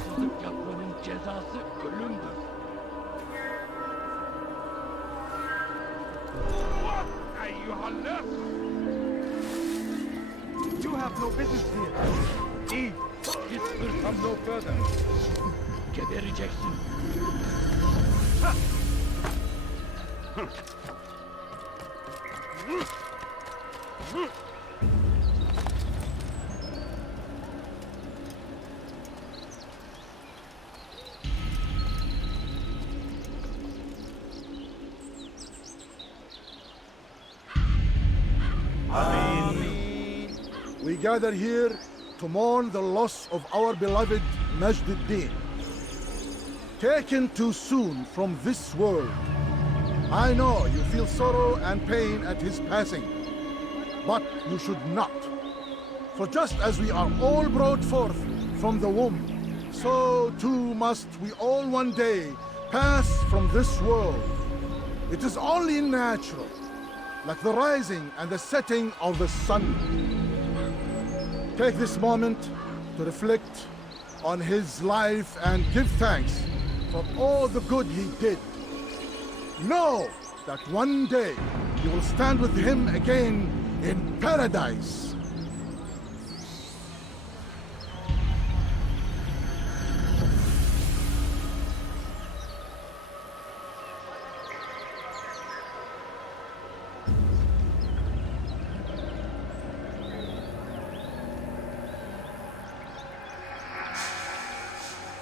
Hırsızlık yapmanın cezası ölümdür. You have no business here. Leave. This will come no further. Gebereceksin. We gather here to mourn the loss of our beloved Majd-ud-Din. Taken too soon from this world. I know you feel sorrow and pain at his passing, but you should not. For just as we are all brought forth from the womb, so too must we all one day pass from this world. It is only natural, like the rising and the setting of the sun. Take this moment to reflect on his life and give thanks for all the good he did. Know that one day you will stand with him again in paradise.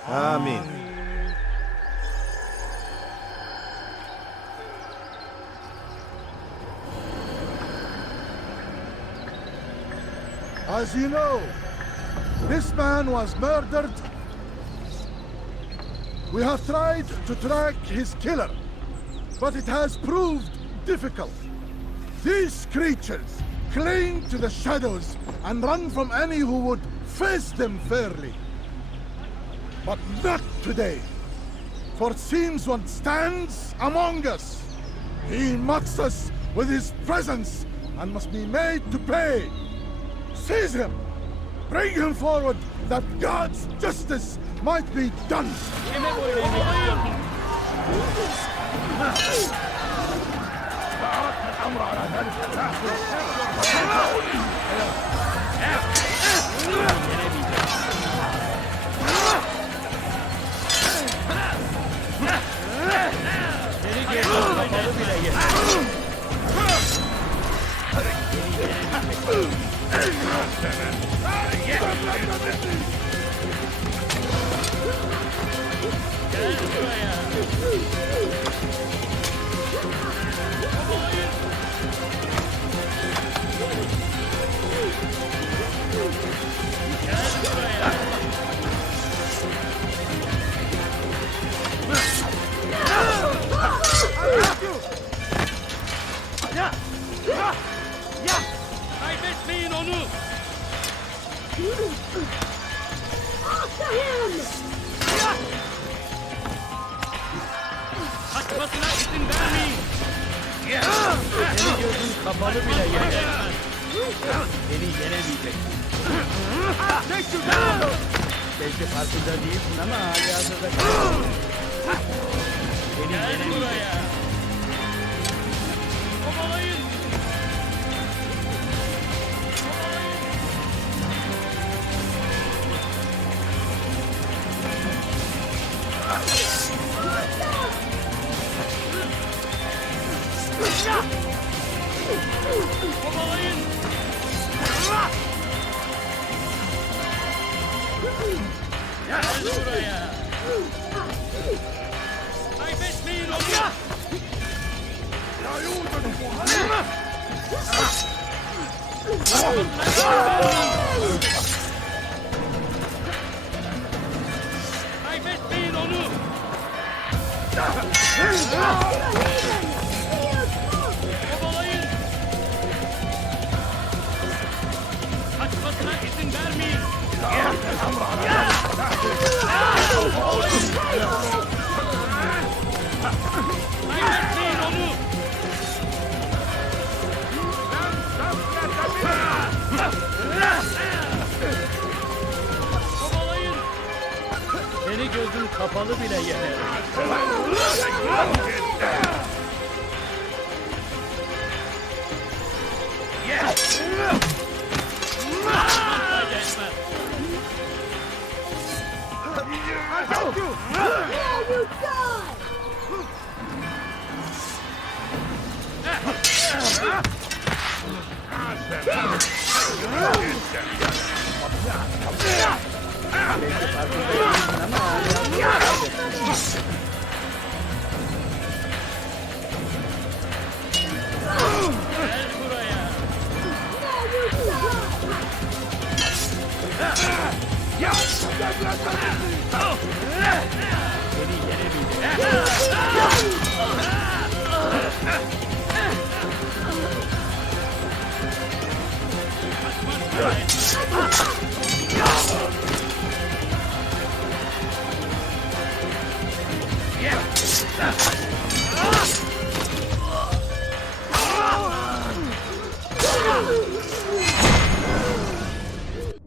Amin. As you know, this man was murdered. We have tried to track his killer, but it has proved difficult. These creatures cling to the shadows and run from any who would face them fairly. But not today, for it seems one stands among us. He mocks us with his presence and must be made to pay. Seize him! Bring him forward that God's justice might be done! Kaybetmeyin onu! Kaçmasına izin vermeyin! Seni gözün kapalı bile yenemez. Seni yenemeyecek. Tek şuradan! Belki farkında değilsin ama hali hazırda kalın. Seni yenemeyecek. Kovalayın! Kovalayın! Gel buraya! Kaybetmeyin onu! Kaybetmeyin onu! Kaçmasına izin vermeyin. Kaybetmeyin onu. Kovalayın. Seni gözün kapalı bile yener.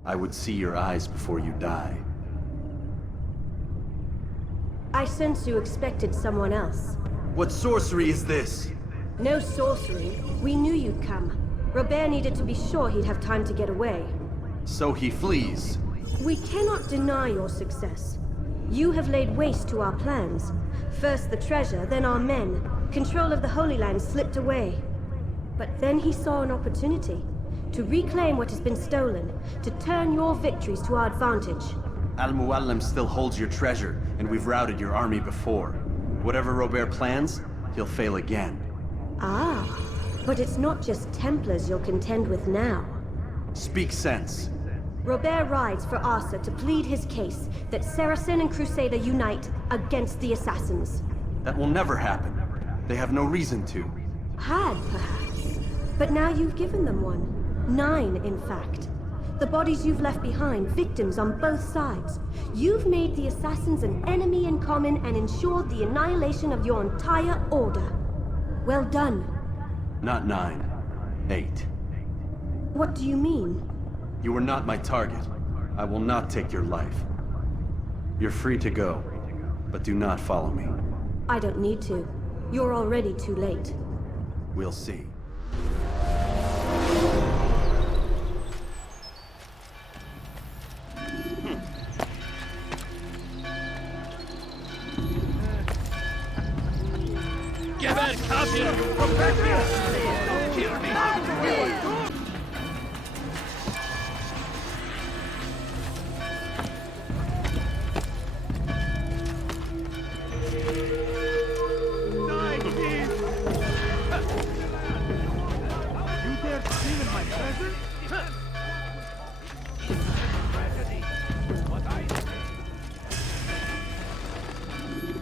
I would see your eyes before you die. I sense you expected someone else. What sorcery is this? No sorcery. We knew you'd come. Robert needed to be sure he'd have time to get away. So he flees. We cannot deny your success. You have laid waste to our plans. First the treasure, then our men. Control of the Holy Land slipped away. But then he saw an opportunity. To reclaim what has been stolen. To turn your victories to our advantage. Al-Muallim still holds your treasure, and we've routed your army before. Whatever Robert plans, he'll fail again. Ah, but it's not just Templars you'll contend with now. Speak sense. Robert rides for Arsa to plead his case that Saracen and Crusader unite against the Assassins. That will never happen. They have no reason to. Had, perhaps. But now you've given them one. 9, in fact. The bodies you've left behind, victims on both sides. You've made the Assassins an enemy in common and ensured the annihilation of your entire order. Well done. Not 9. 8. What do you mean? You were not my target. I will not take your life. You're free to go, but do not follow me. I don't need to. You're already too late. We'll see. Geber kafir! Kill me!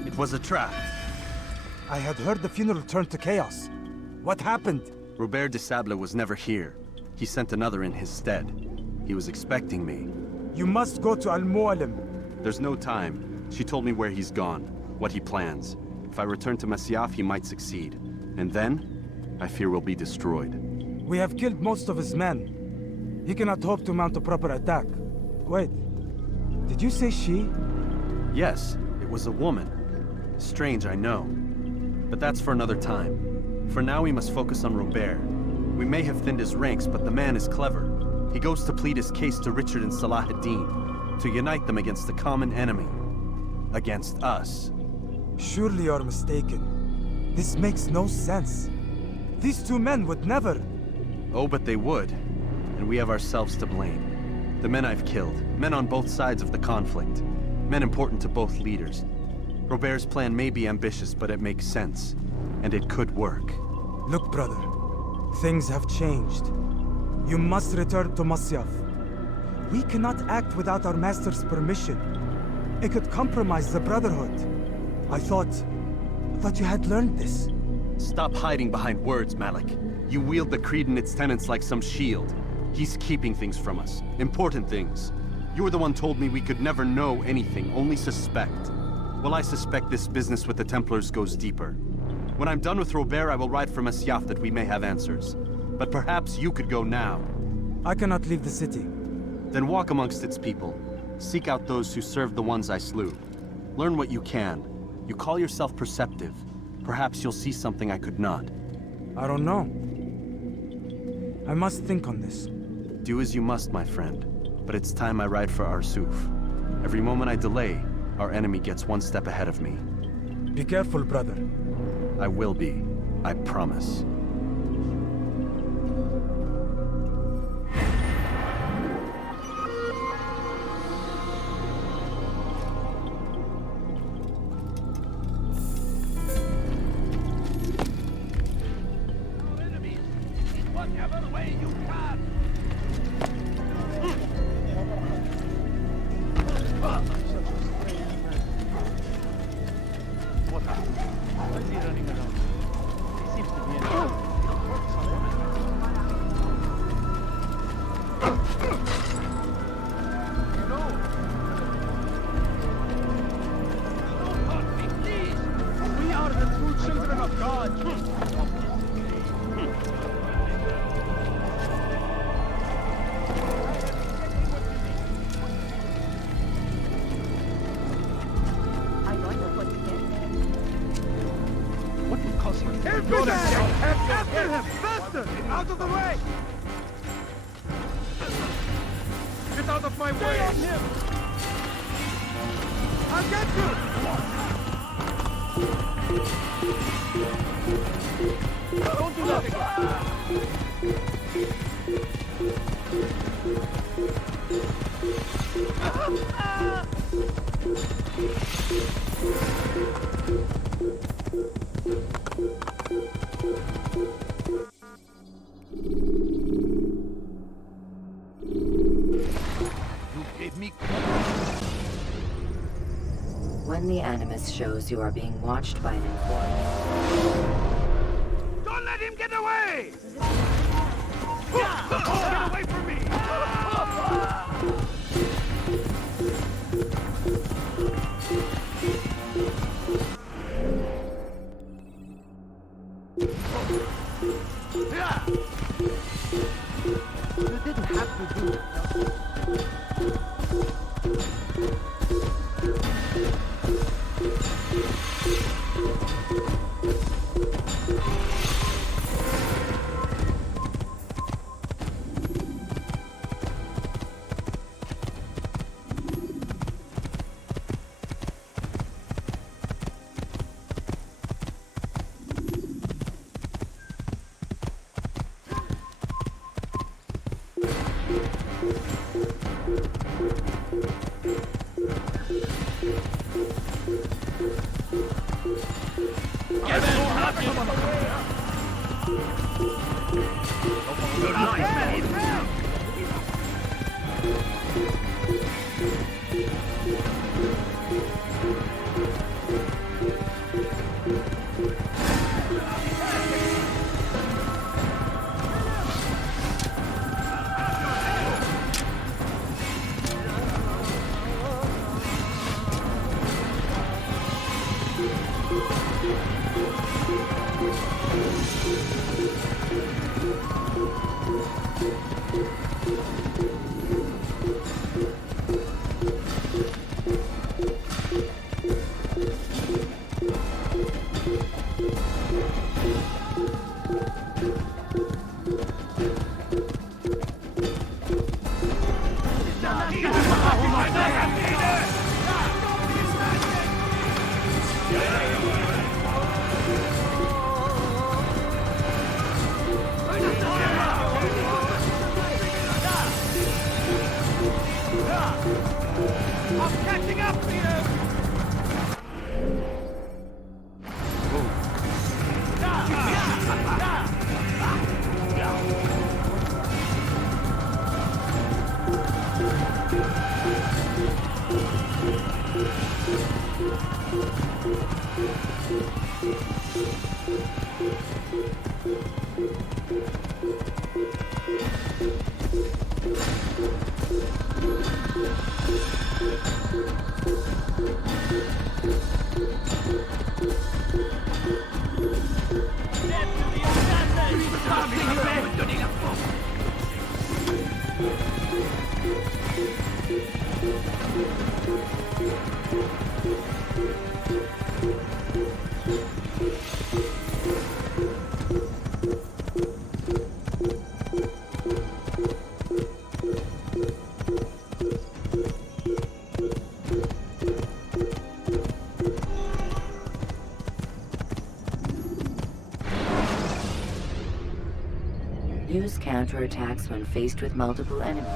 It was a trap. I had heard the funeral turned to chaos. What happened? Robert de Sable was never here. He sent another in his stead. He was expecting me. You must go to Al-Muallim. There's no time. She told me where he's gone, what he plans. If I return to Masyaf, he might succeed. And then, I fear we'll be destroyed. We have killed most of his men. He cannot hope to mount a proper attack. Wait, did you say she? Yes, it was a woman. Strange, I know. But that's for another time. For now, we must focus on Robert. We may have thinned his ranks, but the man is clever. He goes to plead his case to Richard and Salah ad-Din, to unite them against the common enemy. Against us. Surely you're mistaken. This makes no sense. These two men would never... Oh, but they would. And we have ourselves to blame. The men I've killed, men on both sides of the conflict. Men important to both leaders. Robert's plan may be ambitious, but it makes sense. And it could work. Look, brother. Things have changed. You must return to Masyaf. We cannot act without our master's permission. It could compromise the Brotherhood. I thought thought you had learned this. Stop hiding behind words, Malik. You wield the creed and its tenets like some shield. He's keeping things from us. Important things. You were the one told me we could never know anything, only suspect. Well, I suspect this business with the Templars goes deeper. When I'm done with Robert, I will ride for Masyaf that we may have answers. But perhaps you could go now. I cannot leave the city. Then walk amongst its people. Seek out those who served the ones I slew. Learn what you can. You call yourself perceptive. Perhaps you'll see something I could not. I don't know. I must think on this. Do as you must, my friend. But it's time I ride for Arsuf. Every moment I delay, our enemy gets one step ahead of me. Be careful, brother. I will be. I promise. Whatever way you can. What happened? Why is he running around? He seems to be in We are the true children of God. What would cause him? After him! Faster! Out of the way! Get out of my way! On him! I'll get you! Don't do that! You gave me... When the Animus shows you are being watched by an informant, Don't let him get away! Get away from me! You didn't have to do it. Use counterattacks when faced with multiple enemies.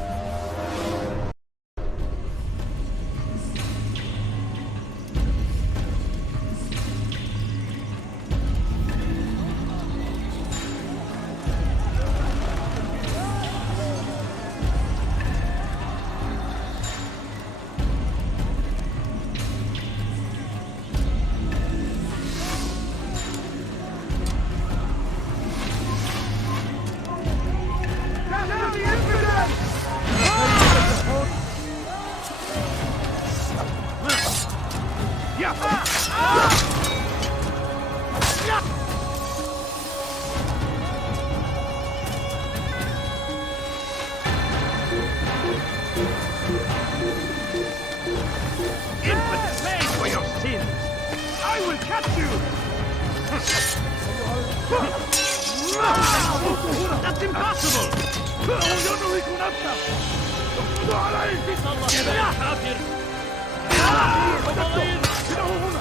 That's impossible!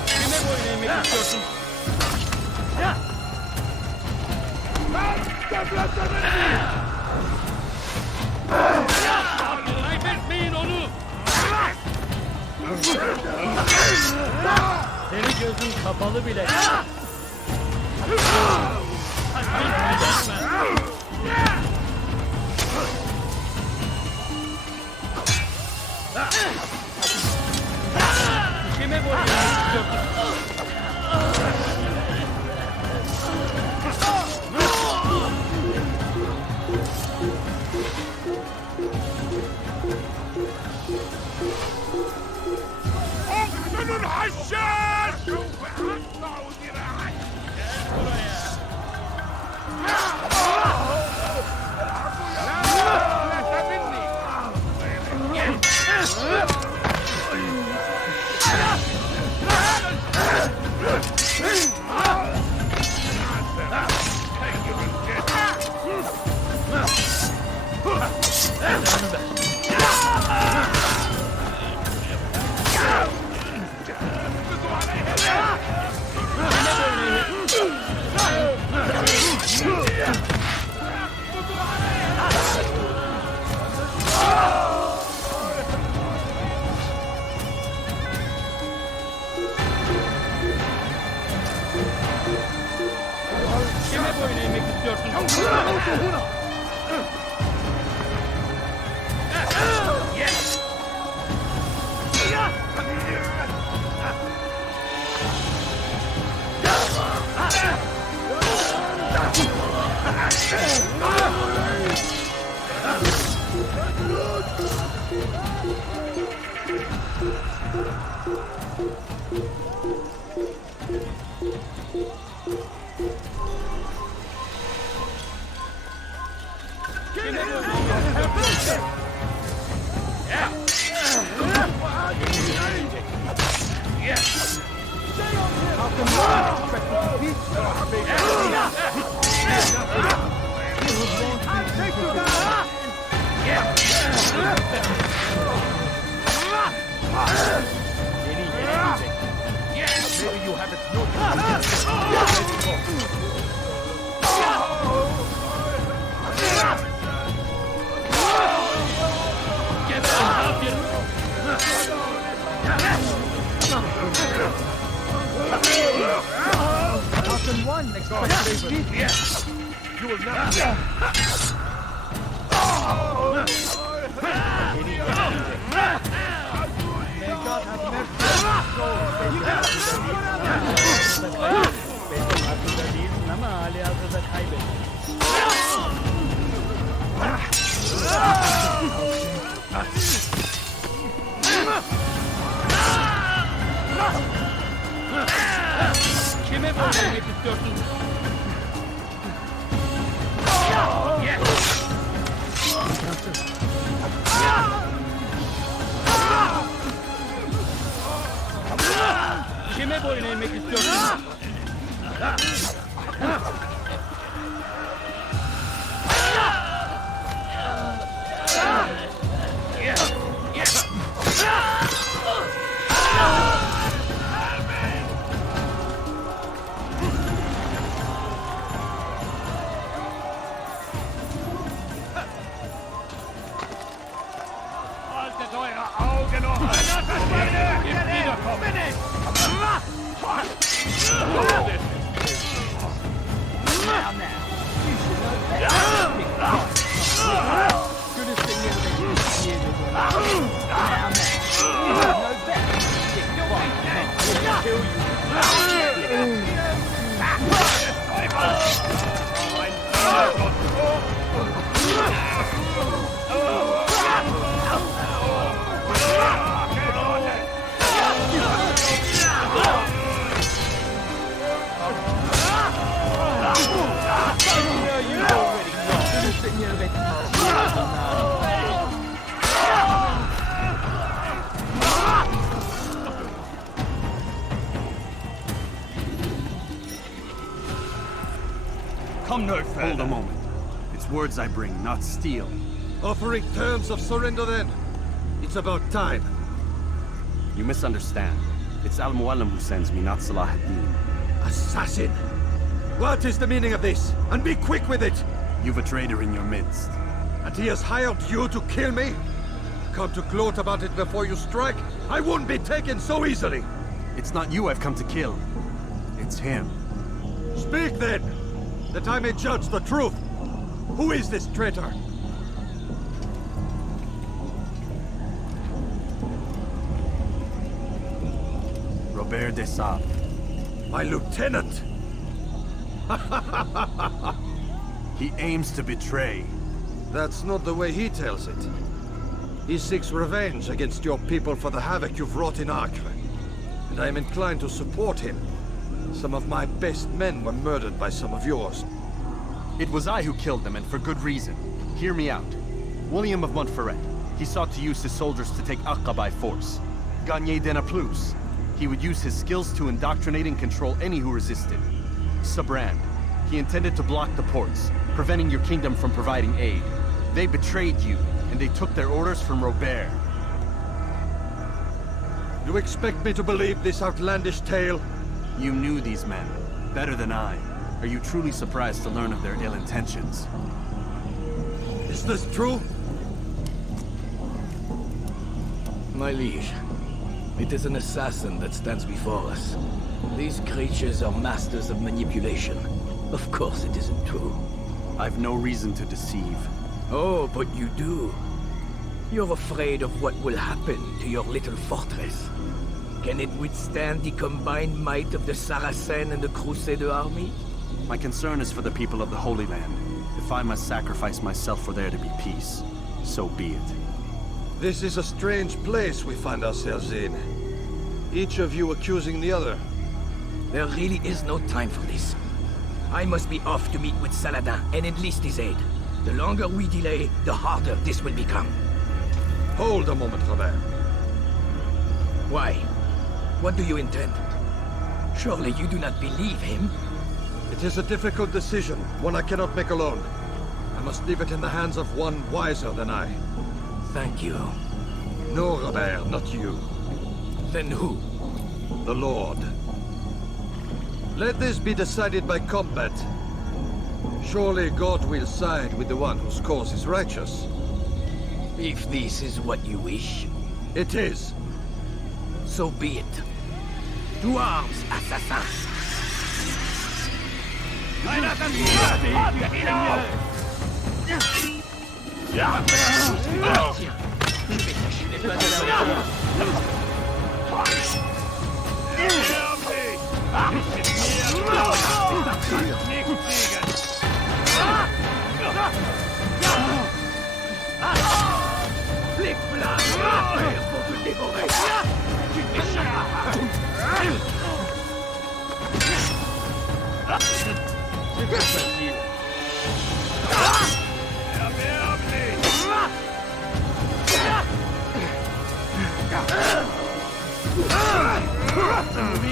Kime boyun eğmek istiyorsun? Kaybetmeyin onu! Senin gözün kapalı bile. Kime boyun eğmek istiyorsun? Kime boyun eğmek istiyorsun? Yes! Maybe you haven't noticed. Option 1, expect Yes! You will not. May God have mercy. Kime böyle istiyorsun? Kime boyun eğmek istiyorsun? Haltet eure Augen auf! Lasst das Beine! Ihr wiederkommen! Come no further. Hold a moment. It's words I bring, not steel. Offering terms of surrender then. It's about time. You misunderstand. It's Al-Mualim who sends me, not Salah ad-Din. Assassin! What is the meaning of this? And be quick with it! You've a traitor in your midst. And he has hired you to kill me? Come to gloat about it before you strike? I wouldn't be taken so easily! It's not you I've come to kill. It's him. Speak then! That I may judge the truth! Who is this traitor? Robert de Sable. My lieutenant! He aims to betray. That's not the way he tells it. He seeks revenge against your people for the havoc you've wrought in Acre. And I am inclined to support him. Some of my best men were murdered by some of yours. It was I who killed them, and for good reason. Hear me out. William of Montferrat. He sought to use his soldiers to take Acre by force. Gagner de Naplouse. He would use his skills to indoctrinate and control any who resisted. Sabrand. He intended to block the ports, preventing your kingdom from providing aid. They betrayed you, and they took their orders from Robert. You expect me to believe this outlandish tale? You knew these men, better than I. Are you truly surprised to learn of their ill intentions? Is this true? My liege, it is an assassin that stands before us. These creatures are masters of manipulation. Of course it isn't true. I've no reason to deceive. Oh, but you do. You're afraid of what will happen to your little fortress. Can it withstand the combined might of the Saracen and the Crusader army? My concern is for the people of the Holy Land. If I must sacrifice myself for there to be peace, so be it. This is a strange place we find ourselves in. Each of you accusing the other. There really is no time for this. I must be off to meet with Saladin and enlist his aid. The longer we delay, the harder this will become. Hold a moment, Robert. Why? What do you intend? Surely you do not believe him? It is a difficult decision, one I cannot make alone. I must leave it in the hands of one wiser than I. Thank you. No, Robert, not you. Then who? The Lord. Let this be decided by combat. Surely God will side with the one whose cause is righteous. If this is what you wish. It is. So be it. To arms, assassins!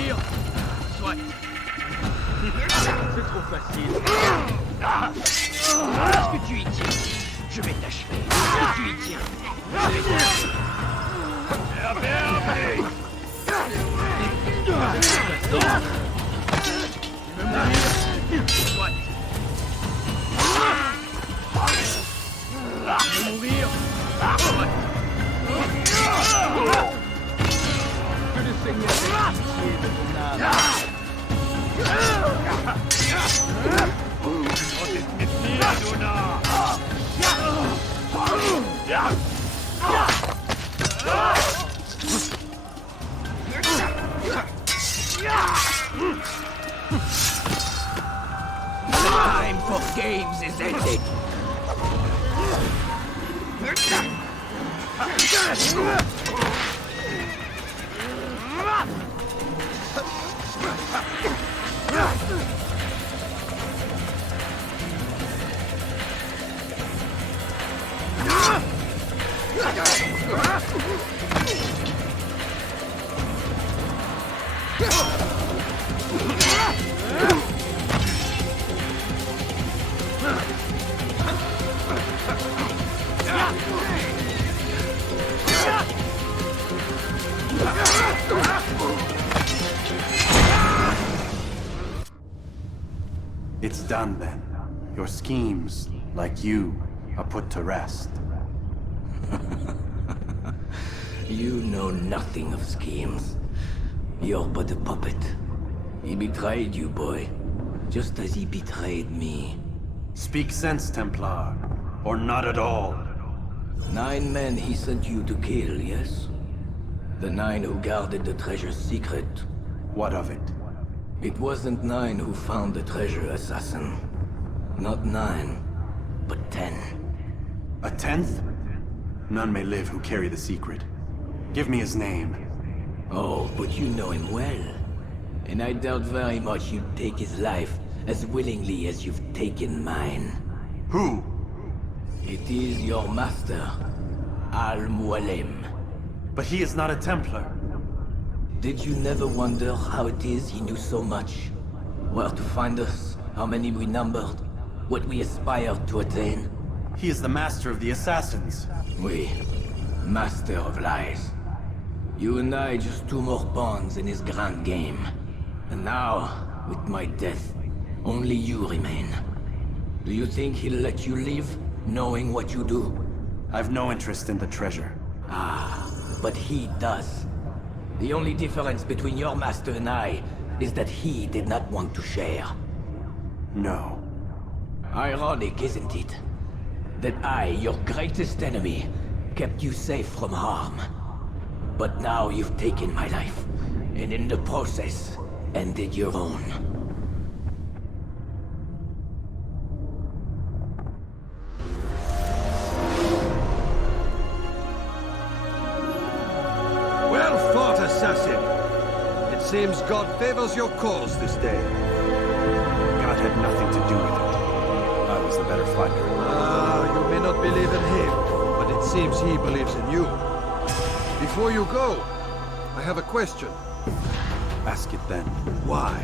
mourir? Soit. C'est trop facile. Est-ce que tu y tiens? Je vais t'achever. Est-ce que tu y tiens? Je vais t'achever. Tu veux mourir? Soit. Tu veux mourir? Soit. Que le Seigneur ait pitié de ton âme. Time for games is ended. It's done then. Your schemes, like you, are put to rest. You know nothing of schemes. You're but a puppet. He betrayed you, boy. Just as he betrayed me. Speak sense, Templar. Or not at all. 9 men he sent you to kill, yes? The 9 who guarded the treasure's secret. What of it? It wasn't 9 who found the treasure, assassin. Not 9, but 10. A 10th? None may live who carry the secret. Give me his name. Oh, but you know him well. And I doubt very much you'd take his life as willingly as you've taken mine. Who? It is your master, Al-Mualim. But he is not a Templar. Did you never wonder how it is he knew so much? Where to find us, how many we numbered, what we aspired to attain? He is the master of the assassins. Oui, master of lies. You and I just 2 more pawns in his grand game. And now, with my death, only you remain. Do you think he'll let you live, knowing what you do? I've no interest in the treasure. Ah, but he does. The only difference between your master and I is that he did not want to share. No. Ironic, isn't it? That I, your greatest enemy, kept you safe from harm. But now you've taken my life, and in the process, ended your own. Well fought, assassin. It seems God favors your cause this day. God had nothing to do with it. I was the better fighter. Ah, you may not believe in him, but it seems he believes in you. Before you go, I have a question. Ask it then. Why?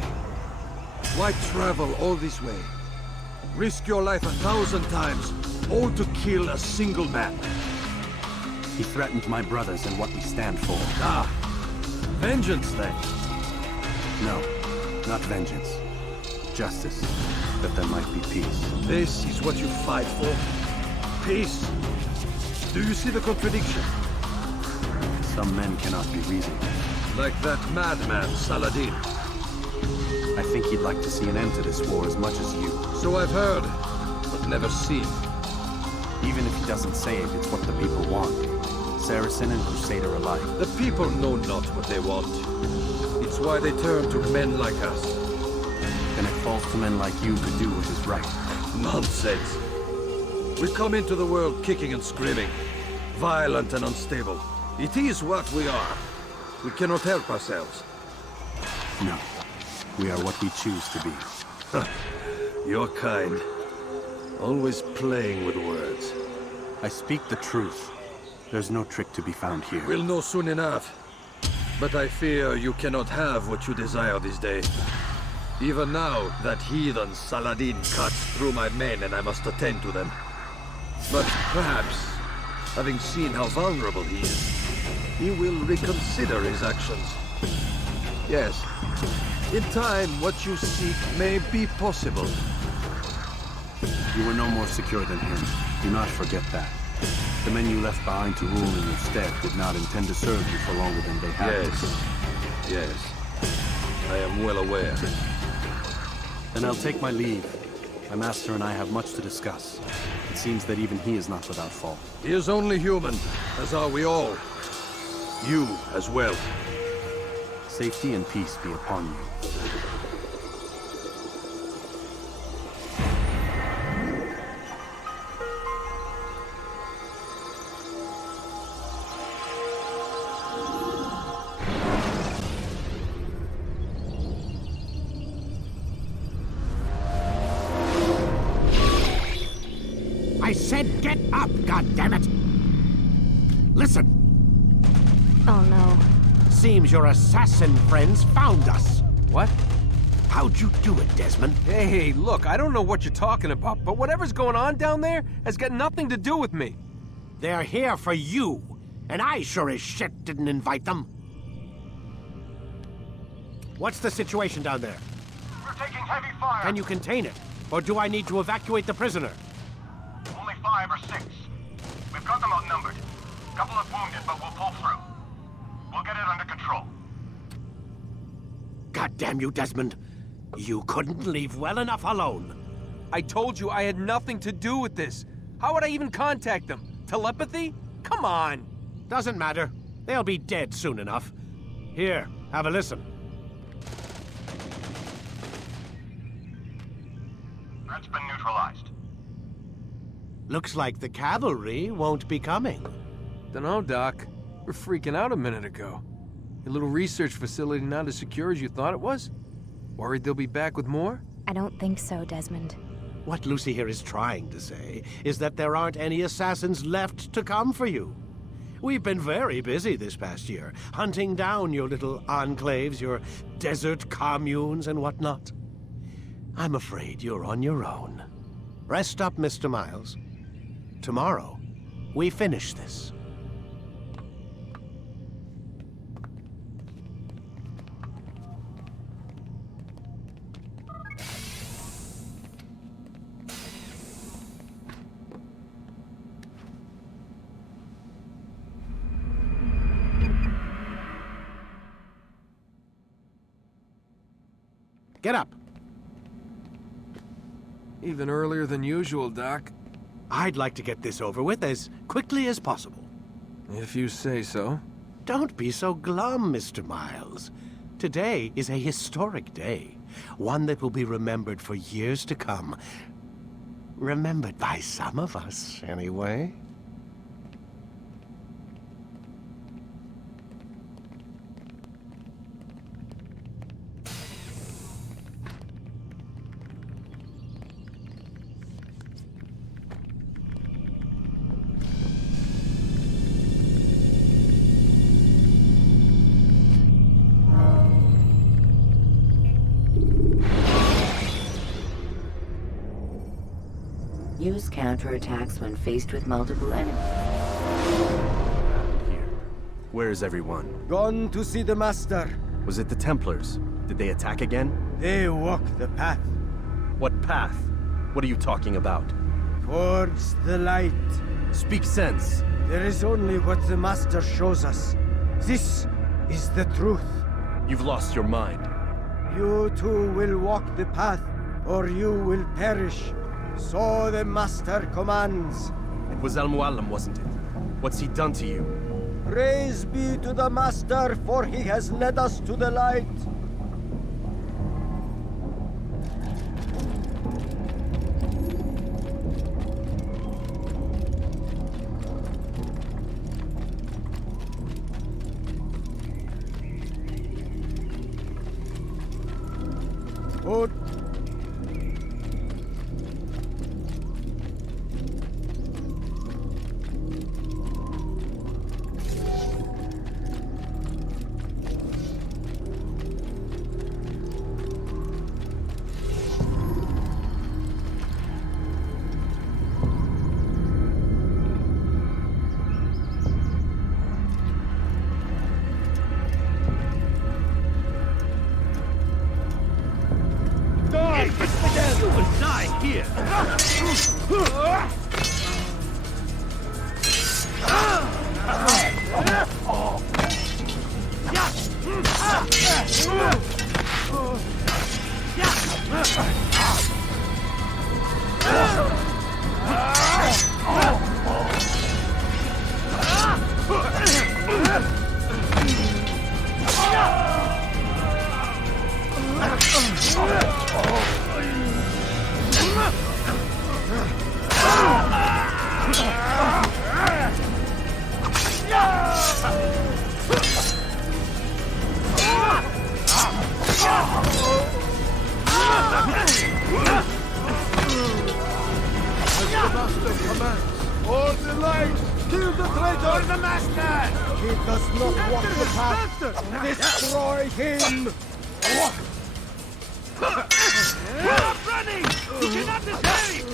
Why travel all this way? Risk your life 1,000 times, all to kill a single man? He threatened my brothers and what we stand for. Ah, vengeance then? No, not vengeance. Justice, that there might be peace. This is what you fight for? Peace? Do you see the contradiction? Some men cannot be reasoned. Like that madman, Saladin. I think he'd like to see an end to this war as much as you. So I've heard, but never seen. Even if he doesn't say it, it's what the people want. Saracen and Crusader alike. The people know not what they want. It's why they turn to men like us. Then it falls to men like you to do what is right. Nonsense. We come into the world kicking and screaming. Violent and unstable. It is what we are. We cannot help ourselves. No. We are what we choose to be. Your kind. Always playing with words. I speak the truth. There's no trick to be found here. We'll know soon enough. But I fear you cannot have what you desire this day. Even now, that heathen Saladin cuts through my men and I must attend to them. But perhaps, having seen how vulnerable he is, he will reconsider his actions. Yes, in time, what you seek may be possible. You were no more secure than him. Do not forget that. The men you left behind to rule in your stead did not intend to serve you for longer than they had to. Yes. I am well aware. Then I'll take my leave. My master and I have much to discuss. It seems that even he is not without fault. He is only human, as are we all. You as well. Safety and peace be upon you. I said get up, goddammit! Listen! Oh no. Seems your assassin friends found us. What? How'd you do it, Desmond? Hey, look, I don't know what you're talking about, but whatever's going on down there has got nothing to do with me. They're here for you, and I sure as shit didn't invite them. What's the situation down there? We're taking heavy fire. Can you contain it? Or do I need to evacuate the prisoner? Only 5 or 6. We've got them outnumbered. Couple of wounded, but we'll pull through. We'll get it under control. God damn you, Desmond. You couldn't leave well enough alone. I told you I had nothing to do with this. How would I even contact them? Telepathy? Come on. Doesn't matter. They'll be dead soon enough. Here, have a listen. Threat's been neutralized. Looks like the cavalry won't be coming. Dunno, Doc. We're freaking out a minute ago. Your little research facility not as secure as you thought it was? Worried they'll be back with more? I don't think so, Desmond. What Lucy here is trying to say is that there aren't any assassins left to come for you. We've been very busy this past year, hunting down your little enclaves, your desert communes and whatnot. I'm afraid you're on your own. Rest up, Mr. Miles. Tomorrow, we finish this. Get up. Even earlier than usual, Doc. I'd like to get this over with as quickly as possible. If you say so. Don't be so glum, Mr. Miles. Today is a historic day. One that will be remembered for years to come. Remembered by some of us, anyway. Use counterattacks when faced with multiple enemies. Where is everyone? Gone to see the Master. Was it the Templars? Did they attack again? They walk the path. What path? What are you talking about? Towards the light. Speak sense. There is only what the Master shows us. This is the truth. You've lost your mind. You too will walk the path, or you will perish. So the Master commands. It was Al-Mualim, wasn't it? What's he done to you? Praise be to the Master, for he has led us to the light. Put here. All the light! Kill the traitor! The master! He does not walk the path. Destroy him! Stop running! You cannot escape!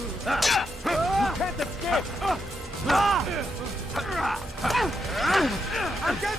You can't escape! I'll get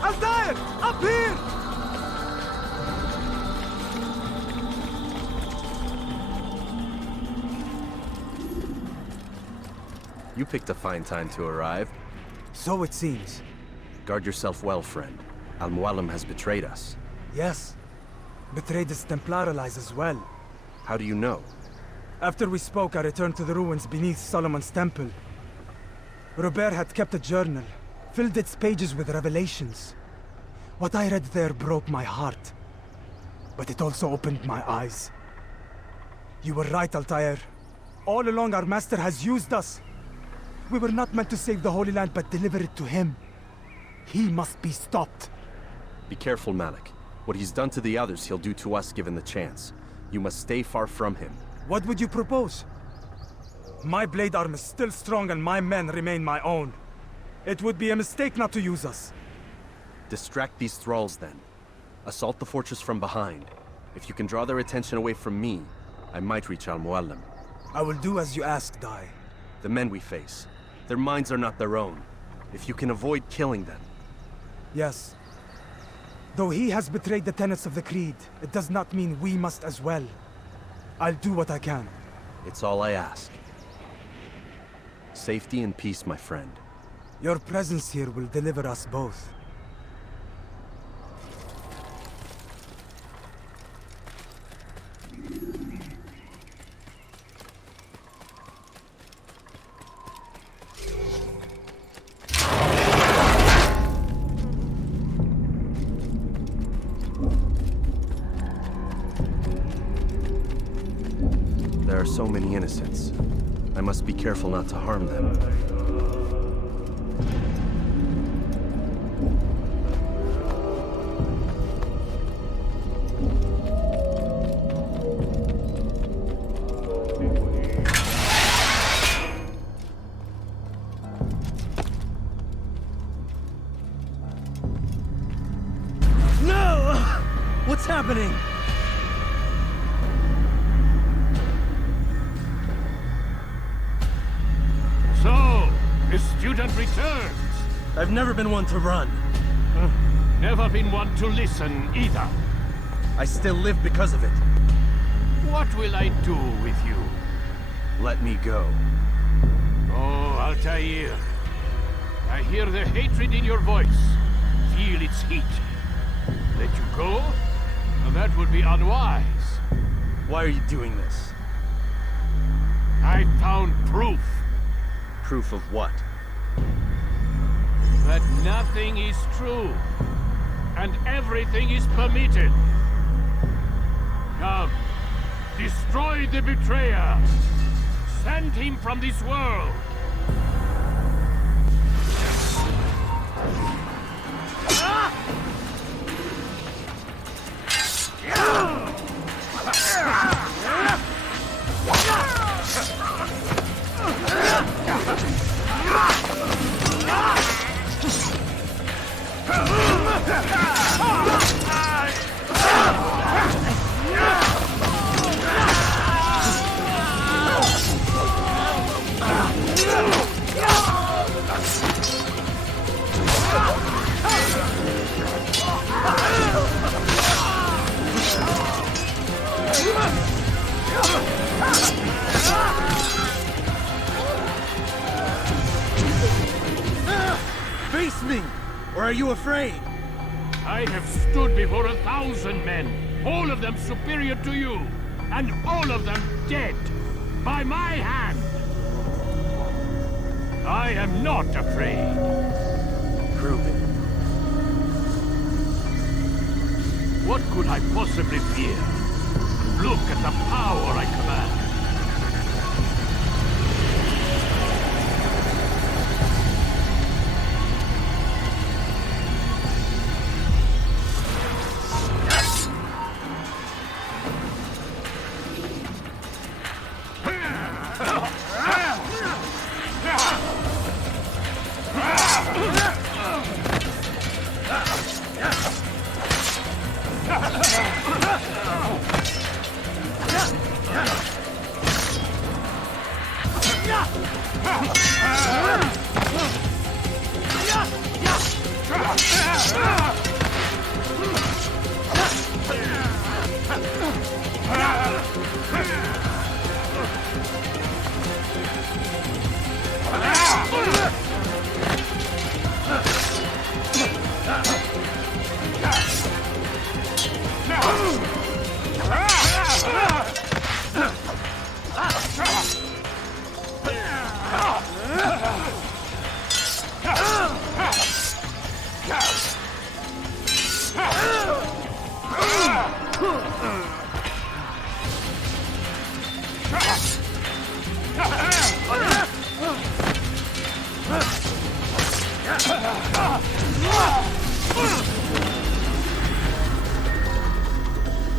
Altair! Up here! You picked a fine time to arrive. So it seems. Guard yourself well, friend. Al-Mualim has betrayed us. Yes. Betrayed his Templar allies as well. How do you know? After we spoke, I returned to the ruins beneath Solomon's temple. Robert had kept a journal, filled its pages with revelations. What I read there broke my heart. But it also opened my eyes. You were right, Altair. All along our master has used us. We were not meant to save the Holy Land, but deliver it to him. He must be stopped. Be careful, Malik. What he's done to the others, he'll do to us given the chance. You must stay far from him. What would you propose? My blade arm is still strong and my men remain my own. It would be a mistake not to use us. Distract these thralls, then. Assault the fortress from behind. If you can draw their attention away from me, I might reach Al-Mualim. I will do as you ask, Dai. The men we face, their minds are not their own. If you can avoid killing them. Yes. Though he has betrayed the tenets of the Creed, it does not mean we must as well. I'll do what I can. It's all I ask. Safety and peace, my friend. Your presence here will deliver us both. There are so many innocents. I must be careful not to harm them. No! What's happening? So, the student returns. I've never been one to run. Never been one to listen either. I still live because of it. What will I do with you? Let me go. Oh, Altair. I hear the hatred in your voice. Feel its heat. Let you go? Now that would be unwise. Why are you doing this? I found proof. Proof of what? That nothing is true. And everything is permitted. Come. Destroy the betrayer. Send him from this world. are you afraid? I have stood before 1,000 men, all of them superior to you, and all of them dead, by my hand. I am not afraid. Prove it. What could I possibly fear? Look at the power I command.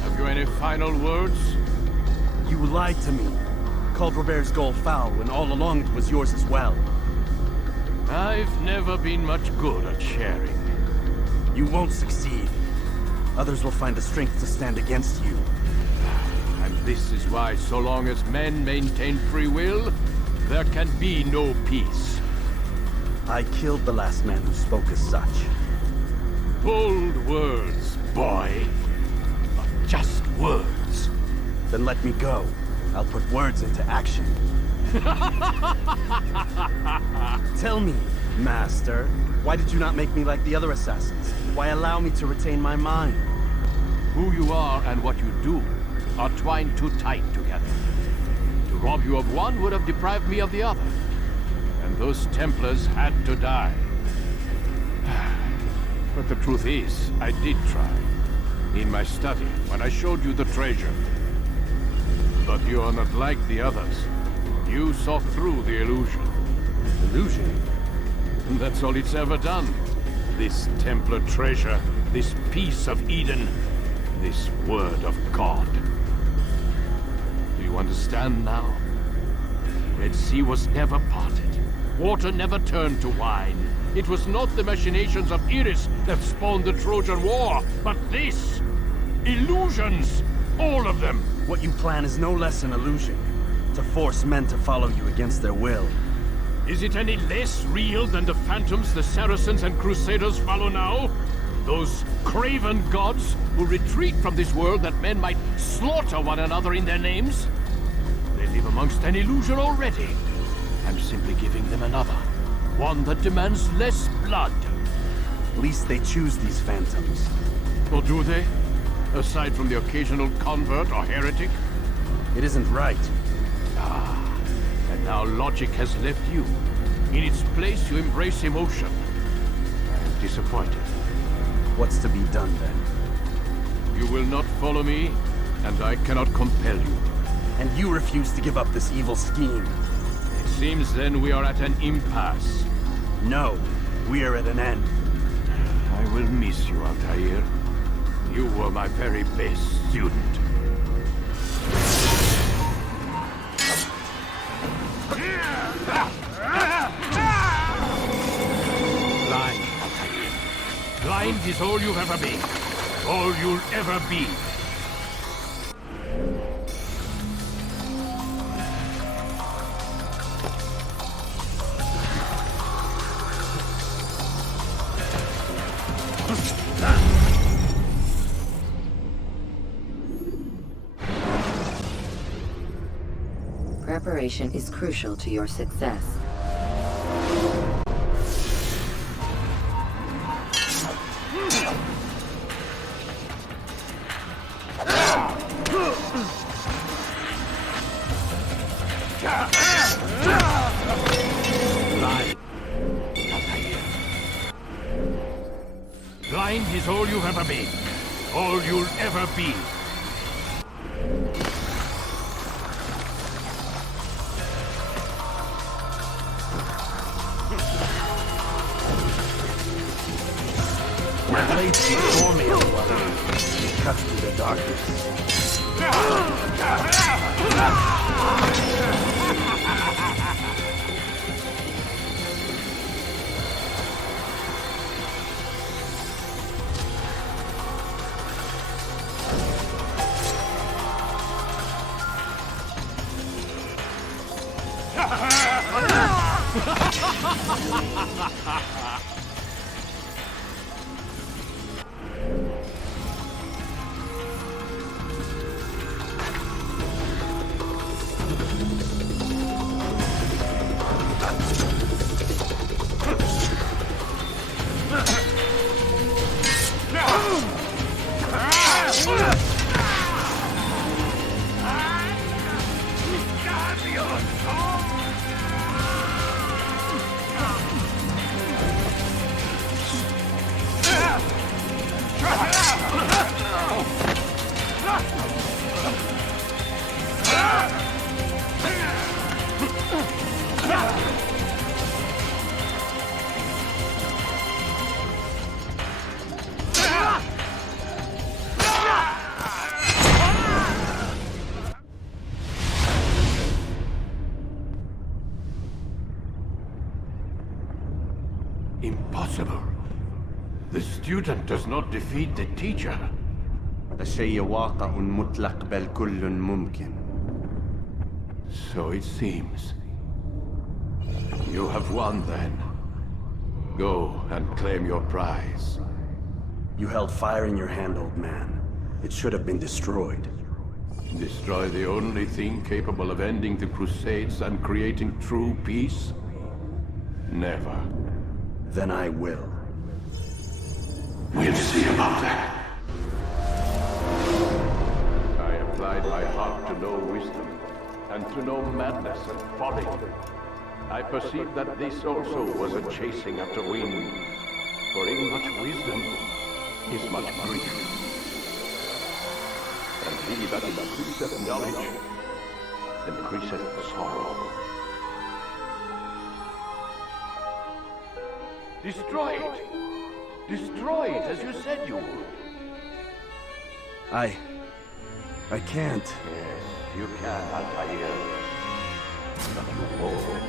Have you any final words? You lied to me. Called Robert's goal foul when all along it was yours as well. I've never been much good at sharing. You won't succeed. Others will find the strength to stand against you. And this is why, so long as men maintain free will, there can be no peace. I killed the last man who spoke as such. Bold words, boy. But just words. Then let me go. I'll put words into action. Tell me, Master, why did you not make me like the other assassins? Why allow me to retain my mind? Who you are and what you do are twined too tight together. To rob you of one would have deprived me of the other. And those Templars had to die. But the truth is, I did try. In my study, when I showed you the treasure. But you are not like the others. You saw through the illusion. Illusion? And that's all it's ever done. This Templar treasure, this piece of Eden, this word of God. Do you understand now? Red Sea was never parted. Water never turned to wine. It was not the machinations of Iris that spawned the Trojan War, but this! Illusions! All of them! What you plan is no less an illusion. To force men to follow you against their will. Is it any less real than the phantoms the Saracens and Crusaders follow now? Those craven gods who retreat from this world that men might slaughter one another in their names? They live amongst an illusion already. I'm simply giving them another. One that demands less blood. At least they choose these phantoms. Or do they? Aside from the occasional convert or heretic? It isn't right. Ah, and now logic has left you. In its place, you embrace emotion. I'm disappointed. What's to be done then? You will not follow me, and I cannot compel you. And you refuse to give up this evil scheme. It seems then we are at an impasse. No, we are at an end. I will miss you, Altair. You were my very best student. Blind, Altair. Blind is all you've ever been. All you'll ever be. Preparation is crucial to your success. all you've ever been. All you'll ever be. Blades before me, everyone. Cut through the darkness. Impossible. The student does not defeat the teacher. الشيء واقع مطلق بل كل ممكن. So it seems. You have won then. Go and claim your prize. You held fire in your hand, old man. It should have been destroyed. Destroy the only thing capable of ending the Crusades and creating true peace? Never. Then I will. We'll see about that. I applied my heart to know wisdom, and to know madness and folly. I perceived that this also was a chasing after wind, for in much wisdom is much grief. And he that increaseth knowledge, increaseth sorrow. Destroy it! Destroy it as you said you would. I can't. Yes, you can, Altair. But you won't.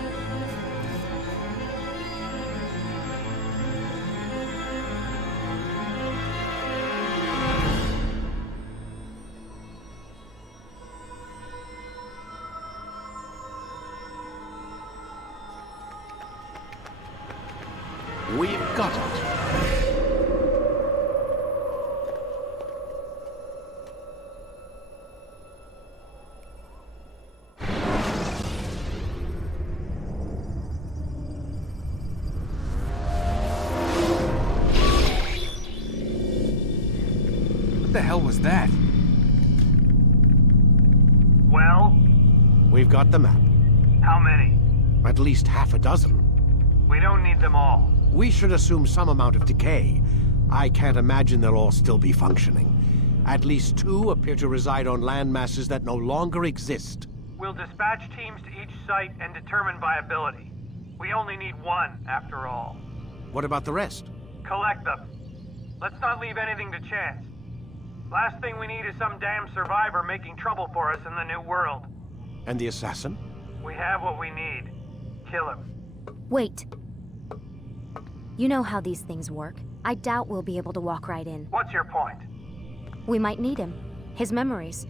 We've got it. What the hell was that? Well? We've got the map. How many? At least half a dozen. We don't need them all. We should assume some amount of decay. I can't imagine they'll all still be functioning. At least 2 appear to reside on land masses that no longer exist. We'll dispatch teams to each site and determine viability. We only need 1, after all. What about the rest? Collect them. Let's not leave anything to chance. Last thing we need is some damn survivor making trouble for us in the new world. And the assassin? We have what we need. Kill him. Wait. You know how these things work. I doubt we'll be able to walk right in. What's your point? We might need him. His memories.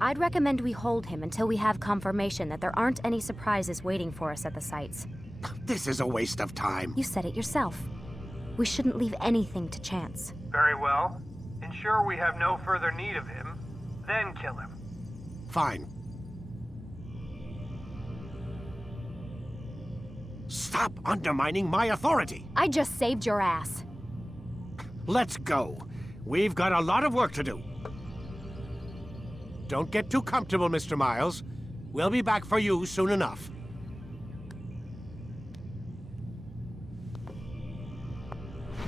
I'd recommend we hold him until we have confirmation that there aren't any surprises waiting for us at the sites. This is a waste of time. You said it yourself. We shouldn't leave anything to chance. Very well. Ensure we have no further need of him, then kill him. Fine. Stop undermining my authority! I just saved your ass. Let's go. We've got a lot of work to do. Don't get too comfortable, Mr. Miles. We'll be back for you soon enough.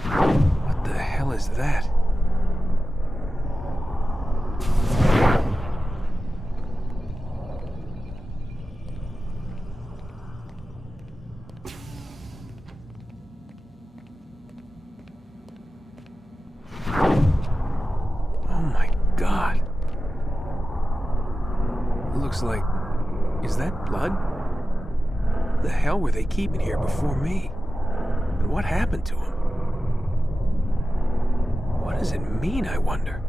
What the hell is that? Looks like... Is that blood? What the hell were they keeping here before me? And what happened to him? What does it mean, I wonder?